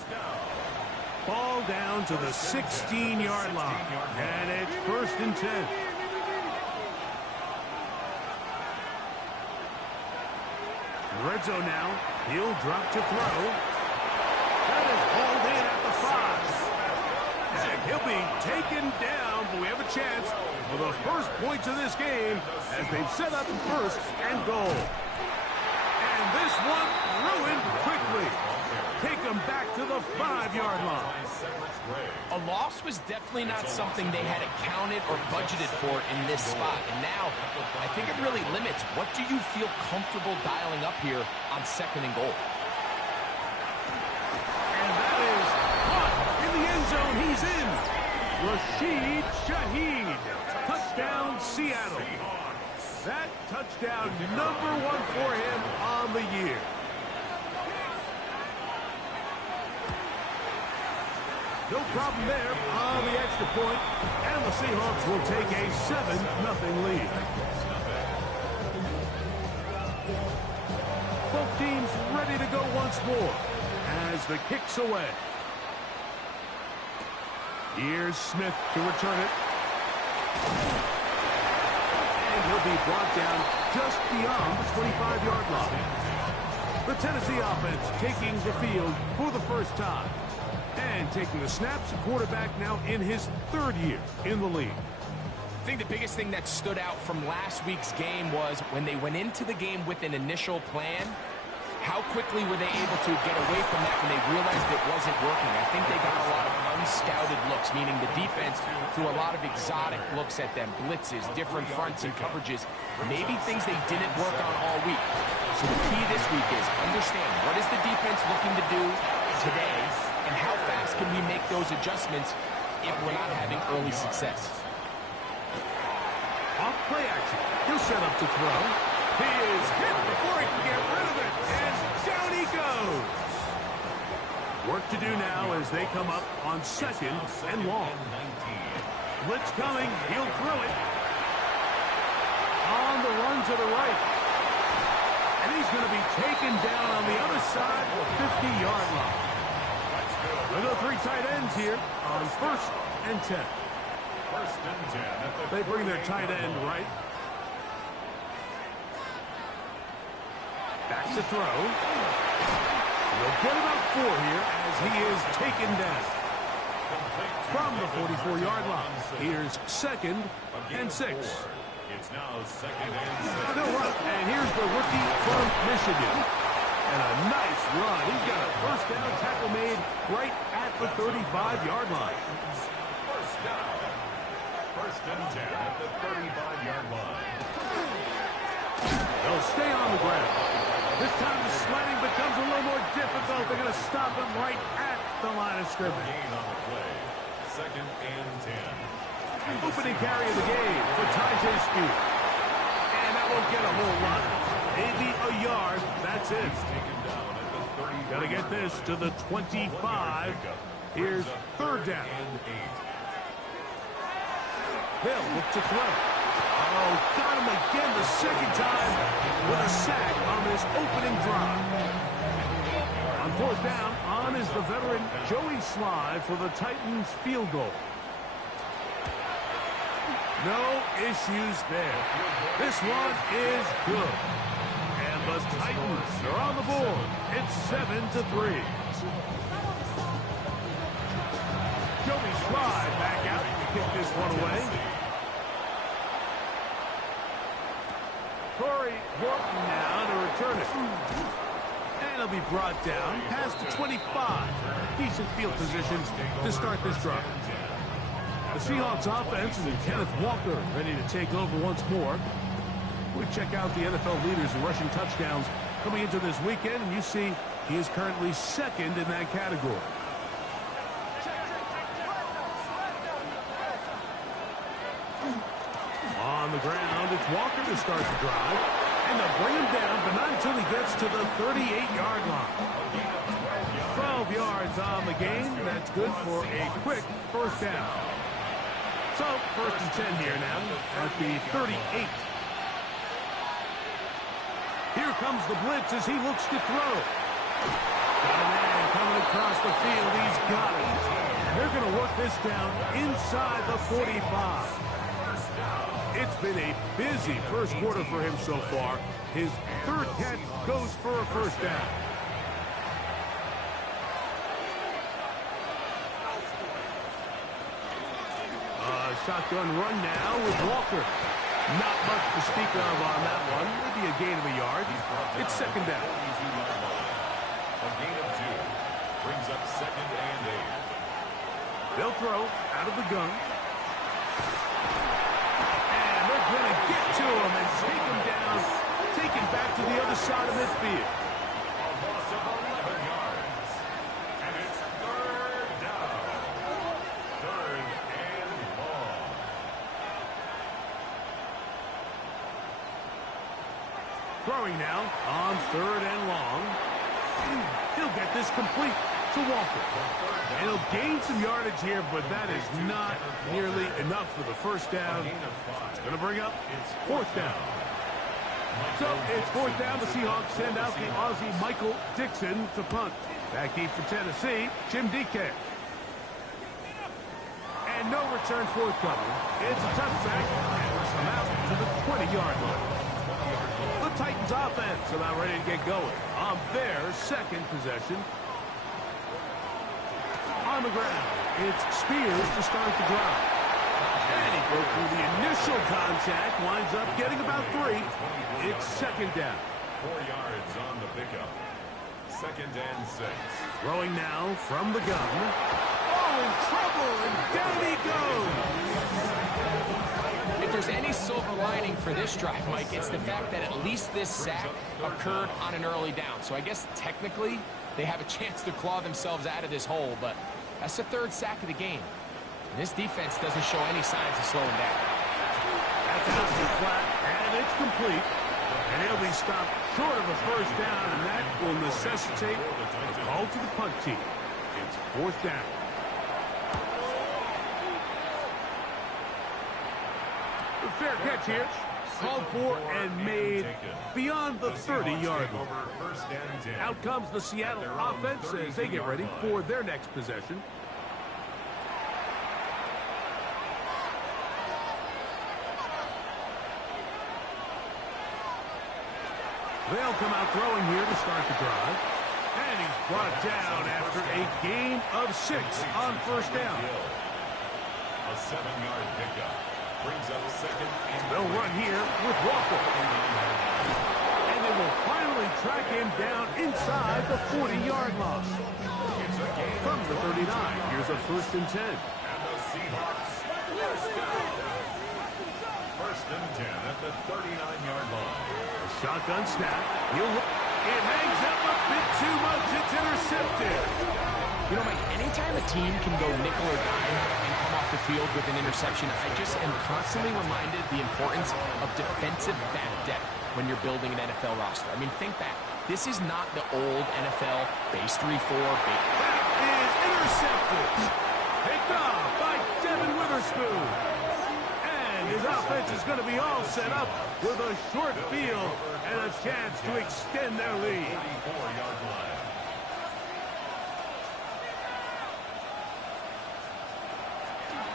Ball down to the 16-yard line. And it's 1st and 10. Red zone now. He'll drop to throw. That is hauled in at the 5. And he'll be taken down, but we have a chance for the first points of this game as they've set up 1st and goal. And this one ruined quickly. Take them back to the 5-yard line. A loss was definitely not something they had accounted or budgeted for in this spot. And now, I think it really limits what do you feel comfortable dialing up here on 2nd and goal. And that is caught in the end zone. He's in. Rashid Shaheed. Touchdown, Seattle. That touchdown #1 for him on the year. No problem there on the extra point, and the Seahawks will take a 7-0 lead. Both teams ready to go once more as the kick's away. Here's Smith to return it. And he'll be brought down just beyond the 25-yard line. The Tennessee offense taking the field for the first time. And taking the snaps, a quarterback now in his 3rd year in the league. I think the biggest thing that stood out from last week's game was when they went into the game with an initial plan, how quickly were they able to get away from that when they realized it wasn't working? I think they got a lot of unscouted looks, meaning the defense threw a lot of exotic looks at them, blitzes, different fronts and coverages, maybe things they didn't work on all week. So the key this week is understand what is the defense looking to do today, and how fast can we make those adjustments if we're not having early success? Off play action. He'll set up to throw. He is hit before he can get rid of it. And down he goes. Work to do now as they come up on 2nd and long. Blitz coming. He'll throw it. On the run to the right. And he's going to be taken down on the other side of the 50-yard line. We'll go 3 tight ends here on 1st and 10. 1st and 10. They bring their tight end right. Back to throw. They'll get about 4 here as he is taken down. From the 44-yard line, here's 2nd and 6. It's now 2nd and 6. They'll run, and here's the rookie from Michigan. And a nice run. He's got a first down tackle made right at the 35-yard line. First down. 1st and 10 at the 35-yard line. They'll stay on the ground. This time the sledding becomes a little more difficult. They're going to stop him right at the line of scrimmage. Gain on the play. 2nd and 10. Opening carry of the game for Ty Speed. And that won't get a whole lot. Maybe a yard. That's it. Got to get this to the 25. Here's 3rd down. They'll look to throw. On Uh-oh, got him again the second time with a sack on this opening drive. On fourth down, on is the veteran Joey Sly for the Titans field goal. No issues there. This one is good. And the Titans are on the board. It's 7-3. Joey Sly back out to kick this one away. Corey Horton now to return it. And he'll be brought down past the 25. Decent field position to start this drive. The Seahawks offense and Kenneth Walker ready to take over once more. We check out the NFL leaders in rushing touchdowns coming into this weekend, and you see he is currently second in that category. On the ground, it's Walker to start the drive. And they'll bring him down, but not until he gets to the 38-yard line. 12 yards on the game. That's good for a quick first down. So, first and 10 here now at the 38. Here comes the blitz as he looks to throw. Got a man coming across the field. He's got it. And they're going to work this down inside the 45. It's been a busy first quarter for him so far. His third catch goes for a first down. Shotgun run now with Walker. Not much to speak of on that one. Maybe a gain of a yard. It's second down. A gain of 2 brings up 2nd and 8. They'll throw out of the gun. And they're going to get to him and take him down. Take him back to the other side of midfield. A loss of 11 yards. And it's 3rd down. 3rd and long. Throwing now on 3rd and long. He'll get this complete to Walker. And he'll gain some yardage here, but that is not nearly enough for the first down. It's going to bring up 4th down. So it's 4th down. The Seahawks send out the Aussie Michael Dixon to punt. Back deep for Tennessee, Jim DK. And no return forthcoming. It's a touchback, and we'll come out to the 20-yard line. The Titans offense about ready to get going on their second possession. On the ground, it's Spears to start the drive. And he broke through the initial contact, winds up getting about 3. It's second down. 4 yards on the pickup. 2nd and 6. Throwing now from the gun. Oh, in trouble, and down he goes. If there's any silver lining for this drive, Mike, it's the fact that at least this sack occurred on an early down. So I guess technically they have a chance to claw themselves out of this hole, but that's the 3rd sack of the game. And this defense doesn't show any signs of slowing down. That's out to the flat, and it's complete. And he'll be stopped short of a first down, and that will necessitate a call to the punt team. It's 4th down. A fair catch here. Called for and made beyond the 30-yard line. Out comes the Seattle offense as they get ready for their next possession. They'll come out throwing here to start the drive. And he's brought down after a gain of 6 on first down. A 7-yard pickup brings up 2nd and They'll run here with Walker. And they will finally track him down inside the 40-yard line. From the 39, here's a 1st and 10. And the Seahawks first down. 1st and 10 at the 39-yard line. A shotgun snap. It hangs up a bit too much. It's intercepted. You know, Mike, anytime a team can go nickel or dime and come off the field with an interception, I just am constantly reminded the importance of defensive back depth when you're building an NFL roster. I mean, think back. This is not the old NFL base 3-4. That is intercepted. Picked off by Devin Witherspoon. And And his offense is going to be all set up with a short field and a chance to extend their lead. 44-yard line.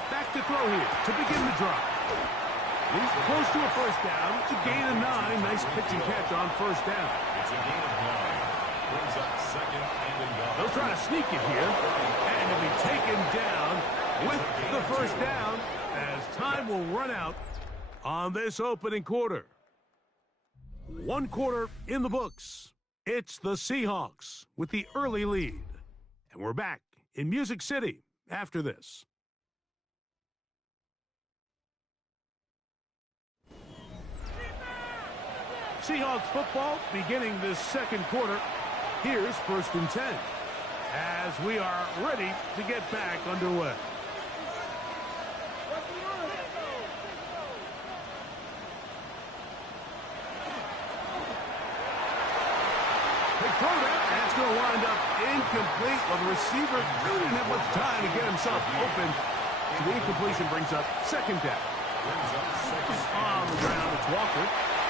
Back to throw here to begin the drive. He's close to a first down. It's a gain of 9. Nice pitch and catch on first down. It's a gain of 9. Brings up second and a yard. They'll try to sneak it here. And it'll be taken down with the first down as time will run out on this opening quarter. One quarter in the books. It's the Seahawks with the early lead. And we're back in Music City after this. Seahawks football beginning this second quarter. Here's 1st and 10 as we are ready to get back underway. They throw that, and it's going to wind up incomplete. Well, the receiver really didn't have much time to get himself open. So the incompletion brings up second down. On the ground, it's Walker.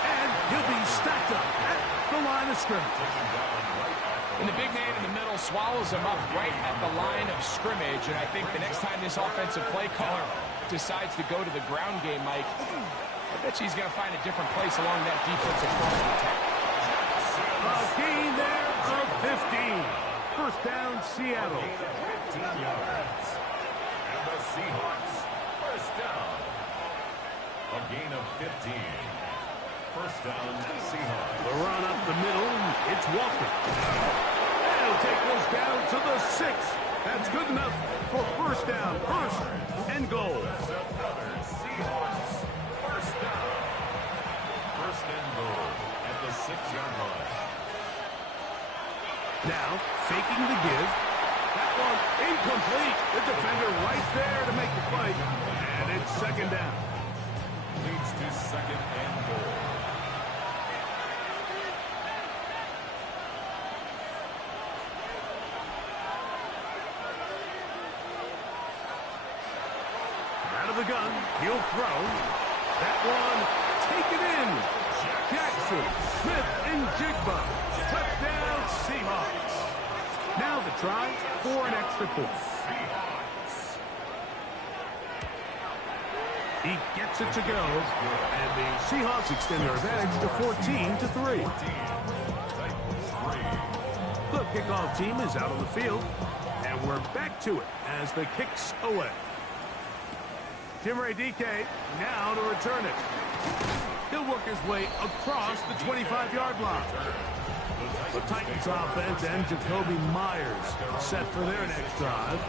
And he'll be stacked up at the line of scrimmage. And the big man in the middle swallows him up right at the line of scrimmage. And I think the next time this offensive play caller decides to go to the ground game, Mike, I bet you he's going to find a different place along that defensive front of attack. A gain there of 15. First down, Seattle. 15 yards. And the Seahawks, first down. A gain of 15. First down, Seahawks. The run up the middle, it's Walker. And he'll take this down to the 6. That's good enough for first down, first and goal. Another Seahawks, first down. First and goal at the 6-yard line. Now, faking the give. That one incomplete. The defender right there to make the play. And it's second down. Leads to second and goal. Out of the gun, he'll throw. That one, taken in. Jackson, Smith, and Jigba. Touchdown, Seahawks. Now the try for an extra point. He gets it to go, and the Seahawks extend their advantage to 14-3. The kickoff team is out on the field, and we're back to it as the kick's away. Jimmy DK now to return it. He'll work his way across the 25-yard line. The Titans offense and Jacoby Myers set for their next drive.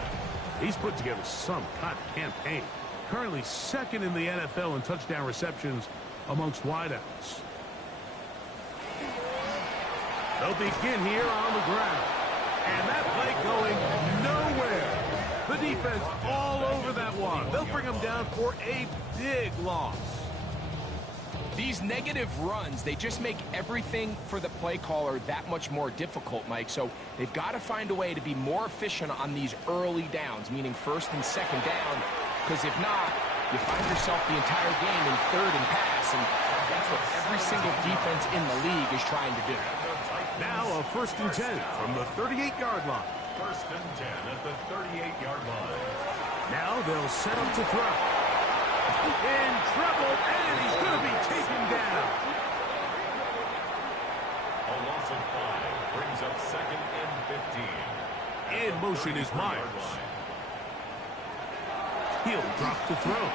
He's put together some kind of campaign. Currently second in the NFL in touchdown receptions amongst wideouts. They'll begin here on the ground. And that play going nowhere. The defense all over that one. They'll bring them down for a big loss. These negative runs, they just make everything for the play caller that much more difficult, Mike. So they've got to find a way to be more efficient on these early downs, meaning first and second down. Because if not, you find yourself the entire game in third and pass, and that's what every single defense in the league is trying to do. Now a 1st and 10 from the 38-yard line. 1st and 10 at the 38-yard line. Now they'll set him to throw. In trouble, and he's going to be taken down. A loss of 5 brings up second and 15. In motion is Myers. He'll drop to throw.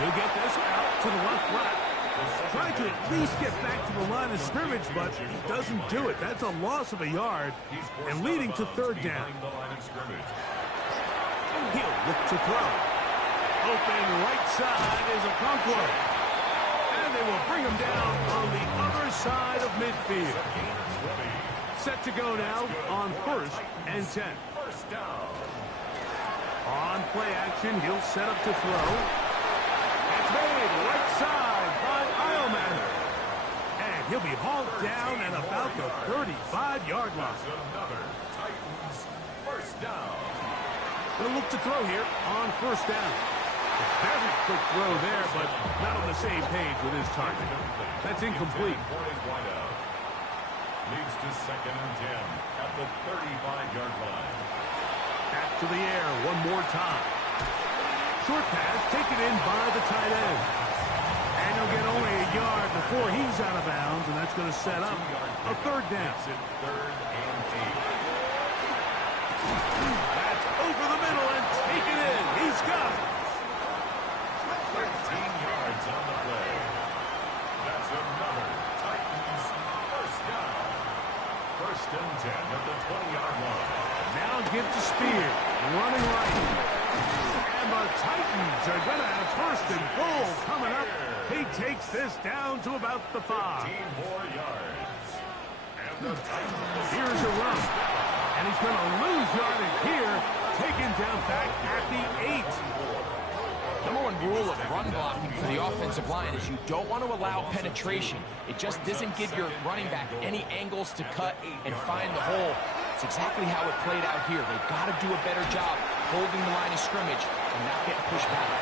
He'll get this out to the left flat. Trying to at least get back to the line of scrimmage, but he doesn't do it. That's a loss of a yard and leading to third down. He'll look to throw. Open right side is Okonkwo. And they will bring him down on the other side of midfield. Set to go now on 1st and 10. On play action, he'll set up to throw. It's made right side by Eilman. And he'll be hauled down at about the 35-yard line. Another Titans first down. They'll look to throw here on 1st down. Very quick throw there, but not on the same page with his target. That's incomplete. Leads to 2nd and 10 at the 35-yard line. Back to the air one more time. Short pass taken in by the tight end. And he'll get only a yard before he's out of bounds, and that's going to set up a 3rd down. It's 3rd and 8. That's over the middle and taken in. He's got it. 13 yards on the play. That's another Titans 1st down. 1st and 10 at the 20-yard line. Now give to Spear, running right. And the Titans are going to have 1st and goal coming up. He takes this down to about the 5. 15 more yards. And the Titans. Here's a run. And he's going to lose yardage here. Taken down back at the 8. Number one rule of run blocking for the offensive line is you don't want to allow penetration. It just doesn't give your running back any angles to cut and find the hole. It's exactly how it played out here. They've got to do a better job holding the line of scrimmage and not getting pushed back.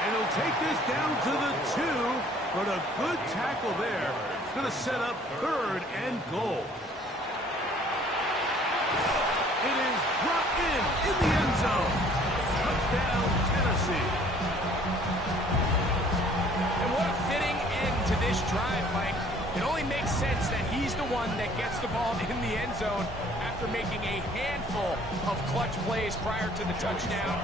And he'll take this down to the 2, but a good tackle there. It's going to set up 3rd and goal. It is brought in the end zone. Touchdown, Tennessee. And what a fitting end to this drive, Mike. It only makes sense that he's the one that gets the ball in the end zone after making a handful of clutch plays prior to the touchdown.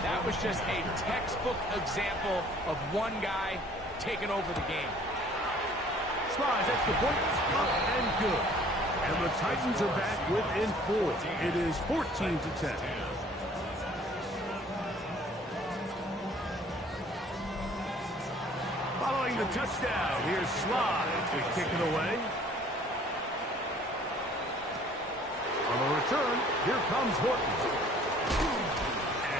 That was just a textbook example of one guy taking over the game. Slides extra point, up and good. And the Titans are back within 4. It is 14-10. Following the touchdown, here's Slides to kick it away. On the return, here comes Horton.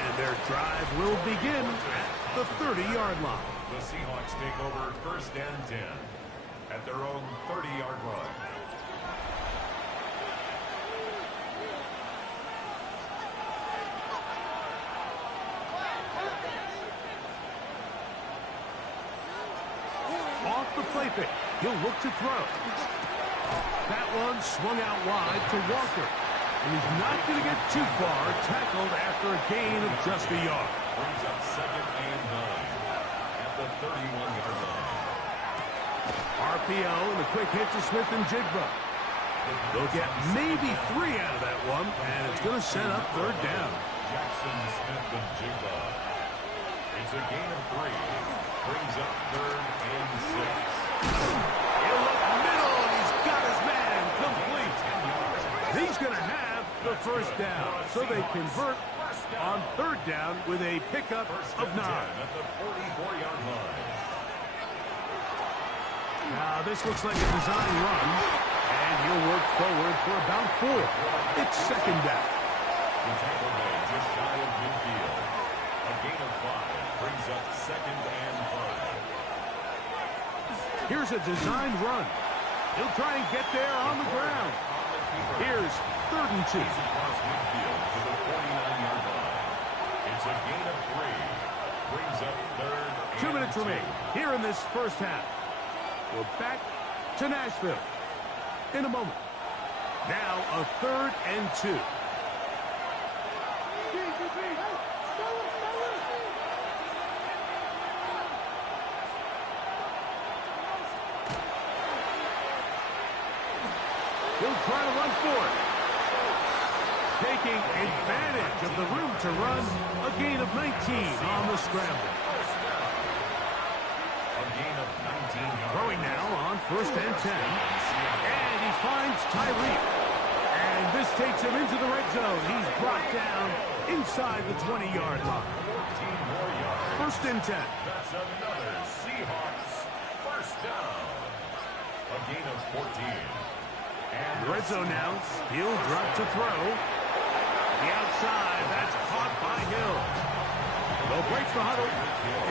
And their drive will begin at the 30-yard line. The Seahawks take over 1st and 10 at their own 30-yard line. Off the play fake, he'll look to throw. That one swung out wide to Walker. And he's not going to get too far, tackled after a gain of just a yard. Brings up 2nd and 9 at the 31-yard line. RPO and the quick hit to Smith and Jigba. They'll get maybe 3 out of that one, and it's going to set up 3rd down. Jackson, Smith, and Jigba. It's a gain of 3. Brings up 3rd and 6. He'll look middle, and he's got his man complete. He's going to have the 1st down, so they convert on 3rd down with a pickup of 9. At the 44-yard line. Now, this looks like a design run, and he'll work forward for about 4. It's 2nd down. The tackle made just shy of midfield. A gain of 5 brings up 2nd and 5. Here's a designed run. He'll try and get there on the ground. Here's 3rd and 2. Across midfield to the 49-yard line. It's a gain of 3. Brings up 3rd and 2 minutes remaining here in this 1st half. We're back to Nashville in a moment. Now a 3rd and 2. He'll try to run for it. Taking advantage of the room to run, a gain of 19 on the scramble. A gain of 19 yards. Throwing now on 1st and 10. And he finds Tyreek. And this takes him into the red zone. He's brought down inside the 20-yard line. 14 more yards. 1st and 10. That's another Seahawks 1st down. A gain of 14. And The red zone now. He'll drop to throw. The outside. That's caught by Hill. They'll break the huddle.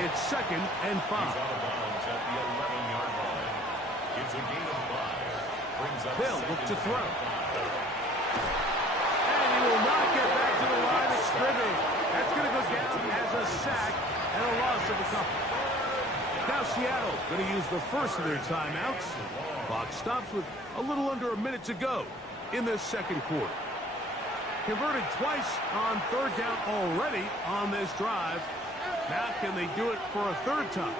It's 2nd and 5. He's out of bounds at the 11-yard line. It's a gain of 5. Brings up Hill look to 2nd throw. and 5. And he will not get back to the line of scrimmage. That's going to go down as a sack and a loss of a couple. Now Seattle going to use the first of their timeouts. Clock stops with a little under a minute to go in this second quarter. Converted twice on third down already on this drive. Now can they do it for a third time?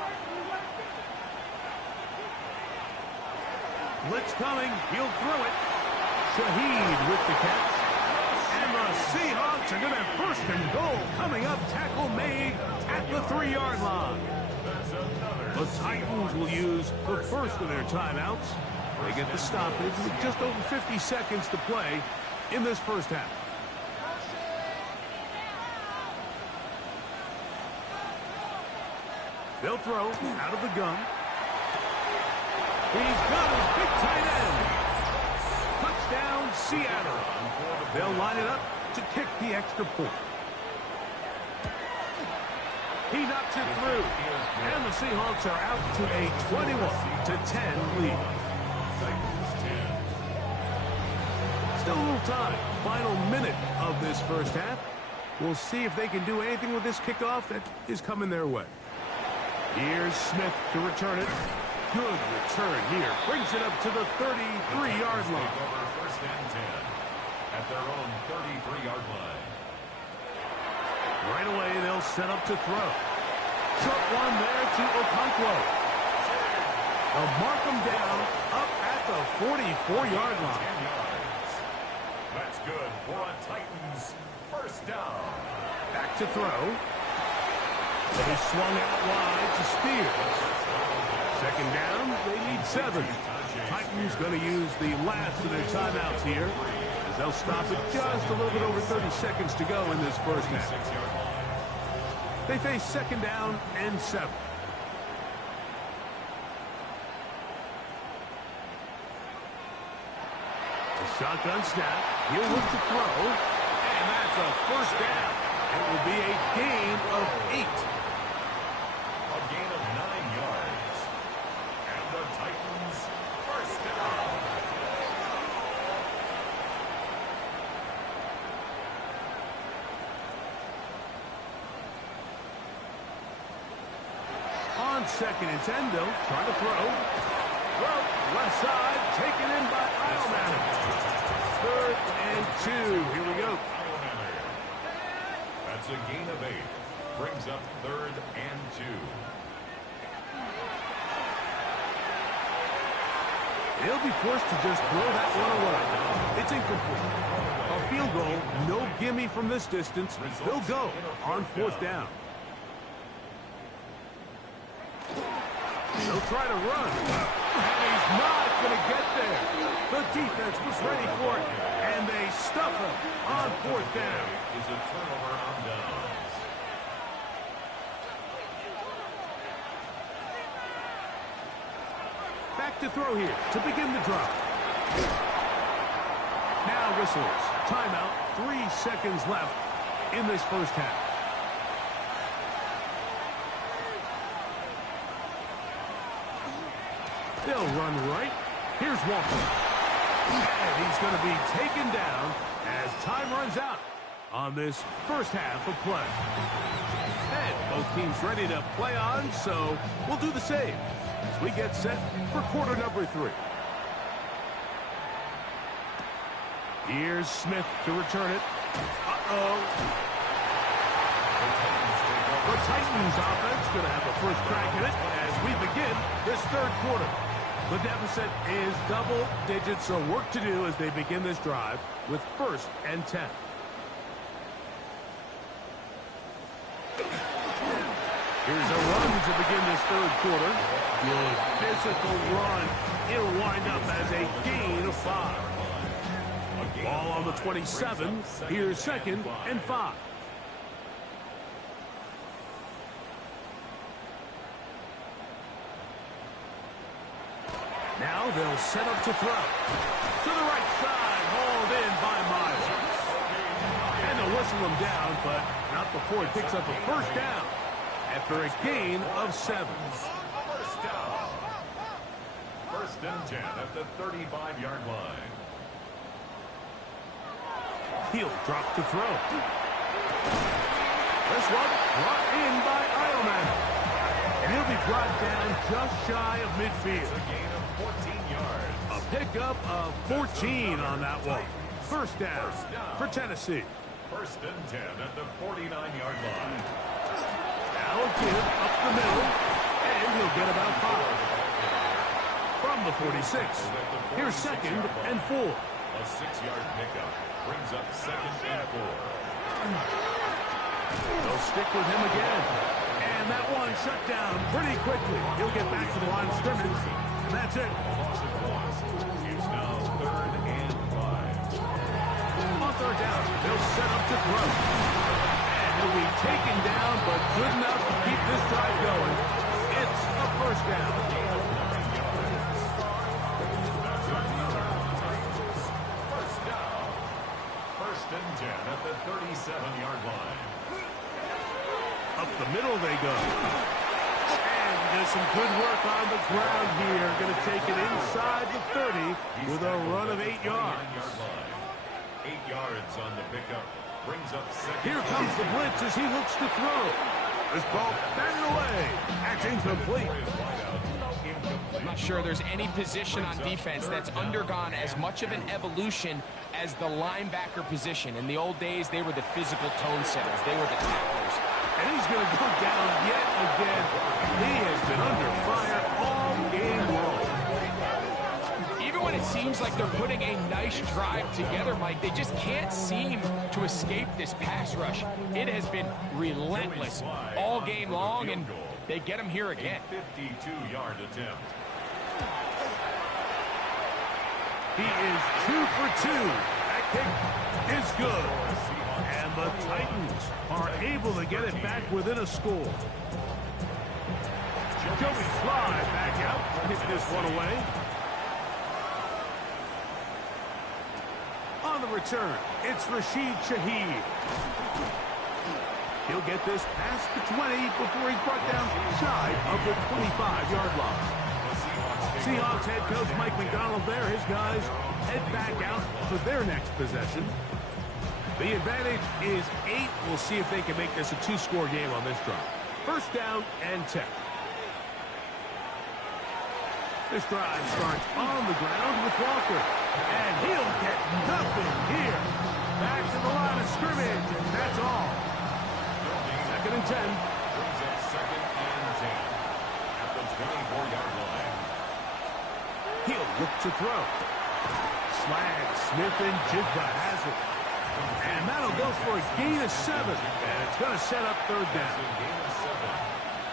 Blitz coming. He'll throw it. Shaheed with the catch. And the Seahawks are going to have first and goal coming up. Tackle made at the 3-yard line. The Titans will use the first of their timeouts. They get the stoppage with just over 50 seconds to play in this first half. They'll throw out of the gun. He's got his big tight end. Touchdown, Seattle. They'll line it up to kick the extra point. He knocks it through. And the Seahawks are out to a 21-10 lead. Still a little time. Final minute of this first half. We'll see if they can do anything with this kickoff that is coming their way. Here's Smith to return it. Good return here. Brings it up to the 33-yard line. First and 10 at their own 33-yard line. Right away, they'll set up to throw. Short one there to Okonkwo. They'll mark him down up at the 44-yard line. That's good for a Titans first down. Back to throw. They swung out wide to Spears. Second down, they need 7. Titans going to use the last of their timeouts here, as they'll stop it just a little bit over 30 seconds to go in this first half. They face second down and 7. A shotgun snap. He'll look to throw, and that's a first down. It will be a gain of 8. A gain of 9 yards. And the Titans first down. On second and 10, they'll try to throw. Throw, left side, taken in by Eilman. Third and 2. Here we go. That's a gain of 8. Brings up third and 2. They'll be forced to just throw that one away. It's incomplete. A field goal, no gimme from this distance. They'll go on fourth down. They'll try to run. And he's not going to get there. The defense was ready for it, and they stuff him on fourth down. Is a turnover on downs. Back to throw here to begin the drive. Now whistles. Timeout. 3 seconds left in this first half. They'll run right. Here's Walker. And he's going to be taken down as time runs out on this first half of play. And both teams ready to play on, so we'll do the same as we get set for quarter number 3. Here's Smith to return it. Uh-oh. The Titans offense going to have a first crack at it as we begin this third quarter. The deficit is double digits, so work to do as they begin this drive with first and 10. Here's a run to begin this third quarter. Good physical run. It'll wind up as a gain of 5. Ball on the 27. Here's second and 5. Now they'll set up to throw. To the right side, hauled in by Miles. And they'll whistle him down, but not before he picks up a first down after a gain of 7. First down. First and 10 at the 35-yard line. He'll drop to throw. This one brought in by Eilman. momentum. And he'll be brought down just shy of midfield. A gain of 14 yards. A pickup of 14 on that one. First down for Tennessee. First and 10 at the 49-yard line. Now a give up the middle, and he'll get about 5. From the 46, here's second and 4. A 6-yard pickup brings up second and 4. They'll stick with him again. And that one shut down pretty quickly. He'll get back to the line of scrimmage, and that's it. It's now third and 5. On third down, they'll set up to throw. And he'll be taken down, but good enough to keep this drive going. It's a first down. First and 10 at the 37-yard line. Up the middle they go. And there's some good work on the ground here. Going to take it inside the 30 with a run of 8 yards. 8 yards on the pickup. Brings up second. Here comes the blitz as he looks to throw. This ball batted away. That's incomplete. I'm not sure there's any position on defense that's undergone as much of an evolution as the linebacker position. In the old days, they were the physical tone setters. They were the tacklers. And he's going to go down yet again. He has been under fire all game long. Even when it seems like they're putting a nice drive together, Mike, they just can't seem to escape this pass rush. It has been relentless all game long, and they get him here again. 52-yard attempt. He is 2 for 2. That kick is good. And the Titans are able to get it back within a score. Joey Fly back out. Hit this one away. On the return, it's Rashid Shaheed. He'll get this past the 20 before he's brought down shy of the 25-yard line. Seahawks head coach Mike McDonald there. His guys head back out for their next possession. The advantage is 8. We'll see if they can make this a 2-score game on this drive. First down and 10. This drive starts on the ground with Walker. And he'll get nothing here. Back to the line of scrimmage, and that's all. Second and 10. Brings up second and 10 at the 24-yard line. He'll look to throw. Slag, Smith, and Jigba has it. And that'll go for a gain of 7. And it's going to set up third down. Gain of 7.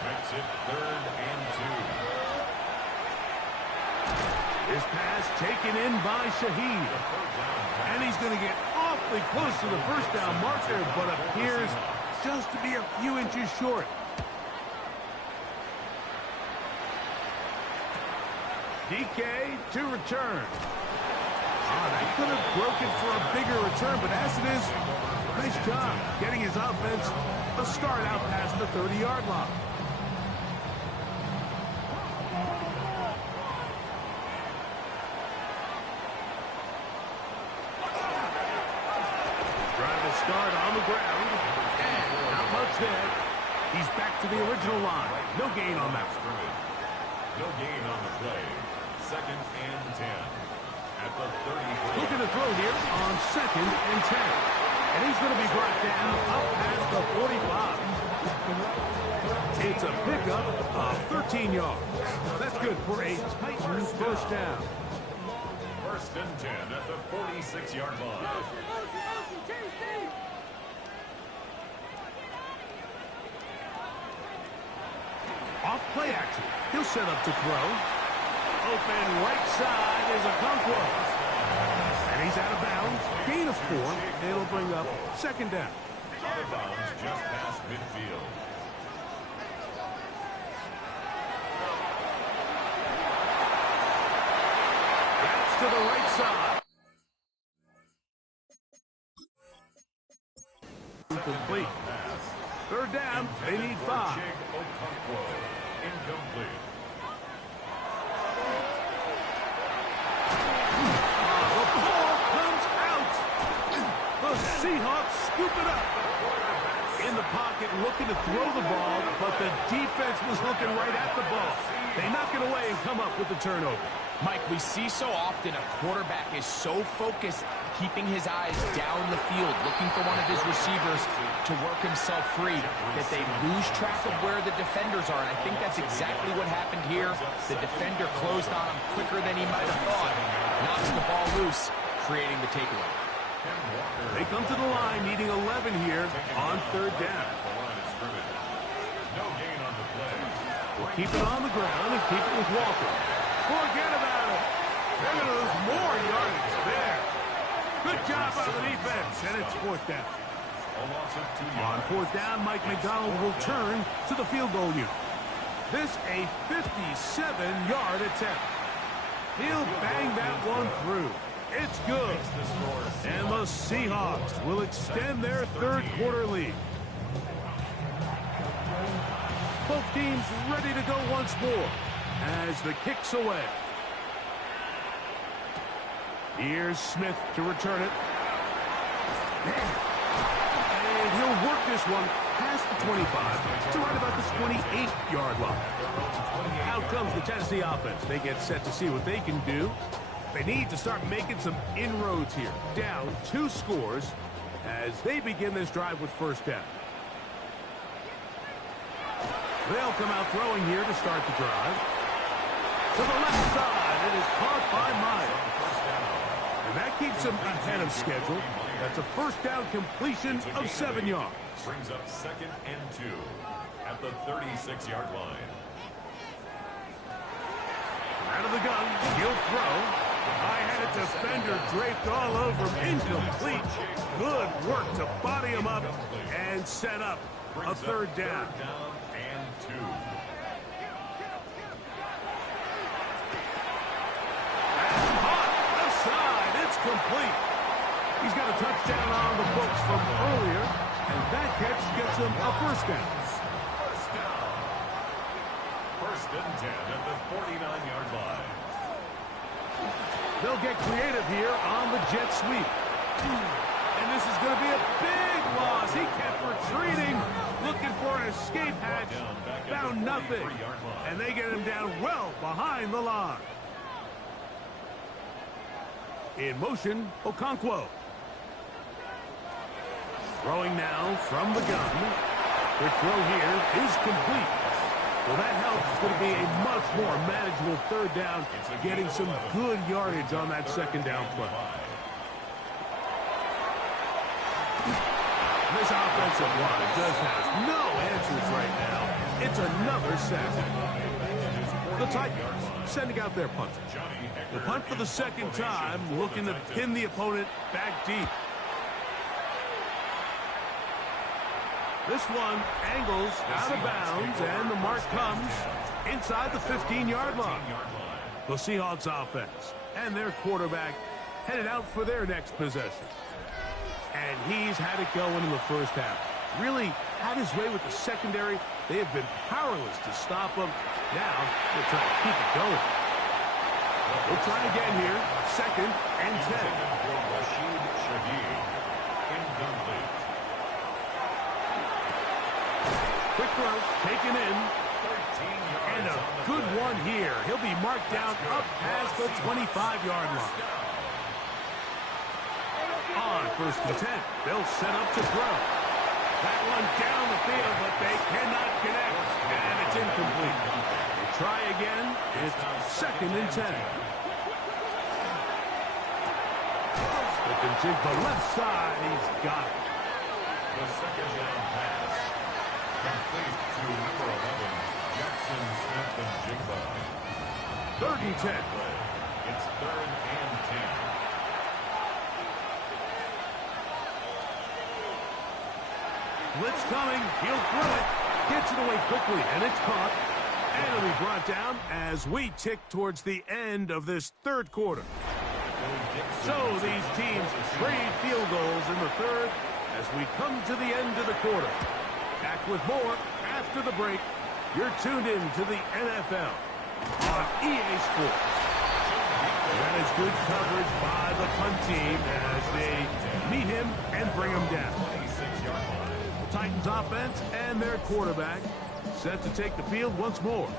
Makes it third and 2. His pass taken in by Shaheed. And he's going to get awfully close to the first down marker, but appears just to be a few inches short. DK to return. That could have broken for a bigger return, but as it is, nice job getting his offense a start out past the 30-yard line. Trying to start on the ground, and not much there. He's back to the original line. No gain on that. No gain on the play. Second and 10 at the 34. Looking to throw here on second and 10. And he's going to be brought down up past the 45. It's a pickup of 13 yards. That's good for a Titans first down. First and 10 at the 46-yard line. Off play action. He'll set up to throw. Open right side is a Okonkwo. And he's out of bounds. Gain of 4. It'll bring up second down. Out of bounds just past midfield. That's to the right side. Incomplete. Third down. They need 5. Incomplete. The ball comes out. The Seahawks scoop it up. In the pocket looking to throw the ball, but the defense was looking right at the ball. They knock it away and come up with the turnover. Mike, we see so often a quarterback is so focused, keeping his eyes down the field, looking for one of his receivers to work himself free, that they lose track of where the defenders are. And I think that's exactly what happened here. The defender closed on him quicker than he might have thought. Knocks the ball loose, creating the takeaway. They come to the line needing 11 here on third down. No gain on the play. We'll keep it on the ground and keep it with Walker. Forget about it. They're going to lose more yardage there. Good job out of the defense, and it's fourth down. On fourth down, Mike McDonald will turn to the field goal unit. This a 57-yard attempt. He'll bang that one through. It's good. And the Seahawks will extend their third quarter lead. Both teams ready to go once more as the kick's away. Here's Smith to return it. And he'll work this one past the 25 to right about the 28-yard line. Out comes the Tennessee offense. They get set to see what they can do. They need to start making some inroads here. Down 2 scores as they begin this drive with first down. They'll come out throwing here to start the drive. To the left side, it is caught by Myers. And that keeps him ahead of schedule. That's a first down completion of 7 yards. Brings up 2nd and 2 at the 36-yard line. Out of the gun, he'll throw. I had a defender draped all over him. Incomplete. Good work to body him up and set up a third down. Third down and 2. Left side, it's complete. He's got a touchdown on the books from earlier, and that catch gets him a first down. First down. 1st and 10 at the 49-yard line. They'll get creative here on the jet sweep. And this is going to be a big loss. He kept retreating, looking for an escape hatch, found nothing. And they get him down well behind the line. In motion, Okonkwo. Throwing now from the gun. The throw here is complete. Well, that helps. It's going to be a much more manageable third down, getting some good yardage on that second down play. This offensive line just has no answers right now. It's another sack. The Titans sending out their punt. The punt for the second time, looking to pin the opponent back deep. This one angles out of bounds, and the mark comes inside the 15-yard line. The Seahawks offense and their quarterback headed out for their next possession. And he's had it going in the first half. Really had his way with the secondary. They have been powerless to stop him. Now they're trying to keep it going. We'll try again here. 2nd and 10. Quick throw, taken in. And a good one here. He'll be marked down up past the 25-yard line. On 1st and 10, they'll set up to throw. That one down the field, but they cannot connect. And it's incomplete. They try again. It's 2nd and 10. Slipping to the left side. He's got it. The second down pass. Complete to number 11, Jackson Smith-Njigba. 3rd and 10. It's 3rd and 10. Blitz coming. He'll throw it. Gets it away quickly, and it's caught. And it'll be brought down as we tick towards the end of this third quarter. So these teams trade field goals in the third as we come to the end of the quarter. Back with more after the break. You're tuned in to the NFL on EA Sports. That is good coverage by the punt team as they meet him and bring him down. Titans offense and their quarterback set to take the field once more.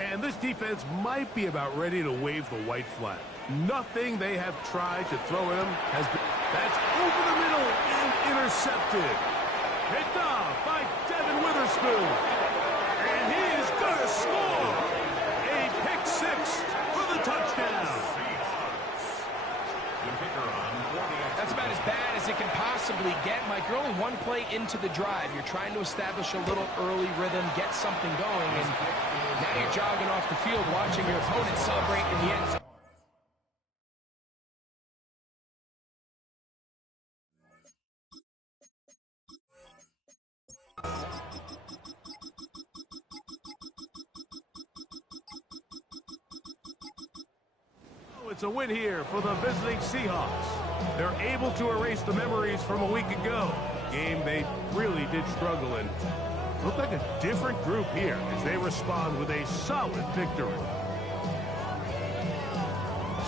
And this defense might be about ready to wave the white flag. Nothing they have tried to throw at him has been... That's over the middle and intercepted. Picked off by Devin Witherspoon. And he is going to score. A pick six for the touchdown. That's about as bad as it can possibly get, Mike. You're only one play into the drive. You're trying to establish a little early rhythm, get something going, and now you're jogging off the field watching your opponent celebrate in the end zone. It's a win here for the visiting Seahawks. They're able to erase the memories from a week ago. Game they really did struggle in. Look like a different group here as they respond with a solid victory.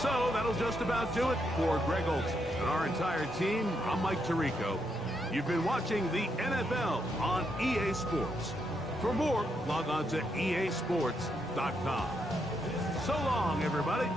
So that'll just about do it for Greg Olson and our entire team. I'm Mike Tirico. You've been watching the NFL on EA Sports. For more, log on to easports.com. So long, everybody.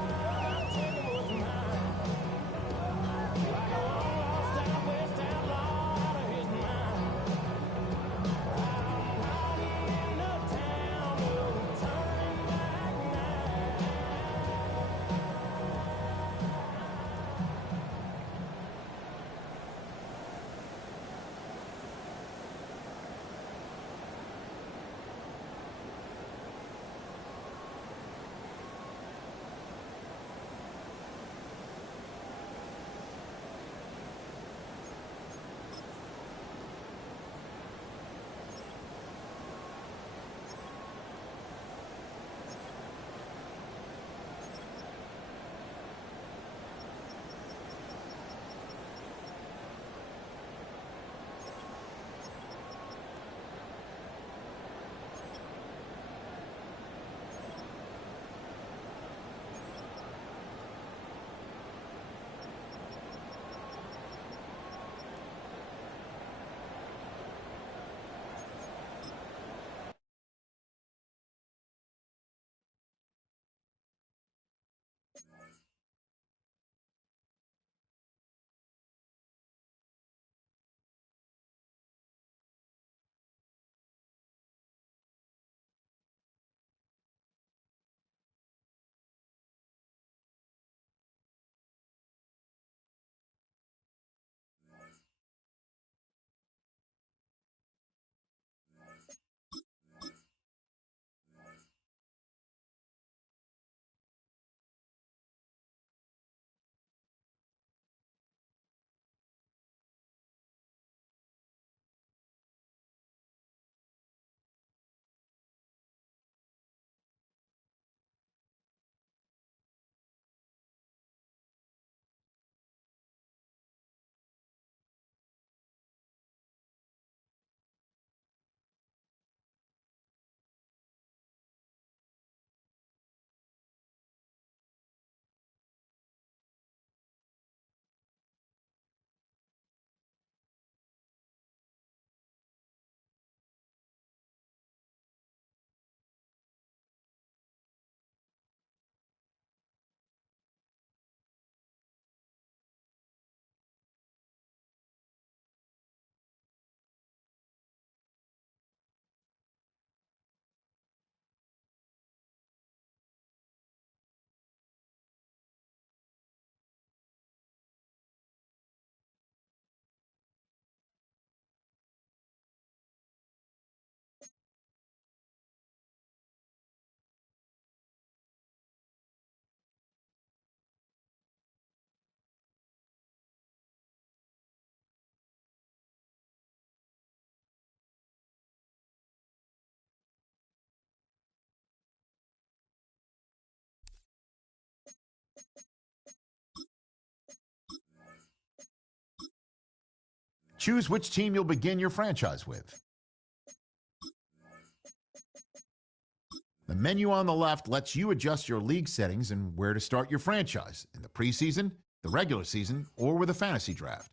Choose which team you'll begin your franchise with. The menu on the left lets you adjust your league settings and where to start your franchise in the preseason, the regular season, or with a fantasy draft.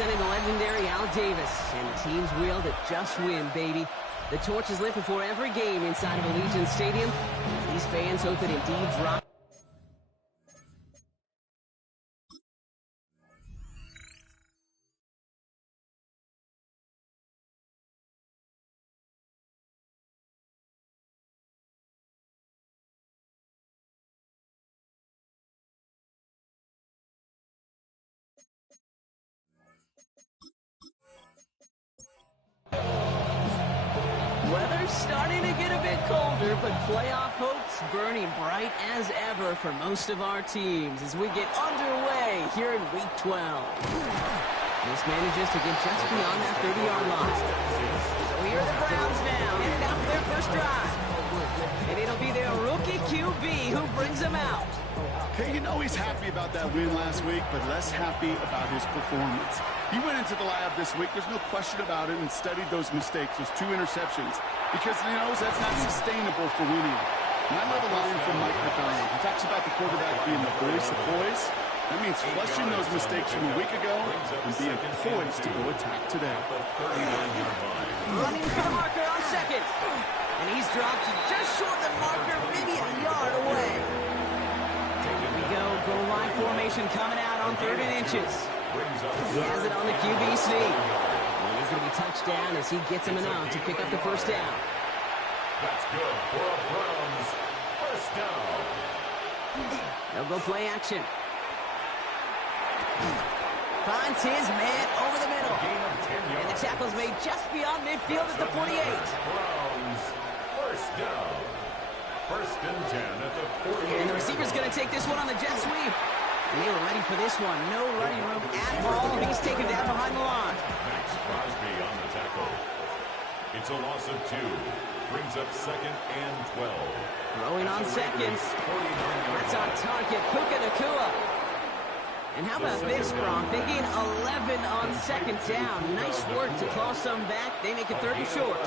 representing the legendary Al Davis. And the team's will to just win, baby. The torch is lit before every game inside of Allegiant Stadium. As these fans hope it indeed drops. Weather's starting to get a bit colder, but playoff hopes burning bright as ever for most of our teams as we get underway here in Week 12. This manages to get just beyond that 30-yard line. So here are the Browns now, headed out for their first drive. And it'll be their rookie QB who brings them out. Okay, you know he's happy about that win last week, but less happy about his performance. He went into the lab this week, there's no question about it, and studied those mistakes, those 2 interceptions, because he knows that's not sustainable for winning. And I love a line from Mike McDonald. He talks about the quarterback being the voice of poise. That means flushing those mistakes from a week ago and being poised to go attack today. Running for the marker on second. And he's dropped just short of the marker, maybe a yard away. Here we go, goal line formation coming out on 3rd and inches. He has it on the QB sneak. And he's going to be touched down as he gets him enough to pick up the first down. That's good for a Browns first down. They'll go play action. Finds his man over the middle. And the tackle's made just beyond midfield at the 48. Browns first down. 1st and 10 at the 48. And the receiver's going to take this one on the jet sweep. And they were ready for this one. No running room at all. He's taken down behind the line. Max Crosby on the tackle. It's a loss of 2. Brings up 2nd and 12. Throwing on seconds. That's on target. Puka Nacua. And how about this, Bronk? They gain 11 on 2nd down. Nice work to claw some back. They make it 3rd and short.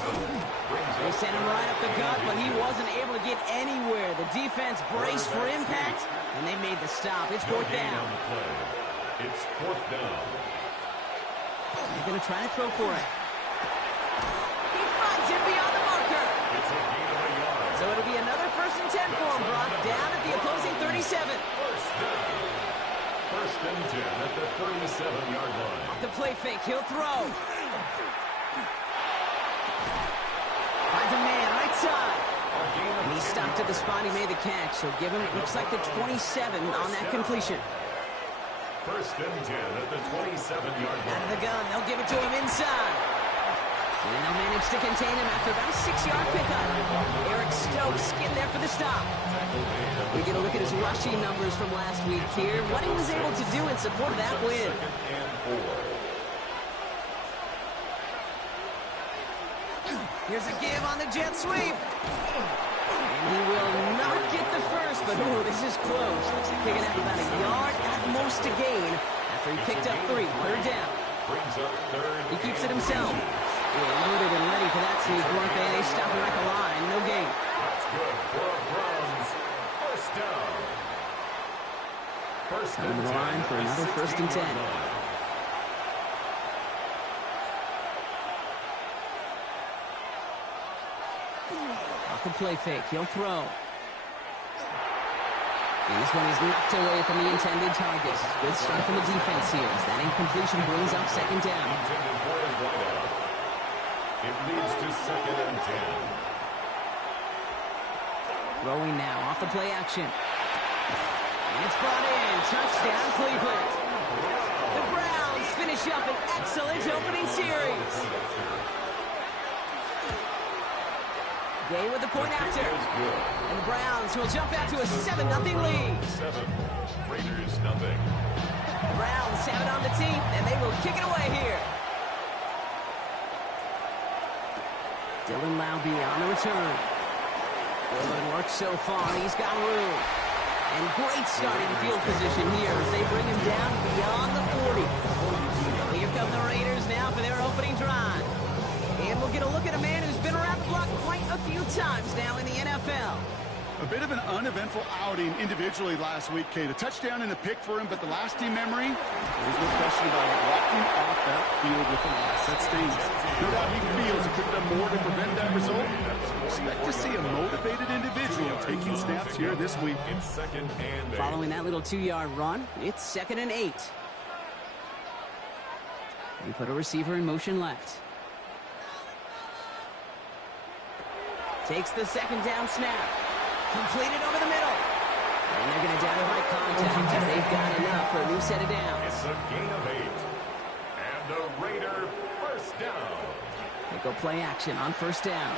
They sent him right up the gut, but he wasn't able to get anywhere. The defense braced for impact, and they made the stop. It's 4th down. It's 4th down. They're going to try to throw for it. He finds it beyond the marker. It's a gain of a yard. So it'll be another 1st and 10 for him, Brock, down at the opposing 37. First down. 1st and 10 at the 37-yard line. Off the play fake, he'll throw. Finds a man right side. And he stopped at the spot he made the catch. So give him, it looks like the 27 on that completion. 1st and 10 at the 27-yard line. Out of the gun, they'll give it to him inside. And they'll manage to contain him after about a 6-yard pickup. Eric Stokes getting there for the stop. We get a look at his rushing numbers from last week here. What he was able to do in support of that win. 2nd and 4. Here's a give on the jet sweep. And he will not get the first, but ooh, this is close. Looks like they're going to have about a yard at most to gain after he picked up 3. 3rd down. Brings up 3rd. He keeps it himself. They were loaded and ready for that sneak, weren't they? They stopped him at the line. No gain. That's good for a Browns first down. First Coming to the line for another 1st and 10. Off the play fake, he'll throw. And this one is knocked away from the intended target. Good start from the defense here as that incompletion brings up 2nd down. It leads to 2nd and 10. Throwing now off the play action. And it's brought in. Touchdown, Cleveland. The Browns finish up an excellent opening series. Gay with the point after. And the Browns will jump out to a 7-0 lead. 7. Raiders nothing. The Browns have it on the team, and they will kick it away here. Dylan Laube on the return. Good work so far. He's got room. And great starting field position here as they bring him down beyond the 40. Well, here come the Raiders now for their opening drive. And we'll get a look at a man who's been around the block quite a few times now in the NFL. A bit of an uneventful outing individually last week, Kate. A touchdown and a pick for him, but the lasting memory, there's no question about it, walking off that field with the loss. That stings. No doubt he feels he could have done more to prevent that result. So expect to see a motivated individual taking snaps here this week. Following that little 2-yard run, it's 2nd and 8. We put a receiver in motion left. Takes the 2nd down snap. Completed over the middle. And they're going to down it by contact as they've got enough for a new set of downs. It's a gain of 8. And a Raider first down. They go play action on 1st down.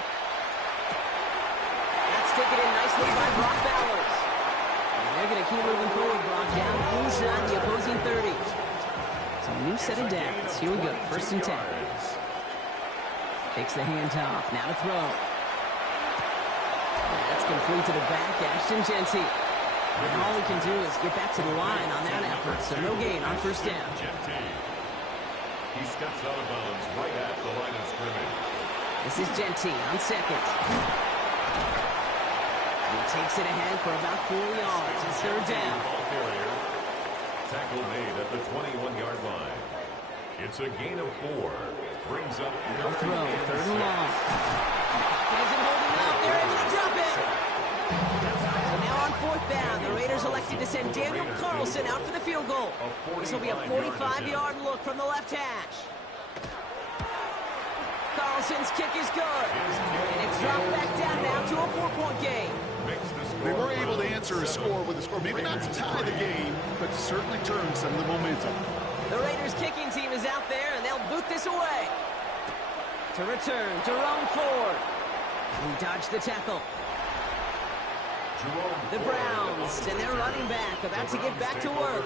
That's taken in nicely by Brock Bowers. And they're going to keep moving forward. Brock down inside the opposing 30. So a new set of downs. Here we go. 1st and 10. Takes the handoff. Now to throw. That's complete to the back, Ashton Genty. And all he can do is get back to the line on that effort. So no gain on 1st down. He steps out of bounds right at the line of scrimmage. This is Genty on 2nd. He takes it ahead for about 4 yards. It's 3rd down. Tackle made at the 21-yard line. It's a gain of 4. Brings up no throw, 3rd and long. He isn't holding up. They're able to drop it. So now on 4th down, the Raiders elected to send Daniel Carlson out for the field goal. This will be a 45-yard look from the left hash. Carlson's kick is good. And it's dropped back down now to a 4-point game. They were able to answer a score with a score. Maybe not to tie the game, but to certainly turn some of the momentum. The Raiders kicking team is out there, and they'll boot this away. To return, Jerome Ford. He dodged the tackle. The Browns and their running back about to get back to work.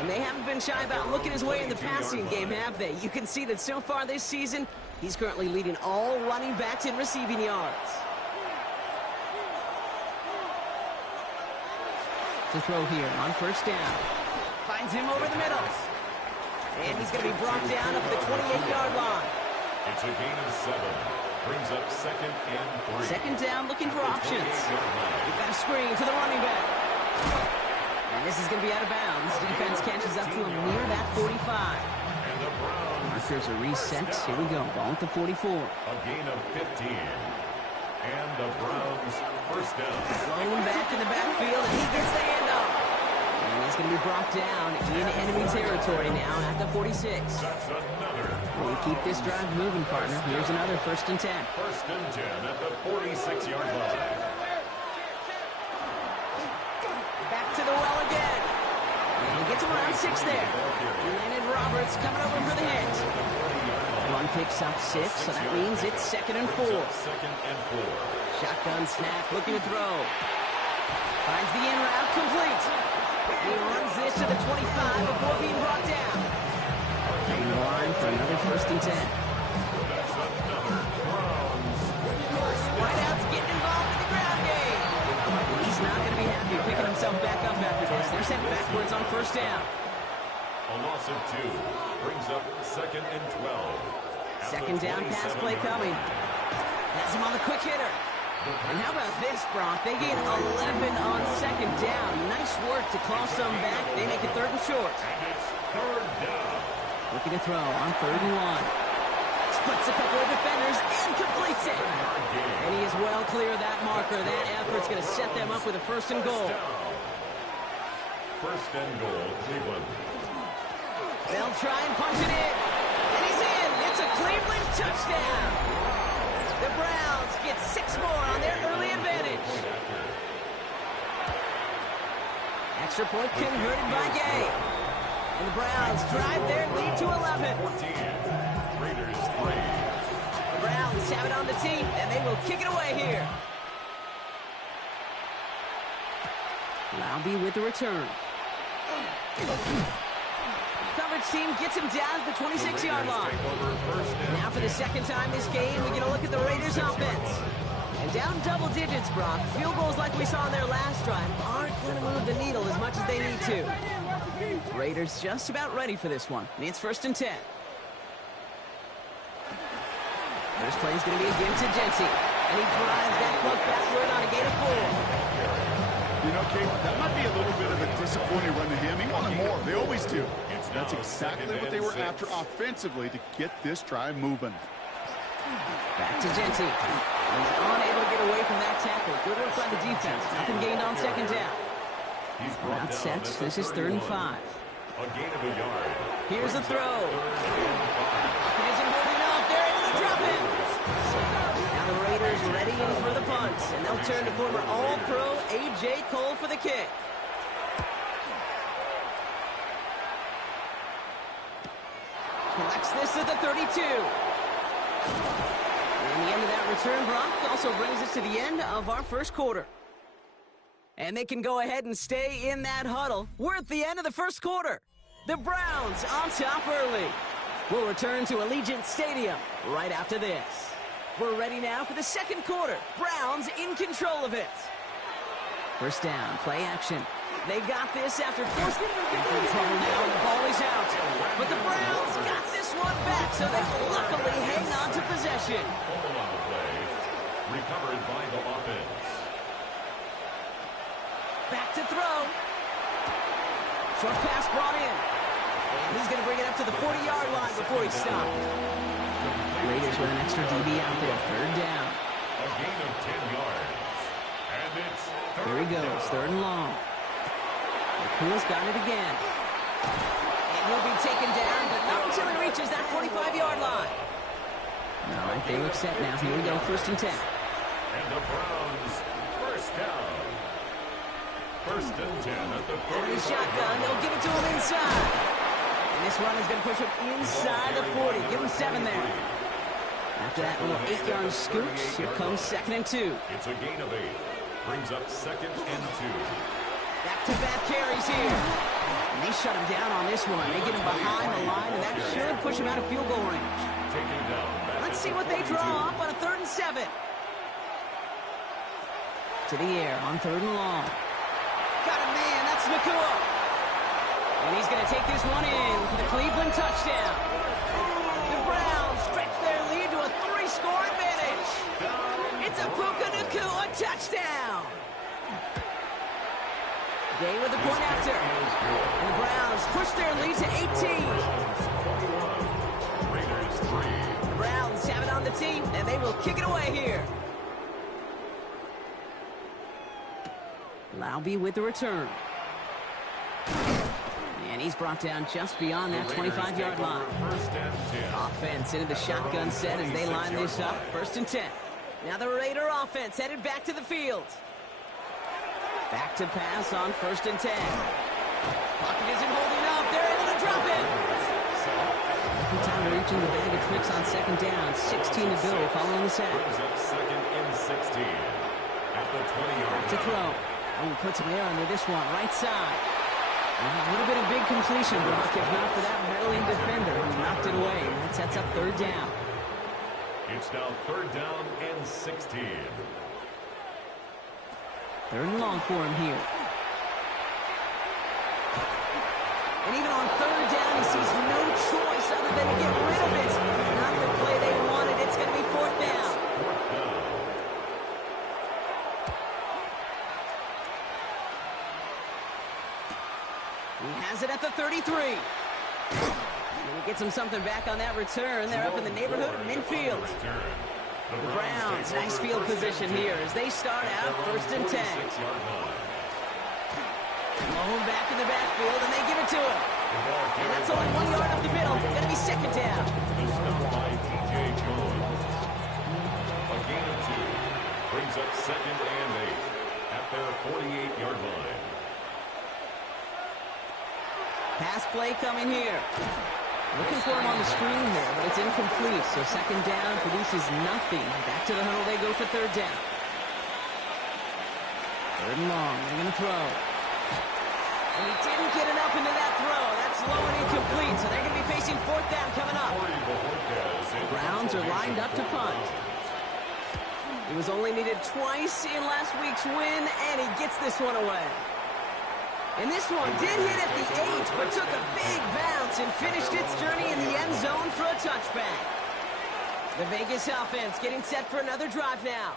And they haven't been shy about looking his way in the passing game, have they? You can see that so far this season, he's currently leading all running backs in receiving yards. To throw here on 1st down. Finds him over the middle. And he's going to be brought down up the 28-yard line. It's a gain of 7. Brings up 2nd and 3. 2nd down, looking for options. We've got a screen to the running back. And this is going to be out of bounds. Defense catches up to him near that 45. Markers are reset. Here we go. Ball at the 44. A gain of 15. And the Browns first down. Thrown back in the backfield, and he gets the handoff. And he's going to be brought down in enemy territory now at the 46. That's another. We keep this drive moving, partner. Here's another 1st and 10. 1st and 10 at the 46-yard line. Back to the well again. And he gets him around 6 there. Landon Roberts coming over for the hit. Run picks up 6, so that means it's 2nd and 4. 2nd and 4. Shotgun snap, looking to throw. Finds the in route, complete. He runs this to the 25 before being brought down. Coming to the line for another 1st and 10. That's another Browns. Whiteout's getting involved in the ground game. And he's not going to be happy picking himself back up after this. They're sent backwards on 1st down. A loss of 2. Brings up 2nd and 12. 2nd down pass play coming. Has him on the quick hitter. And how about this, Brock? They gain 11 on 2nd down. Nice work to claw some back. They make it 3rd and short. And it's 3rd down. Looking to throw on 3rd and 1. Splits a couple of defenders and completes it. And he is well clear of that marker. That effort's going to set them up with a 1st and goal. 1st and goal, Cleveland. They'll try and punch it in. And he's in. It's a Cleveland touchdown. The Browns get 6 more on their early advantage. Extra point converted by Gay. And the Browns drive their lead to 11. 14. Raiders 3. The Browns have it on the team, and they will kick it away here. Laube with the return. Coverage team gets him down at the 26-yard line. Now for the 2nd time this game, we get a look at the Raiders offense. And down double digits, Brock. Field goals like we saw in their last drive aren't going to move the needle as much as they need to. Raiders just about ready for this one. And it's 1st and 10. First play is going to be a give to Genty. And he drives that puck backward on a gain of 4. You know, Kate, that might be a little bit of a disappointing run to him. He wanted more. They always do. That's exactly what they were after offensively to get this drive moving. Back to Genty. He's unable to get away from that tackle. Good work by the defense. Nothing gained on second down. Not set. This is 3rd and 5. A gain of a yard. Here's the throw. It isn't holding up. They're able to drop it. Now the Raiders ready in for the punt. And they'll turn to former All-Pro A.J. Cole for the kick. Collects this at the 32. And the end of that return, Brock, also brings us to the end of our first quarter. And they can go ahead and stay in that huddle. We're at the end of the first quarter. The Browns on top early. We'll return to Allegiant Stadium right after this. We're ready now for the second quarter. Browns in control of it. First down, play action. They got this after forcing trouble now, and the ball is out. But the Browns got this one back, so they luckily hang on to possession. Hold on the play. Recovered by the offense. Back to throw. Short pass brought in. And he's going to bring it up to the 40-yard line before he stopped. Raiders with an extra DB out there. 3rd down. A gain of 10 yards. And it's Here he goes. 3rd and long. McCool's got it again. And he'll be taken down, but not until he reaches that 45-yard line. All right, they look set now. Here we go. 1st and 10. And the Browns first down. 1st and 10 at the 40. Out of the shotgun, they'll give it to him inside. And this run is going to push him inside the 40. Give him 7 there. After that little 8-yard scooch, here comes 2nd and 2. It's a gain of 8. Brings up 2nd and 2. Back-to-back carries here. And they shut him down on this one. They get him behind the line, and that should push him out of field goal range. Taking down. Let's see what they draw up on a 3rd and 7. To the air on 3rd and long. Got a man. That's McCool. And he's going to take this one in for the Cleveland touchdown. The Browns stretch their lead to a 3-score advantage. It's a Puka Nacua touchdown. Day with the point after. And the Browns push their lead to 18. Raiders 3. The Browns have it on the team, and they will kick it away here. Laube with the return. And he's brought down just beyond that 25-yard line. 1st and 10. Offense into the shotgun set as they line this up. 1st and 10. Now the Raider offense headed back to the field. Back to pass on 1st and 10. Pocket isn't holding up. They're able to drop it. Every time they're reaching the bag of tricks on 2nd down. 16 to go following the sack. Brings up 2nd and 16. At the 20-yard line. To throw. Oh, he puts some air under this one. Right side. A little bit of big completion, Brock, if not for that meddling defender who knocked it away. That sets up 3rd down. It's now 3rd down and 16. 3rd and long for him here. And even on 3rd down, he sees no choice other than to get rid of it. Not the play they wanted. It's going to be 4th down. He has it at the 33. And he gets him something back on that return. They're up in the neighborhood of midfield. The Browns, nice field position here as they start out 1st and 10. Low back in the backfield, and they give it to him. And that's only 1 yard up the middle. Going to be 2nd down. A gain of 2. Brings up 2nd and 8 at their 48-yard line. Pass play coming here. Looking for him on the screen there, but it's incomplete. So 2nd down produces nothing. Back to the huddle they go for 3rd down. 3rd and long. They're going to throw. And he didn't get enough into that throw. That's low and incomplete. So they're going to be facing 4th down coming up. The Browns are lined up to punt. He was only needed twice in last week's win, and he gets this one away. And this one did hit at the 8, but took a big bounce and finished its journey in the end zone for a touchback. The Vegas offense getting set for another drive now.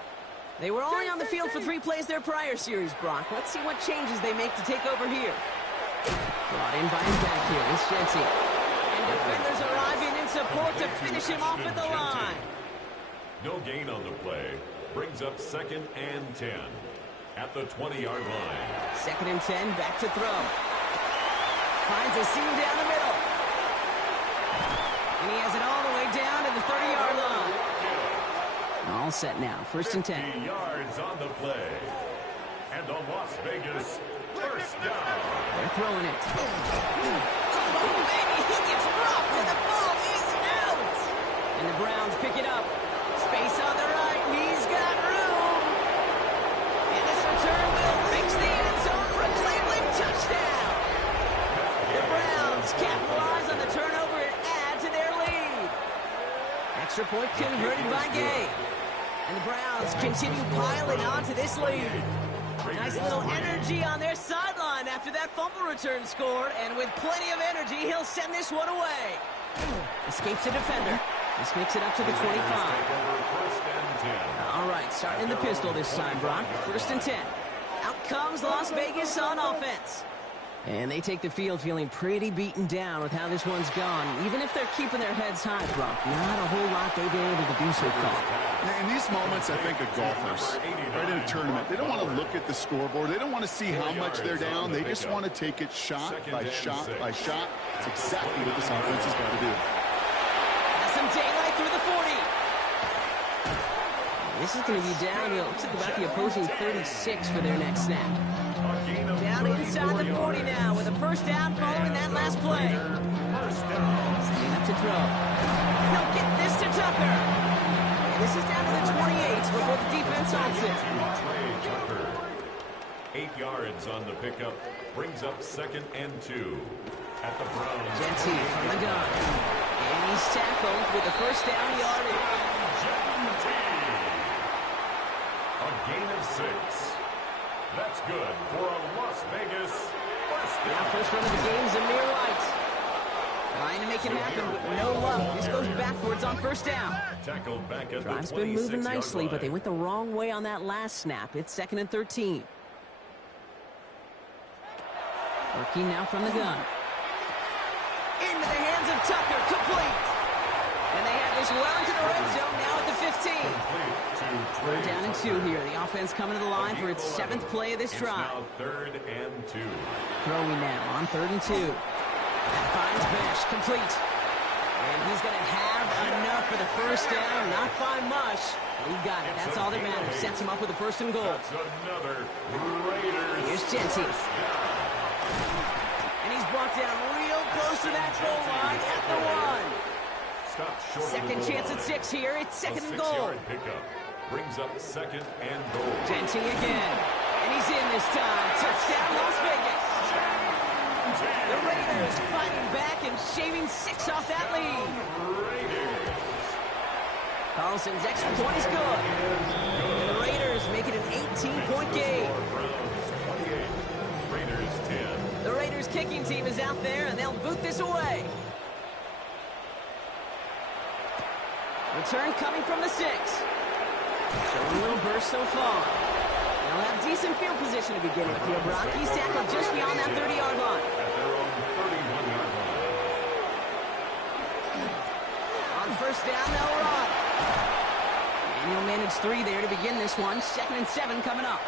They were only on the field for 3 plays their prior series, Brock. Let's see what changes they make to take over here. Brought in by him back here. It's Genty. And defenders arriving in support to finish him off at the line. No gain on the play. Brings up 2nd and 10 at the 20-yard line. 2nd and 10, back to throw. Finds a seam down the middle. And he has it all the way down to the 30-yard line. All set now, 1st and 10. 50 yards on the play. And the Las Vegas first down. They're throwing it. Oh, baby, he gets rocked and the ball is out. And the Browns pick it up. Space on the right. He's got room. And this return will reach the end zone for a Cleveland touchdown. The Browns capitalize on the turnover and add to their lead. Extra point converted by Gay. And the Browns continue piling on to this lead. Nice little energy on their sideline after that fumble return scored. And with plenty of energy, he'll send this one away. Escapes the defender. This makes it up to the 25. All right, starting in the pistol this time, Brock. 1st and 10. Out comes Las Vegas on offense. And they take the field feeling pretty beaten down with how this one's gone. Even if they're keeping their heads high, Brock, not a whole lot they've been able to do so far. In these moments, I think of golfers, right in a tournament, they don't want to look at the scoreboard. They don't want to see how much they're down. They just want to take it shot by shot by shot. It's exactly what this offense has got to do. Has some daylight through the 40. This is going to be down to, looks like about the opposing 36 for their next snap. Down inside the 40 now with a first down following that last play. Setting up to throw. He'll get this to Tucker. And this is down to the 28 before the defense holds it. 8 yards on the pickup. Brings up 2nd and 2 at the Browns. Genty from the gun. And he's tackled with the first down yardage. A gain of 6. That's good for a Las Vegas first down. Now first run of the game, Zamir White. Trying to make it happen, but no luck. This goes backwards on first down. Tackled back at Drive's the been moving 26-yard nicely, line. but they went the wrong way on that last snap. It's 2nd and 13. Working now from the gun. Into the hands of Tucker, complete. And they have this well into the red zone now at the 15. We're down in 2 here. The offense coming to the line for its 7th play of this drive. Now 3rd and 2. Throwing now on 3rd and 2. That finds Besh, complete. And he's going to have enough for the first down. Not by much, but he got it. That's all that matters. Sets him up with a 1st and goal. That's another Raiders. Here's Genty. And he's brought down real close to that goal line at the 1. Second chance at 6 here. It's 2nd and goal. Pickup brings up 2nd and goal. Genty again. And he's in this time. Touchdown, Las Vegas. The Raiders fighting back and shaving 6 off that lead. Carlson's extra point is good. And the Raiders make it an 18-point game. Raiders 10. The Raiders kicking team is out there, and they'll boot this away. Return coming from the 6. Showing a little burst so far. They'll have decent field position to begin with here. Brock, he's tackled just beyond that 30-yard line. At their own 31-yard line. On first down, they'll run. And he'll manage 3 there to begin this one. 2nd and 7 coming up.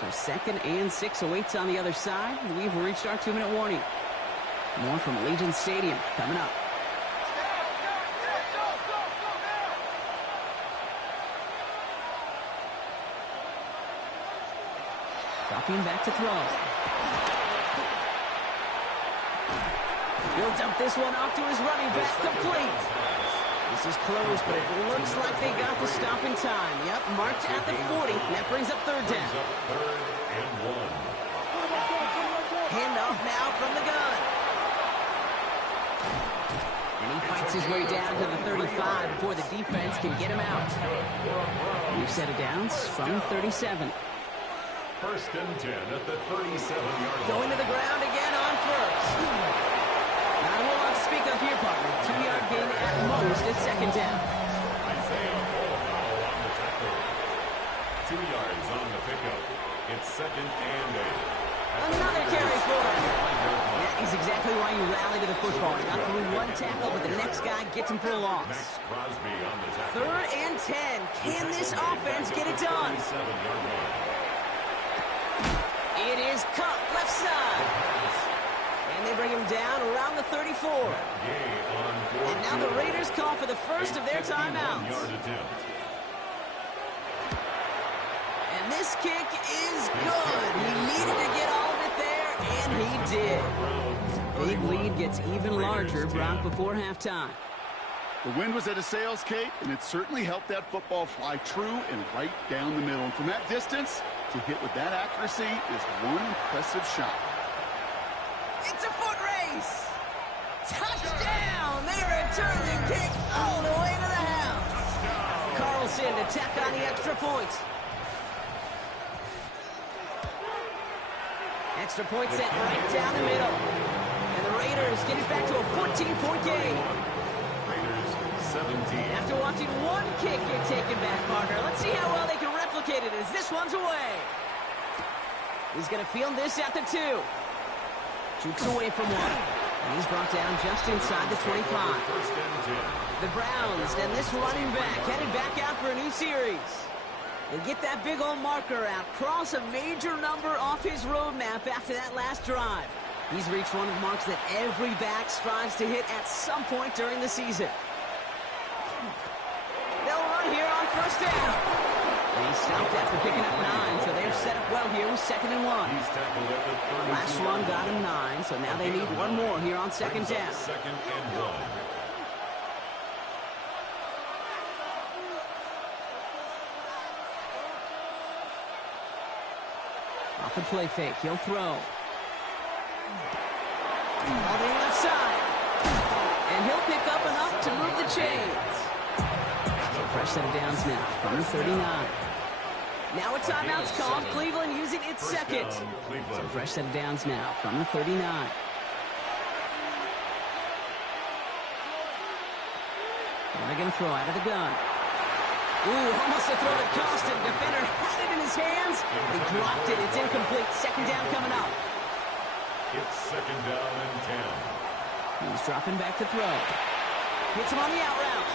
So 2nd and 6 awaits on the other side. We've reached our 2-minute warning. More from Allegiant Stadium coming up. Dropping back to throw. He'll dump this one off to his running back, complete. This is close, but it looks like they got the stop in time. Yep, marked at the 40. That brings up 3rd down. Third and 1. Handoff now from the gun. And he fights his way down to the 35 before the defense can get him out. New set of downs from 37. 1st and 10 at the 37-yard line. Going to the ground again on first. Not a whole lot to speak of here, partner. 2-yard gain at most at 2nd down. second and 8. Another carry forward. That is exactly why you rally to the football. He got through one tackle, but the next guy gets him for a loss. Max Crosby on the tackle. 3rd and 10. Can this offense get it done? 27-yard line. It is cut left side. And they bring him down around the 34. And now the Raiders call for the first of their timeouts. And this kick is good. He needed to get all of it there, and he did. Big lead gets even larger right before halftime. The wind was at a sails, Kate, and it certainly helped that football fly true and right down the middle. And from that distance, to hit with that accuracy is one impressive shot. It's a foot race. Touchdown! They return the kick all the way to the house. Carlson to tack on the extra point. Extra point set right down the middle. And the Raiders get it back to a 14-point game. Raiders 17. After watching one kick get taken back, partner, let's see how well they can replicate it as this one's away. He's going to field this at the 2. Jukes away from one. And he's brought down just inside the 25. The Browns and this running back headed back out for a new series. They get that big old marker out, cross a major number off his roadmap after that last drive. He's reached one of the marks that every back strives to hit at some point during the season. They'll run here on first down. And he stopped after picking up 9, so they're set up well here with 2nd and 1. Last one got him 9, so now they need one more here on 2nd down. 2nd and 1. Off the play fake, he'll throw. All the way left side. And he'll pick up enough to move the chains. So fresh set of downs now from the 39. Now a timeout's called. Cleveland using its second. So fresh set of downs now from the 39. And they're going to throw out of the gun. Ooh, almost a throw that cost him. Defender had it in his hands. He dropped it. It's incomplete. 2nd down coming up. It's 2nd down and 10. He's dropping back to throw. Hits him on the out route.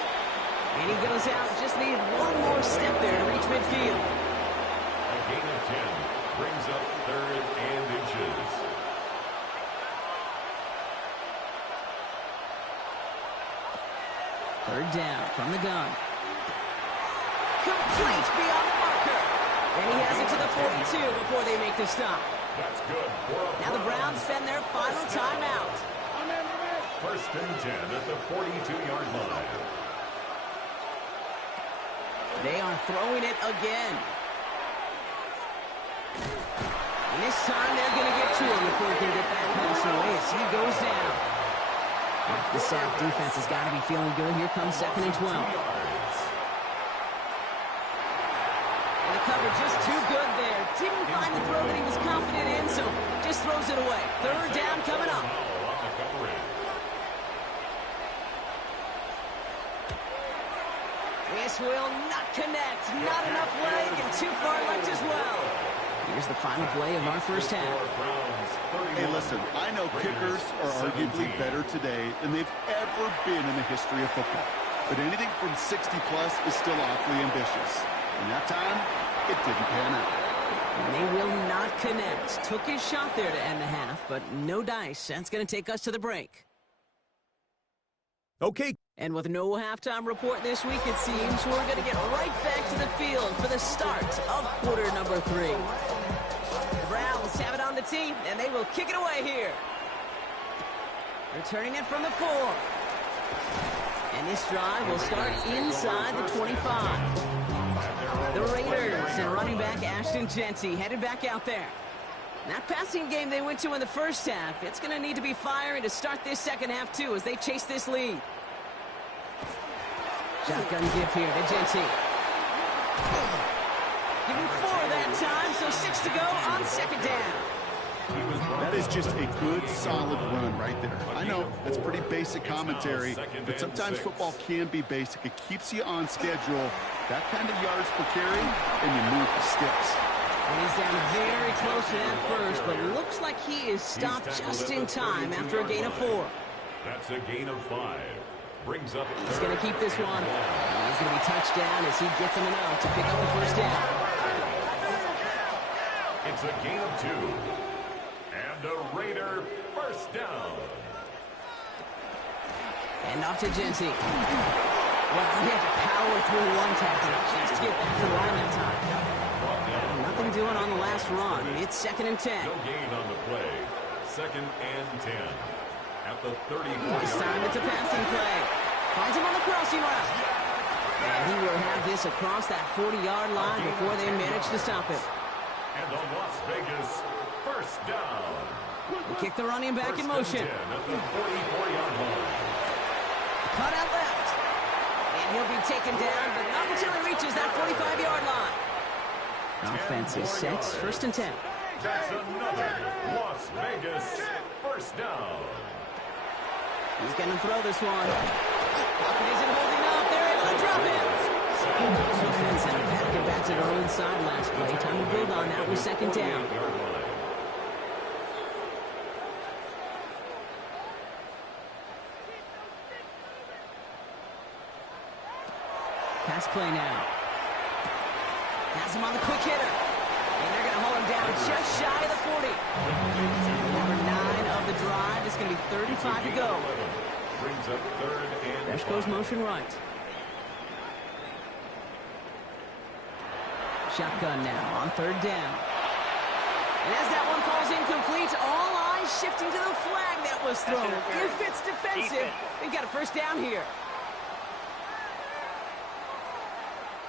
And he goes out. Just need one more step there to reach midfield. A gain of 10 brings up 3rd and inches. Third down from the gun. Complete beyond the marker. And he has it to the 42 before they make the stop. That's good. Now the Browns spend their final timeout. 1st and 10 at the 42-yard line. They are throwing it again. And this time they're going to get to him before he can get that pass away as he goes down. The sack defense has got to be feeling good. Here comes 2nd and 12. Cover just too good there. Didn't find the throw that he was confident in, so just throws it away. 3rd down coming up. This will not connect. Not enough leg and too far left as well. Here's the final play of our first half. Hey, listen, I know kickers are arguably better today than they've ever been in the history of football. But anything from 60-plus is still awfully ambitious. And that time, it didn't pan out. And they will not connect. Took his shot there to end the half, but no dice. That's going to take us to the break. Okay. And with no halftime report this week, it seems we're going to get right back to the field for the start of quarter number 3. The Browns have it on the tee, and they will kick it away here. Returning it from the 4. And this drive will start inside the 25. The Raiders and running back Ashton Jeanty headed back out there. That passing game they went to in the first half, it's going to need to be firing to start this second half too as they chase this lead. Shotgun give here to Jeanty. Give him 4 that time, so 6 to go on 2nd down. That is just a good, solid run right there. I know that's pretty basic commentary, but sometimes football can be basic. It keeps you on schedule. That kind of yards per carry, and you move the sticks. And he's down very close to that first, but looks like he is stopped just in time after a gain of 4. That's a gain of 5. Brings up. He's going to keep this one. And he's going to be touched down as he gets him enough to pick up the first down. It's a gain of 2. And a Raider first down. And off to Genty. Wow, he had to power through one tackle just to get back to the line that time. Nothing doing on the last run. It's 2nd and 10. No gain on the play. 2nd and 10. At the 34. This time it's a passing play. Finds him on the crossing route. And he will have this across that 40-yard line before they manage to stop him. And the Las Vegas first down. They kick the running back in motion. At the 44-yard line. Cut out left. And he'll be taken down, but not until he reaches that 45-yard line. Offense is set. 1st and 10. That's another Las Vegas first down. He's going to throw this one. Pocket isn't holding up. They're able to drop it. Defense had a packet back to their own side last play. Time to build on that with 2nd down. Pass play now. Has him on the quick hitter. And they're going to hold him down just shy of the 40. Number 9 of the drive. It's going to be 35 to go. Brings up 3rd and Fresh goes motion right. Shotgun now on 3rd down. And as that one falls incomplete, all eyes shifting to the flag that was thrown. If it's defensive, they've got a first down here.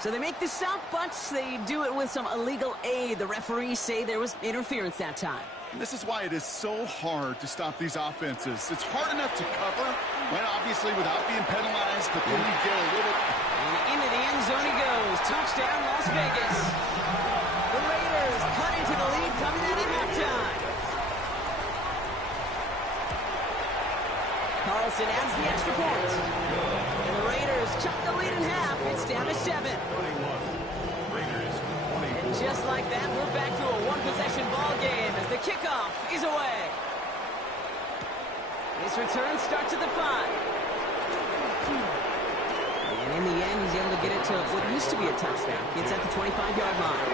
So they make the stop, but they do it with some illegal aid. The referees say there was interference that time. And this is why it is so hard to stop these offenses. It's hard enough to cover, right, obviously, without being penalized, but then you get a little... And into the end zone he goes. Touchdown, Las Vegas. The Raiders cut into the lead coming out at halftime. Carlson adds the extra point. And the Raiders chuck the lead in half. It's down to 7. And just like that, we're back to a one-possession ball game as the kickoff is away. His return starts at the 5. And in the end, he's able to get it to what used to be a touchdown. It's at the 25-yard line.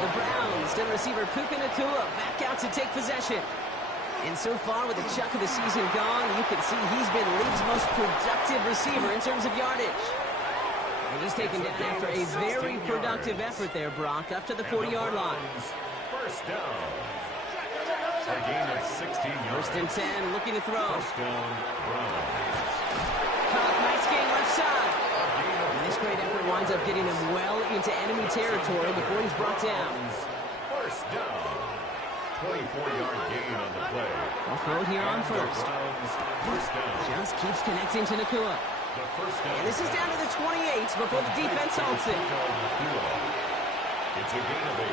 The Browns and receiver Puka Nacua back out to take possession. And so far, with the chunk of the season gone, you can see he's been the league's most productive receiver in terms of yardage. And he's taken down after a very productive effort there, Brock, up to the 40-yard line. First down. A gain of 16 yards. 1st and 10, looking to throw. First down, Browns. Caught, nice gain left side. And this great effort winds up getting him well into enemy territory before he's brought down. First down. 24-yard gain on the play. They'll throw it here on 1st. First down. Just keeps connecting to Nacua. The first down. And this is down to the 28 before the defense holds it. It's a gain of 8.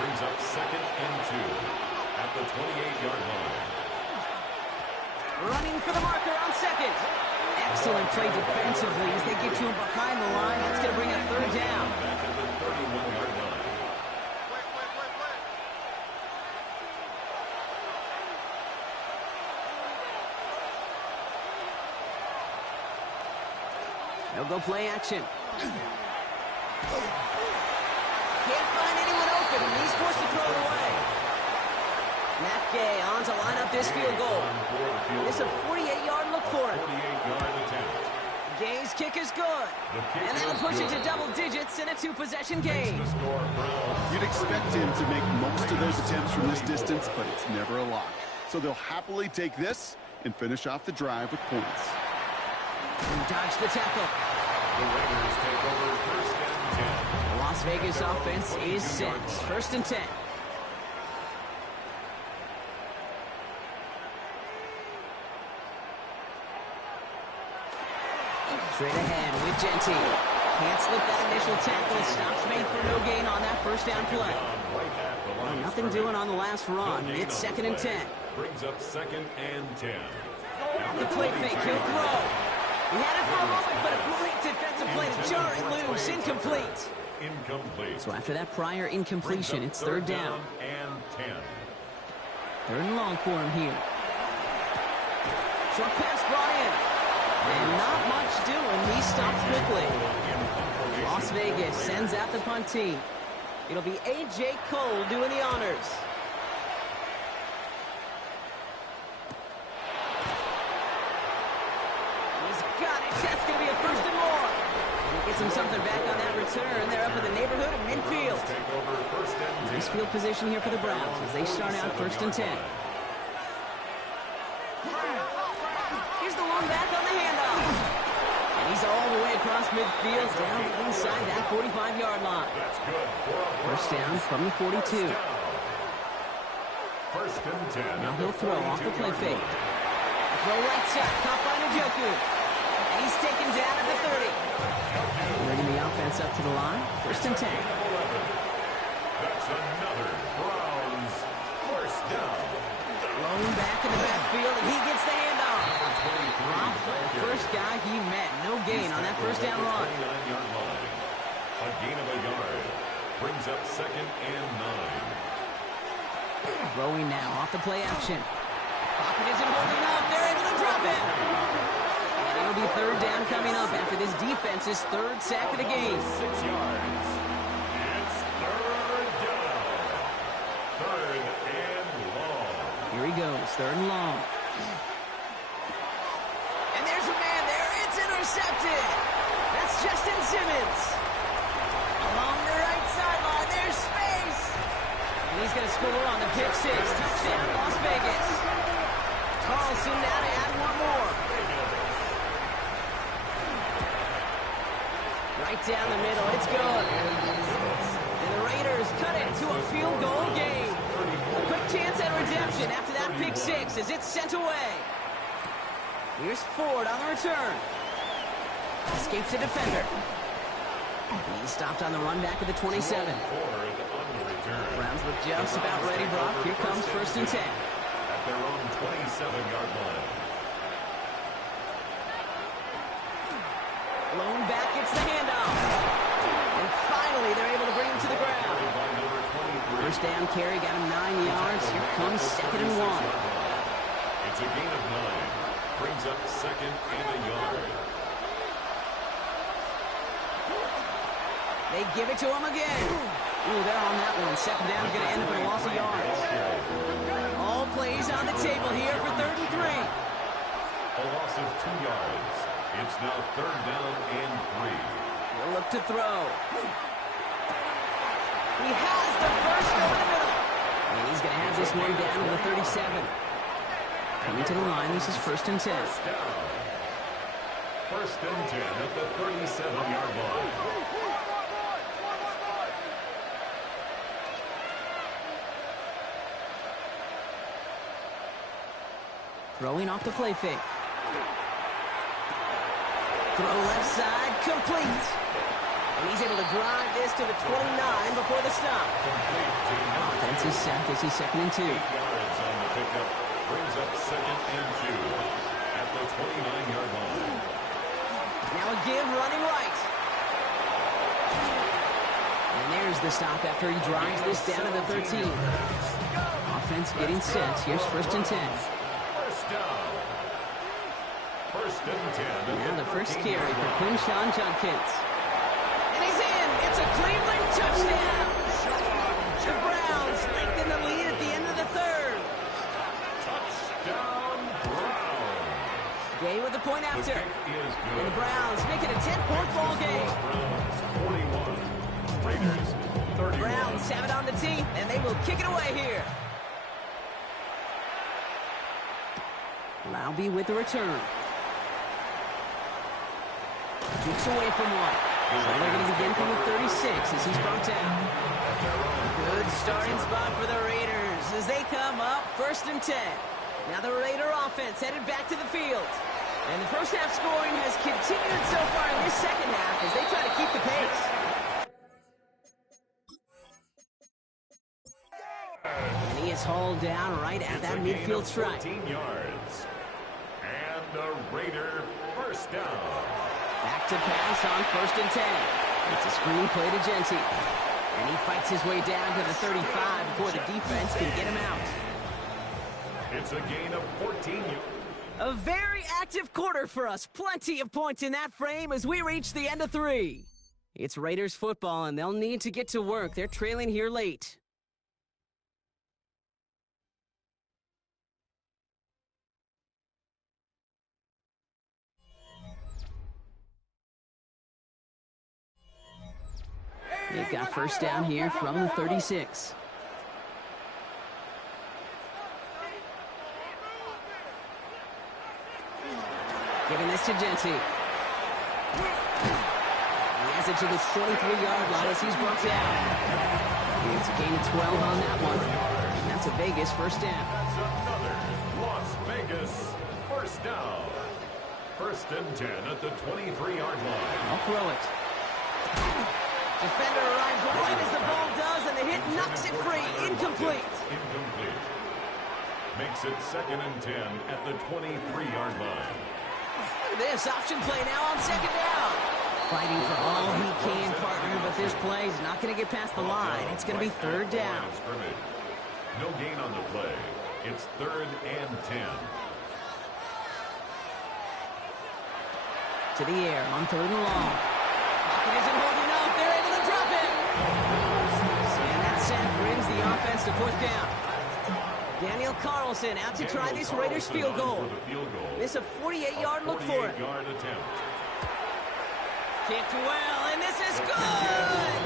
Brings up 2nd and 2 at the 28-yard line. Running for the marker on 2nd. Excellent play defensively as they get to him behind the line. That's going to bring up 3rd down. Back at the 31-yard line. They'll go play action. Can't find anyone open, and he's forced to throw it away. Matt Gay on to line up this field goal. It's a 48-yard look for him. 48-yard attempt. Gay's kick is good. And that'll push it to double digits in a 2-possession game. You'd expect him to make most of those attempts from this distance, but it's never a lock. So they'll happily take this and finish off the drive with points. Dodge the tackle. The Raiders take over 1st and 10. The Las Vegas offense is set. 1st and 10. Straight ahead with Genty. Can't slip that initial tackle. Stops made for no gain on that first down play. Well, nothing doing on the last run. It's 2nd and 10. Brings up 2nd and 10. The play fake. He'll throw. He had it for a moment, but a great defensive play to jar it loose. Incomplete. incomplete. So after that prior incompletion, it's third down. And 10. Third and long for him here. Short pass brought in. And not much doing. He stopped quickly. Las Vegas sends out the punt team. It'll be A.J. Cole doing the honors. He's got it. That's going to be a first and more. And he gets him something back on that return. They're up in the neighborhood of midfield. Nice field position here for the Browns as they start out first and 10. Here's the one back on the handoff. And he's all the way across midfield down inside that 45-yard line. First down from the 42. First and 10. Now he'll throw off the play fake. Throw right side, caught by Njoku. And he's taken down at the 30. Bringing the offense up to the line. First and 10. That's another Browns first down. Blown back in the backfield, and he gets the handoff. Dropped by the first guy he met. No gain on that first down run. 29-yard line. A gain of a yard. Brings up second and 9. Throwing now off the play action. Pocket isn't holding up. They're able to drop it. And it'll be third down coming up after this defense's third sack of the game. 6 yards. It's third down. Third and long. Here he goes, third and long. And there's a man there. It's intercepted. That's Justin Simmons. Along the right sideline, there's space. And he's going to score on the pick six. Touchdown, Las Vegas. Carlson now to add one more. Right down the middle. It's good. And the Raiders cut it to a field goal game. A quick chance at redemption after that pick six as it's sent away. Here's Ford on the return. Escapes the defender. He's stopped on the run back at the 27. Browns look just about ready, Brock. Here comes first and 10. At their own 27-yard line. Blown back, it's the handoff. And finally, they're able to bring him to the ground. First down carry, got him 9 yards. Here comes second and 1. It's a gain of 9. Brings up second and a yard. They give it to him again. Ooh, they're on that one. Second down is going to end up in a loss of yards. All plays on the table here for third and 3. A loss of 2 yards. It's now third down and 3. He'll look to throw. He has the first over the middle. And he's going to have this one down to the 37. Coming to the line, this is first and 10. First and 10 at the 37-yard line. Throwing off the play fake. Throw left side, complete. And he's able to drive this to the 29 before the stop. Offense is set. This is second and 2. 8 yards on the pickup. Brings up second and 2 at the 29-yard line. Now a give running right. And there's the stop after he drives this down to the 13. Offense getting set. Here's first and 10. Down. First and 10. Now the first carry for Quinshawn Judkins. And he's in. It's a Cleveland touchdown. The Browns lengthen the lead at the end of the third. Touchdown, Browns. Gay with the point after. And the Browns make it a 10-point ball game. Browns 41. Raiders 31. Browns have it on the team, and they will kick it away here. Laube with the return. Jukes away from one. So they're going to begin from the 36 as he's brought down. Good starting spot for the Raiders as they come up first and 10. Now the Raider offense headed back to the field. And the first half scoring has continued so far in this second half as they try to keep the pace. And he is hauled down right at that midfield stripe. 14 yards. And the Raider first down. Back to pass on first and 10. It's a screen play to Genty. And he fights his way down to the 35 before the defense can get him out. It's a gain of 14. A very active quarter for us. Plenty of points in that frame as we reach the end of 3. It's Raiders football, and they'll need to get to work. They're trailing here late. They've got first down here from the 36. Giving this to Genty. He has it to the 23-yard line as he's brought down. It's a gain of 12 on that one. And that's a Vegas first down. That's another Las Vegas first down. First and 10 at the 23-yard line. I'll throw it. Defender arrives right as the ball does, and the hit knocks it free. Incomplete. Incomplete. Makes it second and 10 at the 23-yard line. Look at this option play now on second down. Fighting for all he can, partner, but this play is not going to get past the line. It's going to be third down. No gain on the play. It's third and 10. To the air on third and long. Pocket isn't holding up. They're able to drop it. And that sack brings the offense to fourth down. Daniel Carlson out to try this Raiders field goal. This a 48-yard look for it. Kicked well, and this is good!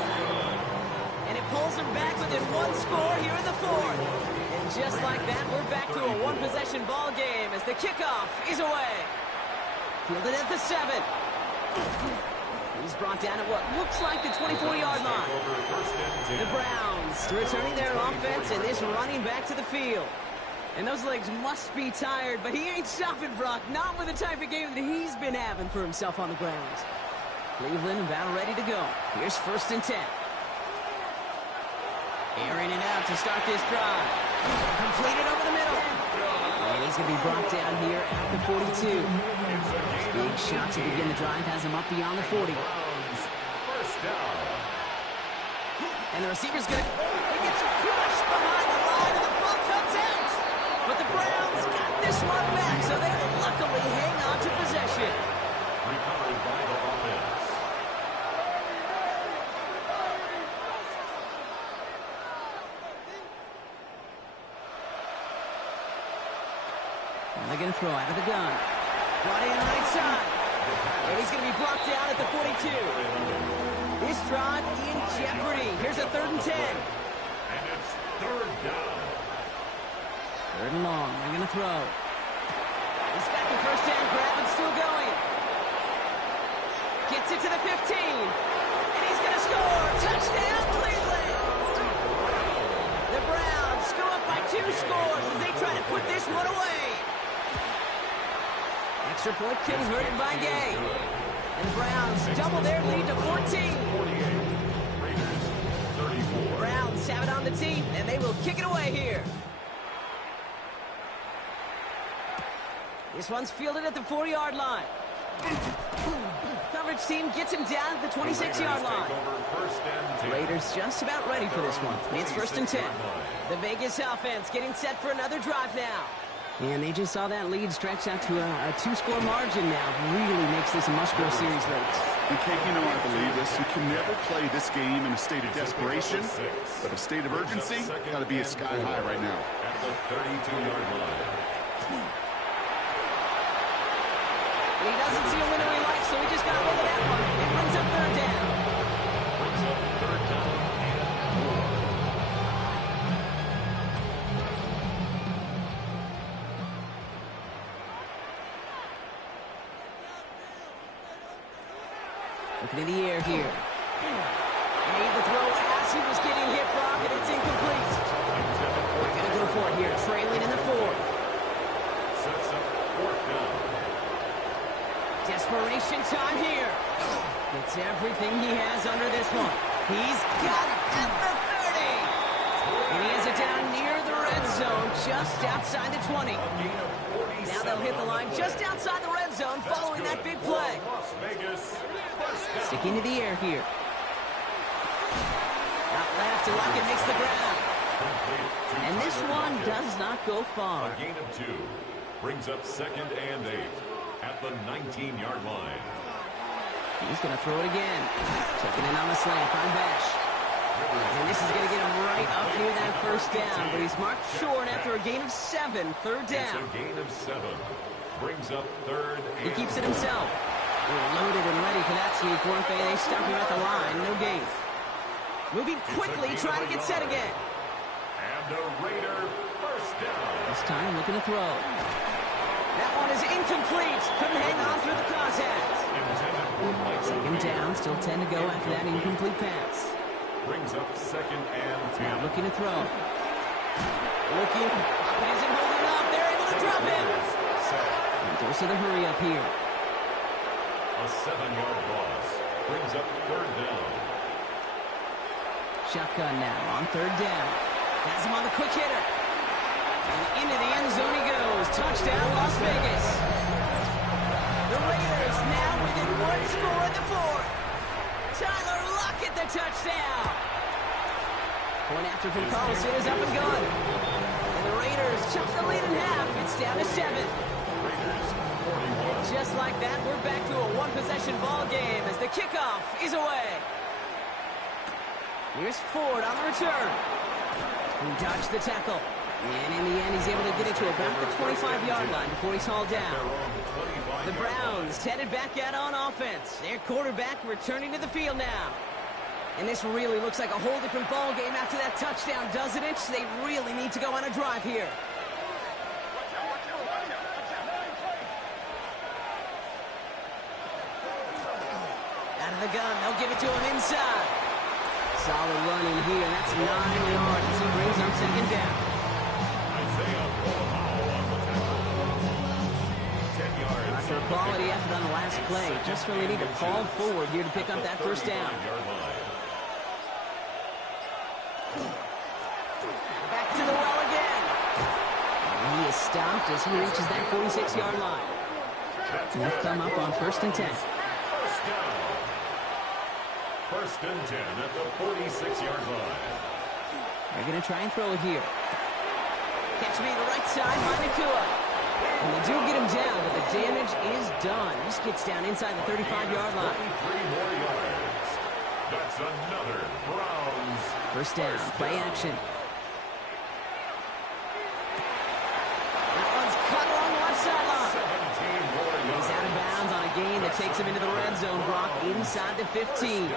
And it pulls him back within one score here in the fourth. And just like that, we're back to a one-possession ball game as the kickoff is away. Fielded at the 7. He's brought down at what looks like the 24-yard line. The Browns returning their offense and this running back to the field. And those legs must be tired, but he ain't stopping, Brock. Not with the type of game that he's been having for himself on the ground. Cleveland about ready to go. Here's first and 10. Airing it out to start this drive. Completed over the middle. And he's going to be brought down here at the 42. Big shot to begin the drive has him up beyond the 40. First down. And the receiver's going to... He gets crushed behind the line, and the ball comes out. But the Browns got this one back, so they luckily hang on to possession. Recovered by the offense. And they're going to throw out of the gun. Brought in right side. And he's going to be blocked down at the 42. This drive in jeopardy. Here's a third and 10. And it's third down. Third and long. They're going to throw. He's got the first down grab and still going. Gets it to the 15. And he's going to score. Touchdown, Cleveland. The Browns go up by 2 scores as they try to put this one away. Extra point converted by Gay. And the Browns double their lead to 14. 48. Raiders 34. Browns have it on the tee, and they will kick it away here. This one's fielded at the 4-yard line. Coverage team gets him down at the 26-yard line. Raiders just about ready for this one. It's first and 10. The Vegas offense getting set for another drive now. And they just saw that lead stretch out to a 2-score margin now. Really makes this a must-go series late. And Kate, you know I believe this. You can never play this game in a state of desperation, but a state of urgency got to be at sky high right now. At the 32-yard line. And he doesn't see a window he likes, so he just got rid of that one. It brings up third down. Brings up third down and 4. Looking in the air here. Made the throw as he was getting hit, Brock, and it's incomplete. They're going to go for it here, trailing in the 4th. Sets up fourth down. Desperation time here. Gets everything he has under this one. He's got it at the 30. And he has it down near the red zone, just outside the 20. Now they'll hit the line just outside the red zone following that big play. Las Vegas. Sticking to the air here. Out left, and Lockett makes the ground. And this one does not go far. A gain of 2 brings up 2nd and 8 at the 19-yard line. He's going to throw it again. Taking it on the slant on Bash. And this is going to get him right up near that first down, but he's marked short after a gain of 7, 3rd down. It's a gain of 7. Brings up 3rd and He keeps it himself. They're loaded and ready for that sneak, weren't they? They stop him at the line. No gain. Moving quickly, trying to get set again. And a Raider first down. This time looking to throw. That one is incomplete. Couldn't hang on through the contact. 2nd down, still 10 to go after that incomplete pass. Brings up 2nd and 10. Now looking to throw. Looking. Lockett isn't holding up. They're able to drop him. And goes to the hurry up here. A 7-yard loss. Brings up 3rd down. Shotgun now on 3rd down. Has him on the quick hitter. And into the end zone he goes. Touchdown, Las Vegas. The Raiders now within 1 score in the 4th. Tyler Lockett, the touchdown. Point after from Carlson is up and good. And the Raiders chop the lead in half. It's down to 7. And just like that, we're back to a one-possession ball game as the kickoff is away. Here's Ford on the return. He dodged the tackle. And in the end, he's able to get it to about the 25-yard line before he's hauled down. The Browns headed back out on offense. Their quarterback returning to the field now. And this really looks like a whole different ball game after that touchdown, doesn't it? They really need to go on a drive here. Out of the gun, they'll give it to him inside. Solid run in here. That's 9 yards. He brings up 2nd down. After a quality effort on the last play, just really need to fall forward here to pick up that first down. Back to the well again. And he is stopped as he reaches that 46-yard line. They'll come up on 1st and 10. First and 10 at the 46-yard line. They're going to try and throw it here. Catch me to the right side by Nakua. And they do get him down, but the damage is done. This gets down inside the 35-yard line. 3 more yards. That's another Browns. First down, play action. That one's cut along the left sideline. He's out of bounds on a gain that takes him into the red zone, Brock, inside the 15.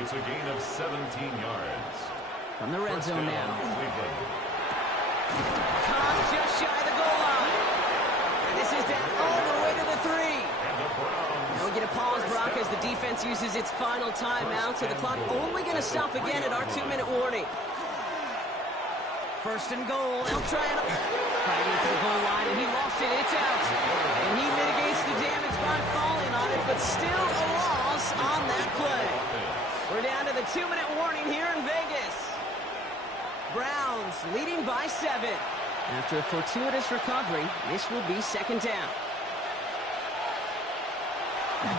It's a gain of 17 yards. From the red zone now. Caught just shy of the goal line. And this is down all the way to the 3. And we'll get a pause, Brock, as the defense uses its final timeout, so the clock only going to stop again at our 2-minute warning. First and goal. They'll try it. Fighting for the goal line, and he lost it. It's out. And he mitigates the damage by falling on it, but still a loss on that play. We're down to the 2-minute warning here in Vegas. Browns leading by 7. After a fortuitous recovery, this will be 2nd down.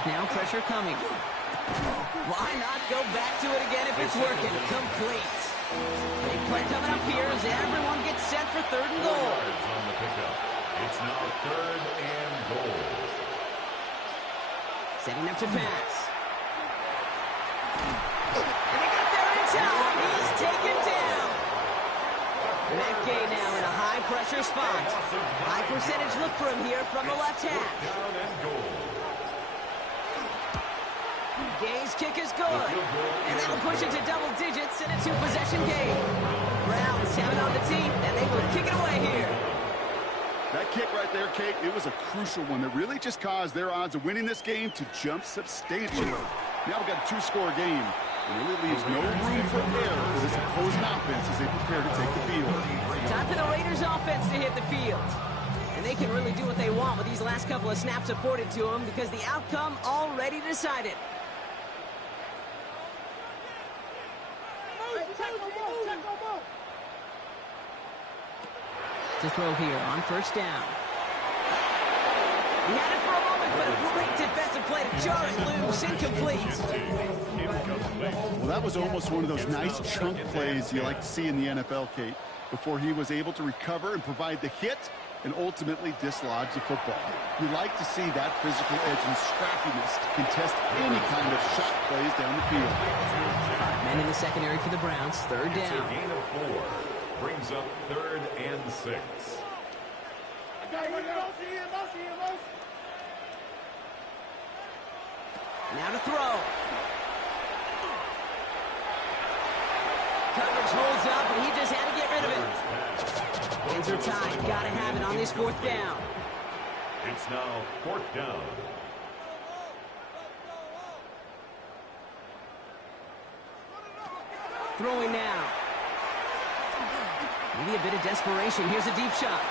Now pressure coming. Why not go back to it again if it's working? Complete. Big play coming up here as everyone gets set for 3rd and goal. On the pickup. It's now 3rd and goal. Setting up to pass. And they got there in time. He's taken down. Matt Gay now in a high-pressure spot. High percentage look for him here from the left half. Down and goal. Gay's kick is good. And that'll push it to double digits in a 2-possession game. Browns have it on the team, and they will kick it away here. That kick right there, Kate, it was a crucial one that really just caused their odds of winning this game to jump substantially. Now we've got a 2-score game. It really leaves no room for error for this opposing offense as they prepare to take the field. Time for the Raiders offense to hit the field. And they can really do what they want with these last couple of snaps afforded to them because the outcome already decided. To throw here on 1st down. He had it for a moment, but a great defensive play to jar it loose. Incomplete. Well, that That was almost one of those nice chunk plays you like to see in the NFL, Kate, before he was able to recover and provide the hit and ultimately dislodge the football. You like to see that physical edge and scrappiness to contest any kind of shot plays down the field. 5 men in the secondary for the Browns. Third It's down. a gain of 4. Brings up 3rd and 6. Now to throw. Coverage holds up, and he just had to get rid of it. Hands are tied. Got to have it on this 4th down. It's now 4th down. Throwing now. Maybe a bit of desperation. Here's a deep shot.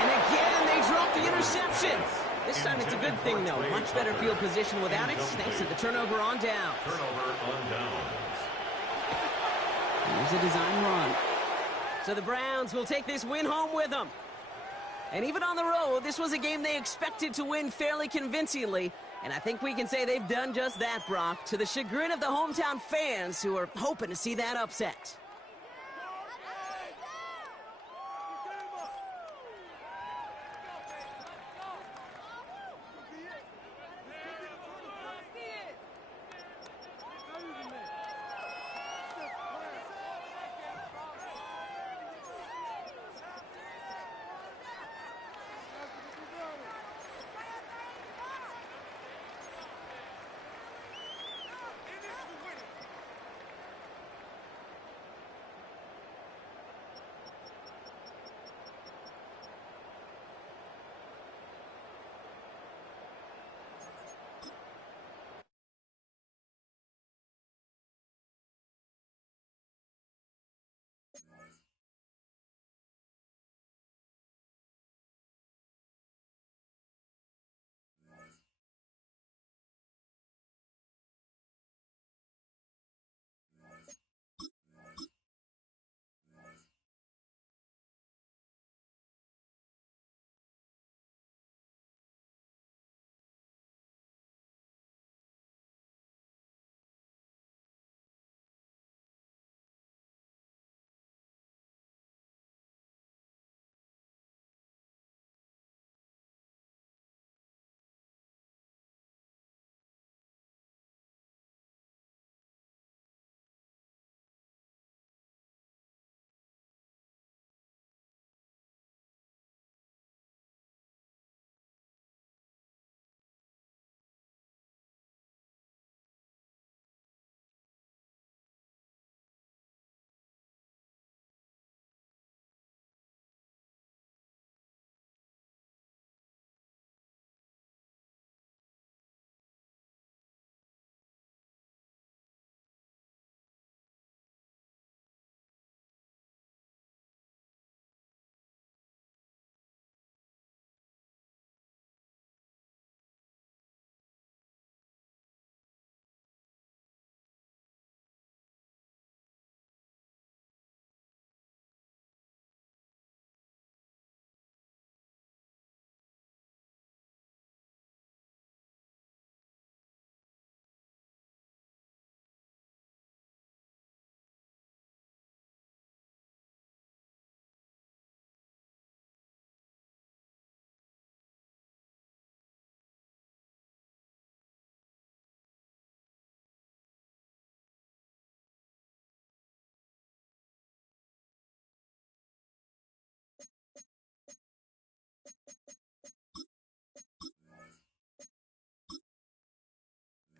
And again, they drop the interception. This time it's a good thing, though. Much better field position without it, thanks to the turnover on downs. Turnover on downs. Here's a design run. So the Browns will take this win home with them. And even on the road, this was a game they expected to win fairly convincingly. And I think we can say they've done just that, Brock, to the chagrin of the hometown fans who are hoping to see that upset.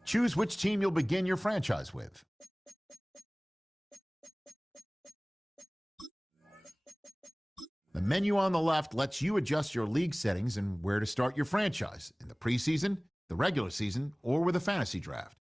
Choose which team you'll begin your franchise with. The menu on the left lets you adjust your league settings and where to start your franchise in the preseason, the regular season, or with a fantasy draft.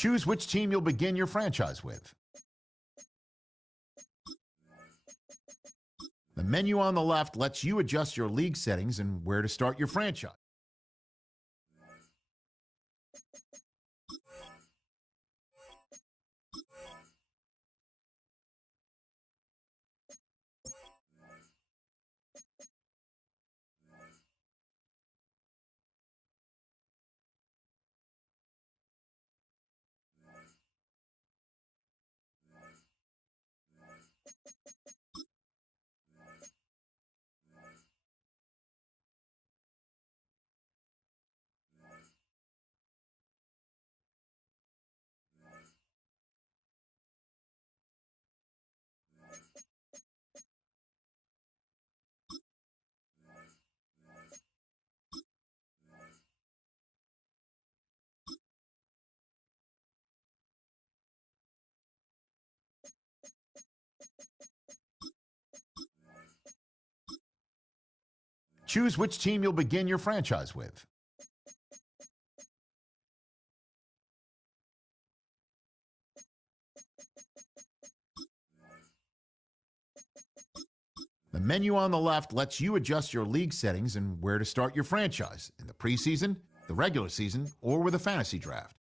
Choose which team you'll begin your franchise with. The menu on the left lets you adjust your league settings and where to start your franchise. Choose which team you'll begin your franchise with. The menu on the left lets you adjust your league settings and where to start your franchise in the preseason, the regular season, or with a fantasy draft.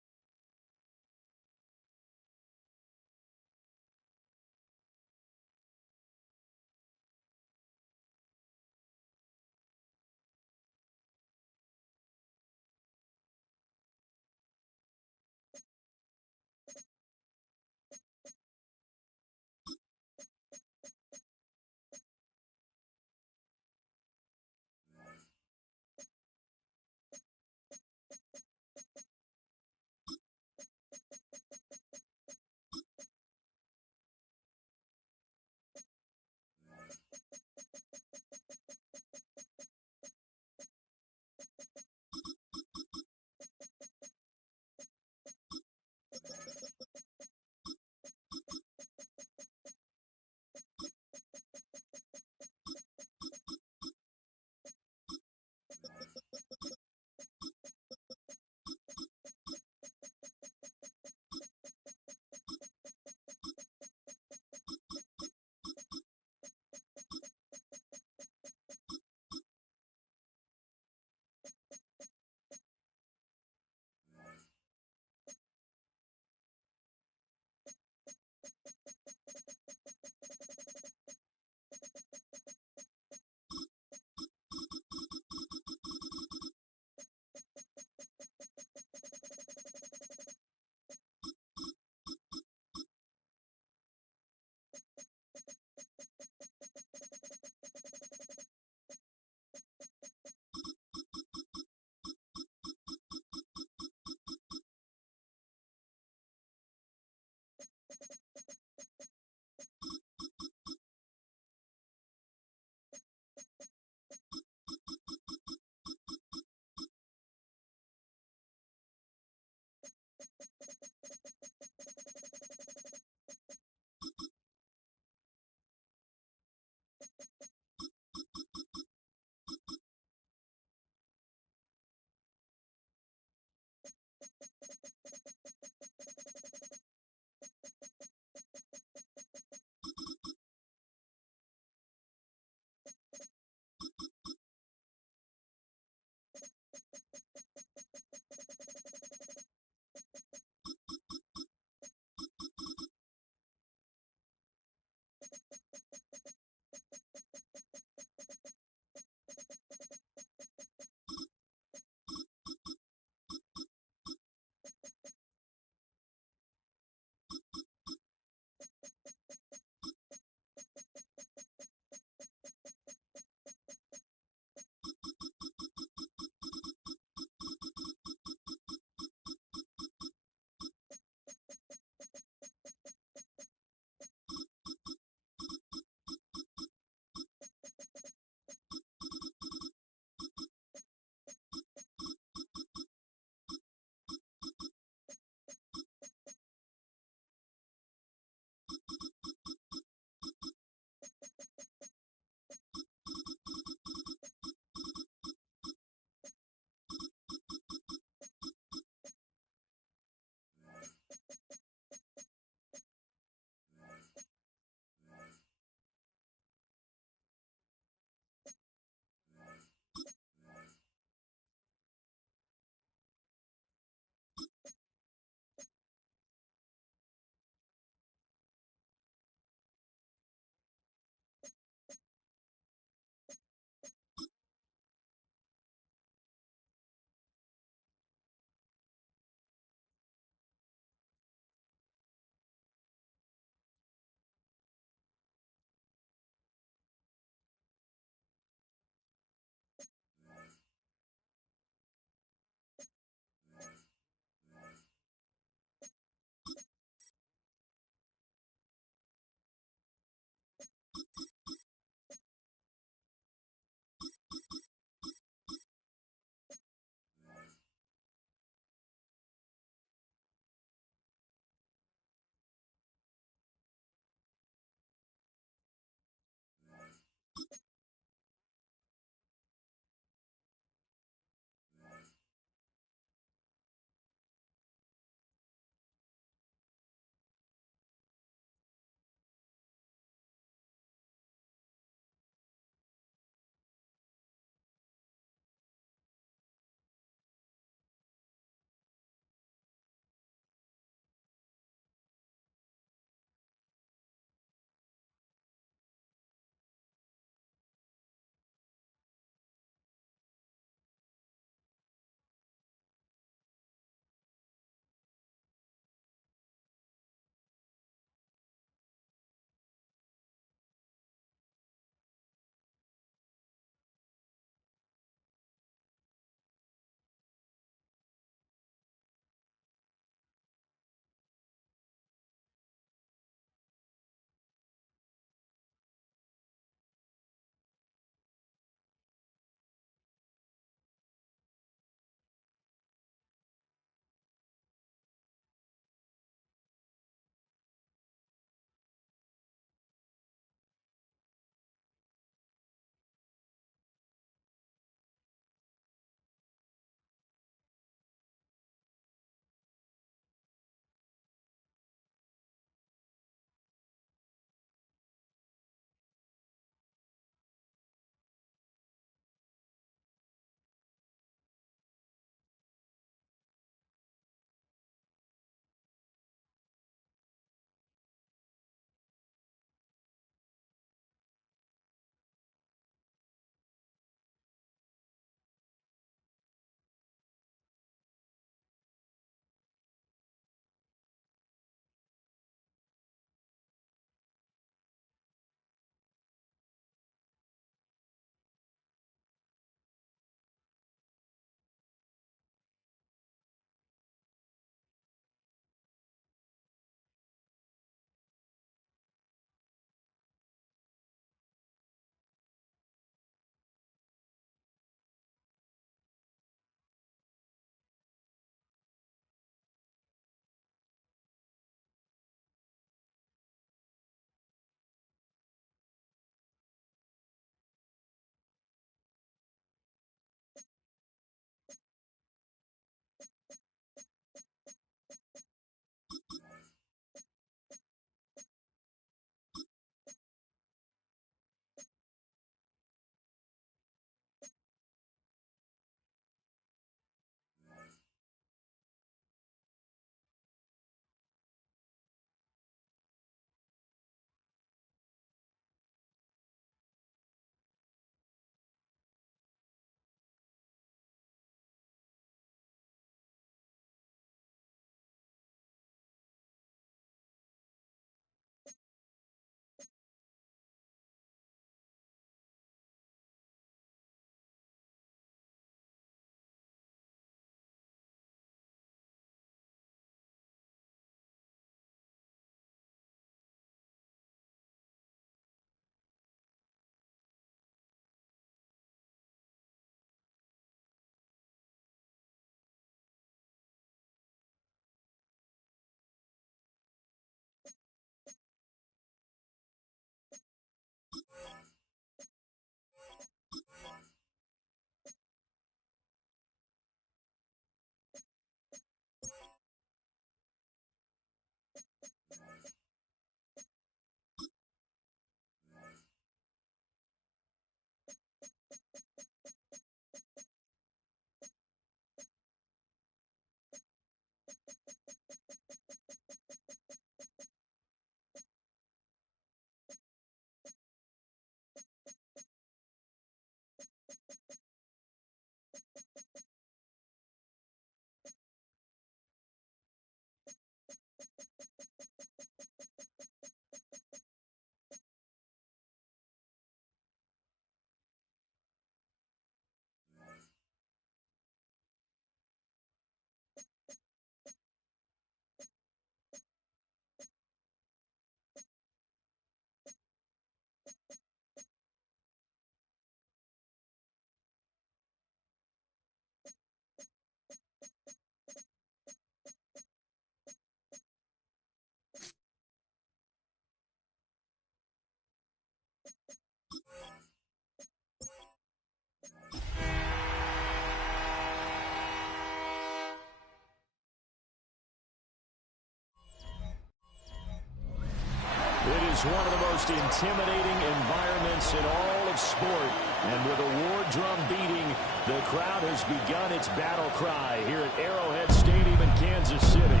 is one of the most intimidating environments in all of sport. And with a war drum beating, the crowd has begun its battle cry here at Arrowhead Stadium in Kansas City.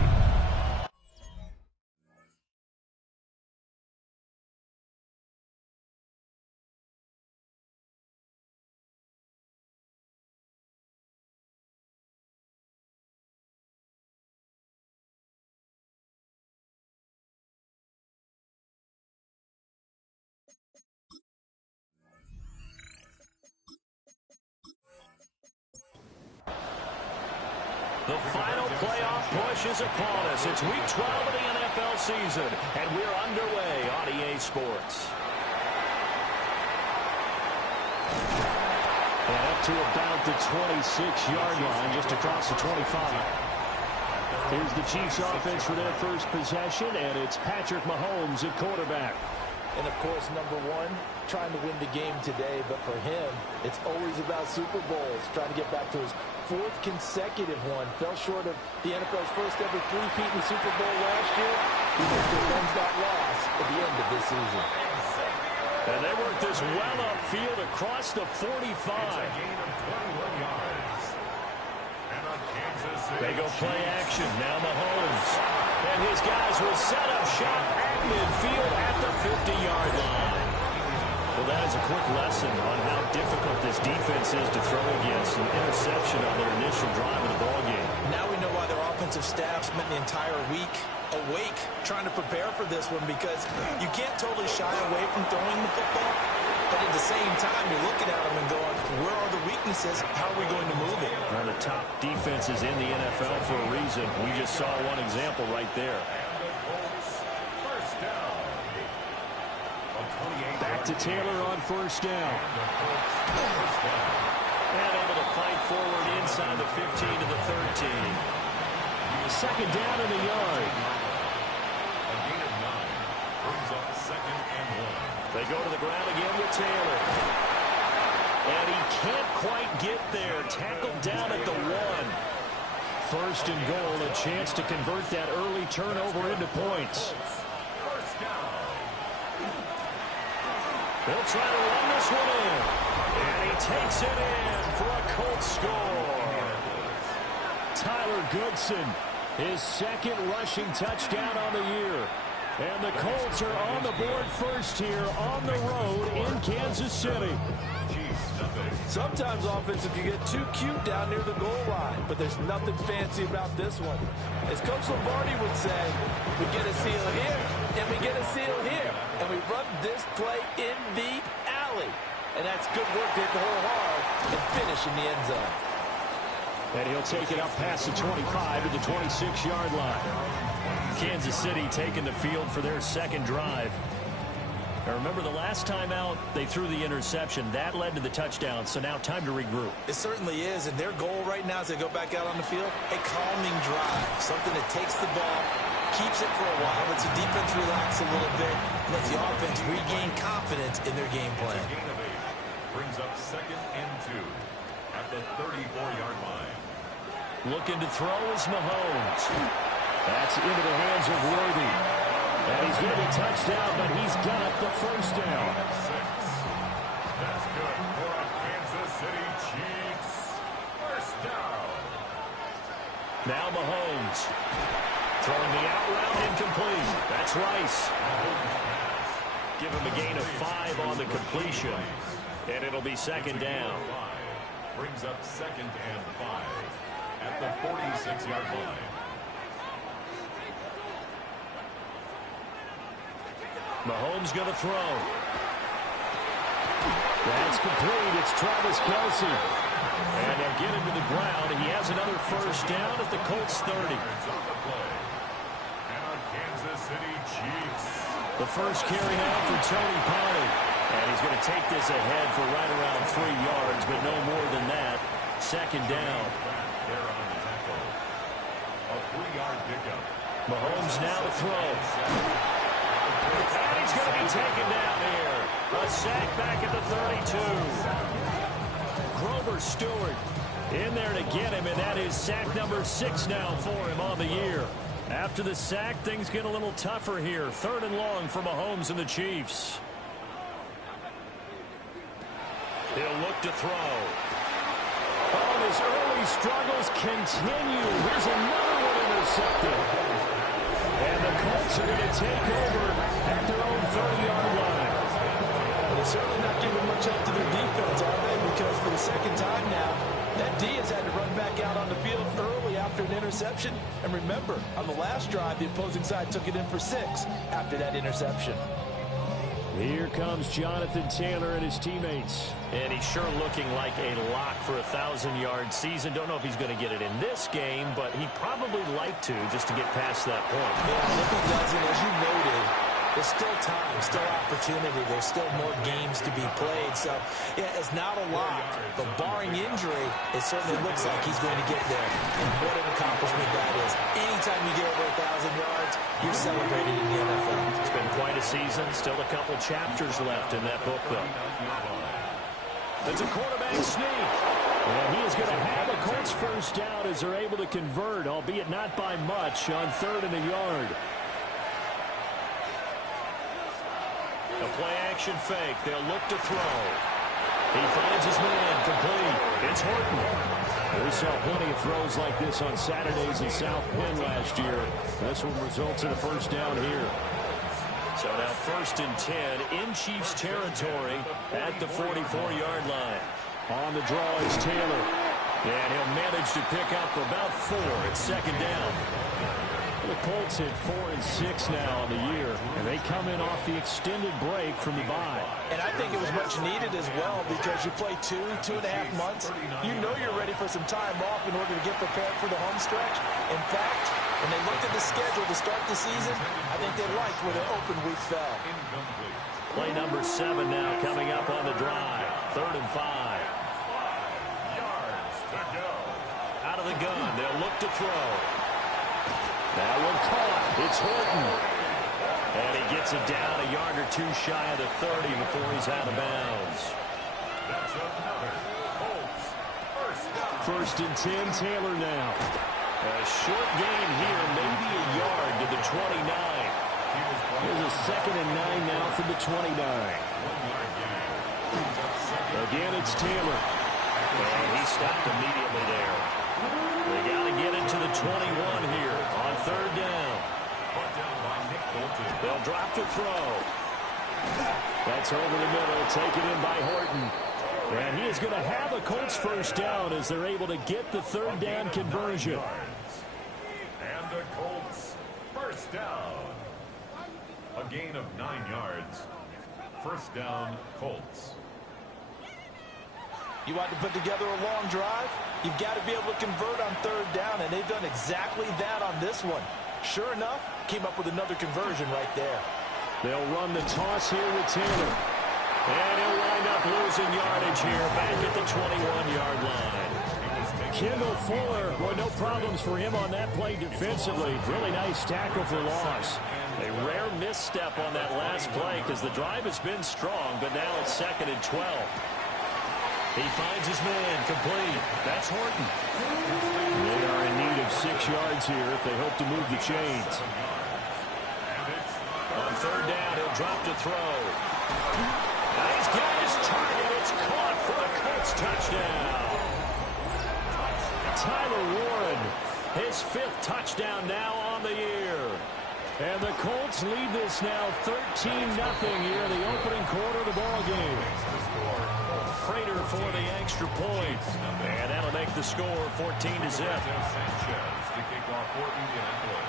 The final playoff push is upon us. It's Week 12 of the NFL season, and we're underway on EA Sports. And up to about the 26-yard line, just across the 25. Here's the Chiefs offense for their first possession, and it's Patrick Mahomes at quarterback. And, of course, number one, trying to win the game today. But for him, it's always about Super Bowls, trying to get back to his fourth consecutive one. Fell short of the NFL's first ever three-peat in the Super Bowl last year. He missed a one-shot loss at the end of this season. And they work this well upfield across the 45. They go play action. Now Mahomes. And his guys will set up shop at midfield at the 50-yard line. Well, that is a quick lesson on how difficult this defense is to throw against. An interception on their initial drive of the ballgame. Now we know why their offensive staff spent the entire week awake trying to prepare for this one, because you can't totally shy away from throwing the football. But at the same time, you're looking at them and going, where are the weaknesses? How are we going to move it? One of the top defenses in the NFL for a reason. We just saw one example right there. Back to Taylor on first down. And able to fight forward inside the 15 to the 13. Second down in the yard. A gain of 9 brings up second and 1. They go to the ground again with Taylor. And he can't quite get there. Tackled down at the 1. First and goal, a chance to convert that early turnover into points. First down. They'll try to run this one in. And he takes it in for a Colts score. Tyler Goodson, his second rushing touchdown on the year. And the Colts are on the board first here on the road in Kansas City. Sometimes offensive can get too cute down near the goal line, but there's nothing fancy about this one. As Coach Lombardi would say, we get a seal here, and we get a seal here, and we run this play in the alley. And that's good work to hit the hole hard and finish in the end zone. And he'll take it up past the 25 to the 26-yard line. Kansas City taking the field for their second drive. Now remember, the last time out, they threw the interception. That led to the touchdown, so now time to regroup. It certainly is, and their goal right now as they go back out on the field, a calming drive, something that takes the ball, keeps it for a while, lets the defense relax a little bit, and lets the offense regain confidence in their game plan. A gain of 8 brings up second and 2 at the 34-yard line. Looking to throw is Mahomes. That's into the hands of Worthy. And he's going to be touchdown, but he's got the first down. 6. That's good for a Kansas City Chiefs. First down. Now Mahomes. Throwing the out route incomplete. That's Rice. Give him a gain of 5 on the completion. And it'll be second down. Brings up second and 5 at the 46-yard line. Mahomes going to throw. That's complete. It's Travis Kelce. And they'll get him to the ground. He has another first down at the Colts 30. The first carry now for Tony Pollard. And he's going to take this ahead for right around 3 yards, but no more than that. Second down. A 3-yard pickup. Mahomes now to throw. And he's going to be taken down here. A sack back at the 32. Grover Stewart in there to get him, and that is sack number 6 now for him on the year. After the sack, things get a little tougher here. 3rd and long for Mahomes and the Chiefs. He'll look to throw. Oh, his early struggles continue. Here's another one intercepted. And the Colts are going to take over at their own 30-yard line. Well, they're certainly not giving much help to their defense, are they? Because for the second time now, that D has had to run back out on the field early after an interception. And remember, on the last drive, the opposing side took it in for 6 after that interception. Here comes Jonathan Taylor and his teammates. And he's sure looking like a lock for a 1,000-yard season. Don't know if he's going to get it in this game, but he'd probably like to just to get past that point. Yeah, if he doesn't, as you noted, there's still time, still opportunity. There's still more games to be played. So, yeah, it's not a lock, but barring injury, it certainly looks like he's going to get there. And what an accomplishment that is. Anytime you get over 1,000 yards, you're celebrated in the NFL. It's been quite a season. Still a couple chapters left in that book, though. It's a quarterback sneak. And he is going to have a Colts first down as they're able to convert, albeit not by much, on 3rd and a yard. A play-action fake. They'll look to throw. He finds his man complete. It's Horton. We saw plenty of throws like this on Saturdays in South Bend last year. This one results in a first down here. So now 1st and 10 in Chiefs territory at the 44-yard line. On the draw is Taylor. And he'll manage to pick up about 4 at 2nd down. The Colts hit 4 and 6 now on the year, and they come in off the extended break from the bye. And I think it was much needed as well because you play 2.5 months. You know you're ready for some time off in order to get prepared for the home stretch. In fact, when they looked at the schedule to start the season, I think they liked where the open week fell. Play number 7 now coming up on the drive. 3rd and 5. Yards to go. Out of the gun, they'll look to throw. That one caught. It's Horton. And he gets it down a yard or 2 shy of the 30 before he's out of bounds. That's another Colts first down. 1st and 10, Taylor now. A short gain here, maybe a yard to the 29. Here's a 2nd and 9 now from the 29. Again, it's Taylor. And he stopped immediately there. They got to get into the 21 here on 3rd down. They'll drop the throw. That's over the middle, taken in by Horton. And he is going to have a Colts first down as they're able to get the 3rd down conversion. And the Colts first down. A gain of 9 yards. First down, Colts. You want to put together a long drive? You've got to be able to convert on 3rd down, and they've done exactly that on this one. Sure enough, came up with another conversion right there. They'll run the toss here with Taylor. And he'll wind up losing yardage here back at the 21-yard line. Kendall Fuller, well, no problems for him on that play defensively. Really nice tackle for loss. A rare misstep on that last play because the drive has been strong, but now it's 2nd and 12. He finds his man complete. That's Horton. They are in need of 6 yards here if they hope to move the chains. On 3rd down, he'll drop to throw. He's got his target. It's caught for a Colts touchdown. Tyler Warren, his 5th touchdown now on the year. And the Colts lead this now 13-0 here in the opening quarter of the ball game. Prater for the extra point. And that'll make the score 14-0. Sanchez to kick off for Indianapolis.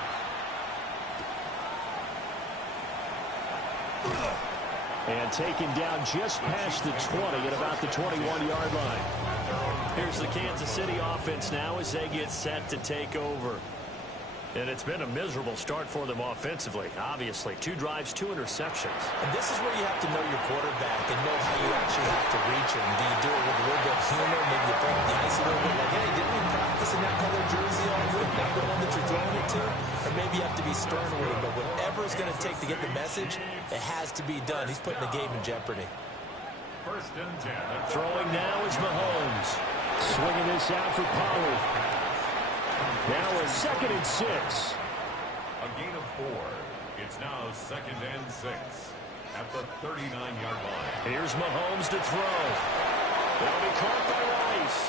And taken down just past the 20 at about the 21-yard line. Here's the Kansas City offense now as they get set to take over. And it's been a miserable start for them offensively, obviously. 2 drives, 2 interceptions. And this is where you have to know your quarterback and know how you actually have to reach him. Do you do it with a little bit of humor, maybe you throw the ice a little bit, like, hey, didn't we practice in that color jersey all week, not the one that you're throwing it to? Or maybe you have to be stern with it, but whatever it's going to take to get the message, it has to be done. He's putting the game in jeopardy. 1st and 10. Throwing now is Mahomes. Swinging this out for Pollard. Now a 2nd and 6. gain of 4. It's now 2nd and 6 at the 39-yard line. Here's Mahomes to throw. That'll be caught by Rice.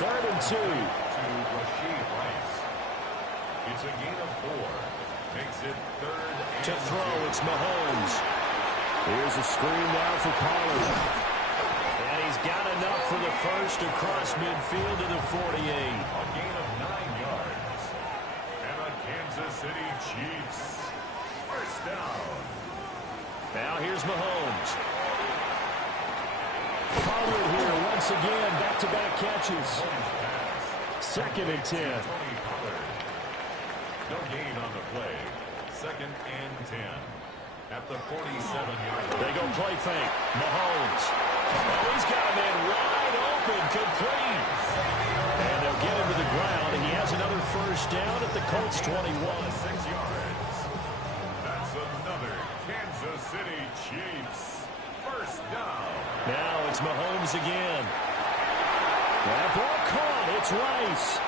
3rd and 2. To Rashid Rice. It's a gain of 4. Makes it 3rd and to throw. It's Mahomes. Here's a screen now for Pollard. And he's got enough for the first across midfield to the 48. A gain of 9 yards. And the Kansas City Chiefs. First down. Now here's Mahomes. Pollard here once again. Back-to-back catches. 2nd and 10. No gain on the play. 2nd and 10. At the 47-yard line. They go play fake. Mahomes. Oh, he's got a man wide open. Complete. And they'll get him to the ground. And he has another first down at the Colts 21. 6 yards. That's another Kansas City Chiefs. First down. Now it's Mahomes again. That ball caught. It's Rice.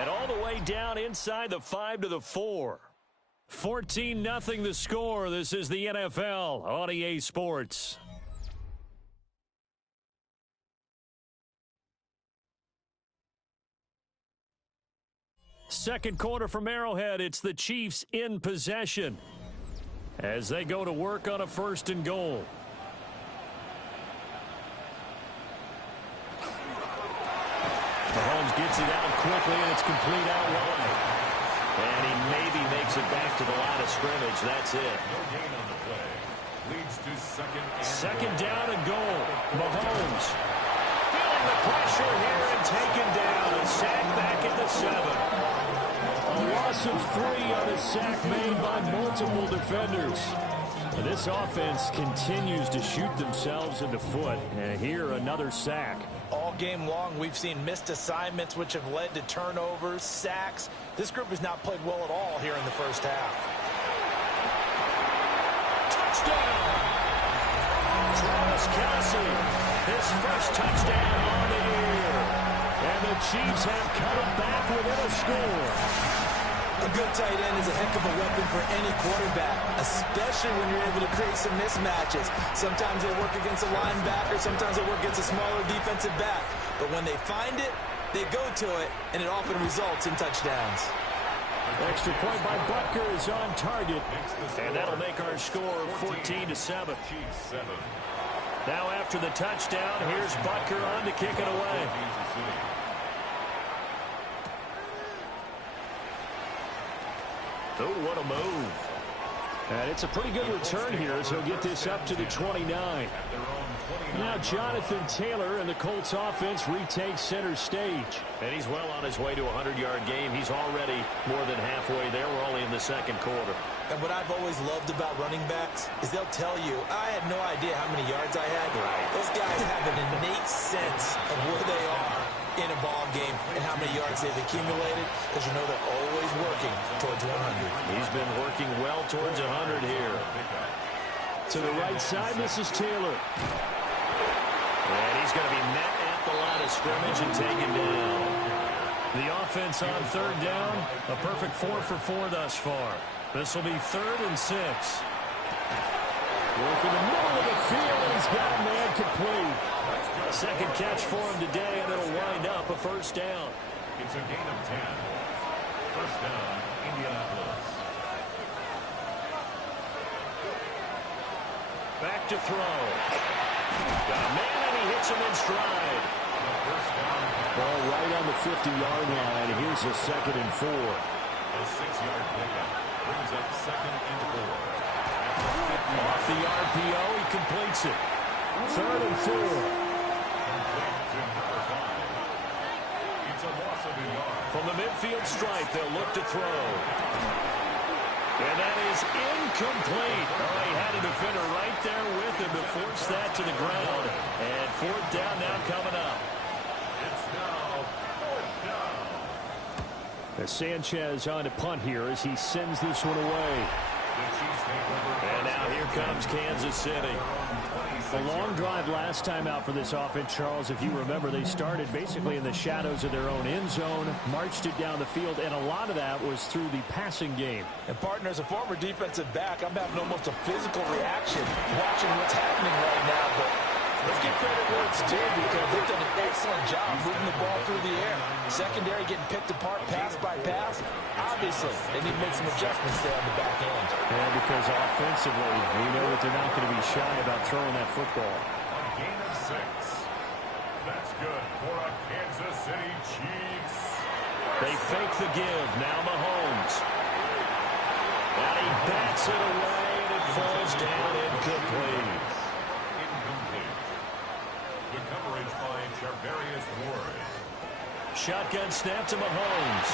And all the way down inside the 5 to the 4. 14-0 the score. This is the NFL on EA Sports. Second quarter from Arrowhead. It's the Chiefs in possession as they go to work on a 1st and goal. Mahomes gets it out quickly, and it's complete out wide. And he maybe makes it back to the line of scrimmage. That's it. No gain on the play. Leads to 2nd and 2nd down and goal. Mahomes feeling the pressure here and taken down. A sack back at the 7. A loss of 3 on a sack made by multiple defenders. And this offense continues to shoot themselves in the foot. And here another sack. All game long, we've seen missed assignments, which have led to turnovers, sacks. This group has not played well at all here in the first half. Touchdown! Travis Kelce, his first touchdown on the year. And the Chiefs have come back within a score. A good tight end is a heck of a weapon for any quarterback, especially when you're able to create some mismatches. Sometimes they work against a linebacker, sometimes they work against a smaller defensive back. But when they find it, they go to it, and it often results in touchdowns. Extra point by Butker is on target, and that'll make our score 14-7. Now after the touchdown, here's Butker on to kick it away. Oh, what a move. And it's a pretty good return here as he'll get this up to the 29. Now Jonathan Taylor and the Colts offense retakes center stage. And he's well on his way to a 100-yard game. He's already more than halfway there. We're only in the 2nd quarter. And what I've always loved about running backs is they'll tell you, I had no idea how many yards I had. Right. Those guys have an innate sense of where they are in a ball game and how many yards they've accumulated, because you know they're always working towards 100. He's been working well towards 100 here. To the right side, this is Taylor. And he's going to be met at the line of scrimmage and taken down. The offense on 3rd down, a perfect 4 for 4 thus far. This will be 3rd and 6. Work in the middle of the field, and he's got a man complete. Second catch for him today, and it'll wind up a first down. It's a gain of 10. First down, Indianapolis. Back to throw. Got a man, and he hits him in stride. Ball right on the 50-yard line. Here's a 2nd and 4. A 6-yard pickup brings up 2nd and 4. Off the RPO, he completes it. 3rd and 4. It's a loss of a yard. From the midfield stripe, they'll look to throw. And that is incomplete. Oh, he had a defender right there with him to force that to the ground. And 4th down now coming up. It's now 4th down. As Sanchez on to punt here as he sends this one away. The Chiefs take over. And now here comes Kansas City. A long drive last time out for this offense, Charles. If you remember, they started basically in the shadows of their own end zone, marched it down the field, and a lot of that was through the passing game. And partner, as a former defensive back, I'm having almost a physical reaction watching what's happening right now. But let's give credit where it's due, because they've done an excellent job moving the ball through the air. Secondary getting picked apart pass by pass. Obviously, they need to make some adjustments there on the back end. Yeah, because offensively, we know that they're not going to be shy about throwing that football. A gain of 6. That's good for a Kansas City Chiefs. They fake the give. Now Mahomes. And he bats it away, and it falls down incomplete. The coverage by Charvarius Ward. Shotgun snap to Mahomes.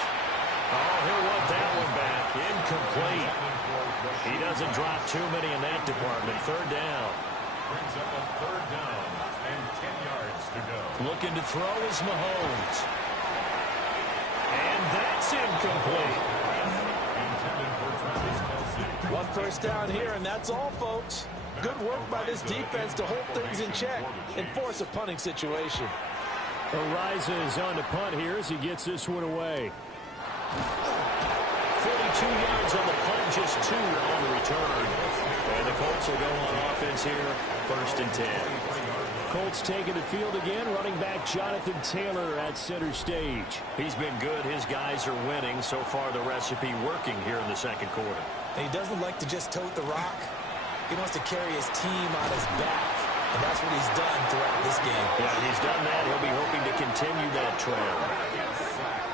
Oh, he'll want that one back. Incomplete. He doesn't drop too many in that department. Third down. Brings up a third down and 10 yards to go. Looking to throw is Mahomes. And that's incomplete. Intended for Travis Kelce. One first down here, and that's all, folks. Good work by this defense to hold things in check and force a punting situation. Ariza on to punt here as he gets this one away. 42 yards on the punt, just 2 on the return. And the Colts will go on offense here, 1st and 10. Colts taking the field again, running back Jonathan Taylor at center stage. He's been good. His guys are winning. So far, the recipe working here in the second quarter. And he doesn't like to just tote the rock. He wants to carry his team on his back. And that's what he's done throughout this game. Yeah, he's done that. He'll be hoping to continue that trend.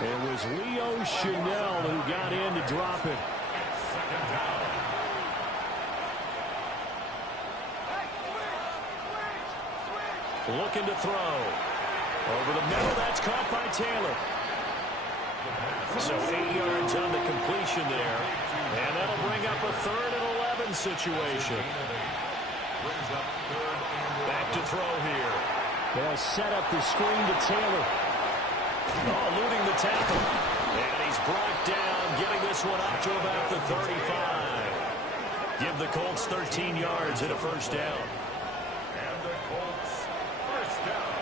It was Leo Chanel who got in to drop it. Looking to throw. Over the middle, that's caught by Taylor. So 8 yards on the completion there. And that'll bring up a 3rd and 11 situation. Back to throw here. They'll set up the screen to Taylor. Oh, eluding the tackle. And he's brought down, getting this one up to about the 35. Give the Colts 13 yards and a first down. And the Colts, first down.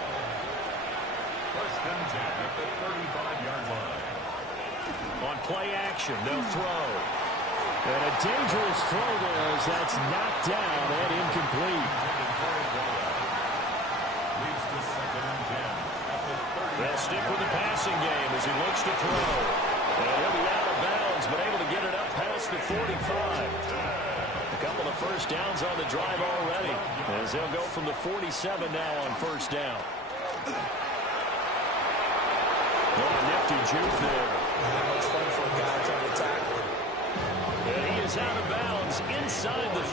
1st and 10 at the 35-yard line. On play action, they'll throw. And a dangerous throw there as that's knocked down and incomplete. Leads to 2nd and 10 at the 30. They'll stick with the passing game as he looks to throw. And he'll be out of bounds, but able to get it up past the 45. A couple of first downs on the drive already, as they'll go from the 47 now on first down. Oh, nifty juke there. Not much fun for a guy trying to tackle him. And he is out of bounds inside the 35.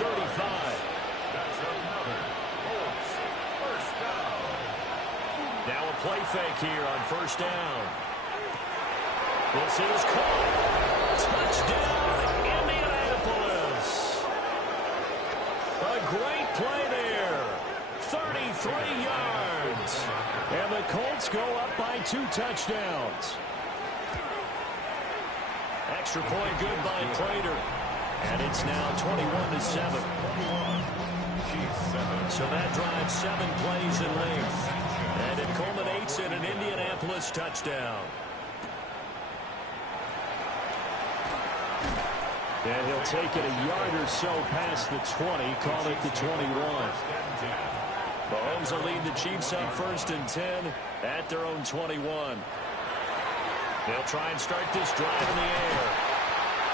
That's another Colts first down. Now a play fake here on first down. This is caught. Touchdown, Indianapolis. A great play there. 33 yards. And the Colts go up by 2 touchdowns. Extra point good by Prater. And it's now 21-7. So that drives 7 plays in length. And it culminates in an Indianapolis touchdown. And he'll take it a yard or so past the 20, call it the 21. Mahomes will lead the Chiefs on 1st and 10 at their own 21. They'll try and start this drive in the air.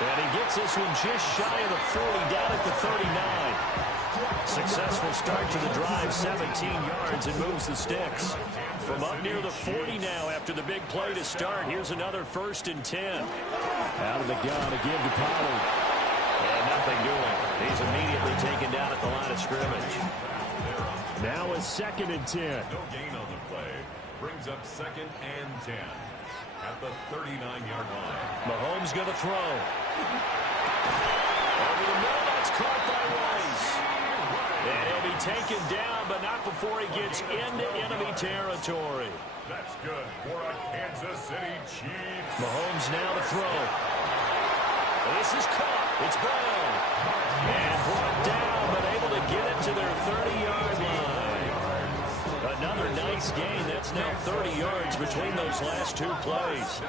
And he gets this one just shy of the 40, down at the 39. Successful start to the drive, 17 yards, and moves the sticks. From up near the 40 now after the big play to start. Here's another 1st and 10. Out of the gun again to Pollard. And nothing doing. He's immediately taken down at the line of scrimmage. Now a 2nd and 10. No gain on the play. Brings up 2nd and 10 at the 39-yard line. Mahomes going to throw. Over the middle, that's caught by Rice. And he'll be taken down, but not before he gets into enemy territory. That's good for a Kansas City Chiefs. Mahomes now to throw. This is caught. It's Brown. And brought down, but able to get it to their 30-yard line. Another nice gain. That's now 30 yards between those last two plays.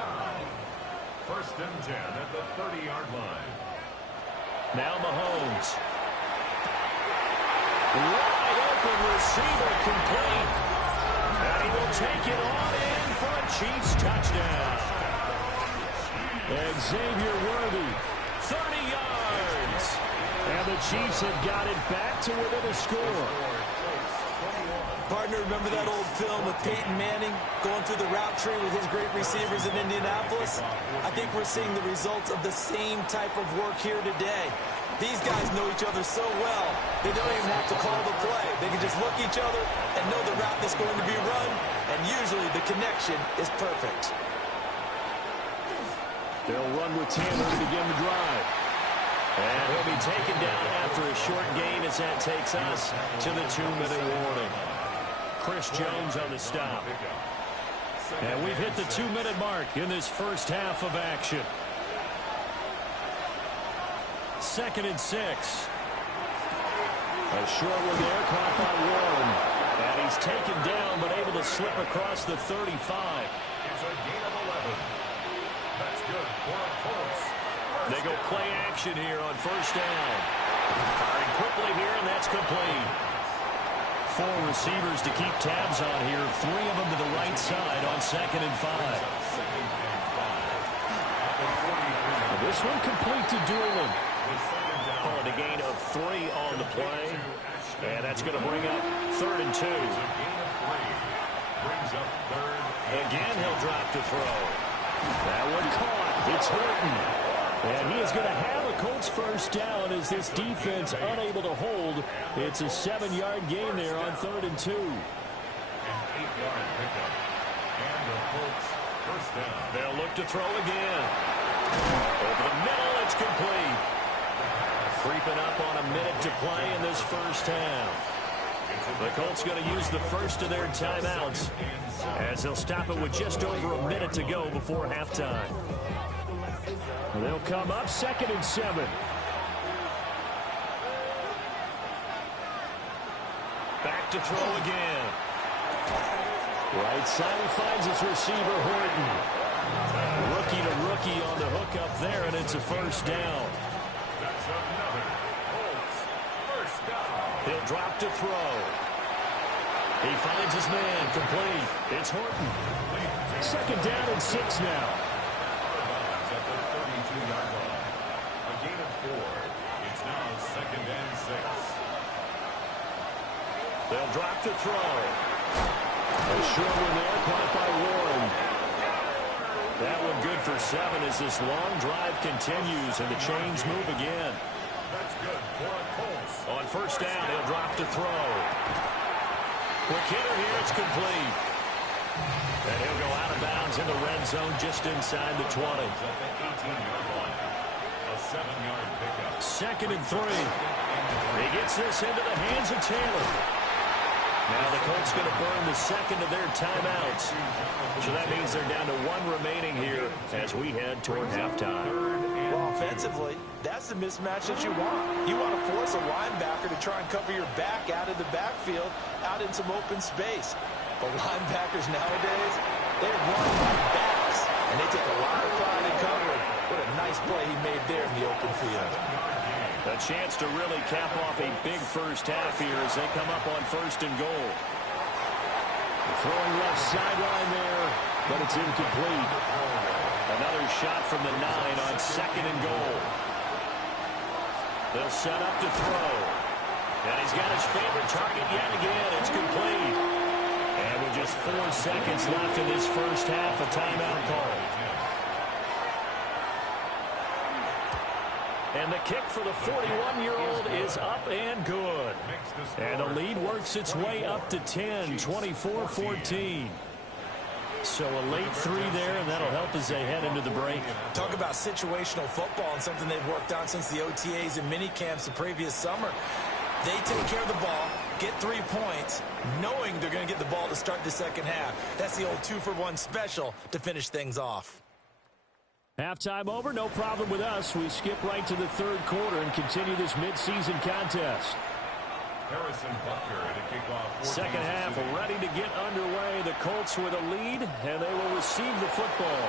First and 10 at the 30-yard line. Now Mahomes. Wide open receiver complete. And he will take it on in for a Chiefs touchdown. Xavier Worthy, 30 yards. And the Chiefs have got it back to within a score. Partner, remember that old film with Peyton Manning going through the route tree with his great receivers in Indianapolis? I think we're seeing the results of the same type of work here today. These guys know each other so well, they don't even have to call the play. They can just look each other and know the route that's going to be run, and usually the connection is perfect. They'll run with Taylor to begin the drive. And he'll be taken down after a short gain as that takes us to the 2-minute warning. Chris Jones on the stop. And we've hit the 2-minute mark in this first half of action. 2nd and 6. A short one there, caught by Warren. And he's taken down, but able to slip across the 35. It's a gain of 11. That's good for a Colts. They go play action here on first down. Firing quickly here, and that's complete. 4 receivers to keep tabs on here. 3 of them to the right side on 2nd and 5. This one complete to Doolin. Calling a gain of 3 on the play. And that's going to bring up 3rd and 2. Again, he'll drop to throw. That one caught. It's Horton. And he is going to have a Colts first down as this defense unable to hold. It's a 7-yard gain there on 3rd and 2. An 8-yard pickup. And the Colts first down. They'll look to throw again. Over the middle, it's complete. Creeping up on a minute to play in this first half. The Colts going to use the first of their timeouts as they'll stop it with just over a minute to go before halftime. They'll come up 2nd and 7. Back to throw again. Right side, he finds his receiver, Horton. Rookie to rookie on the hook up there, and it's a first down. That's another Colts first down. He'll drop to throw. He finds his man, complete. It's Horton. 2nd down and 6 now. At the 32-yard line. A gain of 4. It's now 2nd and 6. They'll drop to throw. A short one there, caught by Warren. That one good for 7 as this long drive continues and the chains move again. That's good for a Colts. On first down, he'll drop to throw. Quick hitter here, it's complete. And he'll go out of bounds in the red zone just inside the 20. At the 18-yard line. A 7-yard pickup. 2nd and 3. He gets this into the hands of Taylor. Now the Colts going to burn the second of their timeouts. So that means they're down to 1 remaining here as we head toward halftime. Well, offensively, that's the mismatch that you want. You want to force a linebacker to try and cover your back out of the backfield, out in some open space. But linebackers nowadays, they're run like backs, and they take a lot of pride in covering. What a nice play he made there in the open field. A chance to really cap off a big first half here as they come up on 1st and goal. Throwing left sideline there, but it's incomplete. Another shot from the 9 on 2nd and goal. They'll set up to throw. And he's got his favorite target yet again. It's complete. And with just 4 seconds left in this first half, a timeout call. And the kick for the 41-year-old is up and good. And the lead works its way up to 10, 24-14. So a late 3 there, and that'll help as they head into the break. Talk about situational football and something they've worked on since the OTAs and mini camps the previous summer. They take care of the ball, get 3 points, knowing they're going to get the ball to start the second half. That's the old 2-for-1 special to finish things off. Halftime over, no problem with us. We skip right to the third quarter and continue this midseason contest. Harrison Butker to kick off. Second half ready to get underway. The Colts with a lead, and they will receive the football.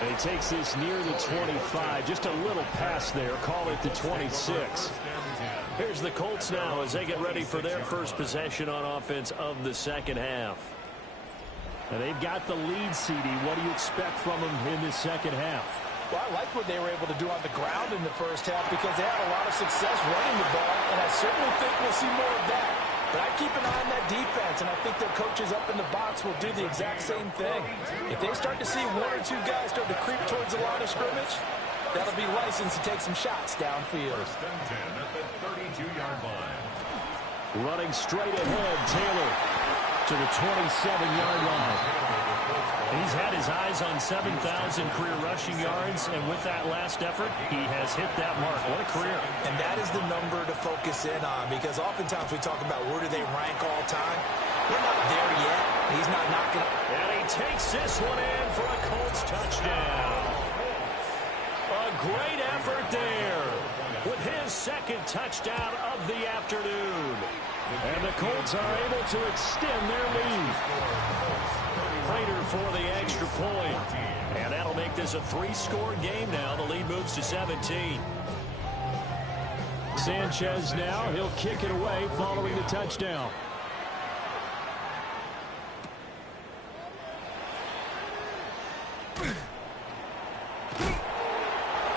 And he takes this near the 25. Just a little pass there. Call it the 26. Here's the Colts now as they get ready for their first possession on offense of the second half. And they've got the lead, CD. What do you expect from them in this second half? Well, I like what they were able to do on the ground in the first half because they had a lot of success running the ball, and I certainly think we'll see more of that. But I keep an eye on that defense, and I think their coaches up in the box will do the exact same thing. If they start to see one or two guys start to creep towards the line of scrimmage, that'll be licensed to take some shots downfield. First and 10 at the 32-yard line. Running straight ahead, Taylor to the 27-yard line. He's had his eyes on 7,000 career rushing yards, and with that last effort, he has hit that mark. What a career. And that is the number to focus in on, because oftentimes we talk about where do they rank all time. We're not there yet. He's not knocking up. And he takes this one in for a Colts touchdown. A great effort there with his second touchdown of the afternoon. And the Colts are able to extend their lead. Prater for the extra point. And that'll make this a 3-score game now. The lead moves to 17. Sanchez now. He'll kick it away following the touchdown.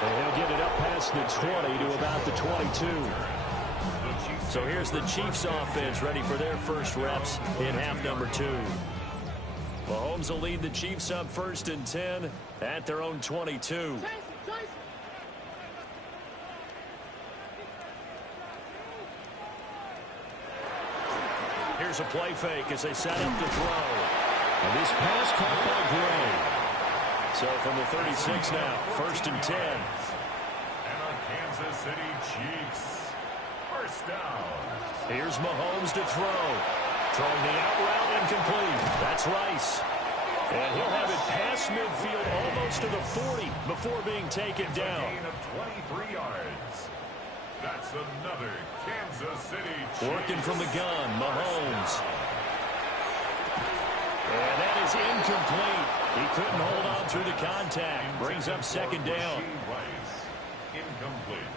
And he'll get it up past the 20 to about the 22. So here's the Chiefs offense ready for their first reps in half number 2. Mahomes will lead the Chiefs up first and 10 at their own 22. Here's a play fake as they set up to throw. And this pass caught by Gray. So from the 36 now, first and 10. And the Kansas City Chiefs. First down. Here's Mahomes to throw. Throwing the out route incomplete. That's Rice. And he'll have it past midfield almost to the 40 before being taken down. A gain of 23 yards. That's another Kansas City Chiefs. Working from the gun, Mahomes. And that is incomplete. He couldn't hold on through the contact. Brings up second down. Incomplete.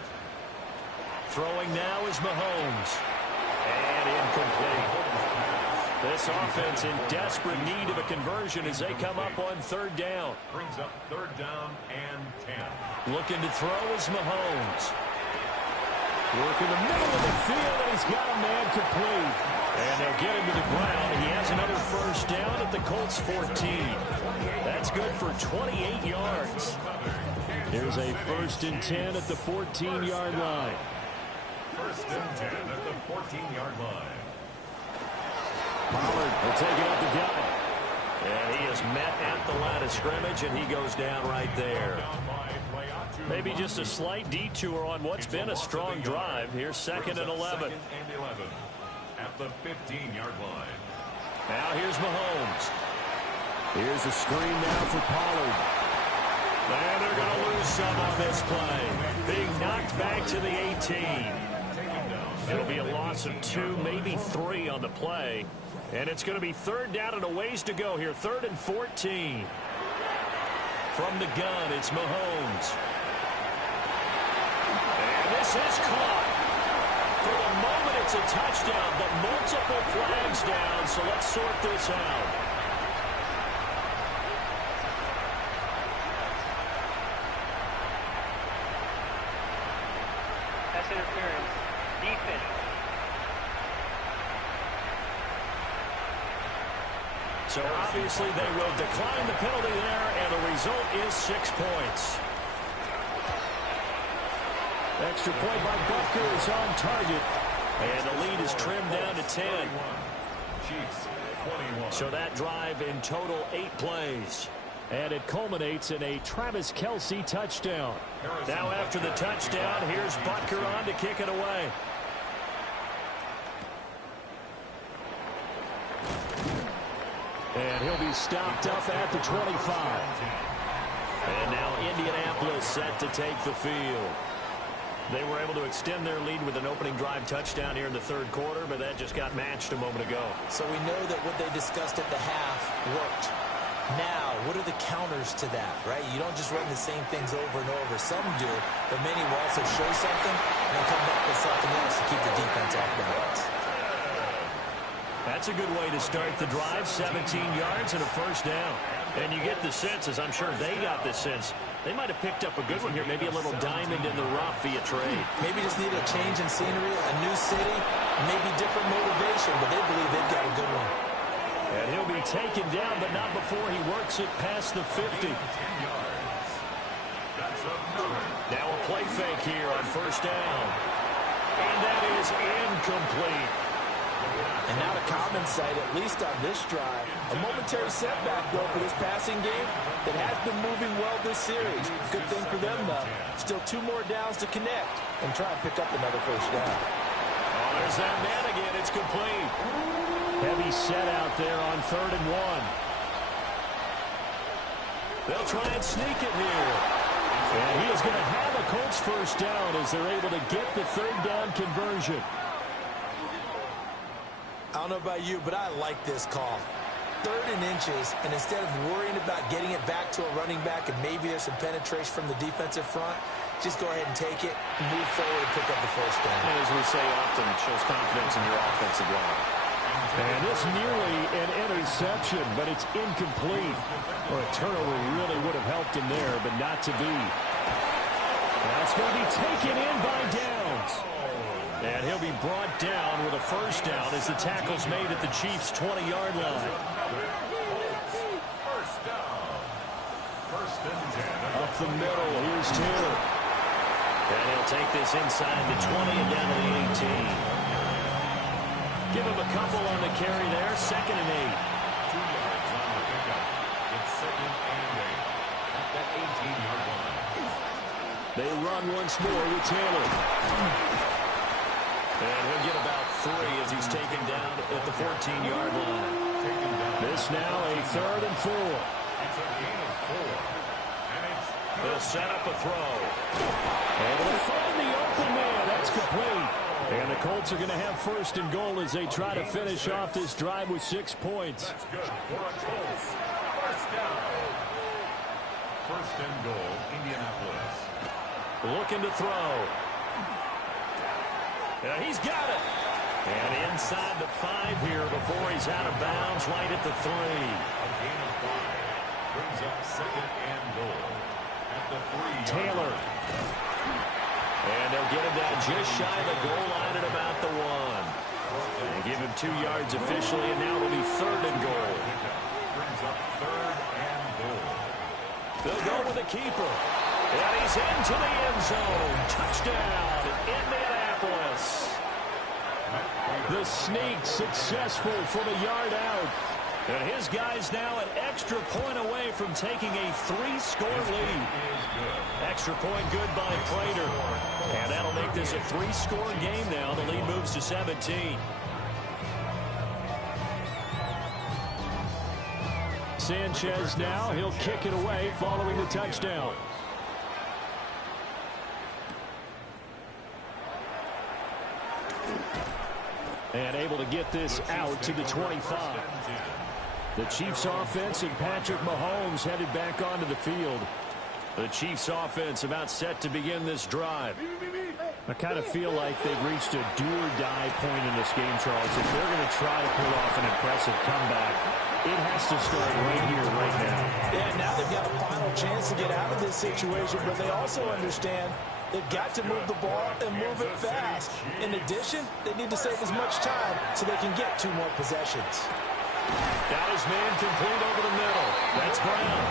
Throwing now is Mahomes. And incomplete. This offense in desperate need of a conversion as they come up on third down. Brings up third down and 10. Looking to throw is Mahomes. Working the middle of the field, and he's got a man complete. And they'll get him to the ground. He has another first down at the Colts 14. That's good for 28 yards. Here's a first and 10 at the 14-yard line. First and 10 at the 14-yard line. Pollard will take it up the gut. And he is met at the line of scrimmage, and he goes down right there. Maybe just a slight detour on what's been a strong drive. Here's second and 11. At the 15-yard line. Now here's Mahomes. Here's a screen now for Pollard. And they're going to lose some on this play. Being knocked back to the 18. It'll be a loss of 2, maybe 3 on the play. And it's going to be third down and a ways to go here. Third and 14. From the gun, it's Mahomes. And this is caught. For the moment, it's a touchdown, but multiple flags down, so let's sort this out. That's interference. Defense. So obviously they will decline the penalty there, and the result is 6 points. Extra point by Butker is on target. And the lead is trimmed down to 10. Chiefs 21. So that drive in total 8 plays. And it culminates in a Travis Kelce touchdown. Now after the touchdown, here's Butker on to kick it away. And he'll be stopped up at the 25. And now Indianapolis set to take the field. They were able to extend their lead with an opening drive touchdown here in the third quarter, but that just got matched a moment ago. So we know that what they discussed at the half worked. Now, what are the counters to that, right? You don't just run the same things over and over. Some do, but many will also show something and then come back with something else to keep the defense off balance. That's a good way to start the drive. 17 yards and a first down. And you get the sense, as I'm sure they got the sense, they might have picked up a good one here, maybe a little diamond in the rough via trade. Maybe just need a change in scenery, a new city, maybe different motivation, but they believe they've got a good one. And he'll be taken down, but not before he works it past the 50. Now a play fake here on first down. And that is incomplete. And now to common sight, at least on this drive. A momentary setback, though, for this passing game that has been moving well this series. Good thing for them, though. Still 2 more downs to connect and try and pick up another first down. Oh, there's that man again. It's complete. Heavy set out there on 3rd and 1. They'll try and sneak it here. And he is going to have a Colts first down as they're able to get the 3rd down conversion. I don't know about you, but I like this call. 3rd and inches, and instead of worrying about getting it back to a running back and maybe there's some penetration from the defensive front, just go ahead and take it, move forward, and pick up the first down. And as we say often, it shows confidence in your offensive line. And it's nearly an interception, but it's incomplete. Well, a turnover really would have helped him there, but not to be. That's going to be taken in by Downs. And he'll be brought down with a first down as the tackle's made at the Chiefs' 20-yard line. First and 10. Up the middle, here's Taylor. And he'll take this inside the 20 and down to the 18. Give him a couple on the carry there, 2nd and 8. 2 yards on the pickup. It's 2nd and 8 at that 18-yard line. They run once more with Taylor. And he'll get about 3 as he's taken down at the 14-yard line. This now a 3rd and 4. It's a gain of 4. And it's They'll set up a throw. And they'll find the open man. That's complete. And the Colts are going to have 1st and goal as they try to finish off this drive with 6 points. That's good for a Colts. First down. 1st and goal, Indianapolis. Looking to throw. And he's got it. And inside the 5 here before he's out of bounds right at the 3. A gain of 5. Brings up 2nd and goal at the 3. Taylor. And they'll get him down just shy of the goal line at about the 1. They give him 2 yards officially, and now it'll be 3rd and goal. Brings up 3rd and goal. They'll go with the keeper. And he's into the end zone. Touchdown, Indianapolis. The sneak successful from a yard out. And his guy's now an extra point away from taking a 3-score lead. Extra point good by Prater. And that'll make this a 3-score game now. The lead moves to 17. Sanchez now, he'll kick it away following the touchdown. And able to get this out to the 25. The Chiefs offense and Patrick Mahomes headed back onto the field. The Chiefs offense about set to begin this drive. I kind of feel like they've reached a do-or-die point in this game, Charles. If they're going to try to pull off an impressive comeback, it has to start right here, right now. Yeah, now they've got a final chance to get out of this situation, but they also understand they've got to move the ball and move it fast. In addition, they need to save as much time so they can get 2 more possessions. Got his man complete over the middle. That's Brown.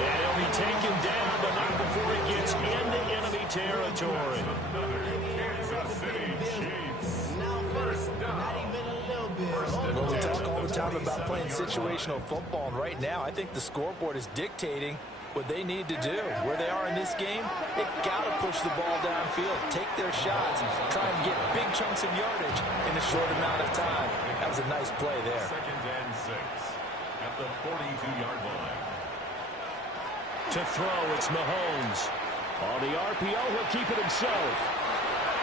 And he'll be taken down, but not before he gets into enemy territory. Kansas City Chiefs. First down. Well, we talk all the time about playing situational football, and right now I think the scoreboard is dictating what they need to do. Where they are in this game, they've got to push the ball downfield, take their shots, try and get big chunks of yardage in a short amount of time. That was a nice play there. 2nd and 6 at the 42-yard line. To throw, it's Mahomes. On the RPO, he'll keep it himself.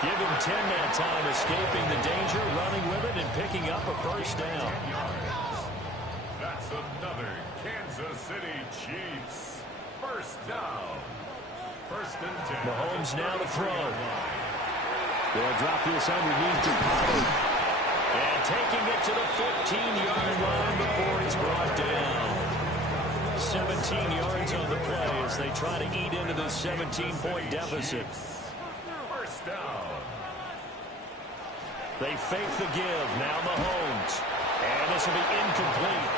Give him 10 that time, escaping the danger, running with it, and picking up a first down. That's another Kansas City Chiefs first down. First and 10. Mahomes now to throw. They'll drop this underneath to Pollard. And taking it to the 15-yard line before he's brought down. 17 yards on the play as they try to eat into this 17-point deficit. First down. They fake the give. Now Mahomes. And this will be incomplete.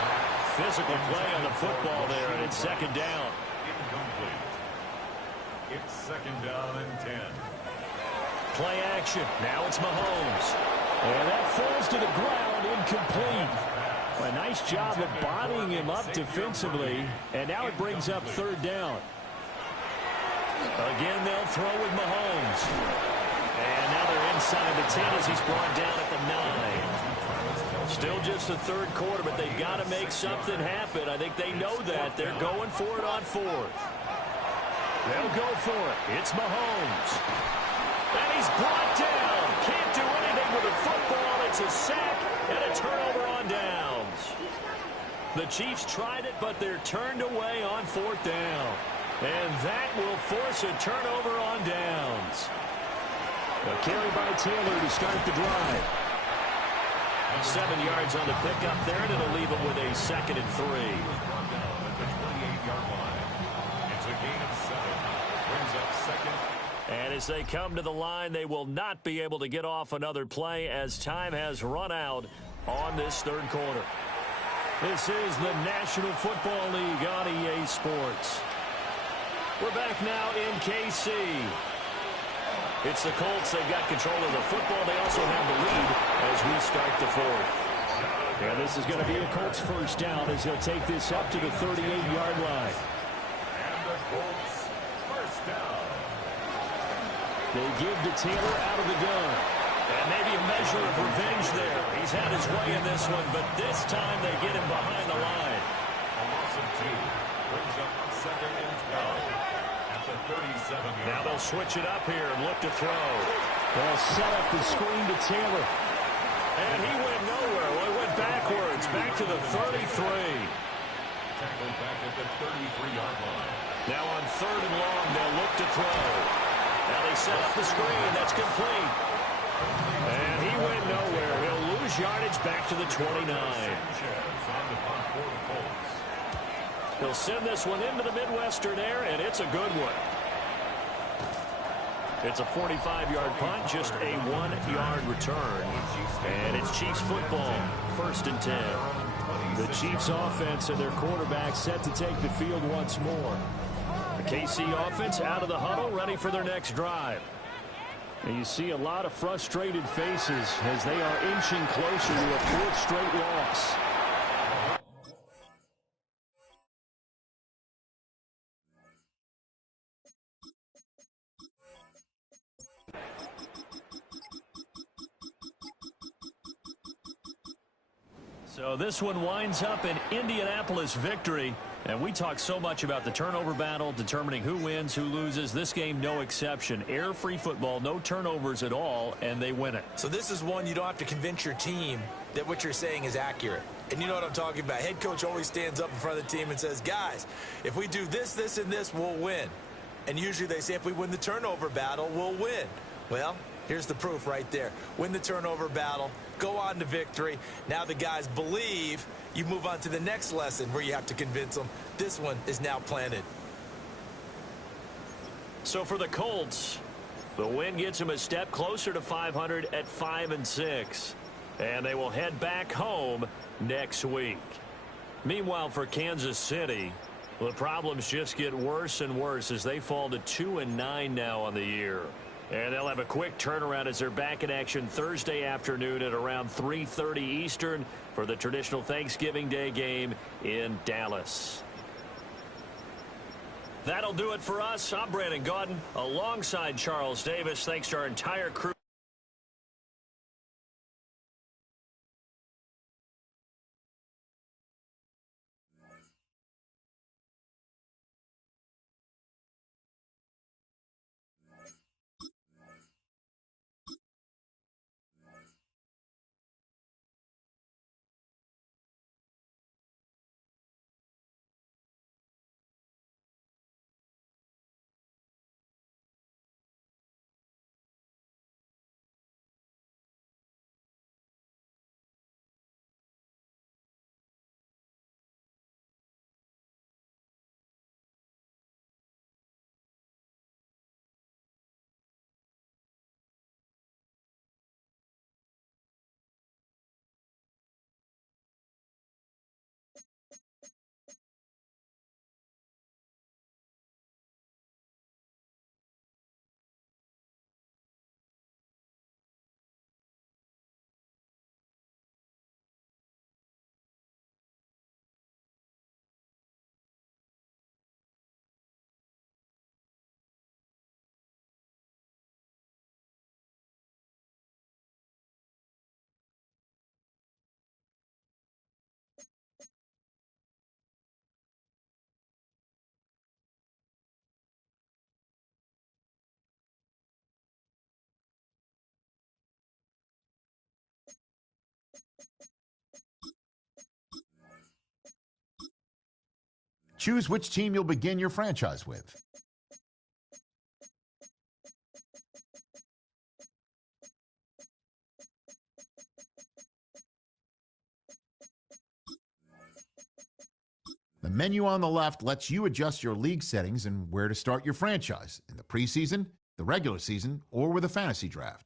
Physical play on the football there, and it's second down. Incomplete. It's second down and 10. Play action. Now it's Mahomes. And that falls to the ground, incomplete. A nice job of bodying him up defensively. And now it brings up third down. Again, they'll throw with Mahomes. And now they're inside the 10 as he's brought down at the 9. Still just the third quarter, but they've got to make something happen. I think they know that. They're going for it on fourth. They'll go for it. It's Mahomes. And he's brought down. Can't do anything with the football. It's a sack and a turnover on downs. The Chiefs tried it, but they're turned away on fourth down. And that will force a turnover on downs. A carry by Taylor to start the drive. 7 yards on the pickup there, and it'll leave them with a second and 3. It's a gain of 7. Brings up second. And as they come to the line, they will not be able to get off another play as time has run out on this third quarter. This is the National Football League on EA Sports. We're back now in KC. It's the Colts. They've got control of the football. They also have the lead as we start the fourth. And this is going to be a Colts first down as they'll take this up to the 38-yard line. And the Colts first down. They give to Taylor out of the gun. And maybe a measure of revenge there. He's had his way in this one, but this time they get him behind the line. A loss of 2. Brings up second and 12. At the 37-yard. Now they'll switch it up here and look to throw. They'll set up the screen to Taylor. And he went nowhere. Well, he went backwards. Back to the 33. Tackled back at the 33-yard line. Now on third and long, they'll look to throw. Now they set up the screen. That's complete. And he went nowhere. He'll lose yardage back to the 29. He'll send this one into the Midwestern air, and it's a good one. It's a 45-yard punt, just a 1-yard return. And it's Chiefs football, first and 10. The Chiefs offense and their quarterback set to take the field once more. The KC offense out of the huddle, ready for their next drive. And you see a lot of frustrated faces as they are inching closer to a fourth straight loss. So this one winds up an Indianapolis victory. And we talk so much about the turnover battle, determining who wins, who loses. This game, no exception. Air-free football, no turnovers at all, and they win it. So this is one you don't have to convince your team that what you're saying is accurate. And you know what I'm talking about. Head coach always stands up in front of the team and says, guys, if we do this, this, and this, we'll win. And usually they say if we win the turnover battle, we'll win. Well, here's the proof right there. Win the turnover battle, go on to victory. Now the guys believe. You move on to the next lesson where you have to convince them. This one is now planted. So for the Colts, the win gets them a step closer to 500 at 5-6. And they will head back home next week. Meanwhile, for Kansas City, the problems just get worse and worse as they fall to 2-9 now on the year. And they'll have a quick turnaround as they're back in action Thursday afternoon at around 3:30 Eastern for the traditional Thanksgiving Day game in Dallas. That'll do it for us. I'm Brandon Gaudin alongside Charles Davis. Thanks to our entire crew. Choose which team you'll begin your franchise with. The menu on the left lets you adjust your league settings and where to start your franchise in the preseason, the regular season, or with a fantasy draft.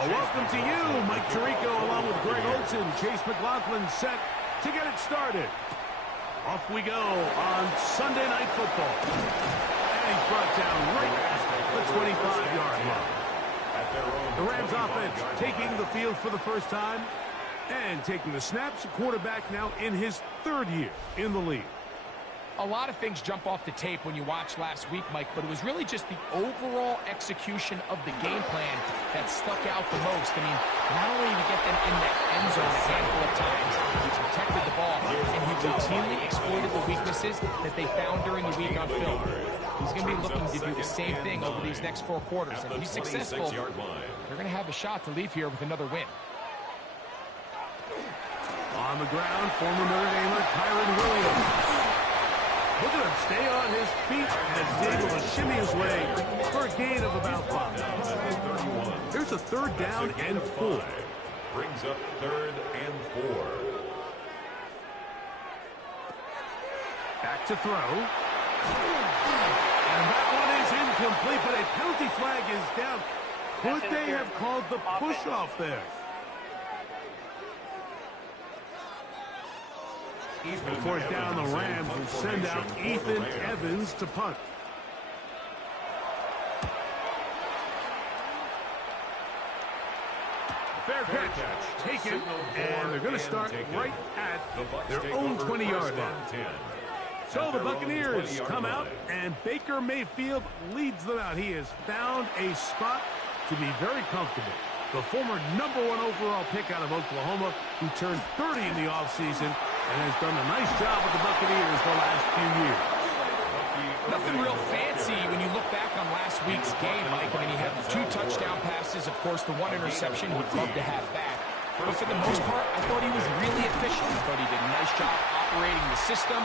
Welcome to you, Mike Tirico, along with Greg Olson. Chase McLaughlin set to get it started. Off we go on Sunday Night Football. And he's brought down right at the 25-yard line. The Rams offense taking the field for the first time and taking the snaps. Quarterback now in his third year in the league. A lot of things jump off the tape when you watch last week, Mike, but it was really just the overall execution of the game plan that stuck out the most. I mean, not only did he get them in that end zone a handful of times, he protected the ball, and he routinely exploited the weaknesses that they found during the week on film. He's going to be looking to do the same thing over these next 4 quarters. And if he's successful, they're going to have a shot to leave here with another win. On the ground, former Notre Damer Kyron Williams. Look at him stay on his feet as he's able to shimmy his way for a gain of about 5. Here's a third down and 4. Brings up 3rd and 4. Back to throw. And that one is incomplete, but a penalty flag is down. Could they have called the push-off there? Fourth down, the Rams will send out Ethan Evans to punt. Fair catch taken, and they're going to start right at their own 20-yard line. So the Buccaneers come out, and Baker Mayfield leads them out. He has found a spot to be very comfortable. The former #1 overall pick out of Oklahoma, who turned 30 in the offseason and has done a nice job with the Buccaneers the last few years. Nothing real fancy when you look back on last week's game, Mike. I mean, he had the 2 touchdown passes, of course, the 1 interception he'd love to have back. But for the most part, I thought he was really efficient. I thought he did a nice job operating the system.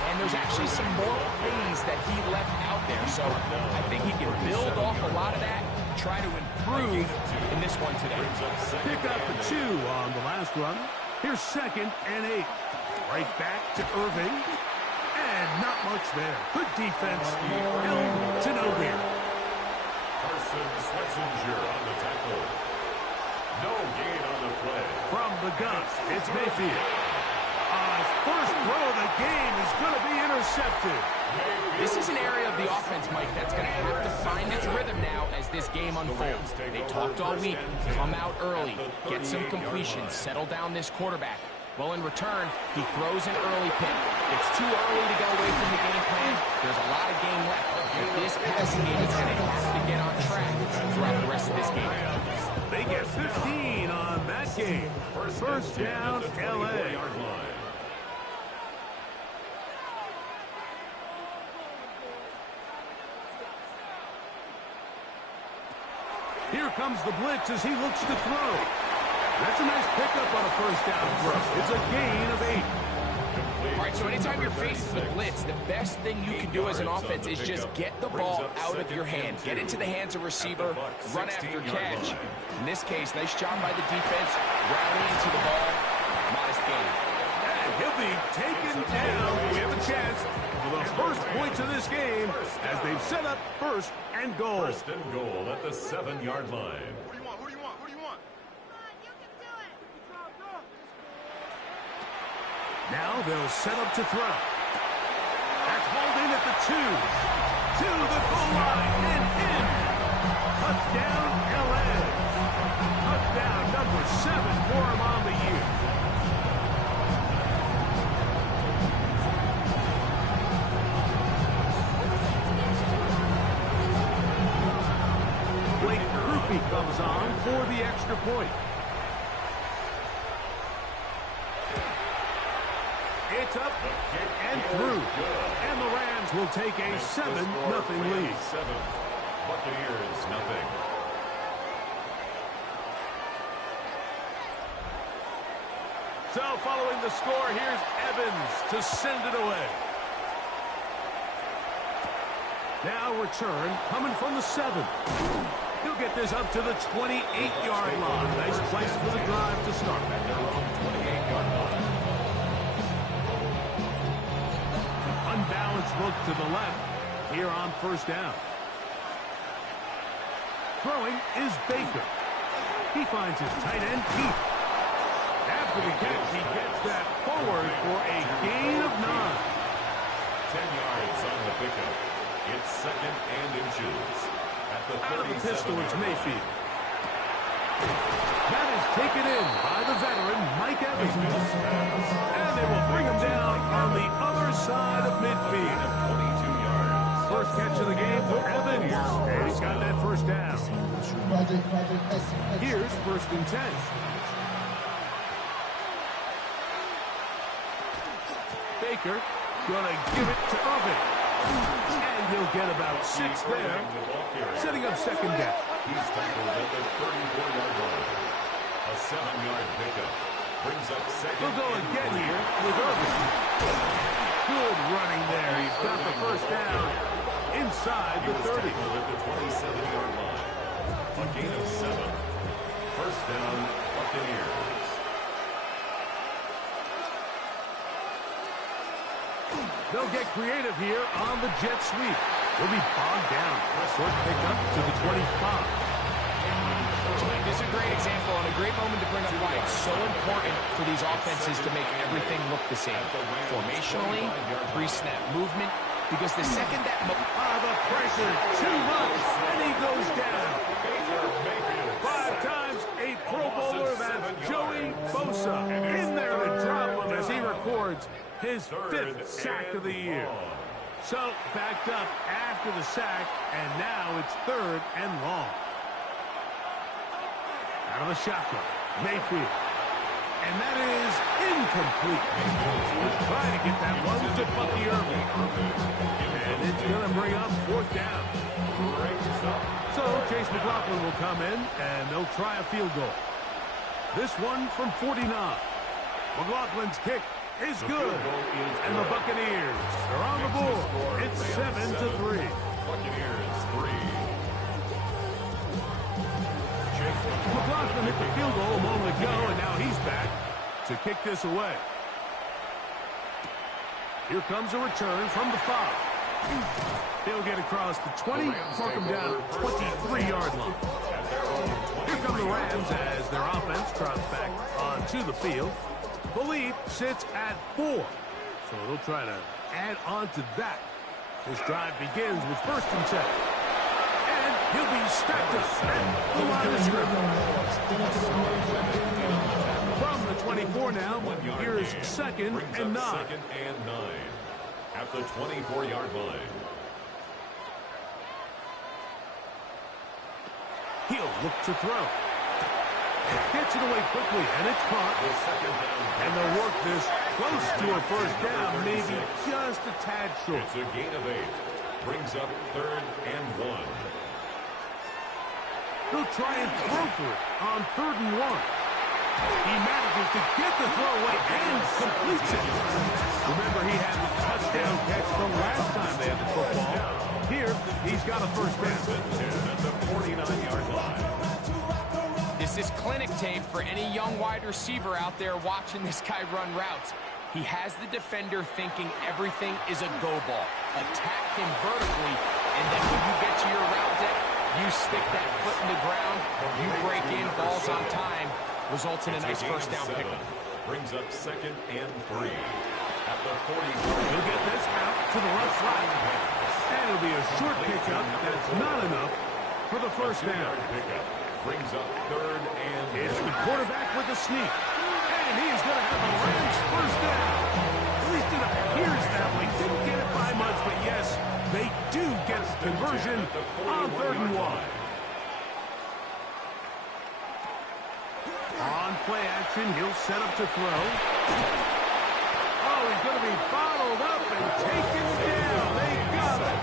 And there's actually some more plays that he left out there. So I think he can build off a lot of that, try to improve in this one today. Pick up the 2 on the last run. Here's 2nd and 8. Right back to Irving. And not much there. Good defense. Held to nowhere. Carson Swetzinger on the tackle. No gain on the play. From the gun, it's Mayfield. First throw of the game is going to be intercepted. This is an area of the offense, Mike, that's going to have to find its rhythm now as this game unfolds. They talked all week, come out early, get some completions, settle down this quarterback. Well, in return, he throws an early pick. It's too early to go away from the game plan. There's a lot of game left. But this passing game is going to have to get on track throughout the rest of this game. They get 15 on that game. First down, L.A. Here comes the blitz as he looks to throw. That's a nice pickup on a first down throw. It's a gain of 8. All right, so anytime you're facing the blitz, the best thing you can do as an offense is just get the ball out of your hand. Get into the hands of receiver, run after catch. In this case, nice job by the defense, rallying to the ball. Modest gain. And he'll be taken down. We have a chance for the first points of this game as they've set up 1st and goal. 1st and goal at the 7-yard line. Who do you want? Who do you want? Who do you want? Now they'll set up to throw. That's hauled in at the 2. To the goal line and in. Touchdown, L.A. Touchdown number 7 for him on the year. Comes on for the extra point. It's up and through. And the Rams will take a 7-0 lead. 7. Buccaneers, nothing. So following the score, here's Evans to send it away. Now return coming from the 7. He'll get this up to the 28-yard line. Nice place for the drive to start. At their own 28-yard line. Unbalanced look to the left here on first down. Throwing is Baker. He finds his tight end, Keith. After the catch, he gets that forward for a gain of 9. 10 yards on the pickup. It's 2nd and inches. Out of the pistol, it's Mayfield. That is taken in by the veteran, Mike Evans. And they will bring him down on the other side of midfield. 22 yards. First catch of the game for Evans. And he's got that first down. Here's 1st and 10. Baker gonna give it to Irving. And he'll get about 6 there, setting up 2nd down. He's tackled at the 34-yard line. A 7-yard pickup. Brings up 2nd. He'll go again here with Irving. Good running there. He's got the first down inside the 30. At the 27-yard line. A gain of 7. First down, Buccaneers. They'll get creative here on the jet sweep. He'll be bogged down. Short pickup to the 25. This is a great example and a great moment to bring up why it's so important for these offenses to make everything look the same. Formationally, pre-snap movement, because the second that... the pressure, too much, and he goes down. 5 times a Pro Bowler, that's Joey Bosa. In there to drop him as he records His fifth sack of the year. So, backed up after the sack, and now it's 3rd and long. Out of the shotgun, Mayfield. And that is incomplete. He was trying to get that one to Bucky Irving. And it's going to bring up 4th down. So Chase McLaughlin will come in, and they'll try a field goal. This one from 49. McLaughlin's kick is good. And the Buccaneers are on the board. It's 7-3. Buccaneers 3. McLaughlin hit the field goal a moment ago, and now he's back to kick this away. Here comes a return from the 5. He'll get across the 20, mark him down at the 23-yard line. Here come the Rams as their offense trots back onto the field. Philippe sits at 4, so they'll try to add on to that. This drive begins with 1st and 10. He'll be stacked up at the line of scrimmage. From the 24 now, here is 2nd and 9. 2nd and 9 at the 24-yard line. He'll look to throw. Gets it away quickly, and it's caught. And they'll work this close to a 1st down, maybe just a tad short. It's a gain of 8. Brings up 3rd and 1. He'll try and throw for it on 3rd and 1. He manages to get the throw away and completes it. Remember, he had the touchdown catch the last time they had the football. Here, he's got a 1st down. At the 49-yard line. This is clinic tape for any young wide receiver out there watching this guy run routes. He has the defender thinking everything is a go ball. Attack him vertically, and then when you get to your route deck, you stick that foot in the ground, you break in, balls on time, results in a nice 1st down pickup. Brings up 2nd and 3 at the 40. He'll get this out to the left side. And it'll be a short pickup that's not enough for the 1st down. Pickup brings up 3rd and it's the quarterback with a sneak. And he's going to have the Rams 1st down. At least it appears that way. Didn't get it by much, but yes, they do get the conversion on 3rd and 1. On play action, he'll set up to throw. Oh, he's going to be bottled up and taken down. They got it.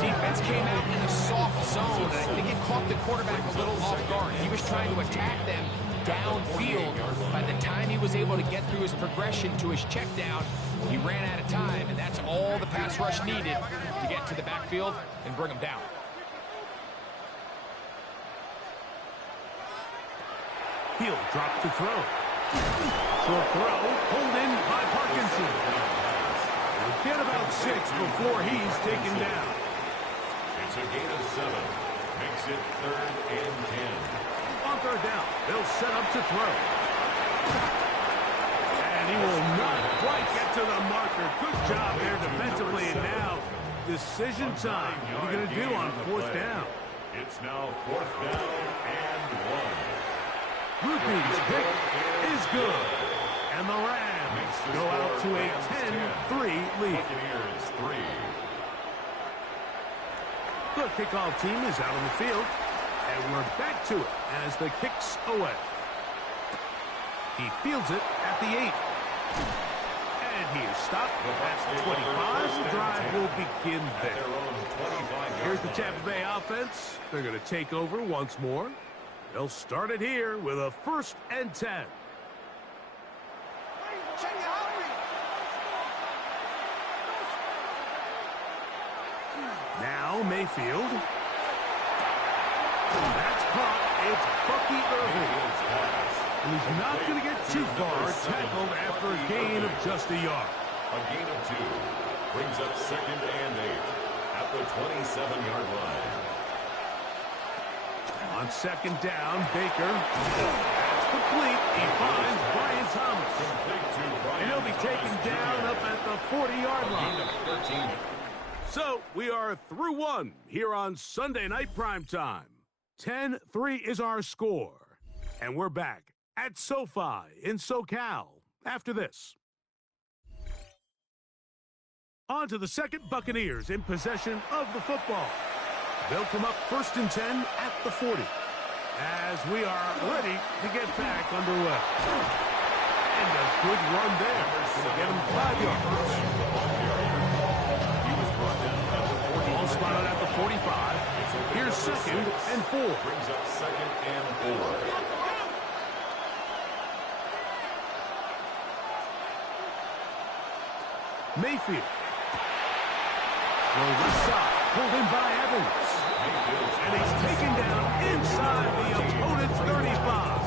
Defense came out in a soft zone, and I think it caught the quarterback a little off guard. He was trying to attack them downfield. By the time he was able to get through his progression to his check down, he ran out of time, and that's all the pass rush needed to get to the backfield and bring him down. He'll drop to throw. Short throw, pulled in by Parkinson. He'll get about 6 before he's taken down. It's a gain of 7. Makes it 3rd and 10. On 3rd down, they'll set up to throw. And he will not quite get to the marker. Good job there defensively. And now, decision time. What are you going to do on 4th down? It's now 4th down and 1. Ruthie's pick is good. And the Rams go out to a 10-3 lead. Buccaneers 3. The kickoff team is out on the field. And we're back to it as the kick's away. He fields it at the 8. And he is stopped at the 25. The drive will begin there. Here's the Tampa Bay offense. They're going to take over once more. They'll start it here with a 1st and 10. Now Mayfield. That's caught. It's Bucky Irving. And he's not going to get too far. Tackled after a gain of just a yard. A gain of 2. Brings up 2nd and 8 at the 27-yard line. On 2nd down, Baker. That's complete. He finds Brian Thomas. And he'll be taken down up at the 40-yard line. So we are through 1 here on Sunday Night Primetime. 10-3 is our score. And we're back at SoFi in SoCal after this. On to the second. Buccaneers in possession of the football. They'll come up 1st and 10 at the 40. As we are ready to get back underway. And a good run there. Gonna get him 5 yards. Ball spotted at the 45. Here's 2nd and 4. Brings up 2nd and 4. Mayfield. Throw left side. Pulled in by Evans. And he's taken down inside the opponent's 35.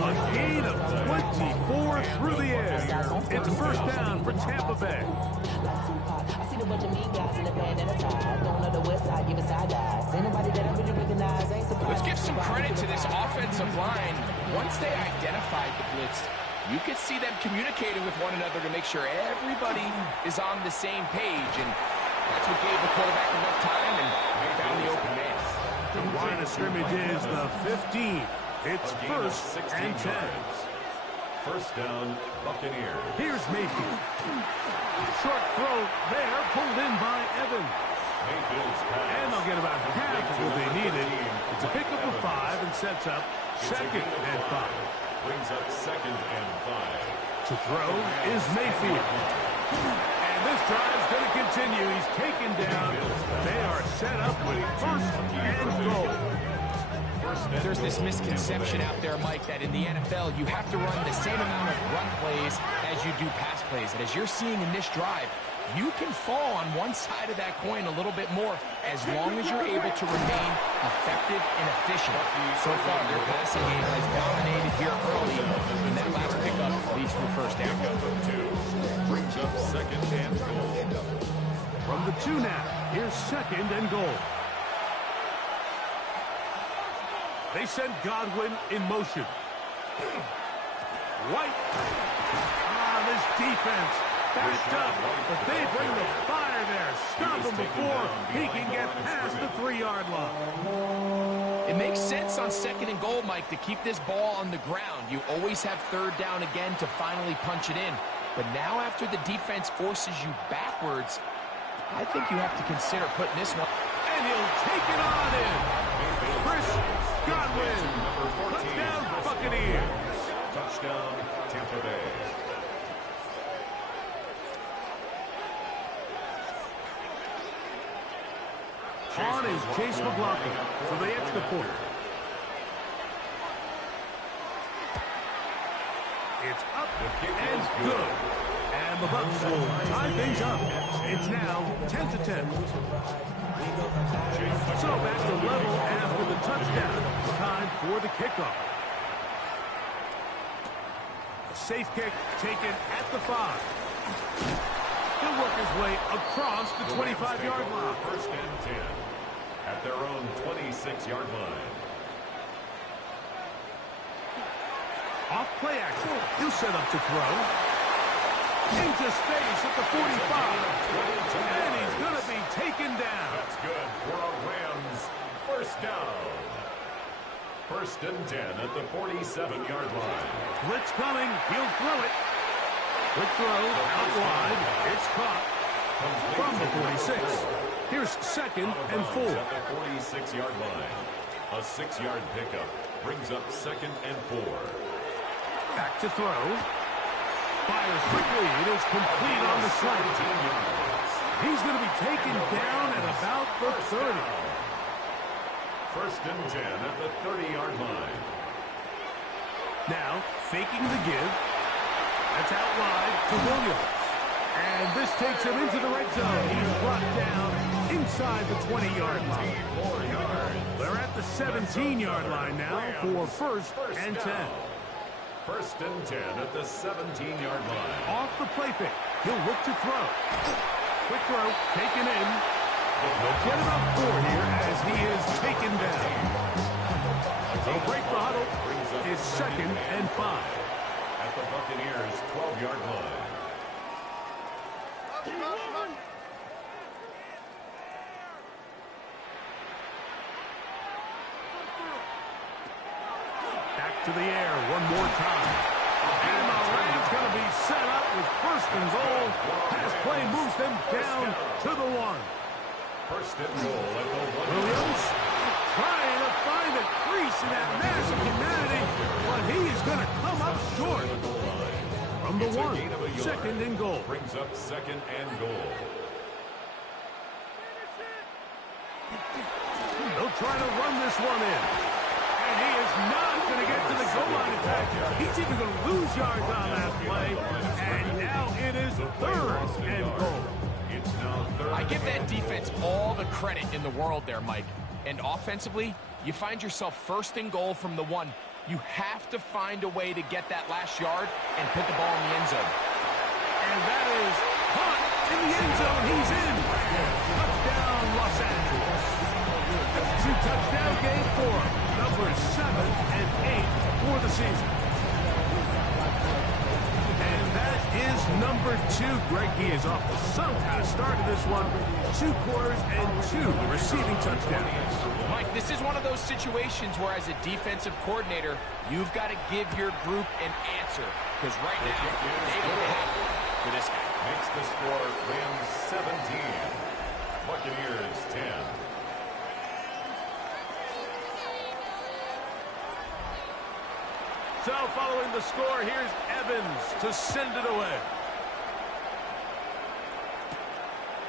A gain of 24 through the air. It's a 1st down for Tampa Bay. I see a bunch of mean guys in the band at a side. Going on the west side, giving side eyes. Ain't nobody that I really recognize. Ain't surprised. Let's give some credit to this offensive line. Once they identified the blitz, you could see them communicating with one another to make sure everybody is on the same page. And that's what gave the quarterback enough time and found the open man. The line of scrimmage is the 15. It's 1st and 10. 1st down, Buccaneers. Here's Mayfield. Short throw there, pulled in by Evans. And they'll get about half of what they needed. It's a pickup of 5 and sets up 2nd and 5. Brings up 2nd and 5. To throw is Mayfield. And this drive's going to continue. He's taken down. They are set up with 1st and goal. There's this misconception out there, Mike, that in the NFL you have to run the same amount of run plays as you do pass plays. And as you're seeing in this drive, you can fall on one side of that coin a little bit more as long as you're able to remain effective and efficient. So far, their passing game has dominated here early, and that last pickup leads to a 1st down. Brings up 2nd and goal. From the 2 now, here's 2nd and goal. They send Godwin in motion. White. This defense backed up, but they bring the fire there. Stop him before he can get past the 3-yard line. It makes sense on 2nd and goal, Mike, to keep this ball on the ground. You always have 3rd down again to finally punch it in. But now after the defense forces you backwards, I think you have to consider putting this one. And he'll take it on in. Chris Godwin. Touchdown, Buccaneers. Touchdown, Tampa Bay. On is Chase McLaughlin for the extra point. It's up and good. And the Bucs will tie things up. It's now 10-10. So back to level after the touchdown. Time for the kickoff. A safe kick taken at the 5. He'll work his way across the 25-yard line. 1st and 10 at their own 26-yard line. Off play action. He'll set up to throw. Into space at the 45. And he's going to be taken down. That's good for a Rams 1st down. 1st and 10 at the 47-yard line. Blitz coming. He'll throw it. Quick throw out wide. It's caught from the 46. Here's 2nd and 4. At the 46-yard line. A 6-yard pickup brings up 2nd and 4. Back to throw. Fires quickly. It is complete on the slant. He's going to be taken down at about the 30. 1st and 10 at the 30-yard line. Now, faking the give. That's out wide to Williams. And this takes him into the red zone. He's brought down inside the 20-yard line. They're at the 17-yard line now for 1st and 10. 1st and 10 at the 17-yard line. Off the play fake. He'll look to throw. Quick throw, taken in. They'll get about 4 here as he is taken down. They'll break the huddle. Is 2nd and 5. At the Buccaneers' 12-yard line. Back to the air one more time. And the Rams going to be set up with first and goal. Pass play moves them down to the 1. First and goal at the 1. Williams trying to find a crease in that mass of humanity, but he is going to come up short. From the 1, second and goal. Brings up second and goal. They'll try to run this one in. And he is not going to get to the goal line. In fact, he's even going to lose yards on that play. And now it is third and goal. It's now third. I give that defense all the credit in the world there, Mike. And offensively, you find yourself first and goal from the 1. You have to find a way to get that last yard and put the ball in the end zone. And that is caught in the end zone. He's in. Touchdown, Los Angeles. That's a 2-touchdown game for him. Numbers 7 and 8 for the season. And that is number 2. Greg, he is off to some kind of start to this one. 2 quarters and 2 receiving touchdowns. Mike, this is one of those situations where as a defensive coordinator, you've got to give your group an answer. Because right now, they don't have it for this guy. Makes the score Rams 17. Buccaneers 10. So following the score, here's Evans to send it away.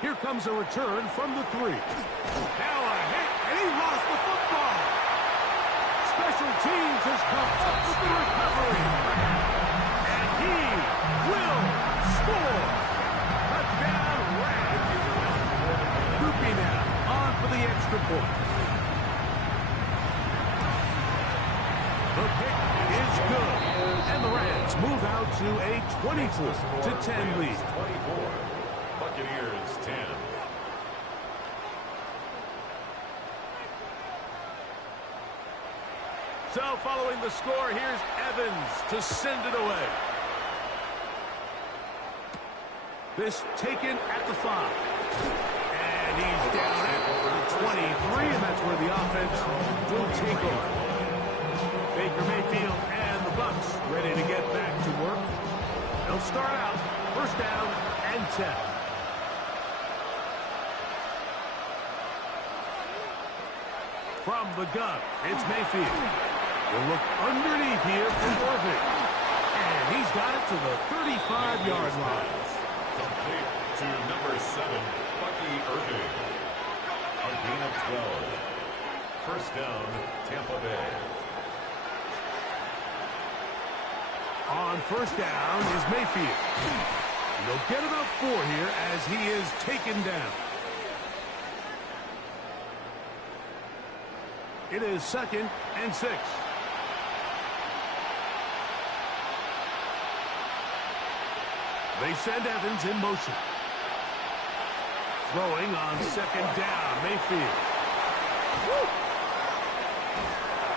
Here comes a return from the 3. Now a hit, and he lost the football. Special teams has come up with the recovery. And he will score. Touchdown, Rams. Goopy now on for the extra point. The kick is good. And the Rams move out to a 24-10 lead. 24. Buccaneers 10. So following the score, here's Evans to send it away. This taken at the 5. And he's down at the 23, and that's where the offense will take over. Baker Mayfield and the Bucs ready to get back to work. They'll start out first down and 10. From the gun, it's Mayfield. He'll look underneath here for Irving. And he's got it to the 35-yard line. Complete to number 7, Bucky Irving. A gain of 12. First down, Tampa Bay. On first down is Mayfield. He'll get about 4 here as he is taken down. It is second and 6. They send Evans in motion. Throwing on second down, Mayfield.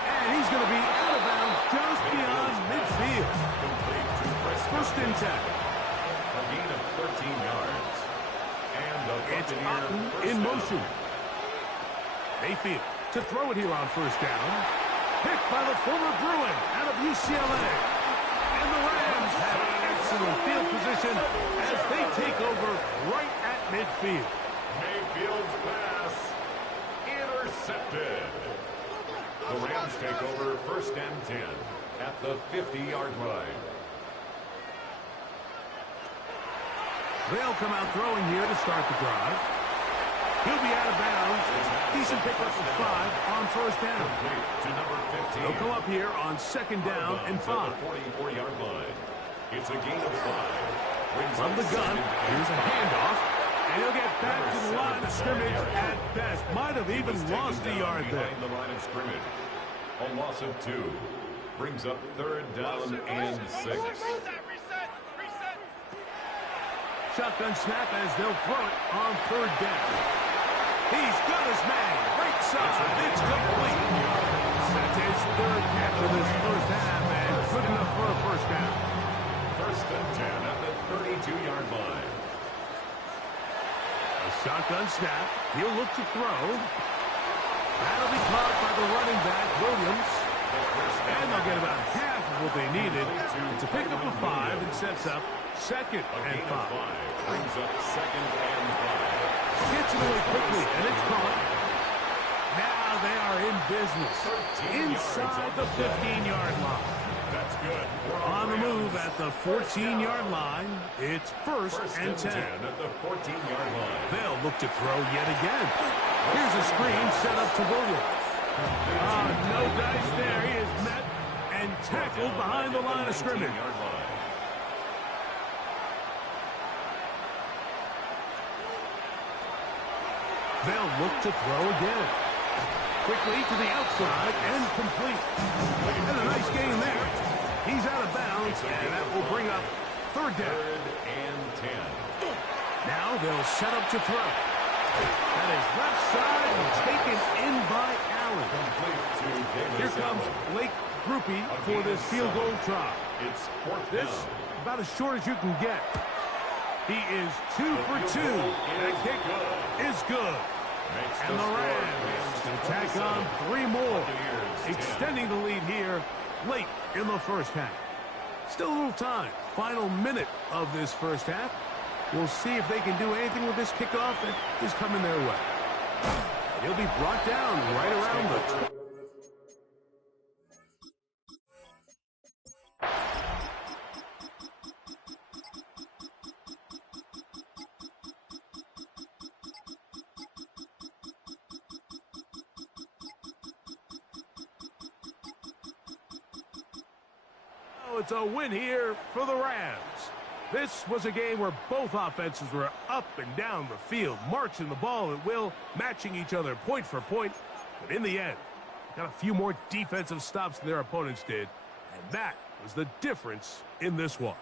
And he's going to be out of bounds just beyond midfield. First and 10. A gain of 13 yards. And It's Otten in motion. Mayfield to throw it here on first down. Picked by the former Bruin out of UCLA. And the Rams have excellent field position as they take over right at midfield. Mayfield's pass intercepted. The Rams take over first and 10 at the 50-yard line. They'll come out throwing here to start the drive. He'll be out of bounds. Decent pickup of 5 on first down. To number 15. They'll come up here on second down and 5. 44-yard line. It's a gain of 5. From the gun, here's a handoff. And he'll get back to the line of scrimmage at best. Might have even lost a yard there. Behind the line of scrimmage. A loss of 2. Brings up third down and 6. Shotgun snap as they'll throw it on third down. He's got his man. Right side. It's complete. That's his third catch of this first half, and good enough for a first down. First and 10 at the 32-yard line. A shotgun snap. He'll look to throw. That'll be caught by the running back, Williams. And they'll get about half of what they needed. It's a pickup of 5 and sets up Second and 5. Brings up 2nd and 5. Gets it away quickly, and it's caught. Now they are in business. Inside the 15-yard line. That's good. On the move at the 14-yard line. It's first and 10. At the 14-yard line. They'll look to throw yet again. Here's a screen set up to Williams. No dice there. He is met and tackled behind the line of scrimmage. They'll look to throw again. Quickly to the outside and complete. And a nice gain there. He's out of bounds, and that will bring up third down. 3rd and 10. Now they'll set up to throw. That is left side and taken in by Allen. Here comes Blake Groupie for this field goal try. It's 4th This down. about as short as you can get. He is 2 for 2. That kick is good. And the Rams can tack on 3 more, extending the lead here late in the first half. Still a little time. Final minute of this first half. We'll see if they can do anything with this kickoff that is coming their way. He'll be brought down right around the... It's a win here for the Rams. This was a game where both offenses were up and down the field, marching the ball at will, matching each other point for point. But in the end, got a few more defensive stops than their opponents did, and that was the difference in this one.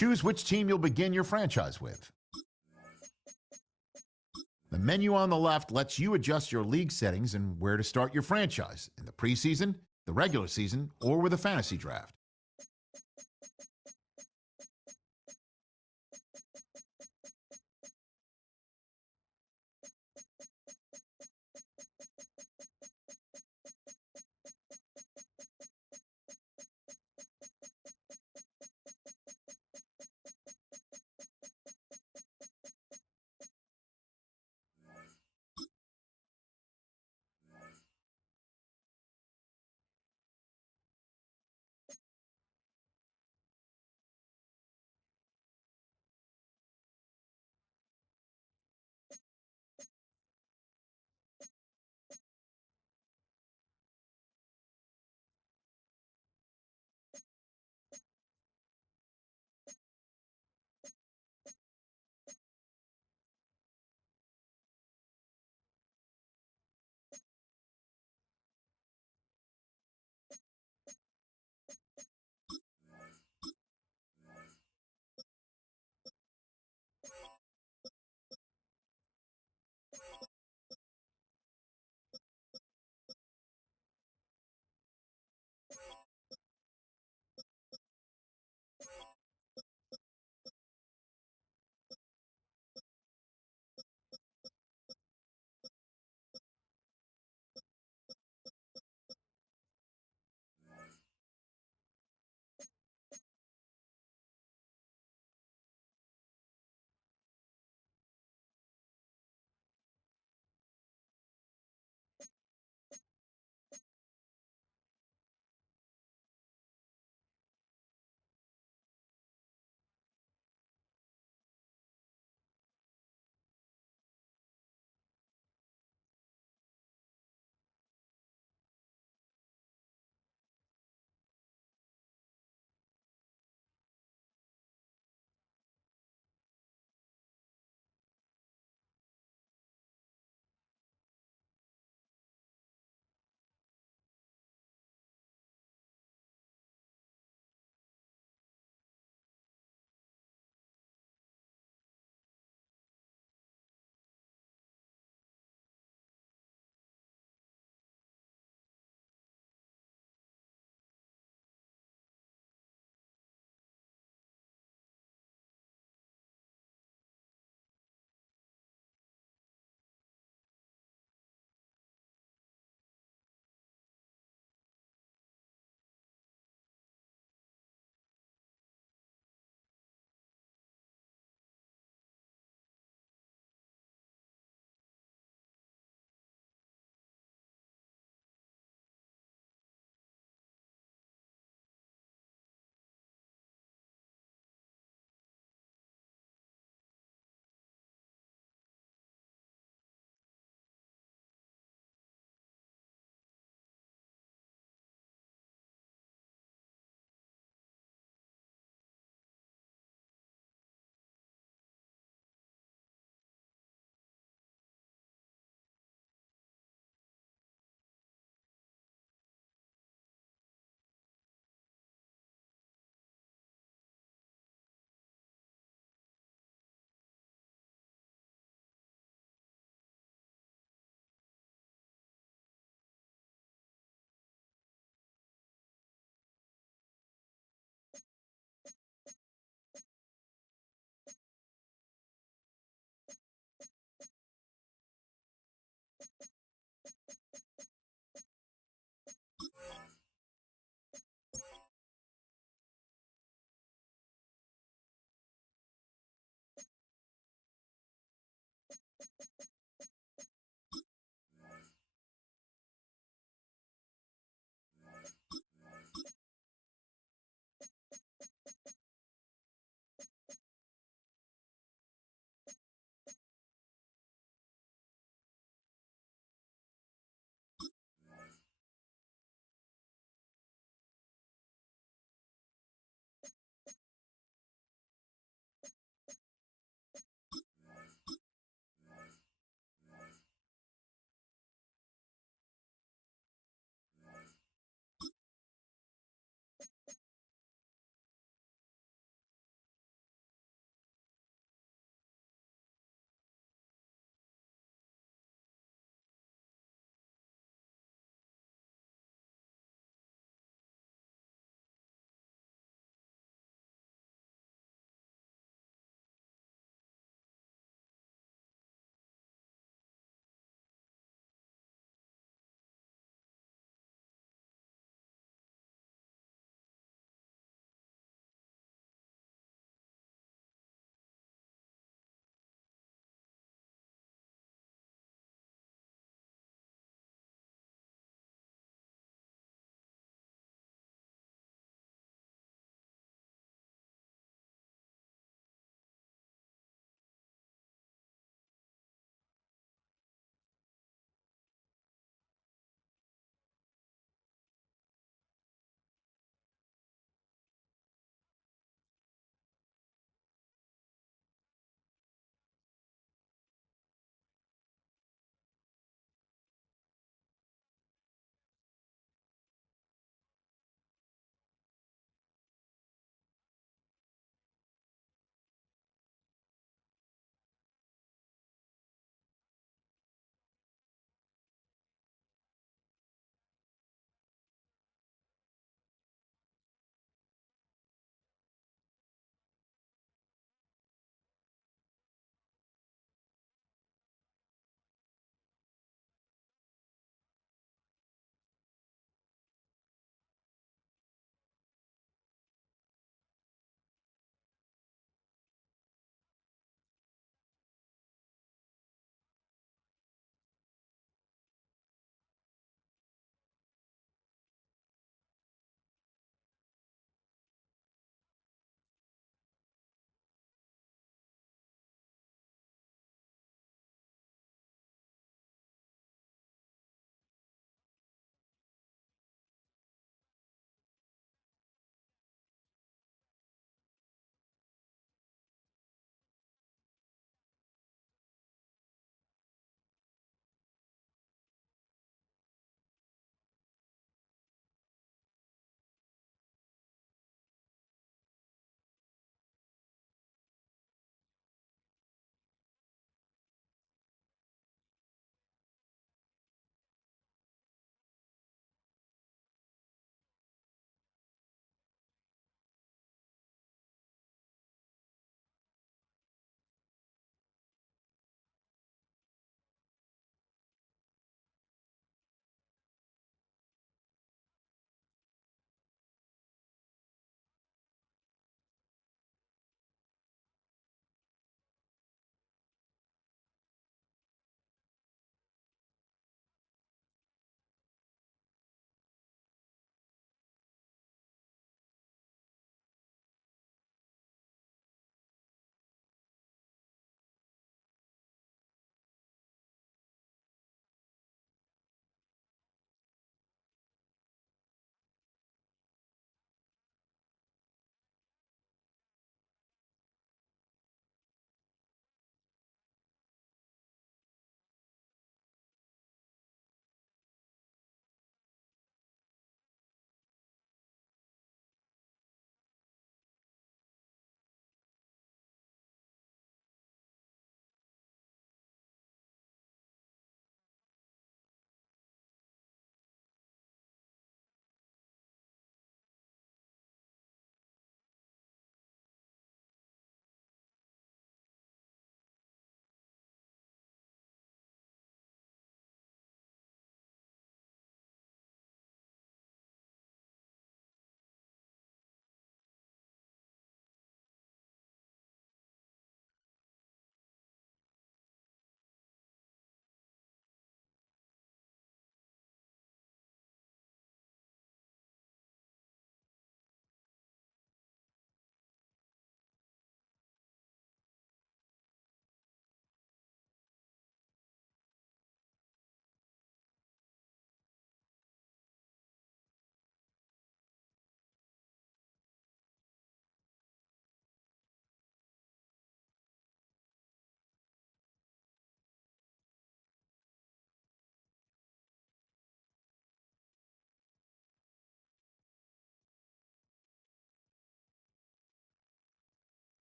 Choose which team you'll begin your franchise with. The menu on the left lets you adjust your league settings and where to start your franchise in the preseason, the regular season, or with a fantasy draft.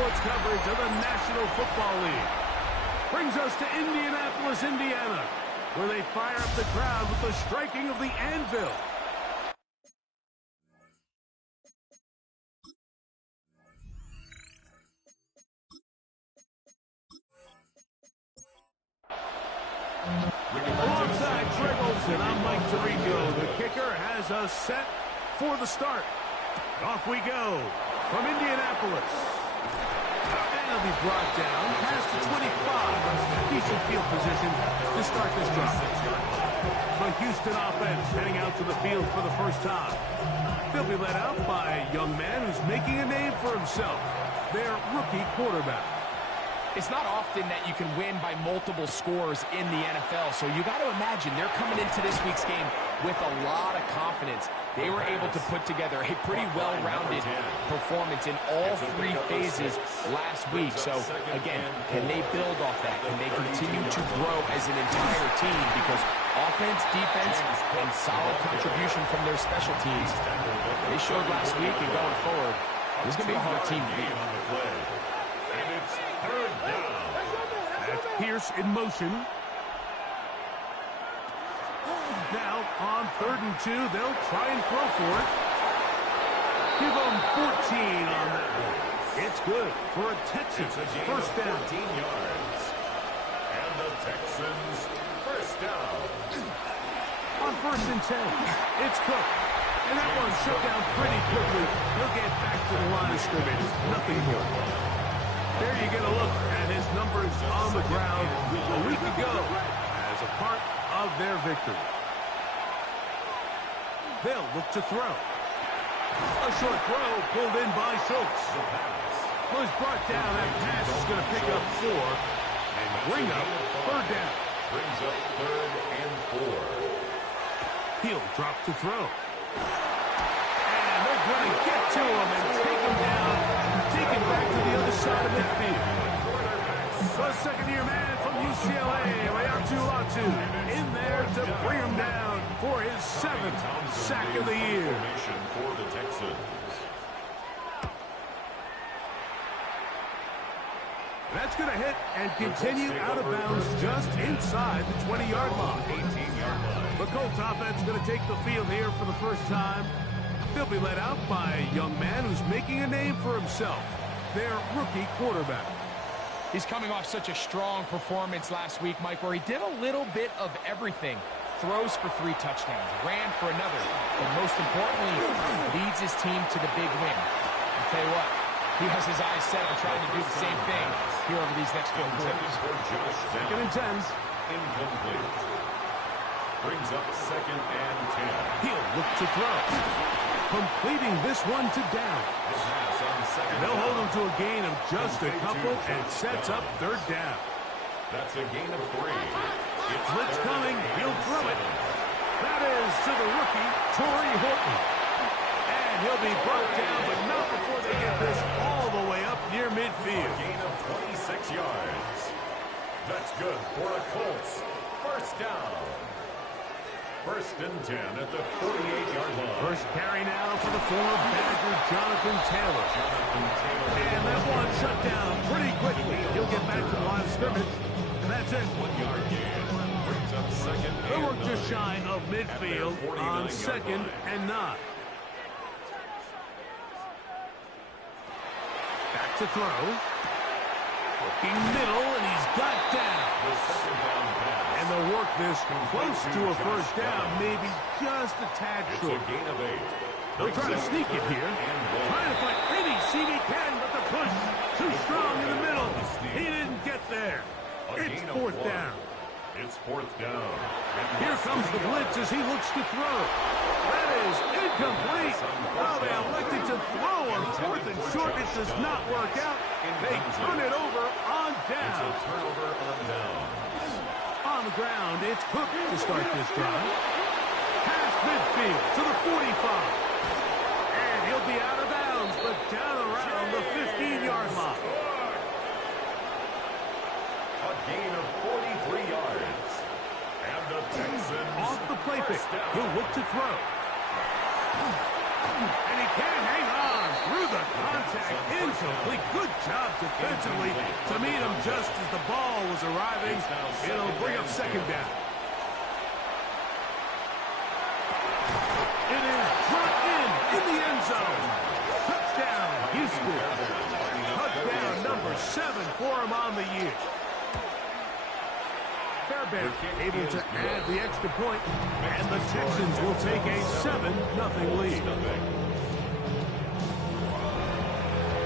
sports coverage of the National Football League. Brings us to Indianapolis, Indiana, where they fire up the crowd with the striking of the anvil. Alongside Greg Olsen, I'm Mike Tirico. The kicker has us set for the start. Off we go from Indianapolis. And he'll be brought down past the 25. Decent field position to start this drive. The Houston offense heading out to the field for the first time. They'll be led out by a young man who's making a name for himself, their rookie quarterback. It's not often that you can win by multiple scores in the NFL, so you got to imagine they're coming into this week's game with a lot of confidence. They were able to put together a pretty well-rounded performance in all three phases last week. So, again, can they build off that? Can they continue to grow as an entire team? Because offense, defense, and solid contribution from their special teams, they showed last week, and going forward, this is going to be a hard team to beat. That's Pierce in motion. Now, on 3rd and 2, they'll try and throw for it. Give them 14 on that one. It's good for a Texans first down. 14 yards. And the Texans first down. On 1st and 10, it's Cook. And that one shut down pretty quickly. He'll get back to the line of scrimmage. Nothing more. There you get a look at his numbers on the ground a week ago as a part of their victory. They'll look to throw. A short throw pulled in by Schultz. Was brought down. That pass is going to pick up 4 and bring up 3rd down. Brings up 3rd and 4. He'll drop to throw. And they're going to get to him and take him down. Take him back to the other side of midfield. The second-year man from UCLA, Latu, in there to bring him down for his 7th sack of the year. For the Texans. That's going to hit and continue out of bounds just inside the 20-yard line. 18-yard line. The Colts offense going to take the field here for the first time. They'll be led out by a young man who's making a name for himself, their rookie quarterback. He's coming off such a strong performance last week, Mike, where he did a little bit of everything. Throws for 3 touchdowns, ran for another, but most importantly, leads his team to the big win. I'll tell you what, he has his eyes set on trying to do the same thing here over these next 4 quarters. 2nd and 10. Incomplete. Brings up 2nd and 10. He'll look to throw. Completing this one to down. And they'll hold him to a gain of just a couple and sets up 3rd down. That's a gain of 3. Blitz coming. He'll throw it. That is to the rookie, Torrey Horton. And he'll be brought down, but not before they get this all the way up near midfield. A gain of 26 yards. That's good for a Colts first down. 1st and 10 at the 48-yard line. First carry now for the former Badger, Jonathan Taylor. And that one shut down pretty quickly. He'll get back to the line of scrimmage. And that's it. 1-yard gain. Brings up 2nd and 9. They work just shy of midfield on 2nd and 9. Back to throw. Looking middle, and he's got down. The 2nd down pass. And they'll work this close to a first down, maybe just a tad short. It's a gain of 8. They'll try to sneak it here. Trying to find any seam he can, but the push too strong in the middle. He didn't get there. It's 4th down. It's 4th down. Here comes the blitz as he looks to throw. That is incomplete. Well, they elected to throw on 4th and short. It does not work out. They turn it over on down. It's a turnover on down. On the ground, it's Cook to start this drive. Past midfield to the 45. And he'll be out of bounds, but down around the 15-yard line. A gain of 43 yards. And the Texans off the play fake. He'll look to throw. And he can't hang on through the contact. Incomplete. Good job defensively to meet him just as the ball was arriving. It'll bring up second down. It is brought in the end zone. Touchdown, Houston. Touchdown number 7 for him on the year. Fairbairn able to add the extra point, and the Texans will take a 7-0 lead.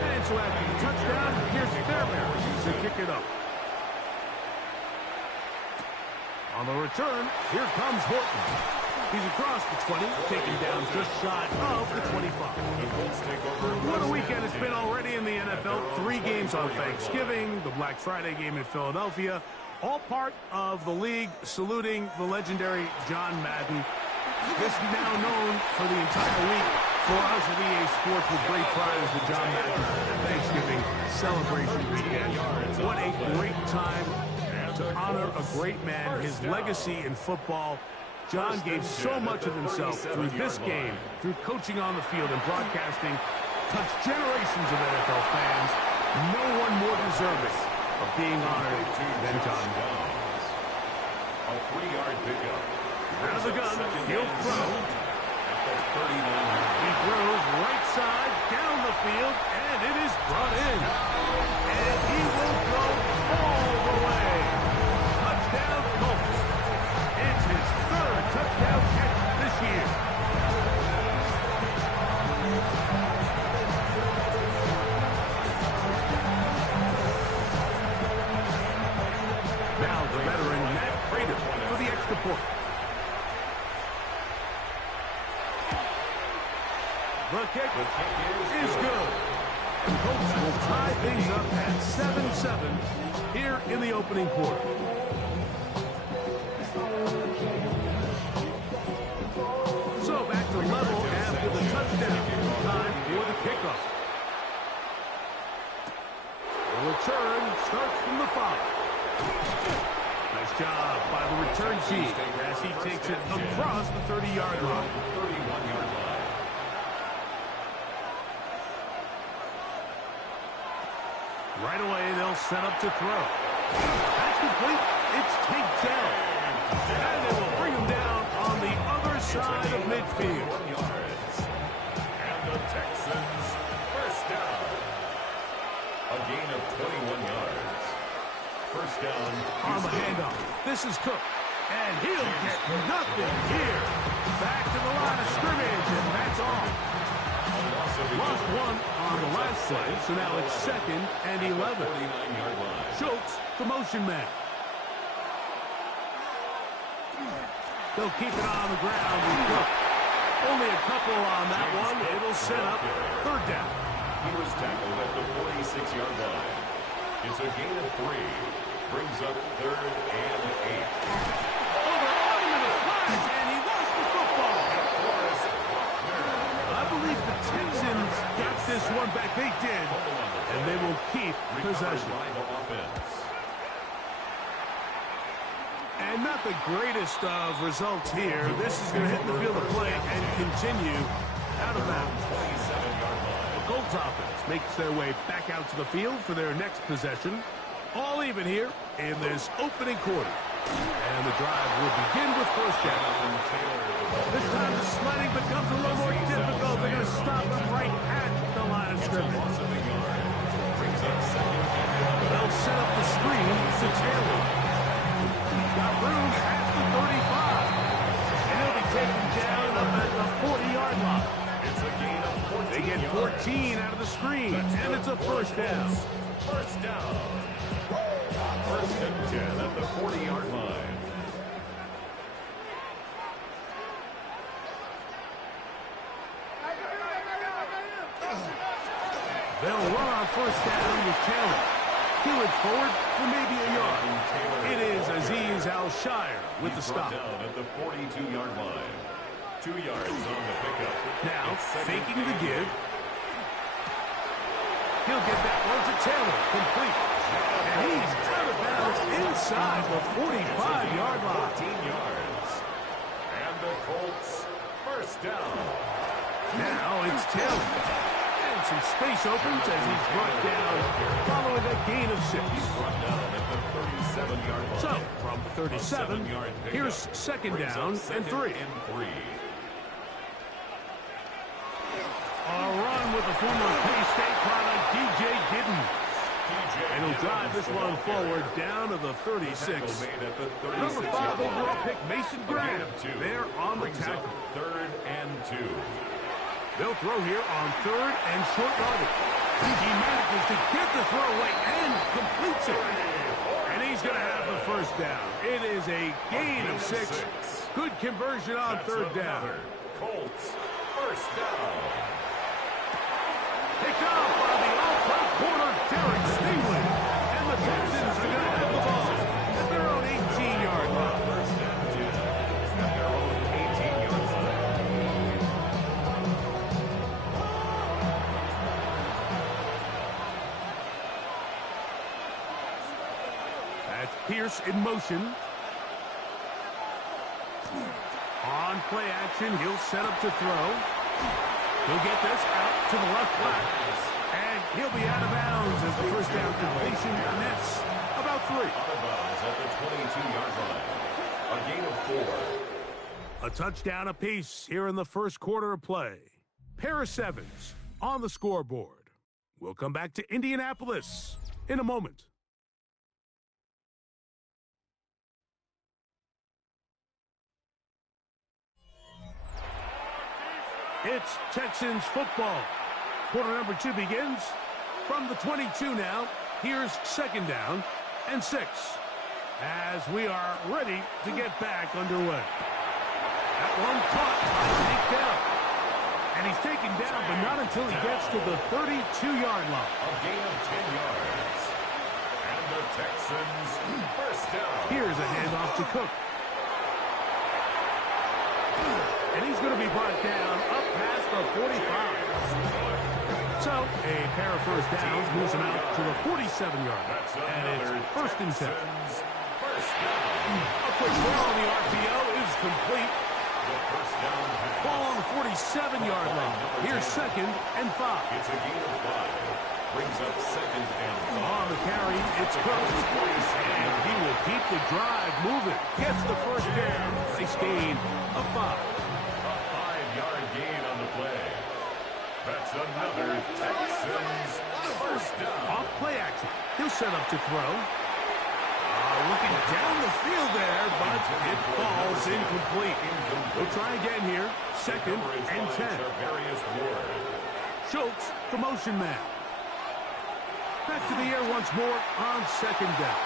And so after the touchdown, here's Fairbairn to kick it up. On the return, here comes Horton. He's across the 20, taken down just shy of the 25. What a weekend it's been already in the NFL. 3 games on Thanksgiving, the Black Friday game in Philadelphia, all part of the league saluting the legendary John Madden. This is now known for the entire week for us at EA Sports with great pride as the John Madden Thanksgiving celebration weekend. What a great time to honor a great man, his legacy in football. John gave so much of himself through this game, through coaching on the field and broadcasting, touched generations of NFL fans. No one more deserving of being honored than John. A 3-yard pickup. Out of the gun, he'll throw. He throws right side, down the field, and it is brought in. And he will go all the way. Touchdown, Colts. It's his 3rd touchdown catch this year. Now the veteran Matt Prater for the extra point. The kick is good. And Colts will tie things up at 7-7 here in the opening quarter. So back to level after the touchdown. Time for the kickoff. The return starts from the 5. Nice job by the return team as he takes it across the 30-yard line. 31-yard line. Right away, they'll set up to throw. That's complete. It's takedown. And they will bring him down on the other side of midfield. And the Texans first down. A gain of 21 yards. First down. On the handoff. This is Cook. And he'll get nothing here. Back to the line of scrimmage, and that's all. Lost 1 on the last play, so now it's 2nd and 11. 49-yard line. Schultz, the motion man. They'll keep it on the ground with Cook. Only a couple on that one. It'll set up 3rd down. He was tackled at the 46-yard line. It's a gain of 3. Brings up 3rd and 8. Over on him in the flash, and he lost the football. I believe the Texans got this one back. They did, and they will keep possession. And not the greatest of results here. This is going to hit the field of play and continue out of bounds. The Colts offense makes their way back out to the field for their next possession. All even here in this opening quarter. And the drive will begin with first down. This time the sledding becomes a little more difficult. They're going to stop him right at the line of scrimmage. They'll set up the screen to Taylor. Got room at the 35. And he'll be taken down up at the 40-yard line. It's a gain of 14. They get 14 out of the screen, and it's a first down. First down. First and 10 at the 40-yard line. They'll run on first down with Taylor. He'll it forward for maybe a yard. It is Azeez Al-Shire with the stop. Down at the 42-yard line. 2 yards on the pickup. Now, faking the give. He'll get that one to Taylor, complete. And he's out of bounds inside the 45-yard line. 14 yards. And the Colts first down. Now it's Taylor. And some space opens as he's brought down following a gain of 6. So, from 37, here's second down and 3. A run with the former K-State product, DJ Gidden. And he'll drive this one forward down to the 36. Number 5 overall pick, Mason Graham. They're on the tackle. 3rd and 2. They'll throw here on 3rd and short yardage. He manages to get the throw away and completes it. And he's going to have the first down. It is a gain of 6. Good conversion on 3rd down. Colts, first down. Picked off by the off-right corner, Derek Stingley. And the Texans are going to have the ball at their own 18-yard line. First down, at their own 18-yard line. That's Pierce in motion. On play action, he'll set up to throw. He'll get this out to the left flat. And he'll be out of bounds as the first down completion. And that's about 3. Out of bounds at the 22-yard line. A gain of 4. A touchdown apiece here in the first quarter of play. Paris Evans on the scoreboard. We'll come back to Indianapolis in a moment. It's Texans football. Quarter number 2 begins from the 22 now. Here's second down and 6 as we are ready to get back underway. That one caught by Tank down. And he's taken down, but not until he gets to the 32-yard line. A gain of 10 yards. And the Texans first down. Here's a handoff to Cook. And he's going to be brought down up past the 45. So, a pair of first downs moves him out to the 47-yard line. And it's first and 10. First down. A quick throw on the RPO is complete. The first down pass. Ball on the 47-yard line. Here's second and 5. It's a gain of 5. Brings up second and 5. On the carry, it's Cook. And he will keep the drive moving. Gets the first down. Nice gain of 5. A 5-yard gain on the play. That's another Texans first down. Off play action. He'll set up to throw. Looking down the field there, but it falls incomplete. We'll try again here. Second and 10. Schultz, the motion man. Back to the air once more on second down.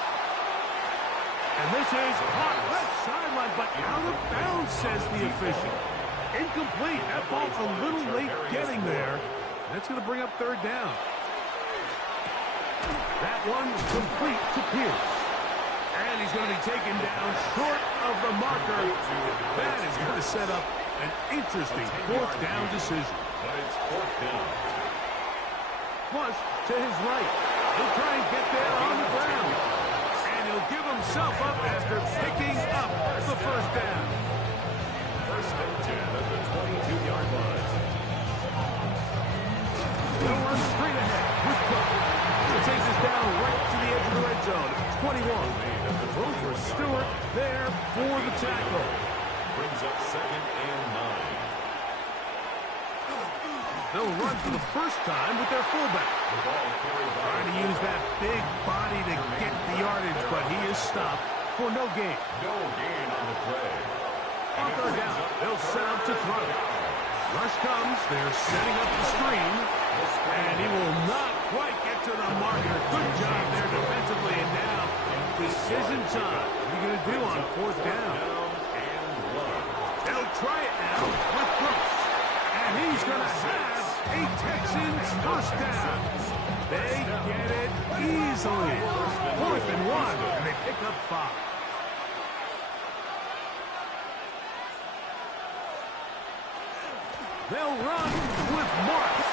And this is caught left sideline, but out of bounds, says the official. Incomplete. That ball a little late getting there. That's going to bring up third down. That one complete to Pierce. And he's going to be taken down short of the marker. That is going to set up an interesting fourth down decision. But it's fourth down. Flush to his right. He'll try and get there on the ground. And he'll give himself up after picking up the first down. First and 10 at the 22-yard line. They'll run straight ahead with Cook. He takes us down right to the edge of the red zone. 21. Throw for Stewart there for the tackle. Brings up second and 9. They'll run for the first time with their fullback. The ball carried by. Trying to use that big body to get the yardage, but he is stopped for no gain. No gain on the play. On third down, they'll set up to throw. Rush comes, they're setting up the screen, and he will not quite get to the marker. Good job there defensively, and now decision time. What are you going to do on fourth down? They'll try it now with Brooks, and he's going to have a Texans first down. They get it easily. 4th and 1, and they pick up 5. They'll run with Marks.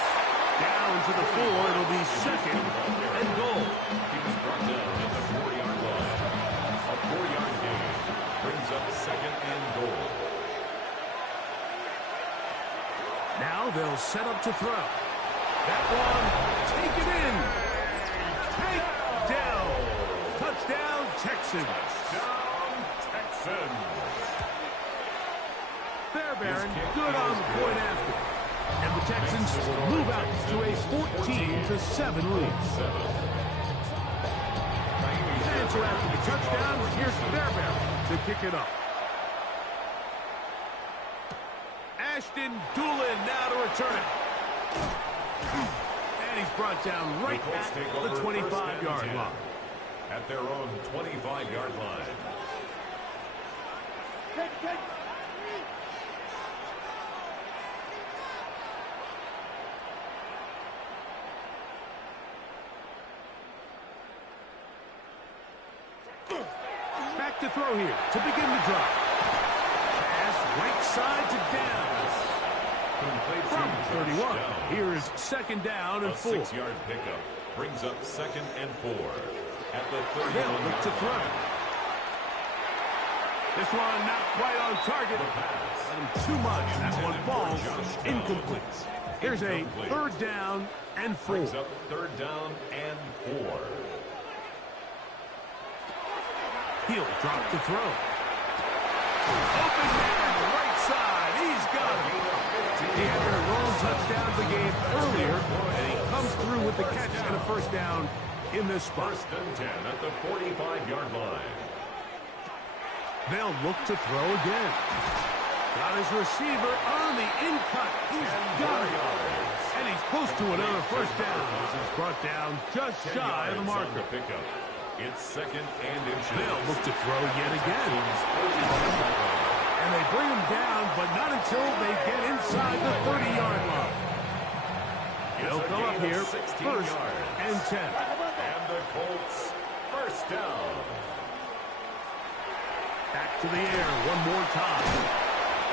Down to the 4. It'll be second and goal. He was brought down at the 4-yard line. A 4-yard gain brings up second and goal. Now they'll set up to throw. That one, take it in. Take down. Touchdown, Texans. Touchdown, Texans. Fairbairn good on the point after. And the Texans move out to a 14-7 lead. And so after the touchdown, here's Fairbairn to kick it up. Ashton Doolin now to return it. And he's brought down right at the 25-yard line. At their own 25-yard line. Back to throw here to begin the drive. Pass right side to Downs. From 31, here is second down and 4. A 6-yard pickup brings up 2nd and 4. At the 31. They'll look to throw. This one not quite on target. Too much. That one falls incomplete. Here's a 3rd down and 4. Brings up 3rd down and 4. He'll drop to throw. Open man, right side. He's got it. He had their lone touchdown of the game earlier, and he comes through with the catch and a 1st down in this spot. 1st and 10 at the 45-yard line. They'll look to throw again. Got his receiver on the in-cut. He's got it. And he's close to another 1st down. This is brought down just shy of the marker. It's 2nd and inches. They'll look to throw yet again. And they bring him down, but not until they get inside the 30-yard line. They'll come up here 1st and 10. And the Colts 1st down. Back to the air one more time.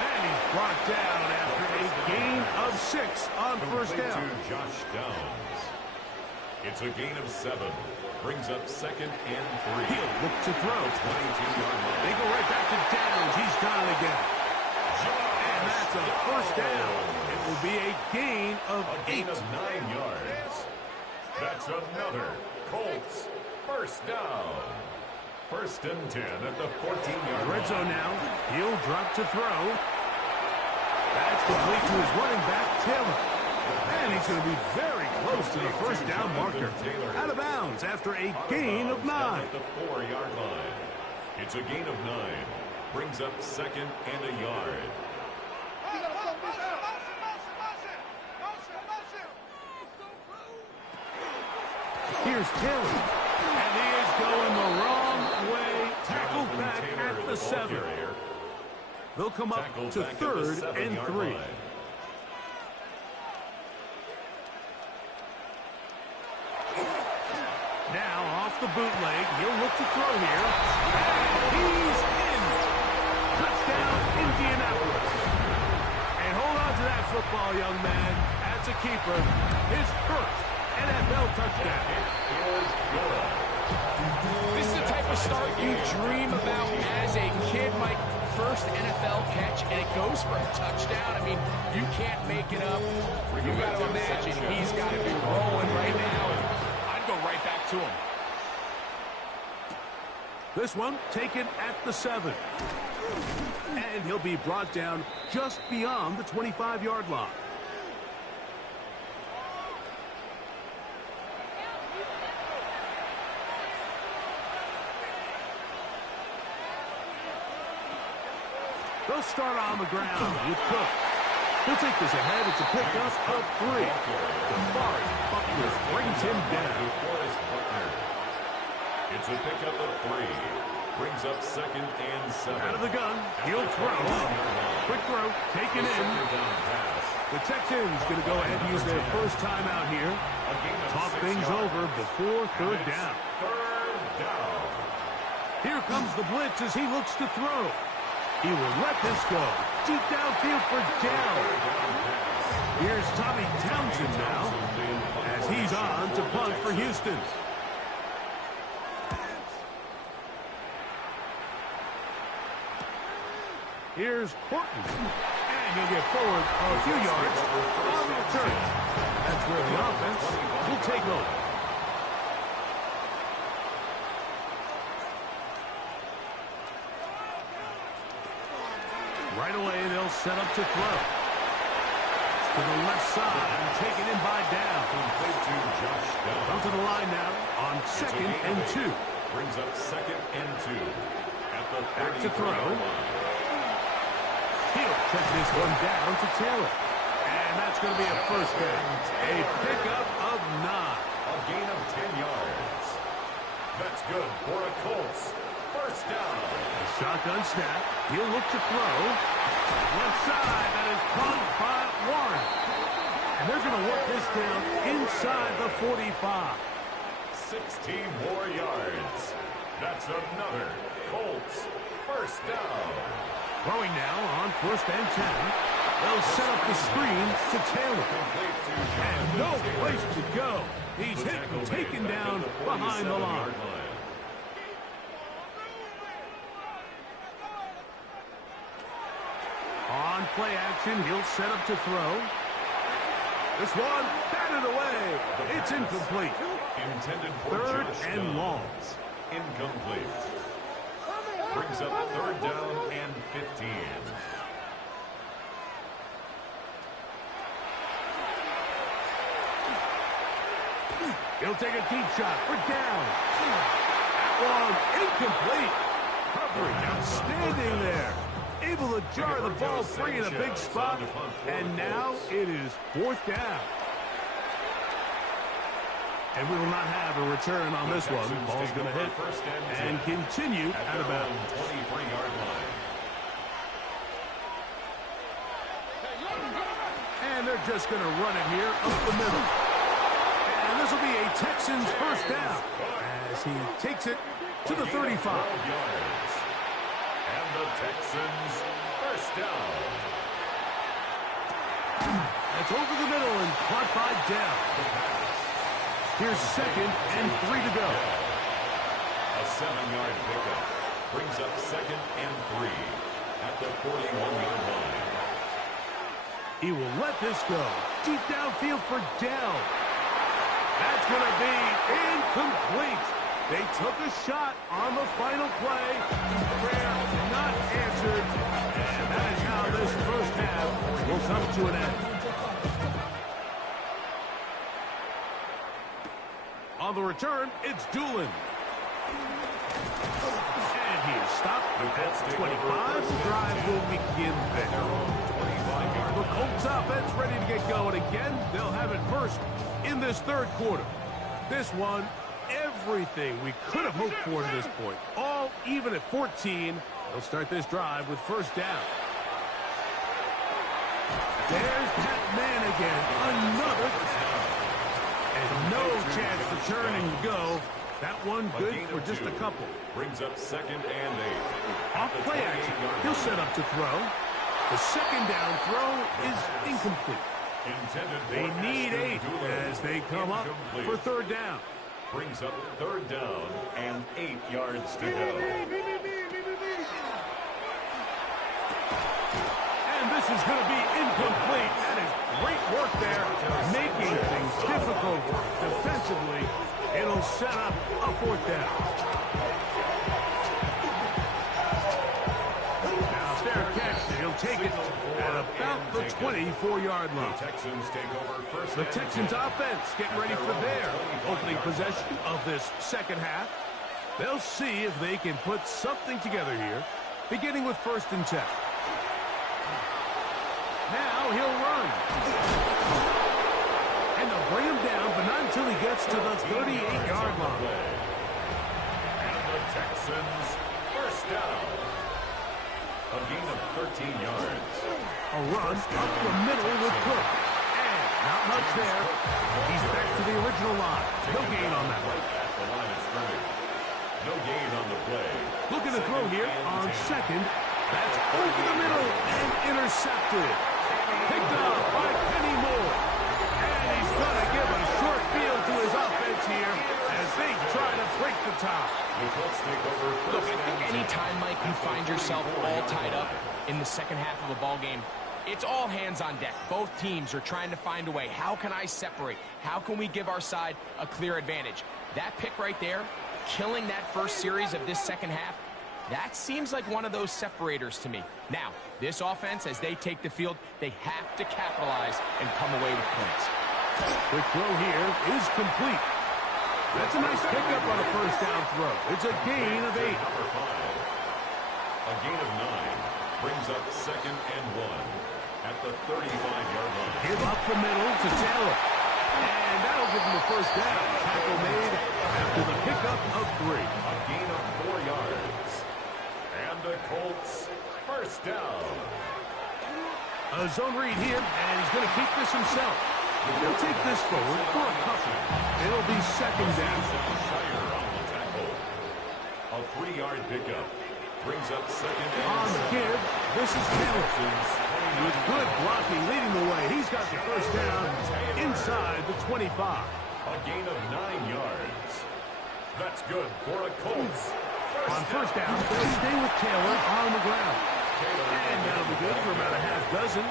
And he's brought down after a gain of 6 on 1st down. To Josh Downs. It's a gain of 7. Brings up 2nd and 3. He'll look to throw. 22-yard line. They go right back to Downs. He's down again. And that's a 1st down. It will be a gain of 8. Of 9 yards. That's another Colts 1st down. 1st and 10 at the 14-yard line. Red zone now. He'll drop to throw. That's complete to his running back, Taylor. And he's going to be very close to the 1st down marker. Out of bounds after a gain of 9. At the 4-yard line. It's a gain of 9. Brings up 2nd and a yard. Here's Taylor. And he is going the wrong way. Tackled back at the 7. They'll come up to 3rd and 3. Now off the bootleg, he'll look to throw here. And he's in. Touchdown, Indianapolis. And hold on to that football, young man. That's a keeper. His 1st NFL touchdown. This is the type of start you dream about as a kid, Mike. 1st NFL catch, and it goes for a touchdown. I mean, you can't make it up. You got to imagine he's got to be rolling right now. I'd go right back to him. This one taken at the 7. And he'll be brought down just beyond the 25-yard line. They'll start on the ground with Cook. He'll take this ahead. It's a pickup of 3. DeForest Buckner brings him down. It's a pickup of 3. Brings up 2nd and 7. Out of the gun. He'll throw. Quick throw. Taken in. The Texans going to go ahead and use their 1st timeout here. Talk things over before 3rd down. 3rd down. Here comes the blitz as he looks to throw. He will let this go. Deep downfield for Dell. Here's Tommy Townsend now as he's on to punt for Houston. Here's Horton. And he'll get forward a few yards on the return. That's where the offense will take over. Right away, they'll set up to throw. To the left side and taken in by down. Come to the line now on 2nd and 2. Brings up 2nd and 2. At the back to throw. He'll check this one down to Taylor. And that's going to be a first down. A pickup of 9. A gain of 10 yards. That's good for a Colts. First down. A shotgun snap. He'll look to throw. Left side. That is caught by Warren. And they're going to work this down inside the 45. 16 more yards. That's another Colts first down. Throwing now on 1st and 10. They'll set up the screen to Taylor. And no place to go. He's hit and taken down behind the line. On play action, he'll set up to throw. This one batted away. It's incomplete. Intended for 3rd and long. Incomplete. Brings up 3rd down and 15. He'll take a deep shot for down. That one incomplete. Coverage outstanding there. Able to jar the ball free in a big spot. And now it is 4th down. And we will not have a return on this one. Ball's going to hit and continue out of bounds. 23-yard line. And they're just going to run it here up the middle. And this will be a Texans first down as he takes it to the 35. And the Texans first down. That's over the middle and caught by Dell. Here's 2nd and 3 to go. A 7-yard pickup brings up 2nd and 3 at the 41-yard line. He will let this go. Deep downfield for Dell. That's going to be incomplete. They took a shot on the final play. Prayer not answered. And that is how this first half will come to an end. On the return, it's Doolin. And he is stopped at 25. The drive will begin there. The Colts offense ready to get going again. They'll have it first in this 3rd quarter. This one, everything we could have hoped for to this point. All even at 14. They'll start this drive with first down. There's that man again. Another. And no chance to turn and go. That one good for just a couple. Brings up 2nd and 8. Off play action. He'll set up to throw. The 2nd down throw is incomplete. They need 8 as they come up for 3rd down. Brings up 3rd down and 8 yards to go. And this is going to be incomplete. That is great work there, making things difficult defensively. It'll set up a 4th down. Now fair catch. He'll take it at about the 24-yard line. Texans take over first. The Texans offense getting ready for their opening possession of this second half. They'll see if they can put something together here, beginning with 1st and 10. Now he'll run. And they'll bring him down, but not until he gets to the 38-yard line. And the Texans first down. A gain of 13 yards. A run up the middle with Cook. And not much there. He's back to the original line. No gain on that one. At the line of scrimmage. No gain on the play. Looking to throw here on 2nd. That's over the middle and intercepted. Picked up by Kenny Moore. And he's going to give a short field to his offense here as they try to break the top. Look, I think any time, Mike, you find yourself all tied up in the second half of a ball game, It's all hands on deck. Both teams are trying to find a way. How can I separate? How can we give our side a clear advantage? That pick right there, killing that first series of this second half, that seems like one of those separators to me. Now, this offense, as they take the field, they have to capitalize and come away with points. Quick throw here is complete. That's a nice pickup on a first down throw. It's a gain of 8. Number 5. A gain of 9 brings up 2nd and 1 at the 35-yard line. Give up the middle to Taylor. And that'll give him a first down. Tackle made after the pickup of 3. A gain of 4 yards. And the Colts first down. A zone read here, and he's going to keep this himself. He'll take this forward for a couple. It'll be second down. Shire on the tackle. A 3-yard pickup brings up 2nd and on the give. This is Taylor. With good blocking leading the way. He's got the first down inside the 25. A gain of 9 yards. That's good for a Colts. On first down, they'll stay with Taylor on the ground. And that'll be good for about a half dozen.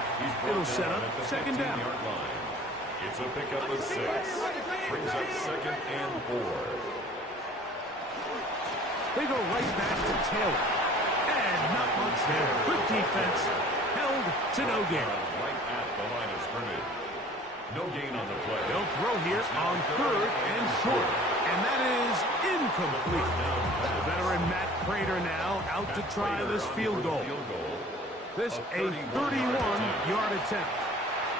It'll set up second down. It's a pickup of 6. Brings up 2nd and 4. They go right back to Taylor. And not much there. Good defense. Held to no gain. Right at the line of scrimmage. No gain on the play. They'll throw here on 3rd and short. And that is incomplete. The veteran Matt Prater now out to try this field goal. This a 31-yard attempt.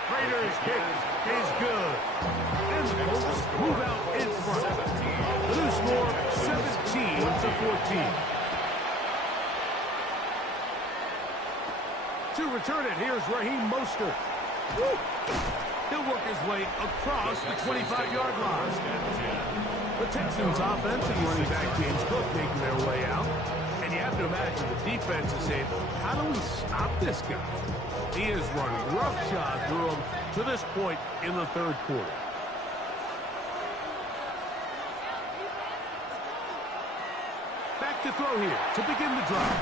Prater's kick is good. And the Colts move out in front. The new score, 17-14. To return it, here's Raheem Mostert. He'll work his way across the 25-yard line. The Texans' offense and running back James Cook making their way out. And you have to imagine the defense is saying, how do we stop this guy? He has run roughshod through him to this point in the 3rd quarter. Back to throw here to begin the drive.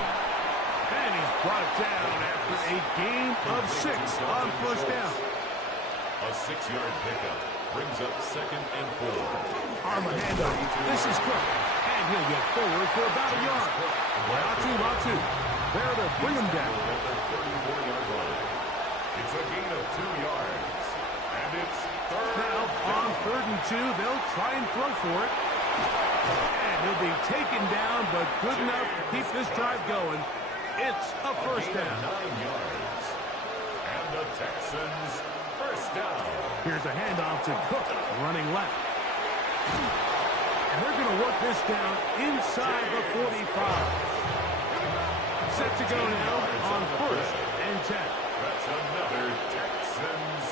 And he's brought down after a gain of 6 on first down. A 6-yard pickup brings up 2nd and 4. On the handoff, this is Cook. And he'll get forward for about a yard. Latu. There to bring him down. At the 34-yard line. It's a gain of 2 yards. And it's 3rd. Now, on 3rd and 2, they'll try and throw for it. And he'll be taken down, but good enough to keep this drive going. It's a first down. 9 yards. And the Texans first down. Here's a handoff to Cook, running left. And they're going to work this down inside the 45. Set to go now on 1st and 10. That's another Texans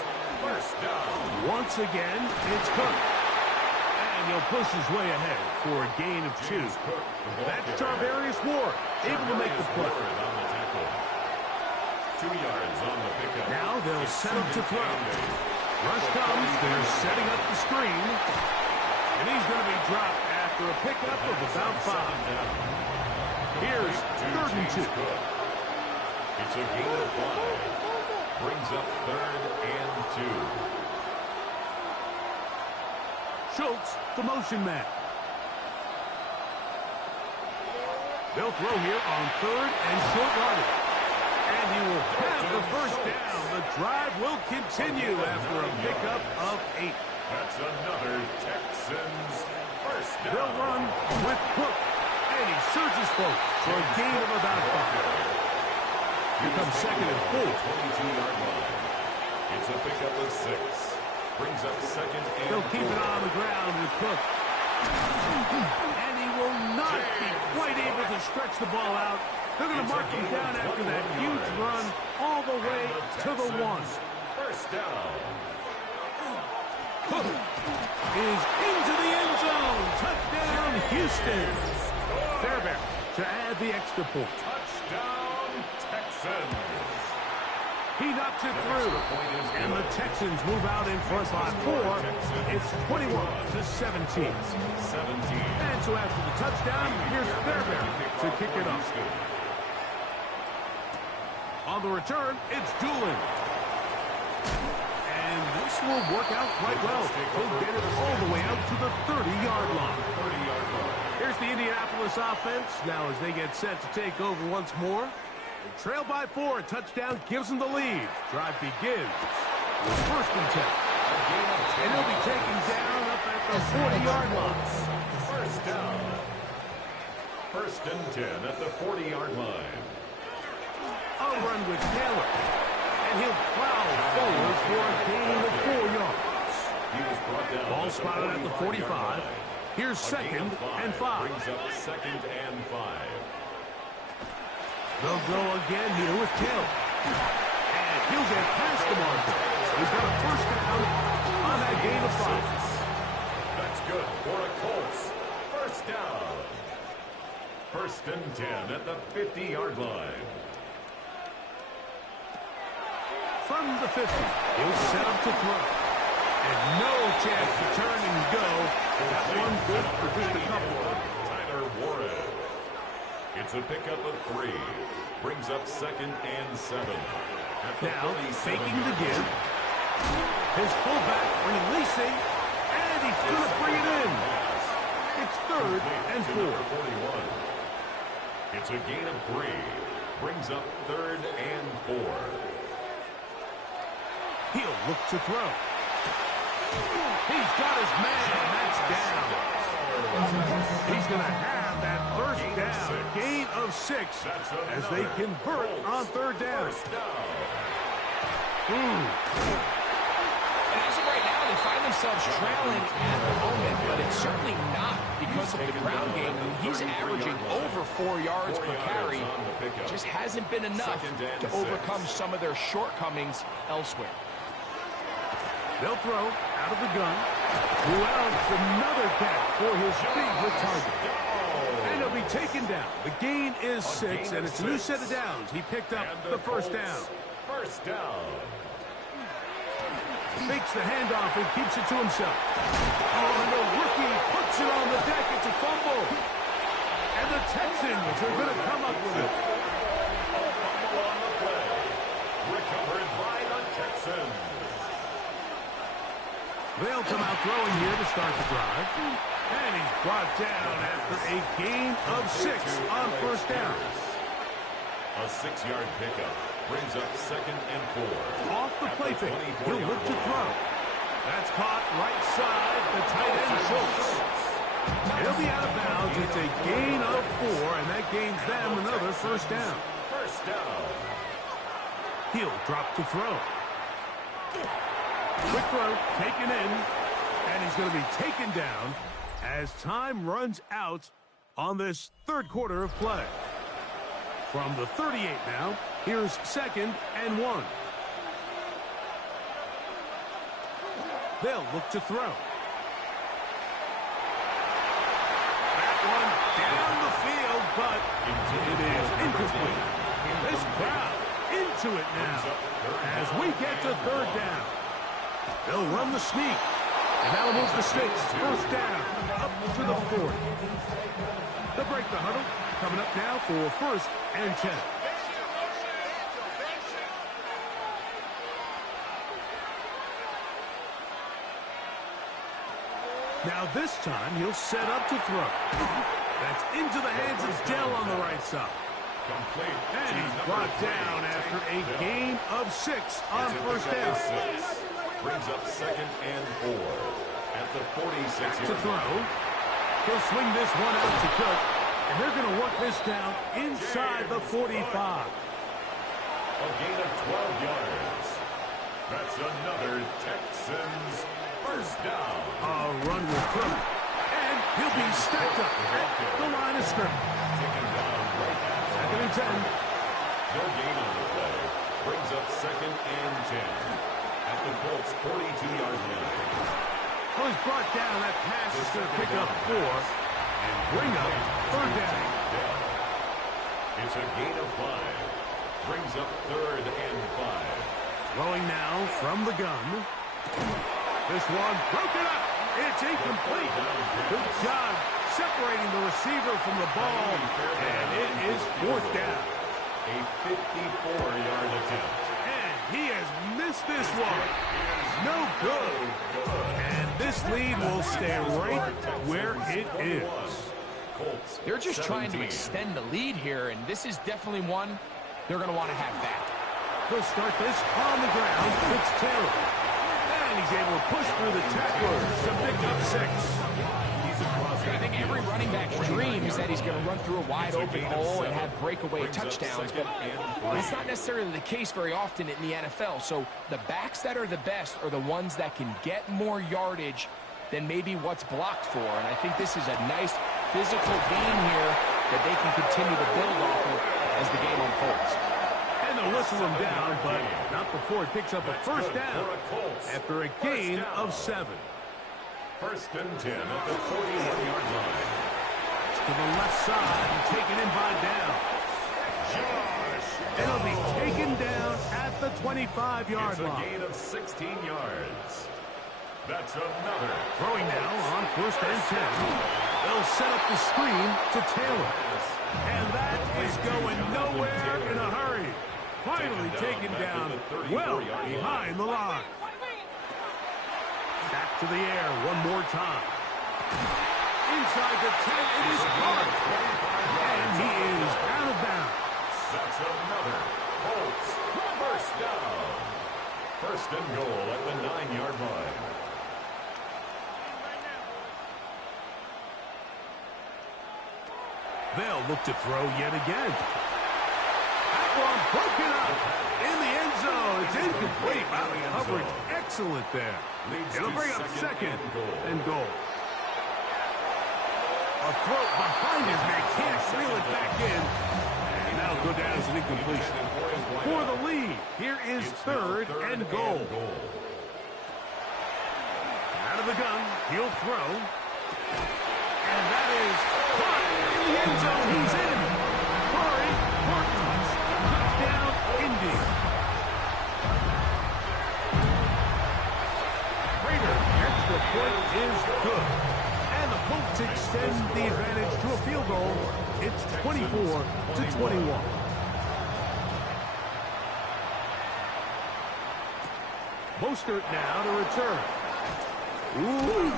first down. Once again, it's Cook. And he'll push his way ahead for a gain of 2. That's Charvarius Ward, able to make the play. 2 yards on the pickup. Now they'll set up to throw. Rush comes. They're setting up the screen. And he's going to be dropped after a pickup of about 5. Here's 3rd and 2. It's a gain of 5. Brings up 3rd and 2. Schultz, the motion man. They'll throw here on 3rd and short yardage. And he will have the first down. The drive will continue after a pickup of 8. That's another Texans first down. They'll run with Cook. And he surges forward for a gain of about 5. Here comes 2nd and 4. 22-yard line. It's a pickup of 6. Brings up 2nd and They'll keep it on the ground with Cook. And he will not be quite able to stretch the ball out. They're going to mark him down after that huge run all the way to the 1. First down. Cook is into the end zone. Touchdown, Houston. Fairbairn to add the extra point. Touchdown, Texans. He knocks it through. And the Texans move out in front by 4. It's 21-17. And so after the touchdown, here's Fairbairn to kick it off. On the return, it's Doolin. And this will work out quite well. He'll get it all the way out to the 30-yard line. Here's the Indianapolis offense. Now as they get set to take over once more. They trail by 4. A touchdown gives them the lead. Drive begins with 1st and 10. And he'll be taken down up at the 40-yard line. First down. 1st and 10 at the 40-yard line. A run with Taylor. And he'll plow forward for a gain of 4 yards. Ball spotted at the 45. Here's 2nd and 5. Brings up 2nd and 5. They'll go again here with Taylor. And he'll get past the marker. He's got a 1st down on that gain of 5. That's good for a Colts. 1st down. 1st and 10 at the 50-yard line. From the 50, he'll set up to throw. And no chance to turn and go. That one good for just a couple. Tyler Warren. It's a pickup of 3. Brings up 2nd and 7. Now, faking the give. His fullback releasing. And he's going to bring it in. It's 3rd and 4. It's a gain of 3. Brings up 3rd and 4. He'll look to throw. He's got his man. That's down. He's going to have that 1st down. Gain of 6 as they convert on 3rd down. And as of right now, they find themselves trailing at the moment, but it's certainly not because of the ground game. He's averaging over 4 yards per carry. Just hasn't been enough to overcome some of their shortcomings elsewhere. They'll throw out of the gun. Wells, another catch for his favorite target. And he'll be taken down. The gain is 6, and it's a new set of downs. He picked up the 1st down. 1st down. Makes the handoff and keeps it to himself. Oh, and the rookie puts it on the deck. It's a fumble. And the Texans are going to come up with it. A fumble on the play. Recovered by the Texans. They'll come out throwing here to start the drive. And he's brought down after a gain of 6 on 1st down. A 6-yard pickup brings up 2nd and 4. Off the play fake, he'll look to throw. That's caught right side, the tight end Schultz. He'll be out of bounds. It's a gain of 4, and that gains them another 1st down. 1st down. He'll drop to throw. Quick throw, taken in, and he's going to be taken down as time runs out on this 3rd quarter of play. From the 38 now, here's 2nd and 1. They'll look to throw. That one down the field, but it is incomplete. This crowd into it now as we get to 3rd down. They'll run the sneak, and that'll move the sticks. 1st down, up to the 40. They'll break the huddle. Coming up now for 1st and 10. Now this time he'll set up to throw. That's into the hands of Dell on the right side. And he's brought down after a gain of 6 on 1st down. Brings up 2nd and 4 at the 46. To throw. He'll swing this one out to Cook. And they're going to work this down inside the 45. A gain of 12 yards. That's another Texans 1st down. A run with Cook. And he'll be stacked up at the line of scrimmage. Taken down right at 2nd and 10. No gain on the play. Brings up 2nd and 10 at the Colts 42-yard line. Well, he's brought down. That pass is going to pick up 4 and bring up 3rd down. It's a gain of 5. Brings up 3rd and 5. Throwing now from the gun. This one broken up. It's incomplete. Good job separating the receiver from the ball. And it is 4th down. A 54-yard attempt. And he has missed this one. No good. And this lead will stay right where it is. They're just trying to extend the lead here, and this is definitely one they're going to want to have back. They'll start this on the ground. It's Taylor. And he's able to push through the tacklers to pick up 6. I think every running back's dream is that he's going to run through a wide-open hole and have breakaway touchdowns, but that's not necessarily the case very often in the NFL. So the backs that are the best are the ones that can get more yardage than maybe what's blocked for. And I think this is a nice physical game here that they can continue to build off of as the game unfolds. And they'll whistle him down, but not before it picks up a first down after a gain of 7. First and 10 at the 41-yard line. To the left side and taken in by down. And it'll be taken down at the 25-yard line. It's a gain of 16 yards. That's another. Throwing now on first and 10. They'll set up the screen to Taylor. And that is going nowhere in a hurry. Finally taken down well behind the line. Back to the air one more time. Inside the 10, it is caught. And he is out of bounds. That's another Colts first down. First and goal at the 9-yard line. They'll look to throw yet again. That one broken up in the end zone. It's incomplete. Wow, the coverage excellent there. It'll bring up second and goal. A throw behind his man. Can't reel it back in. And that'll go down as an incompletion. For the lead, here is third and goal. Out of the gun, he'll throw. And that is caught in the end zone. He's in. Corey Horton's touchdown, Indy. The point is good. And the Colts extend the advantage to a field goal. It's 24-21. Mostert now to return. Ooh.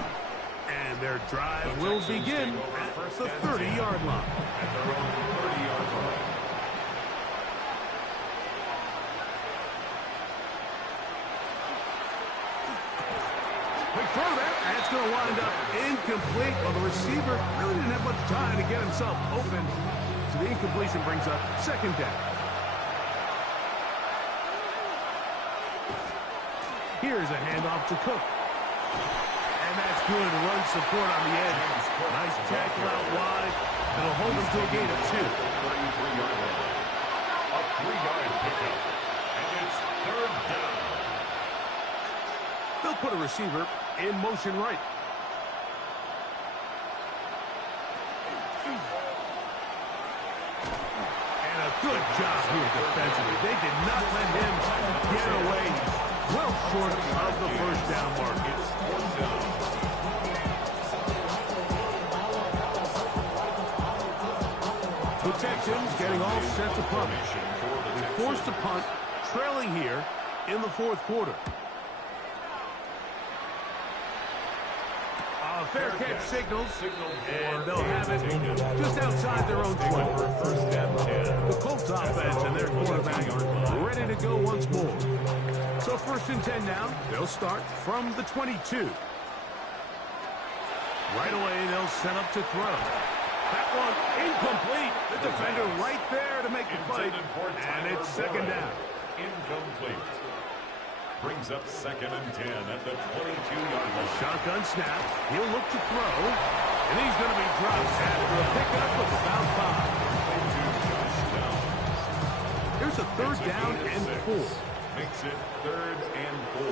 And their drive will begin at the 30-yard line. At their own 30-yard line. Quick throw there, and it's going to wind up incomplete. Well, the receiver really didn't have much time to get himself open. So the incompletion brings up second down. Here's a handoff to Cook. And that's good run support on the edge. Nice tackle out wide. It'll hold him to a gain of 2. A 3-yard pickup. And it's third down. They'll put a receiver in motion right. And a good job here defensively. They did not let him get away. Well short of the first down mark. The Texans getting all set to punt. They're forced to punt, trailing here in the fourth quarter. A fair catch signals, and they'll have it just outside their own 20. The Colts offense and their quarterback ready to go once more. So first and 10 now, they'll start from the 22. Right away, they'll set up to throw. That one incomplete. The defender right there to make the play, and it's second down. Incomplete. Brings up second and 10 at the 22-yard line. Shotgun snap. He'll look to throw. And he's going to be dropped after a pickup of about 5. Here's a third down and 4. Makes it third and 4.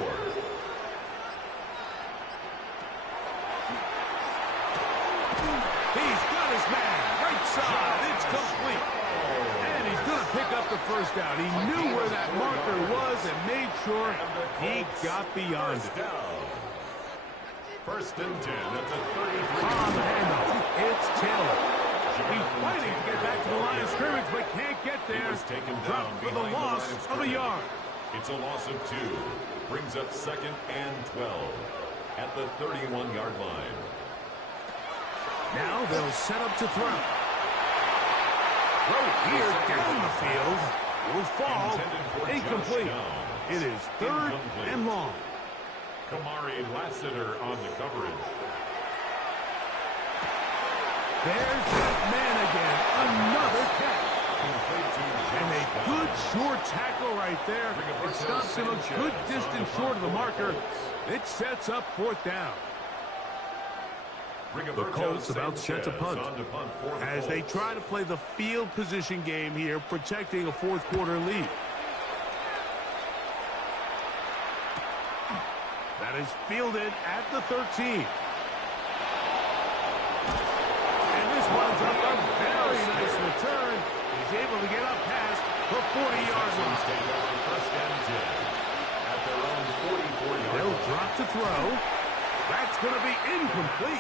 He's got his man. Right side. It's complete. And he's going to pick up the first down. He knew where that marker was and made sure he got beyond it. First and 10 at the 33. On the handoff, it's Taylor. He's fighting to get back to the line of scrimmage, but can't get there. Dropped for the loss of a yard. It's a loss of 2. Brings up 2nd and 12 at the 31-yard line. Now they'll set up to throw. Throw here down the field. Will fall. Incomplete. It is 3rd and long. Kamari Lassiter on the coverage. There's that man again. Another catch. And a good short tackle right there. It stops him a good distance short of the marker. It sets up 4th down. The Colts about set to punt as they try to play the field position game here, protecting a 4th quarter lead. That is fielded at the 13. And this winds up a very nice return. He's able to get up past the 40-yard line. They'll drop to throw. That's going to be incomplete.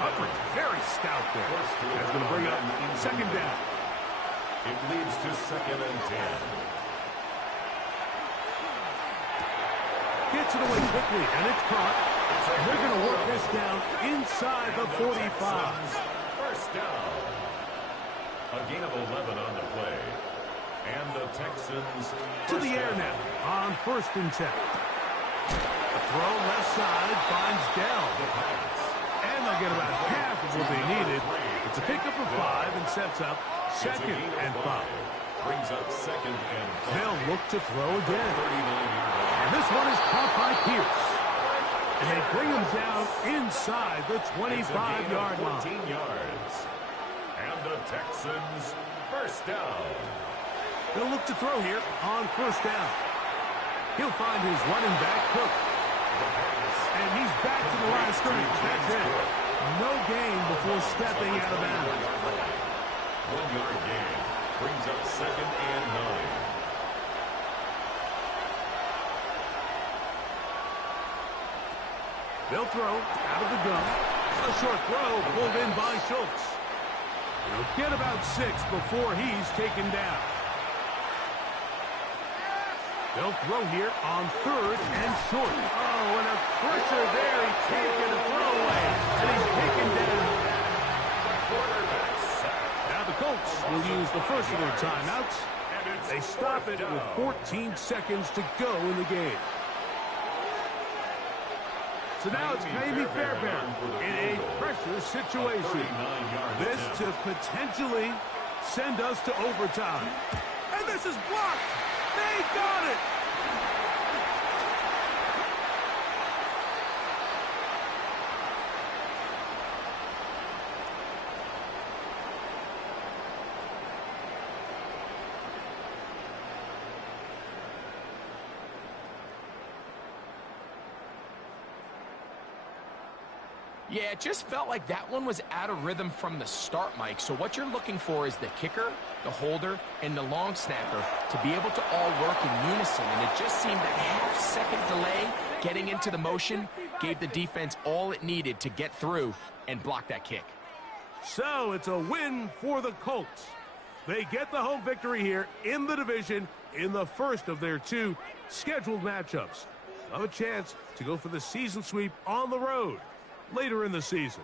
Hubbard very stout there. That's going to bring up 2nd down. It leads to 2nd and 10. Gets it away quickly, and it's caught. And they're going to work this down inside the 45. First down. A gain of 11 on the play. And the Texans to the air now on 1st and 10. A throw left side finds Dell. And they'll get about half of what they needed. It's a pickup of 5 and sets up 2nd and 5. Brings up 2nd and 5. They'll look to throw again. And this one is caught by Pierce. And they bring him down inside the 25-yard line. 14 yards. And the Texans first down. They'll look to throw here on 1st down. He'll find his running back, Cook. And he's back to the line of scrimmage. That's it. No gain before stepping out of bounds. 1-yard gain. Brings up 2nd and 9. They'll throw out of the gun. A short throw pulled in by Schultz. He'll get about 6 before he's taken down. They'll throw here on 3rd and short. Oh, and a pressure there. He's taken a throwaway, and he's taken down. Now the Colts will use the first of their timeouts. They stop it with 14 seconds to go in the game. So now it's Jamie Fairbairn in a pressure situation. This to potentially send us to overtime. And this is blocked. They got it. Yeah, it just felt like that one was out of rhythm from the start, Mike. So what you're looking for is the kicker, the holder, and the long snapper to be able to all work in unison. And it just seemed a half-second delay getting into the motion gave the defense all it needed to get through and block that kick. So it's a win for the Colts. They get the home victory here in the division in the first of their 2 scheduled matchups. Have a chance to go for the season sweep on the road later in the season.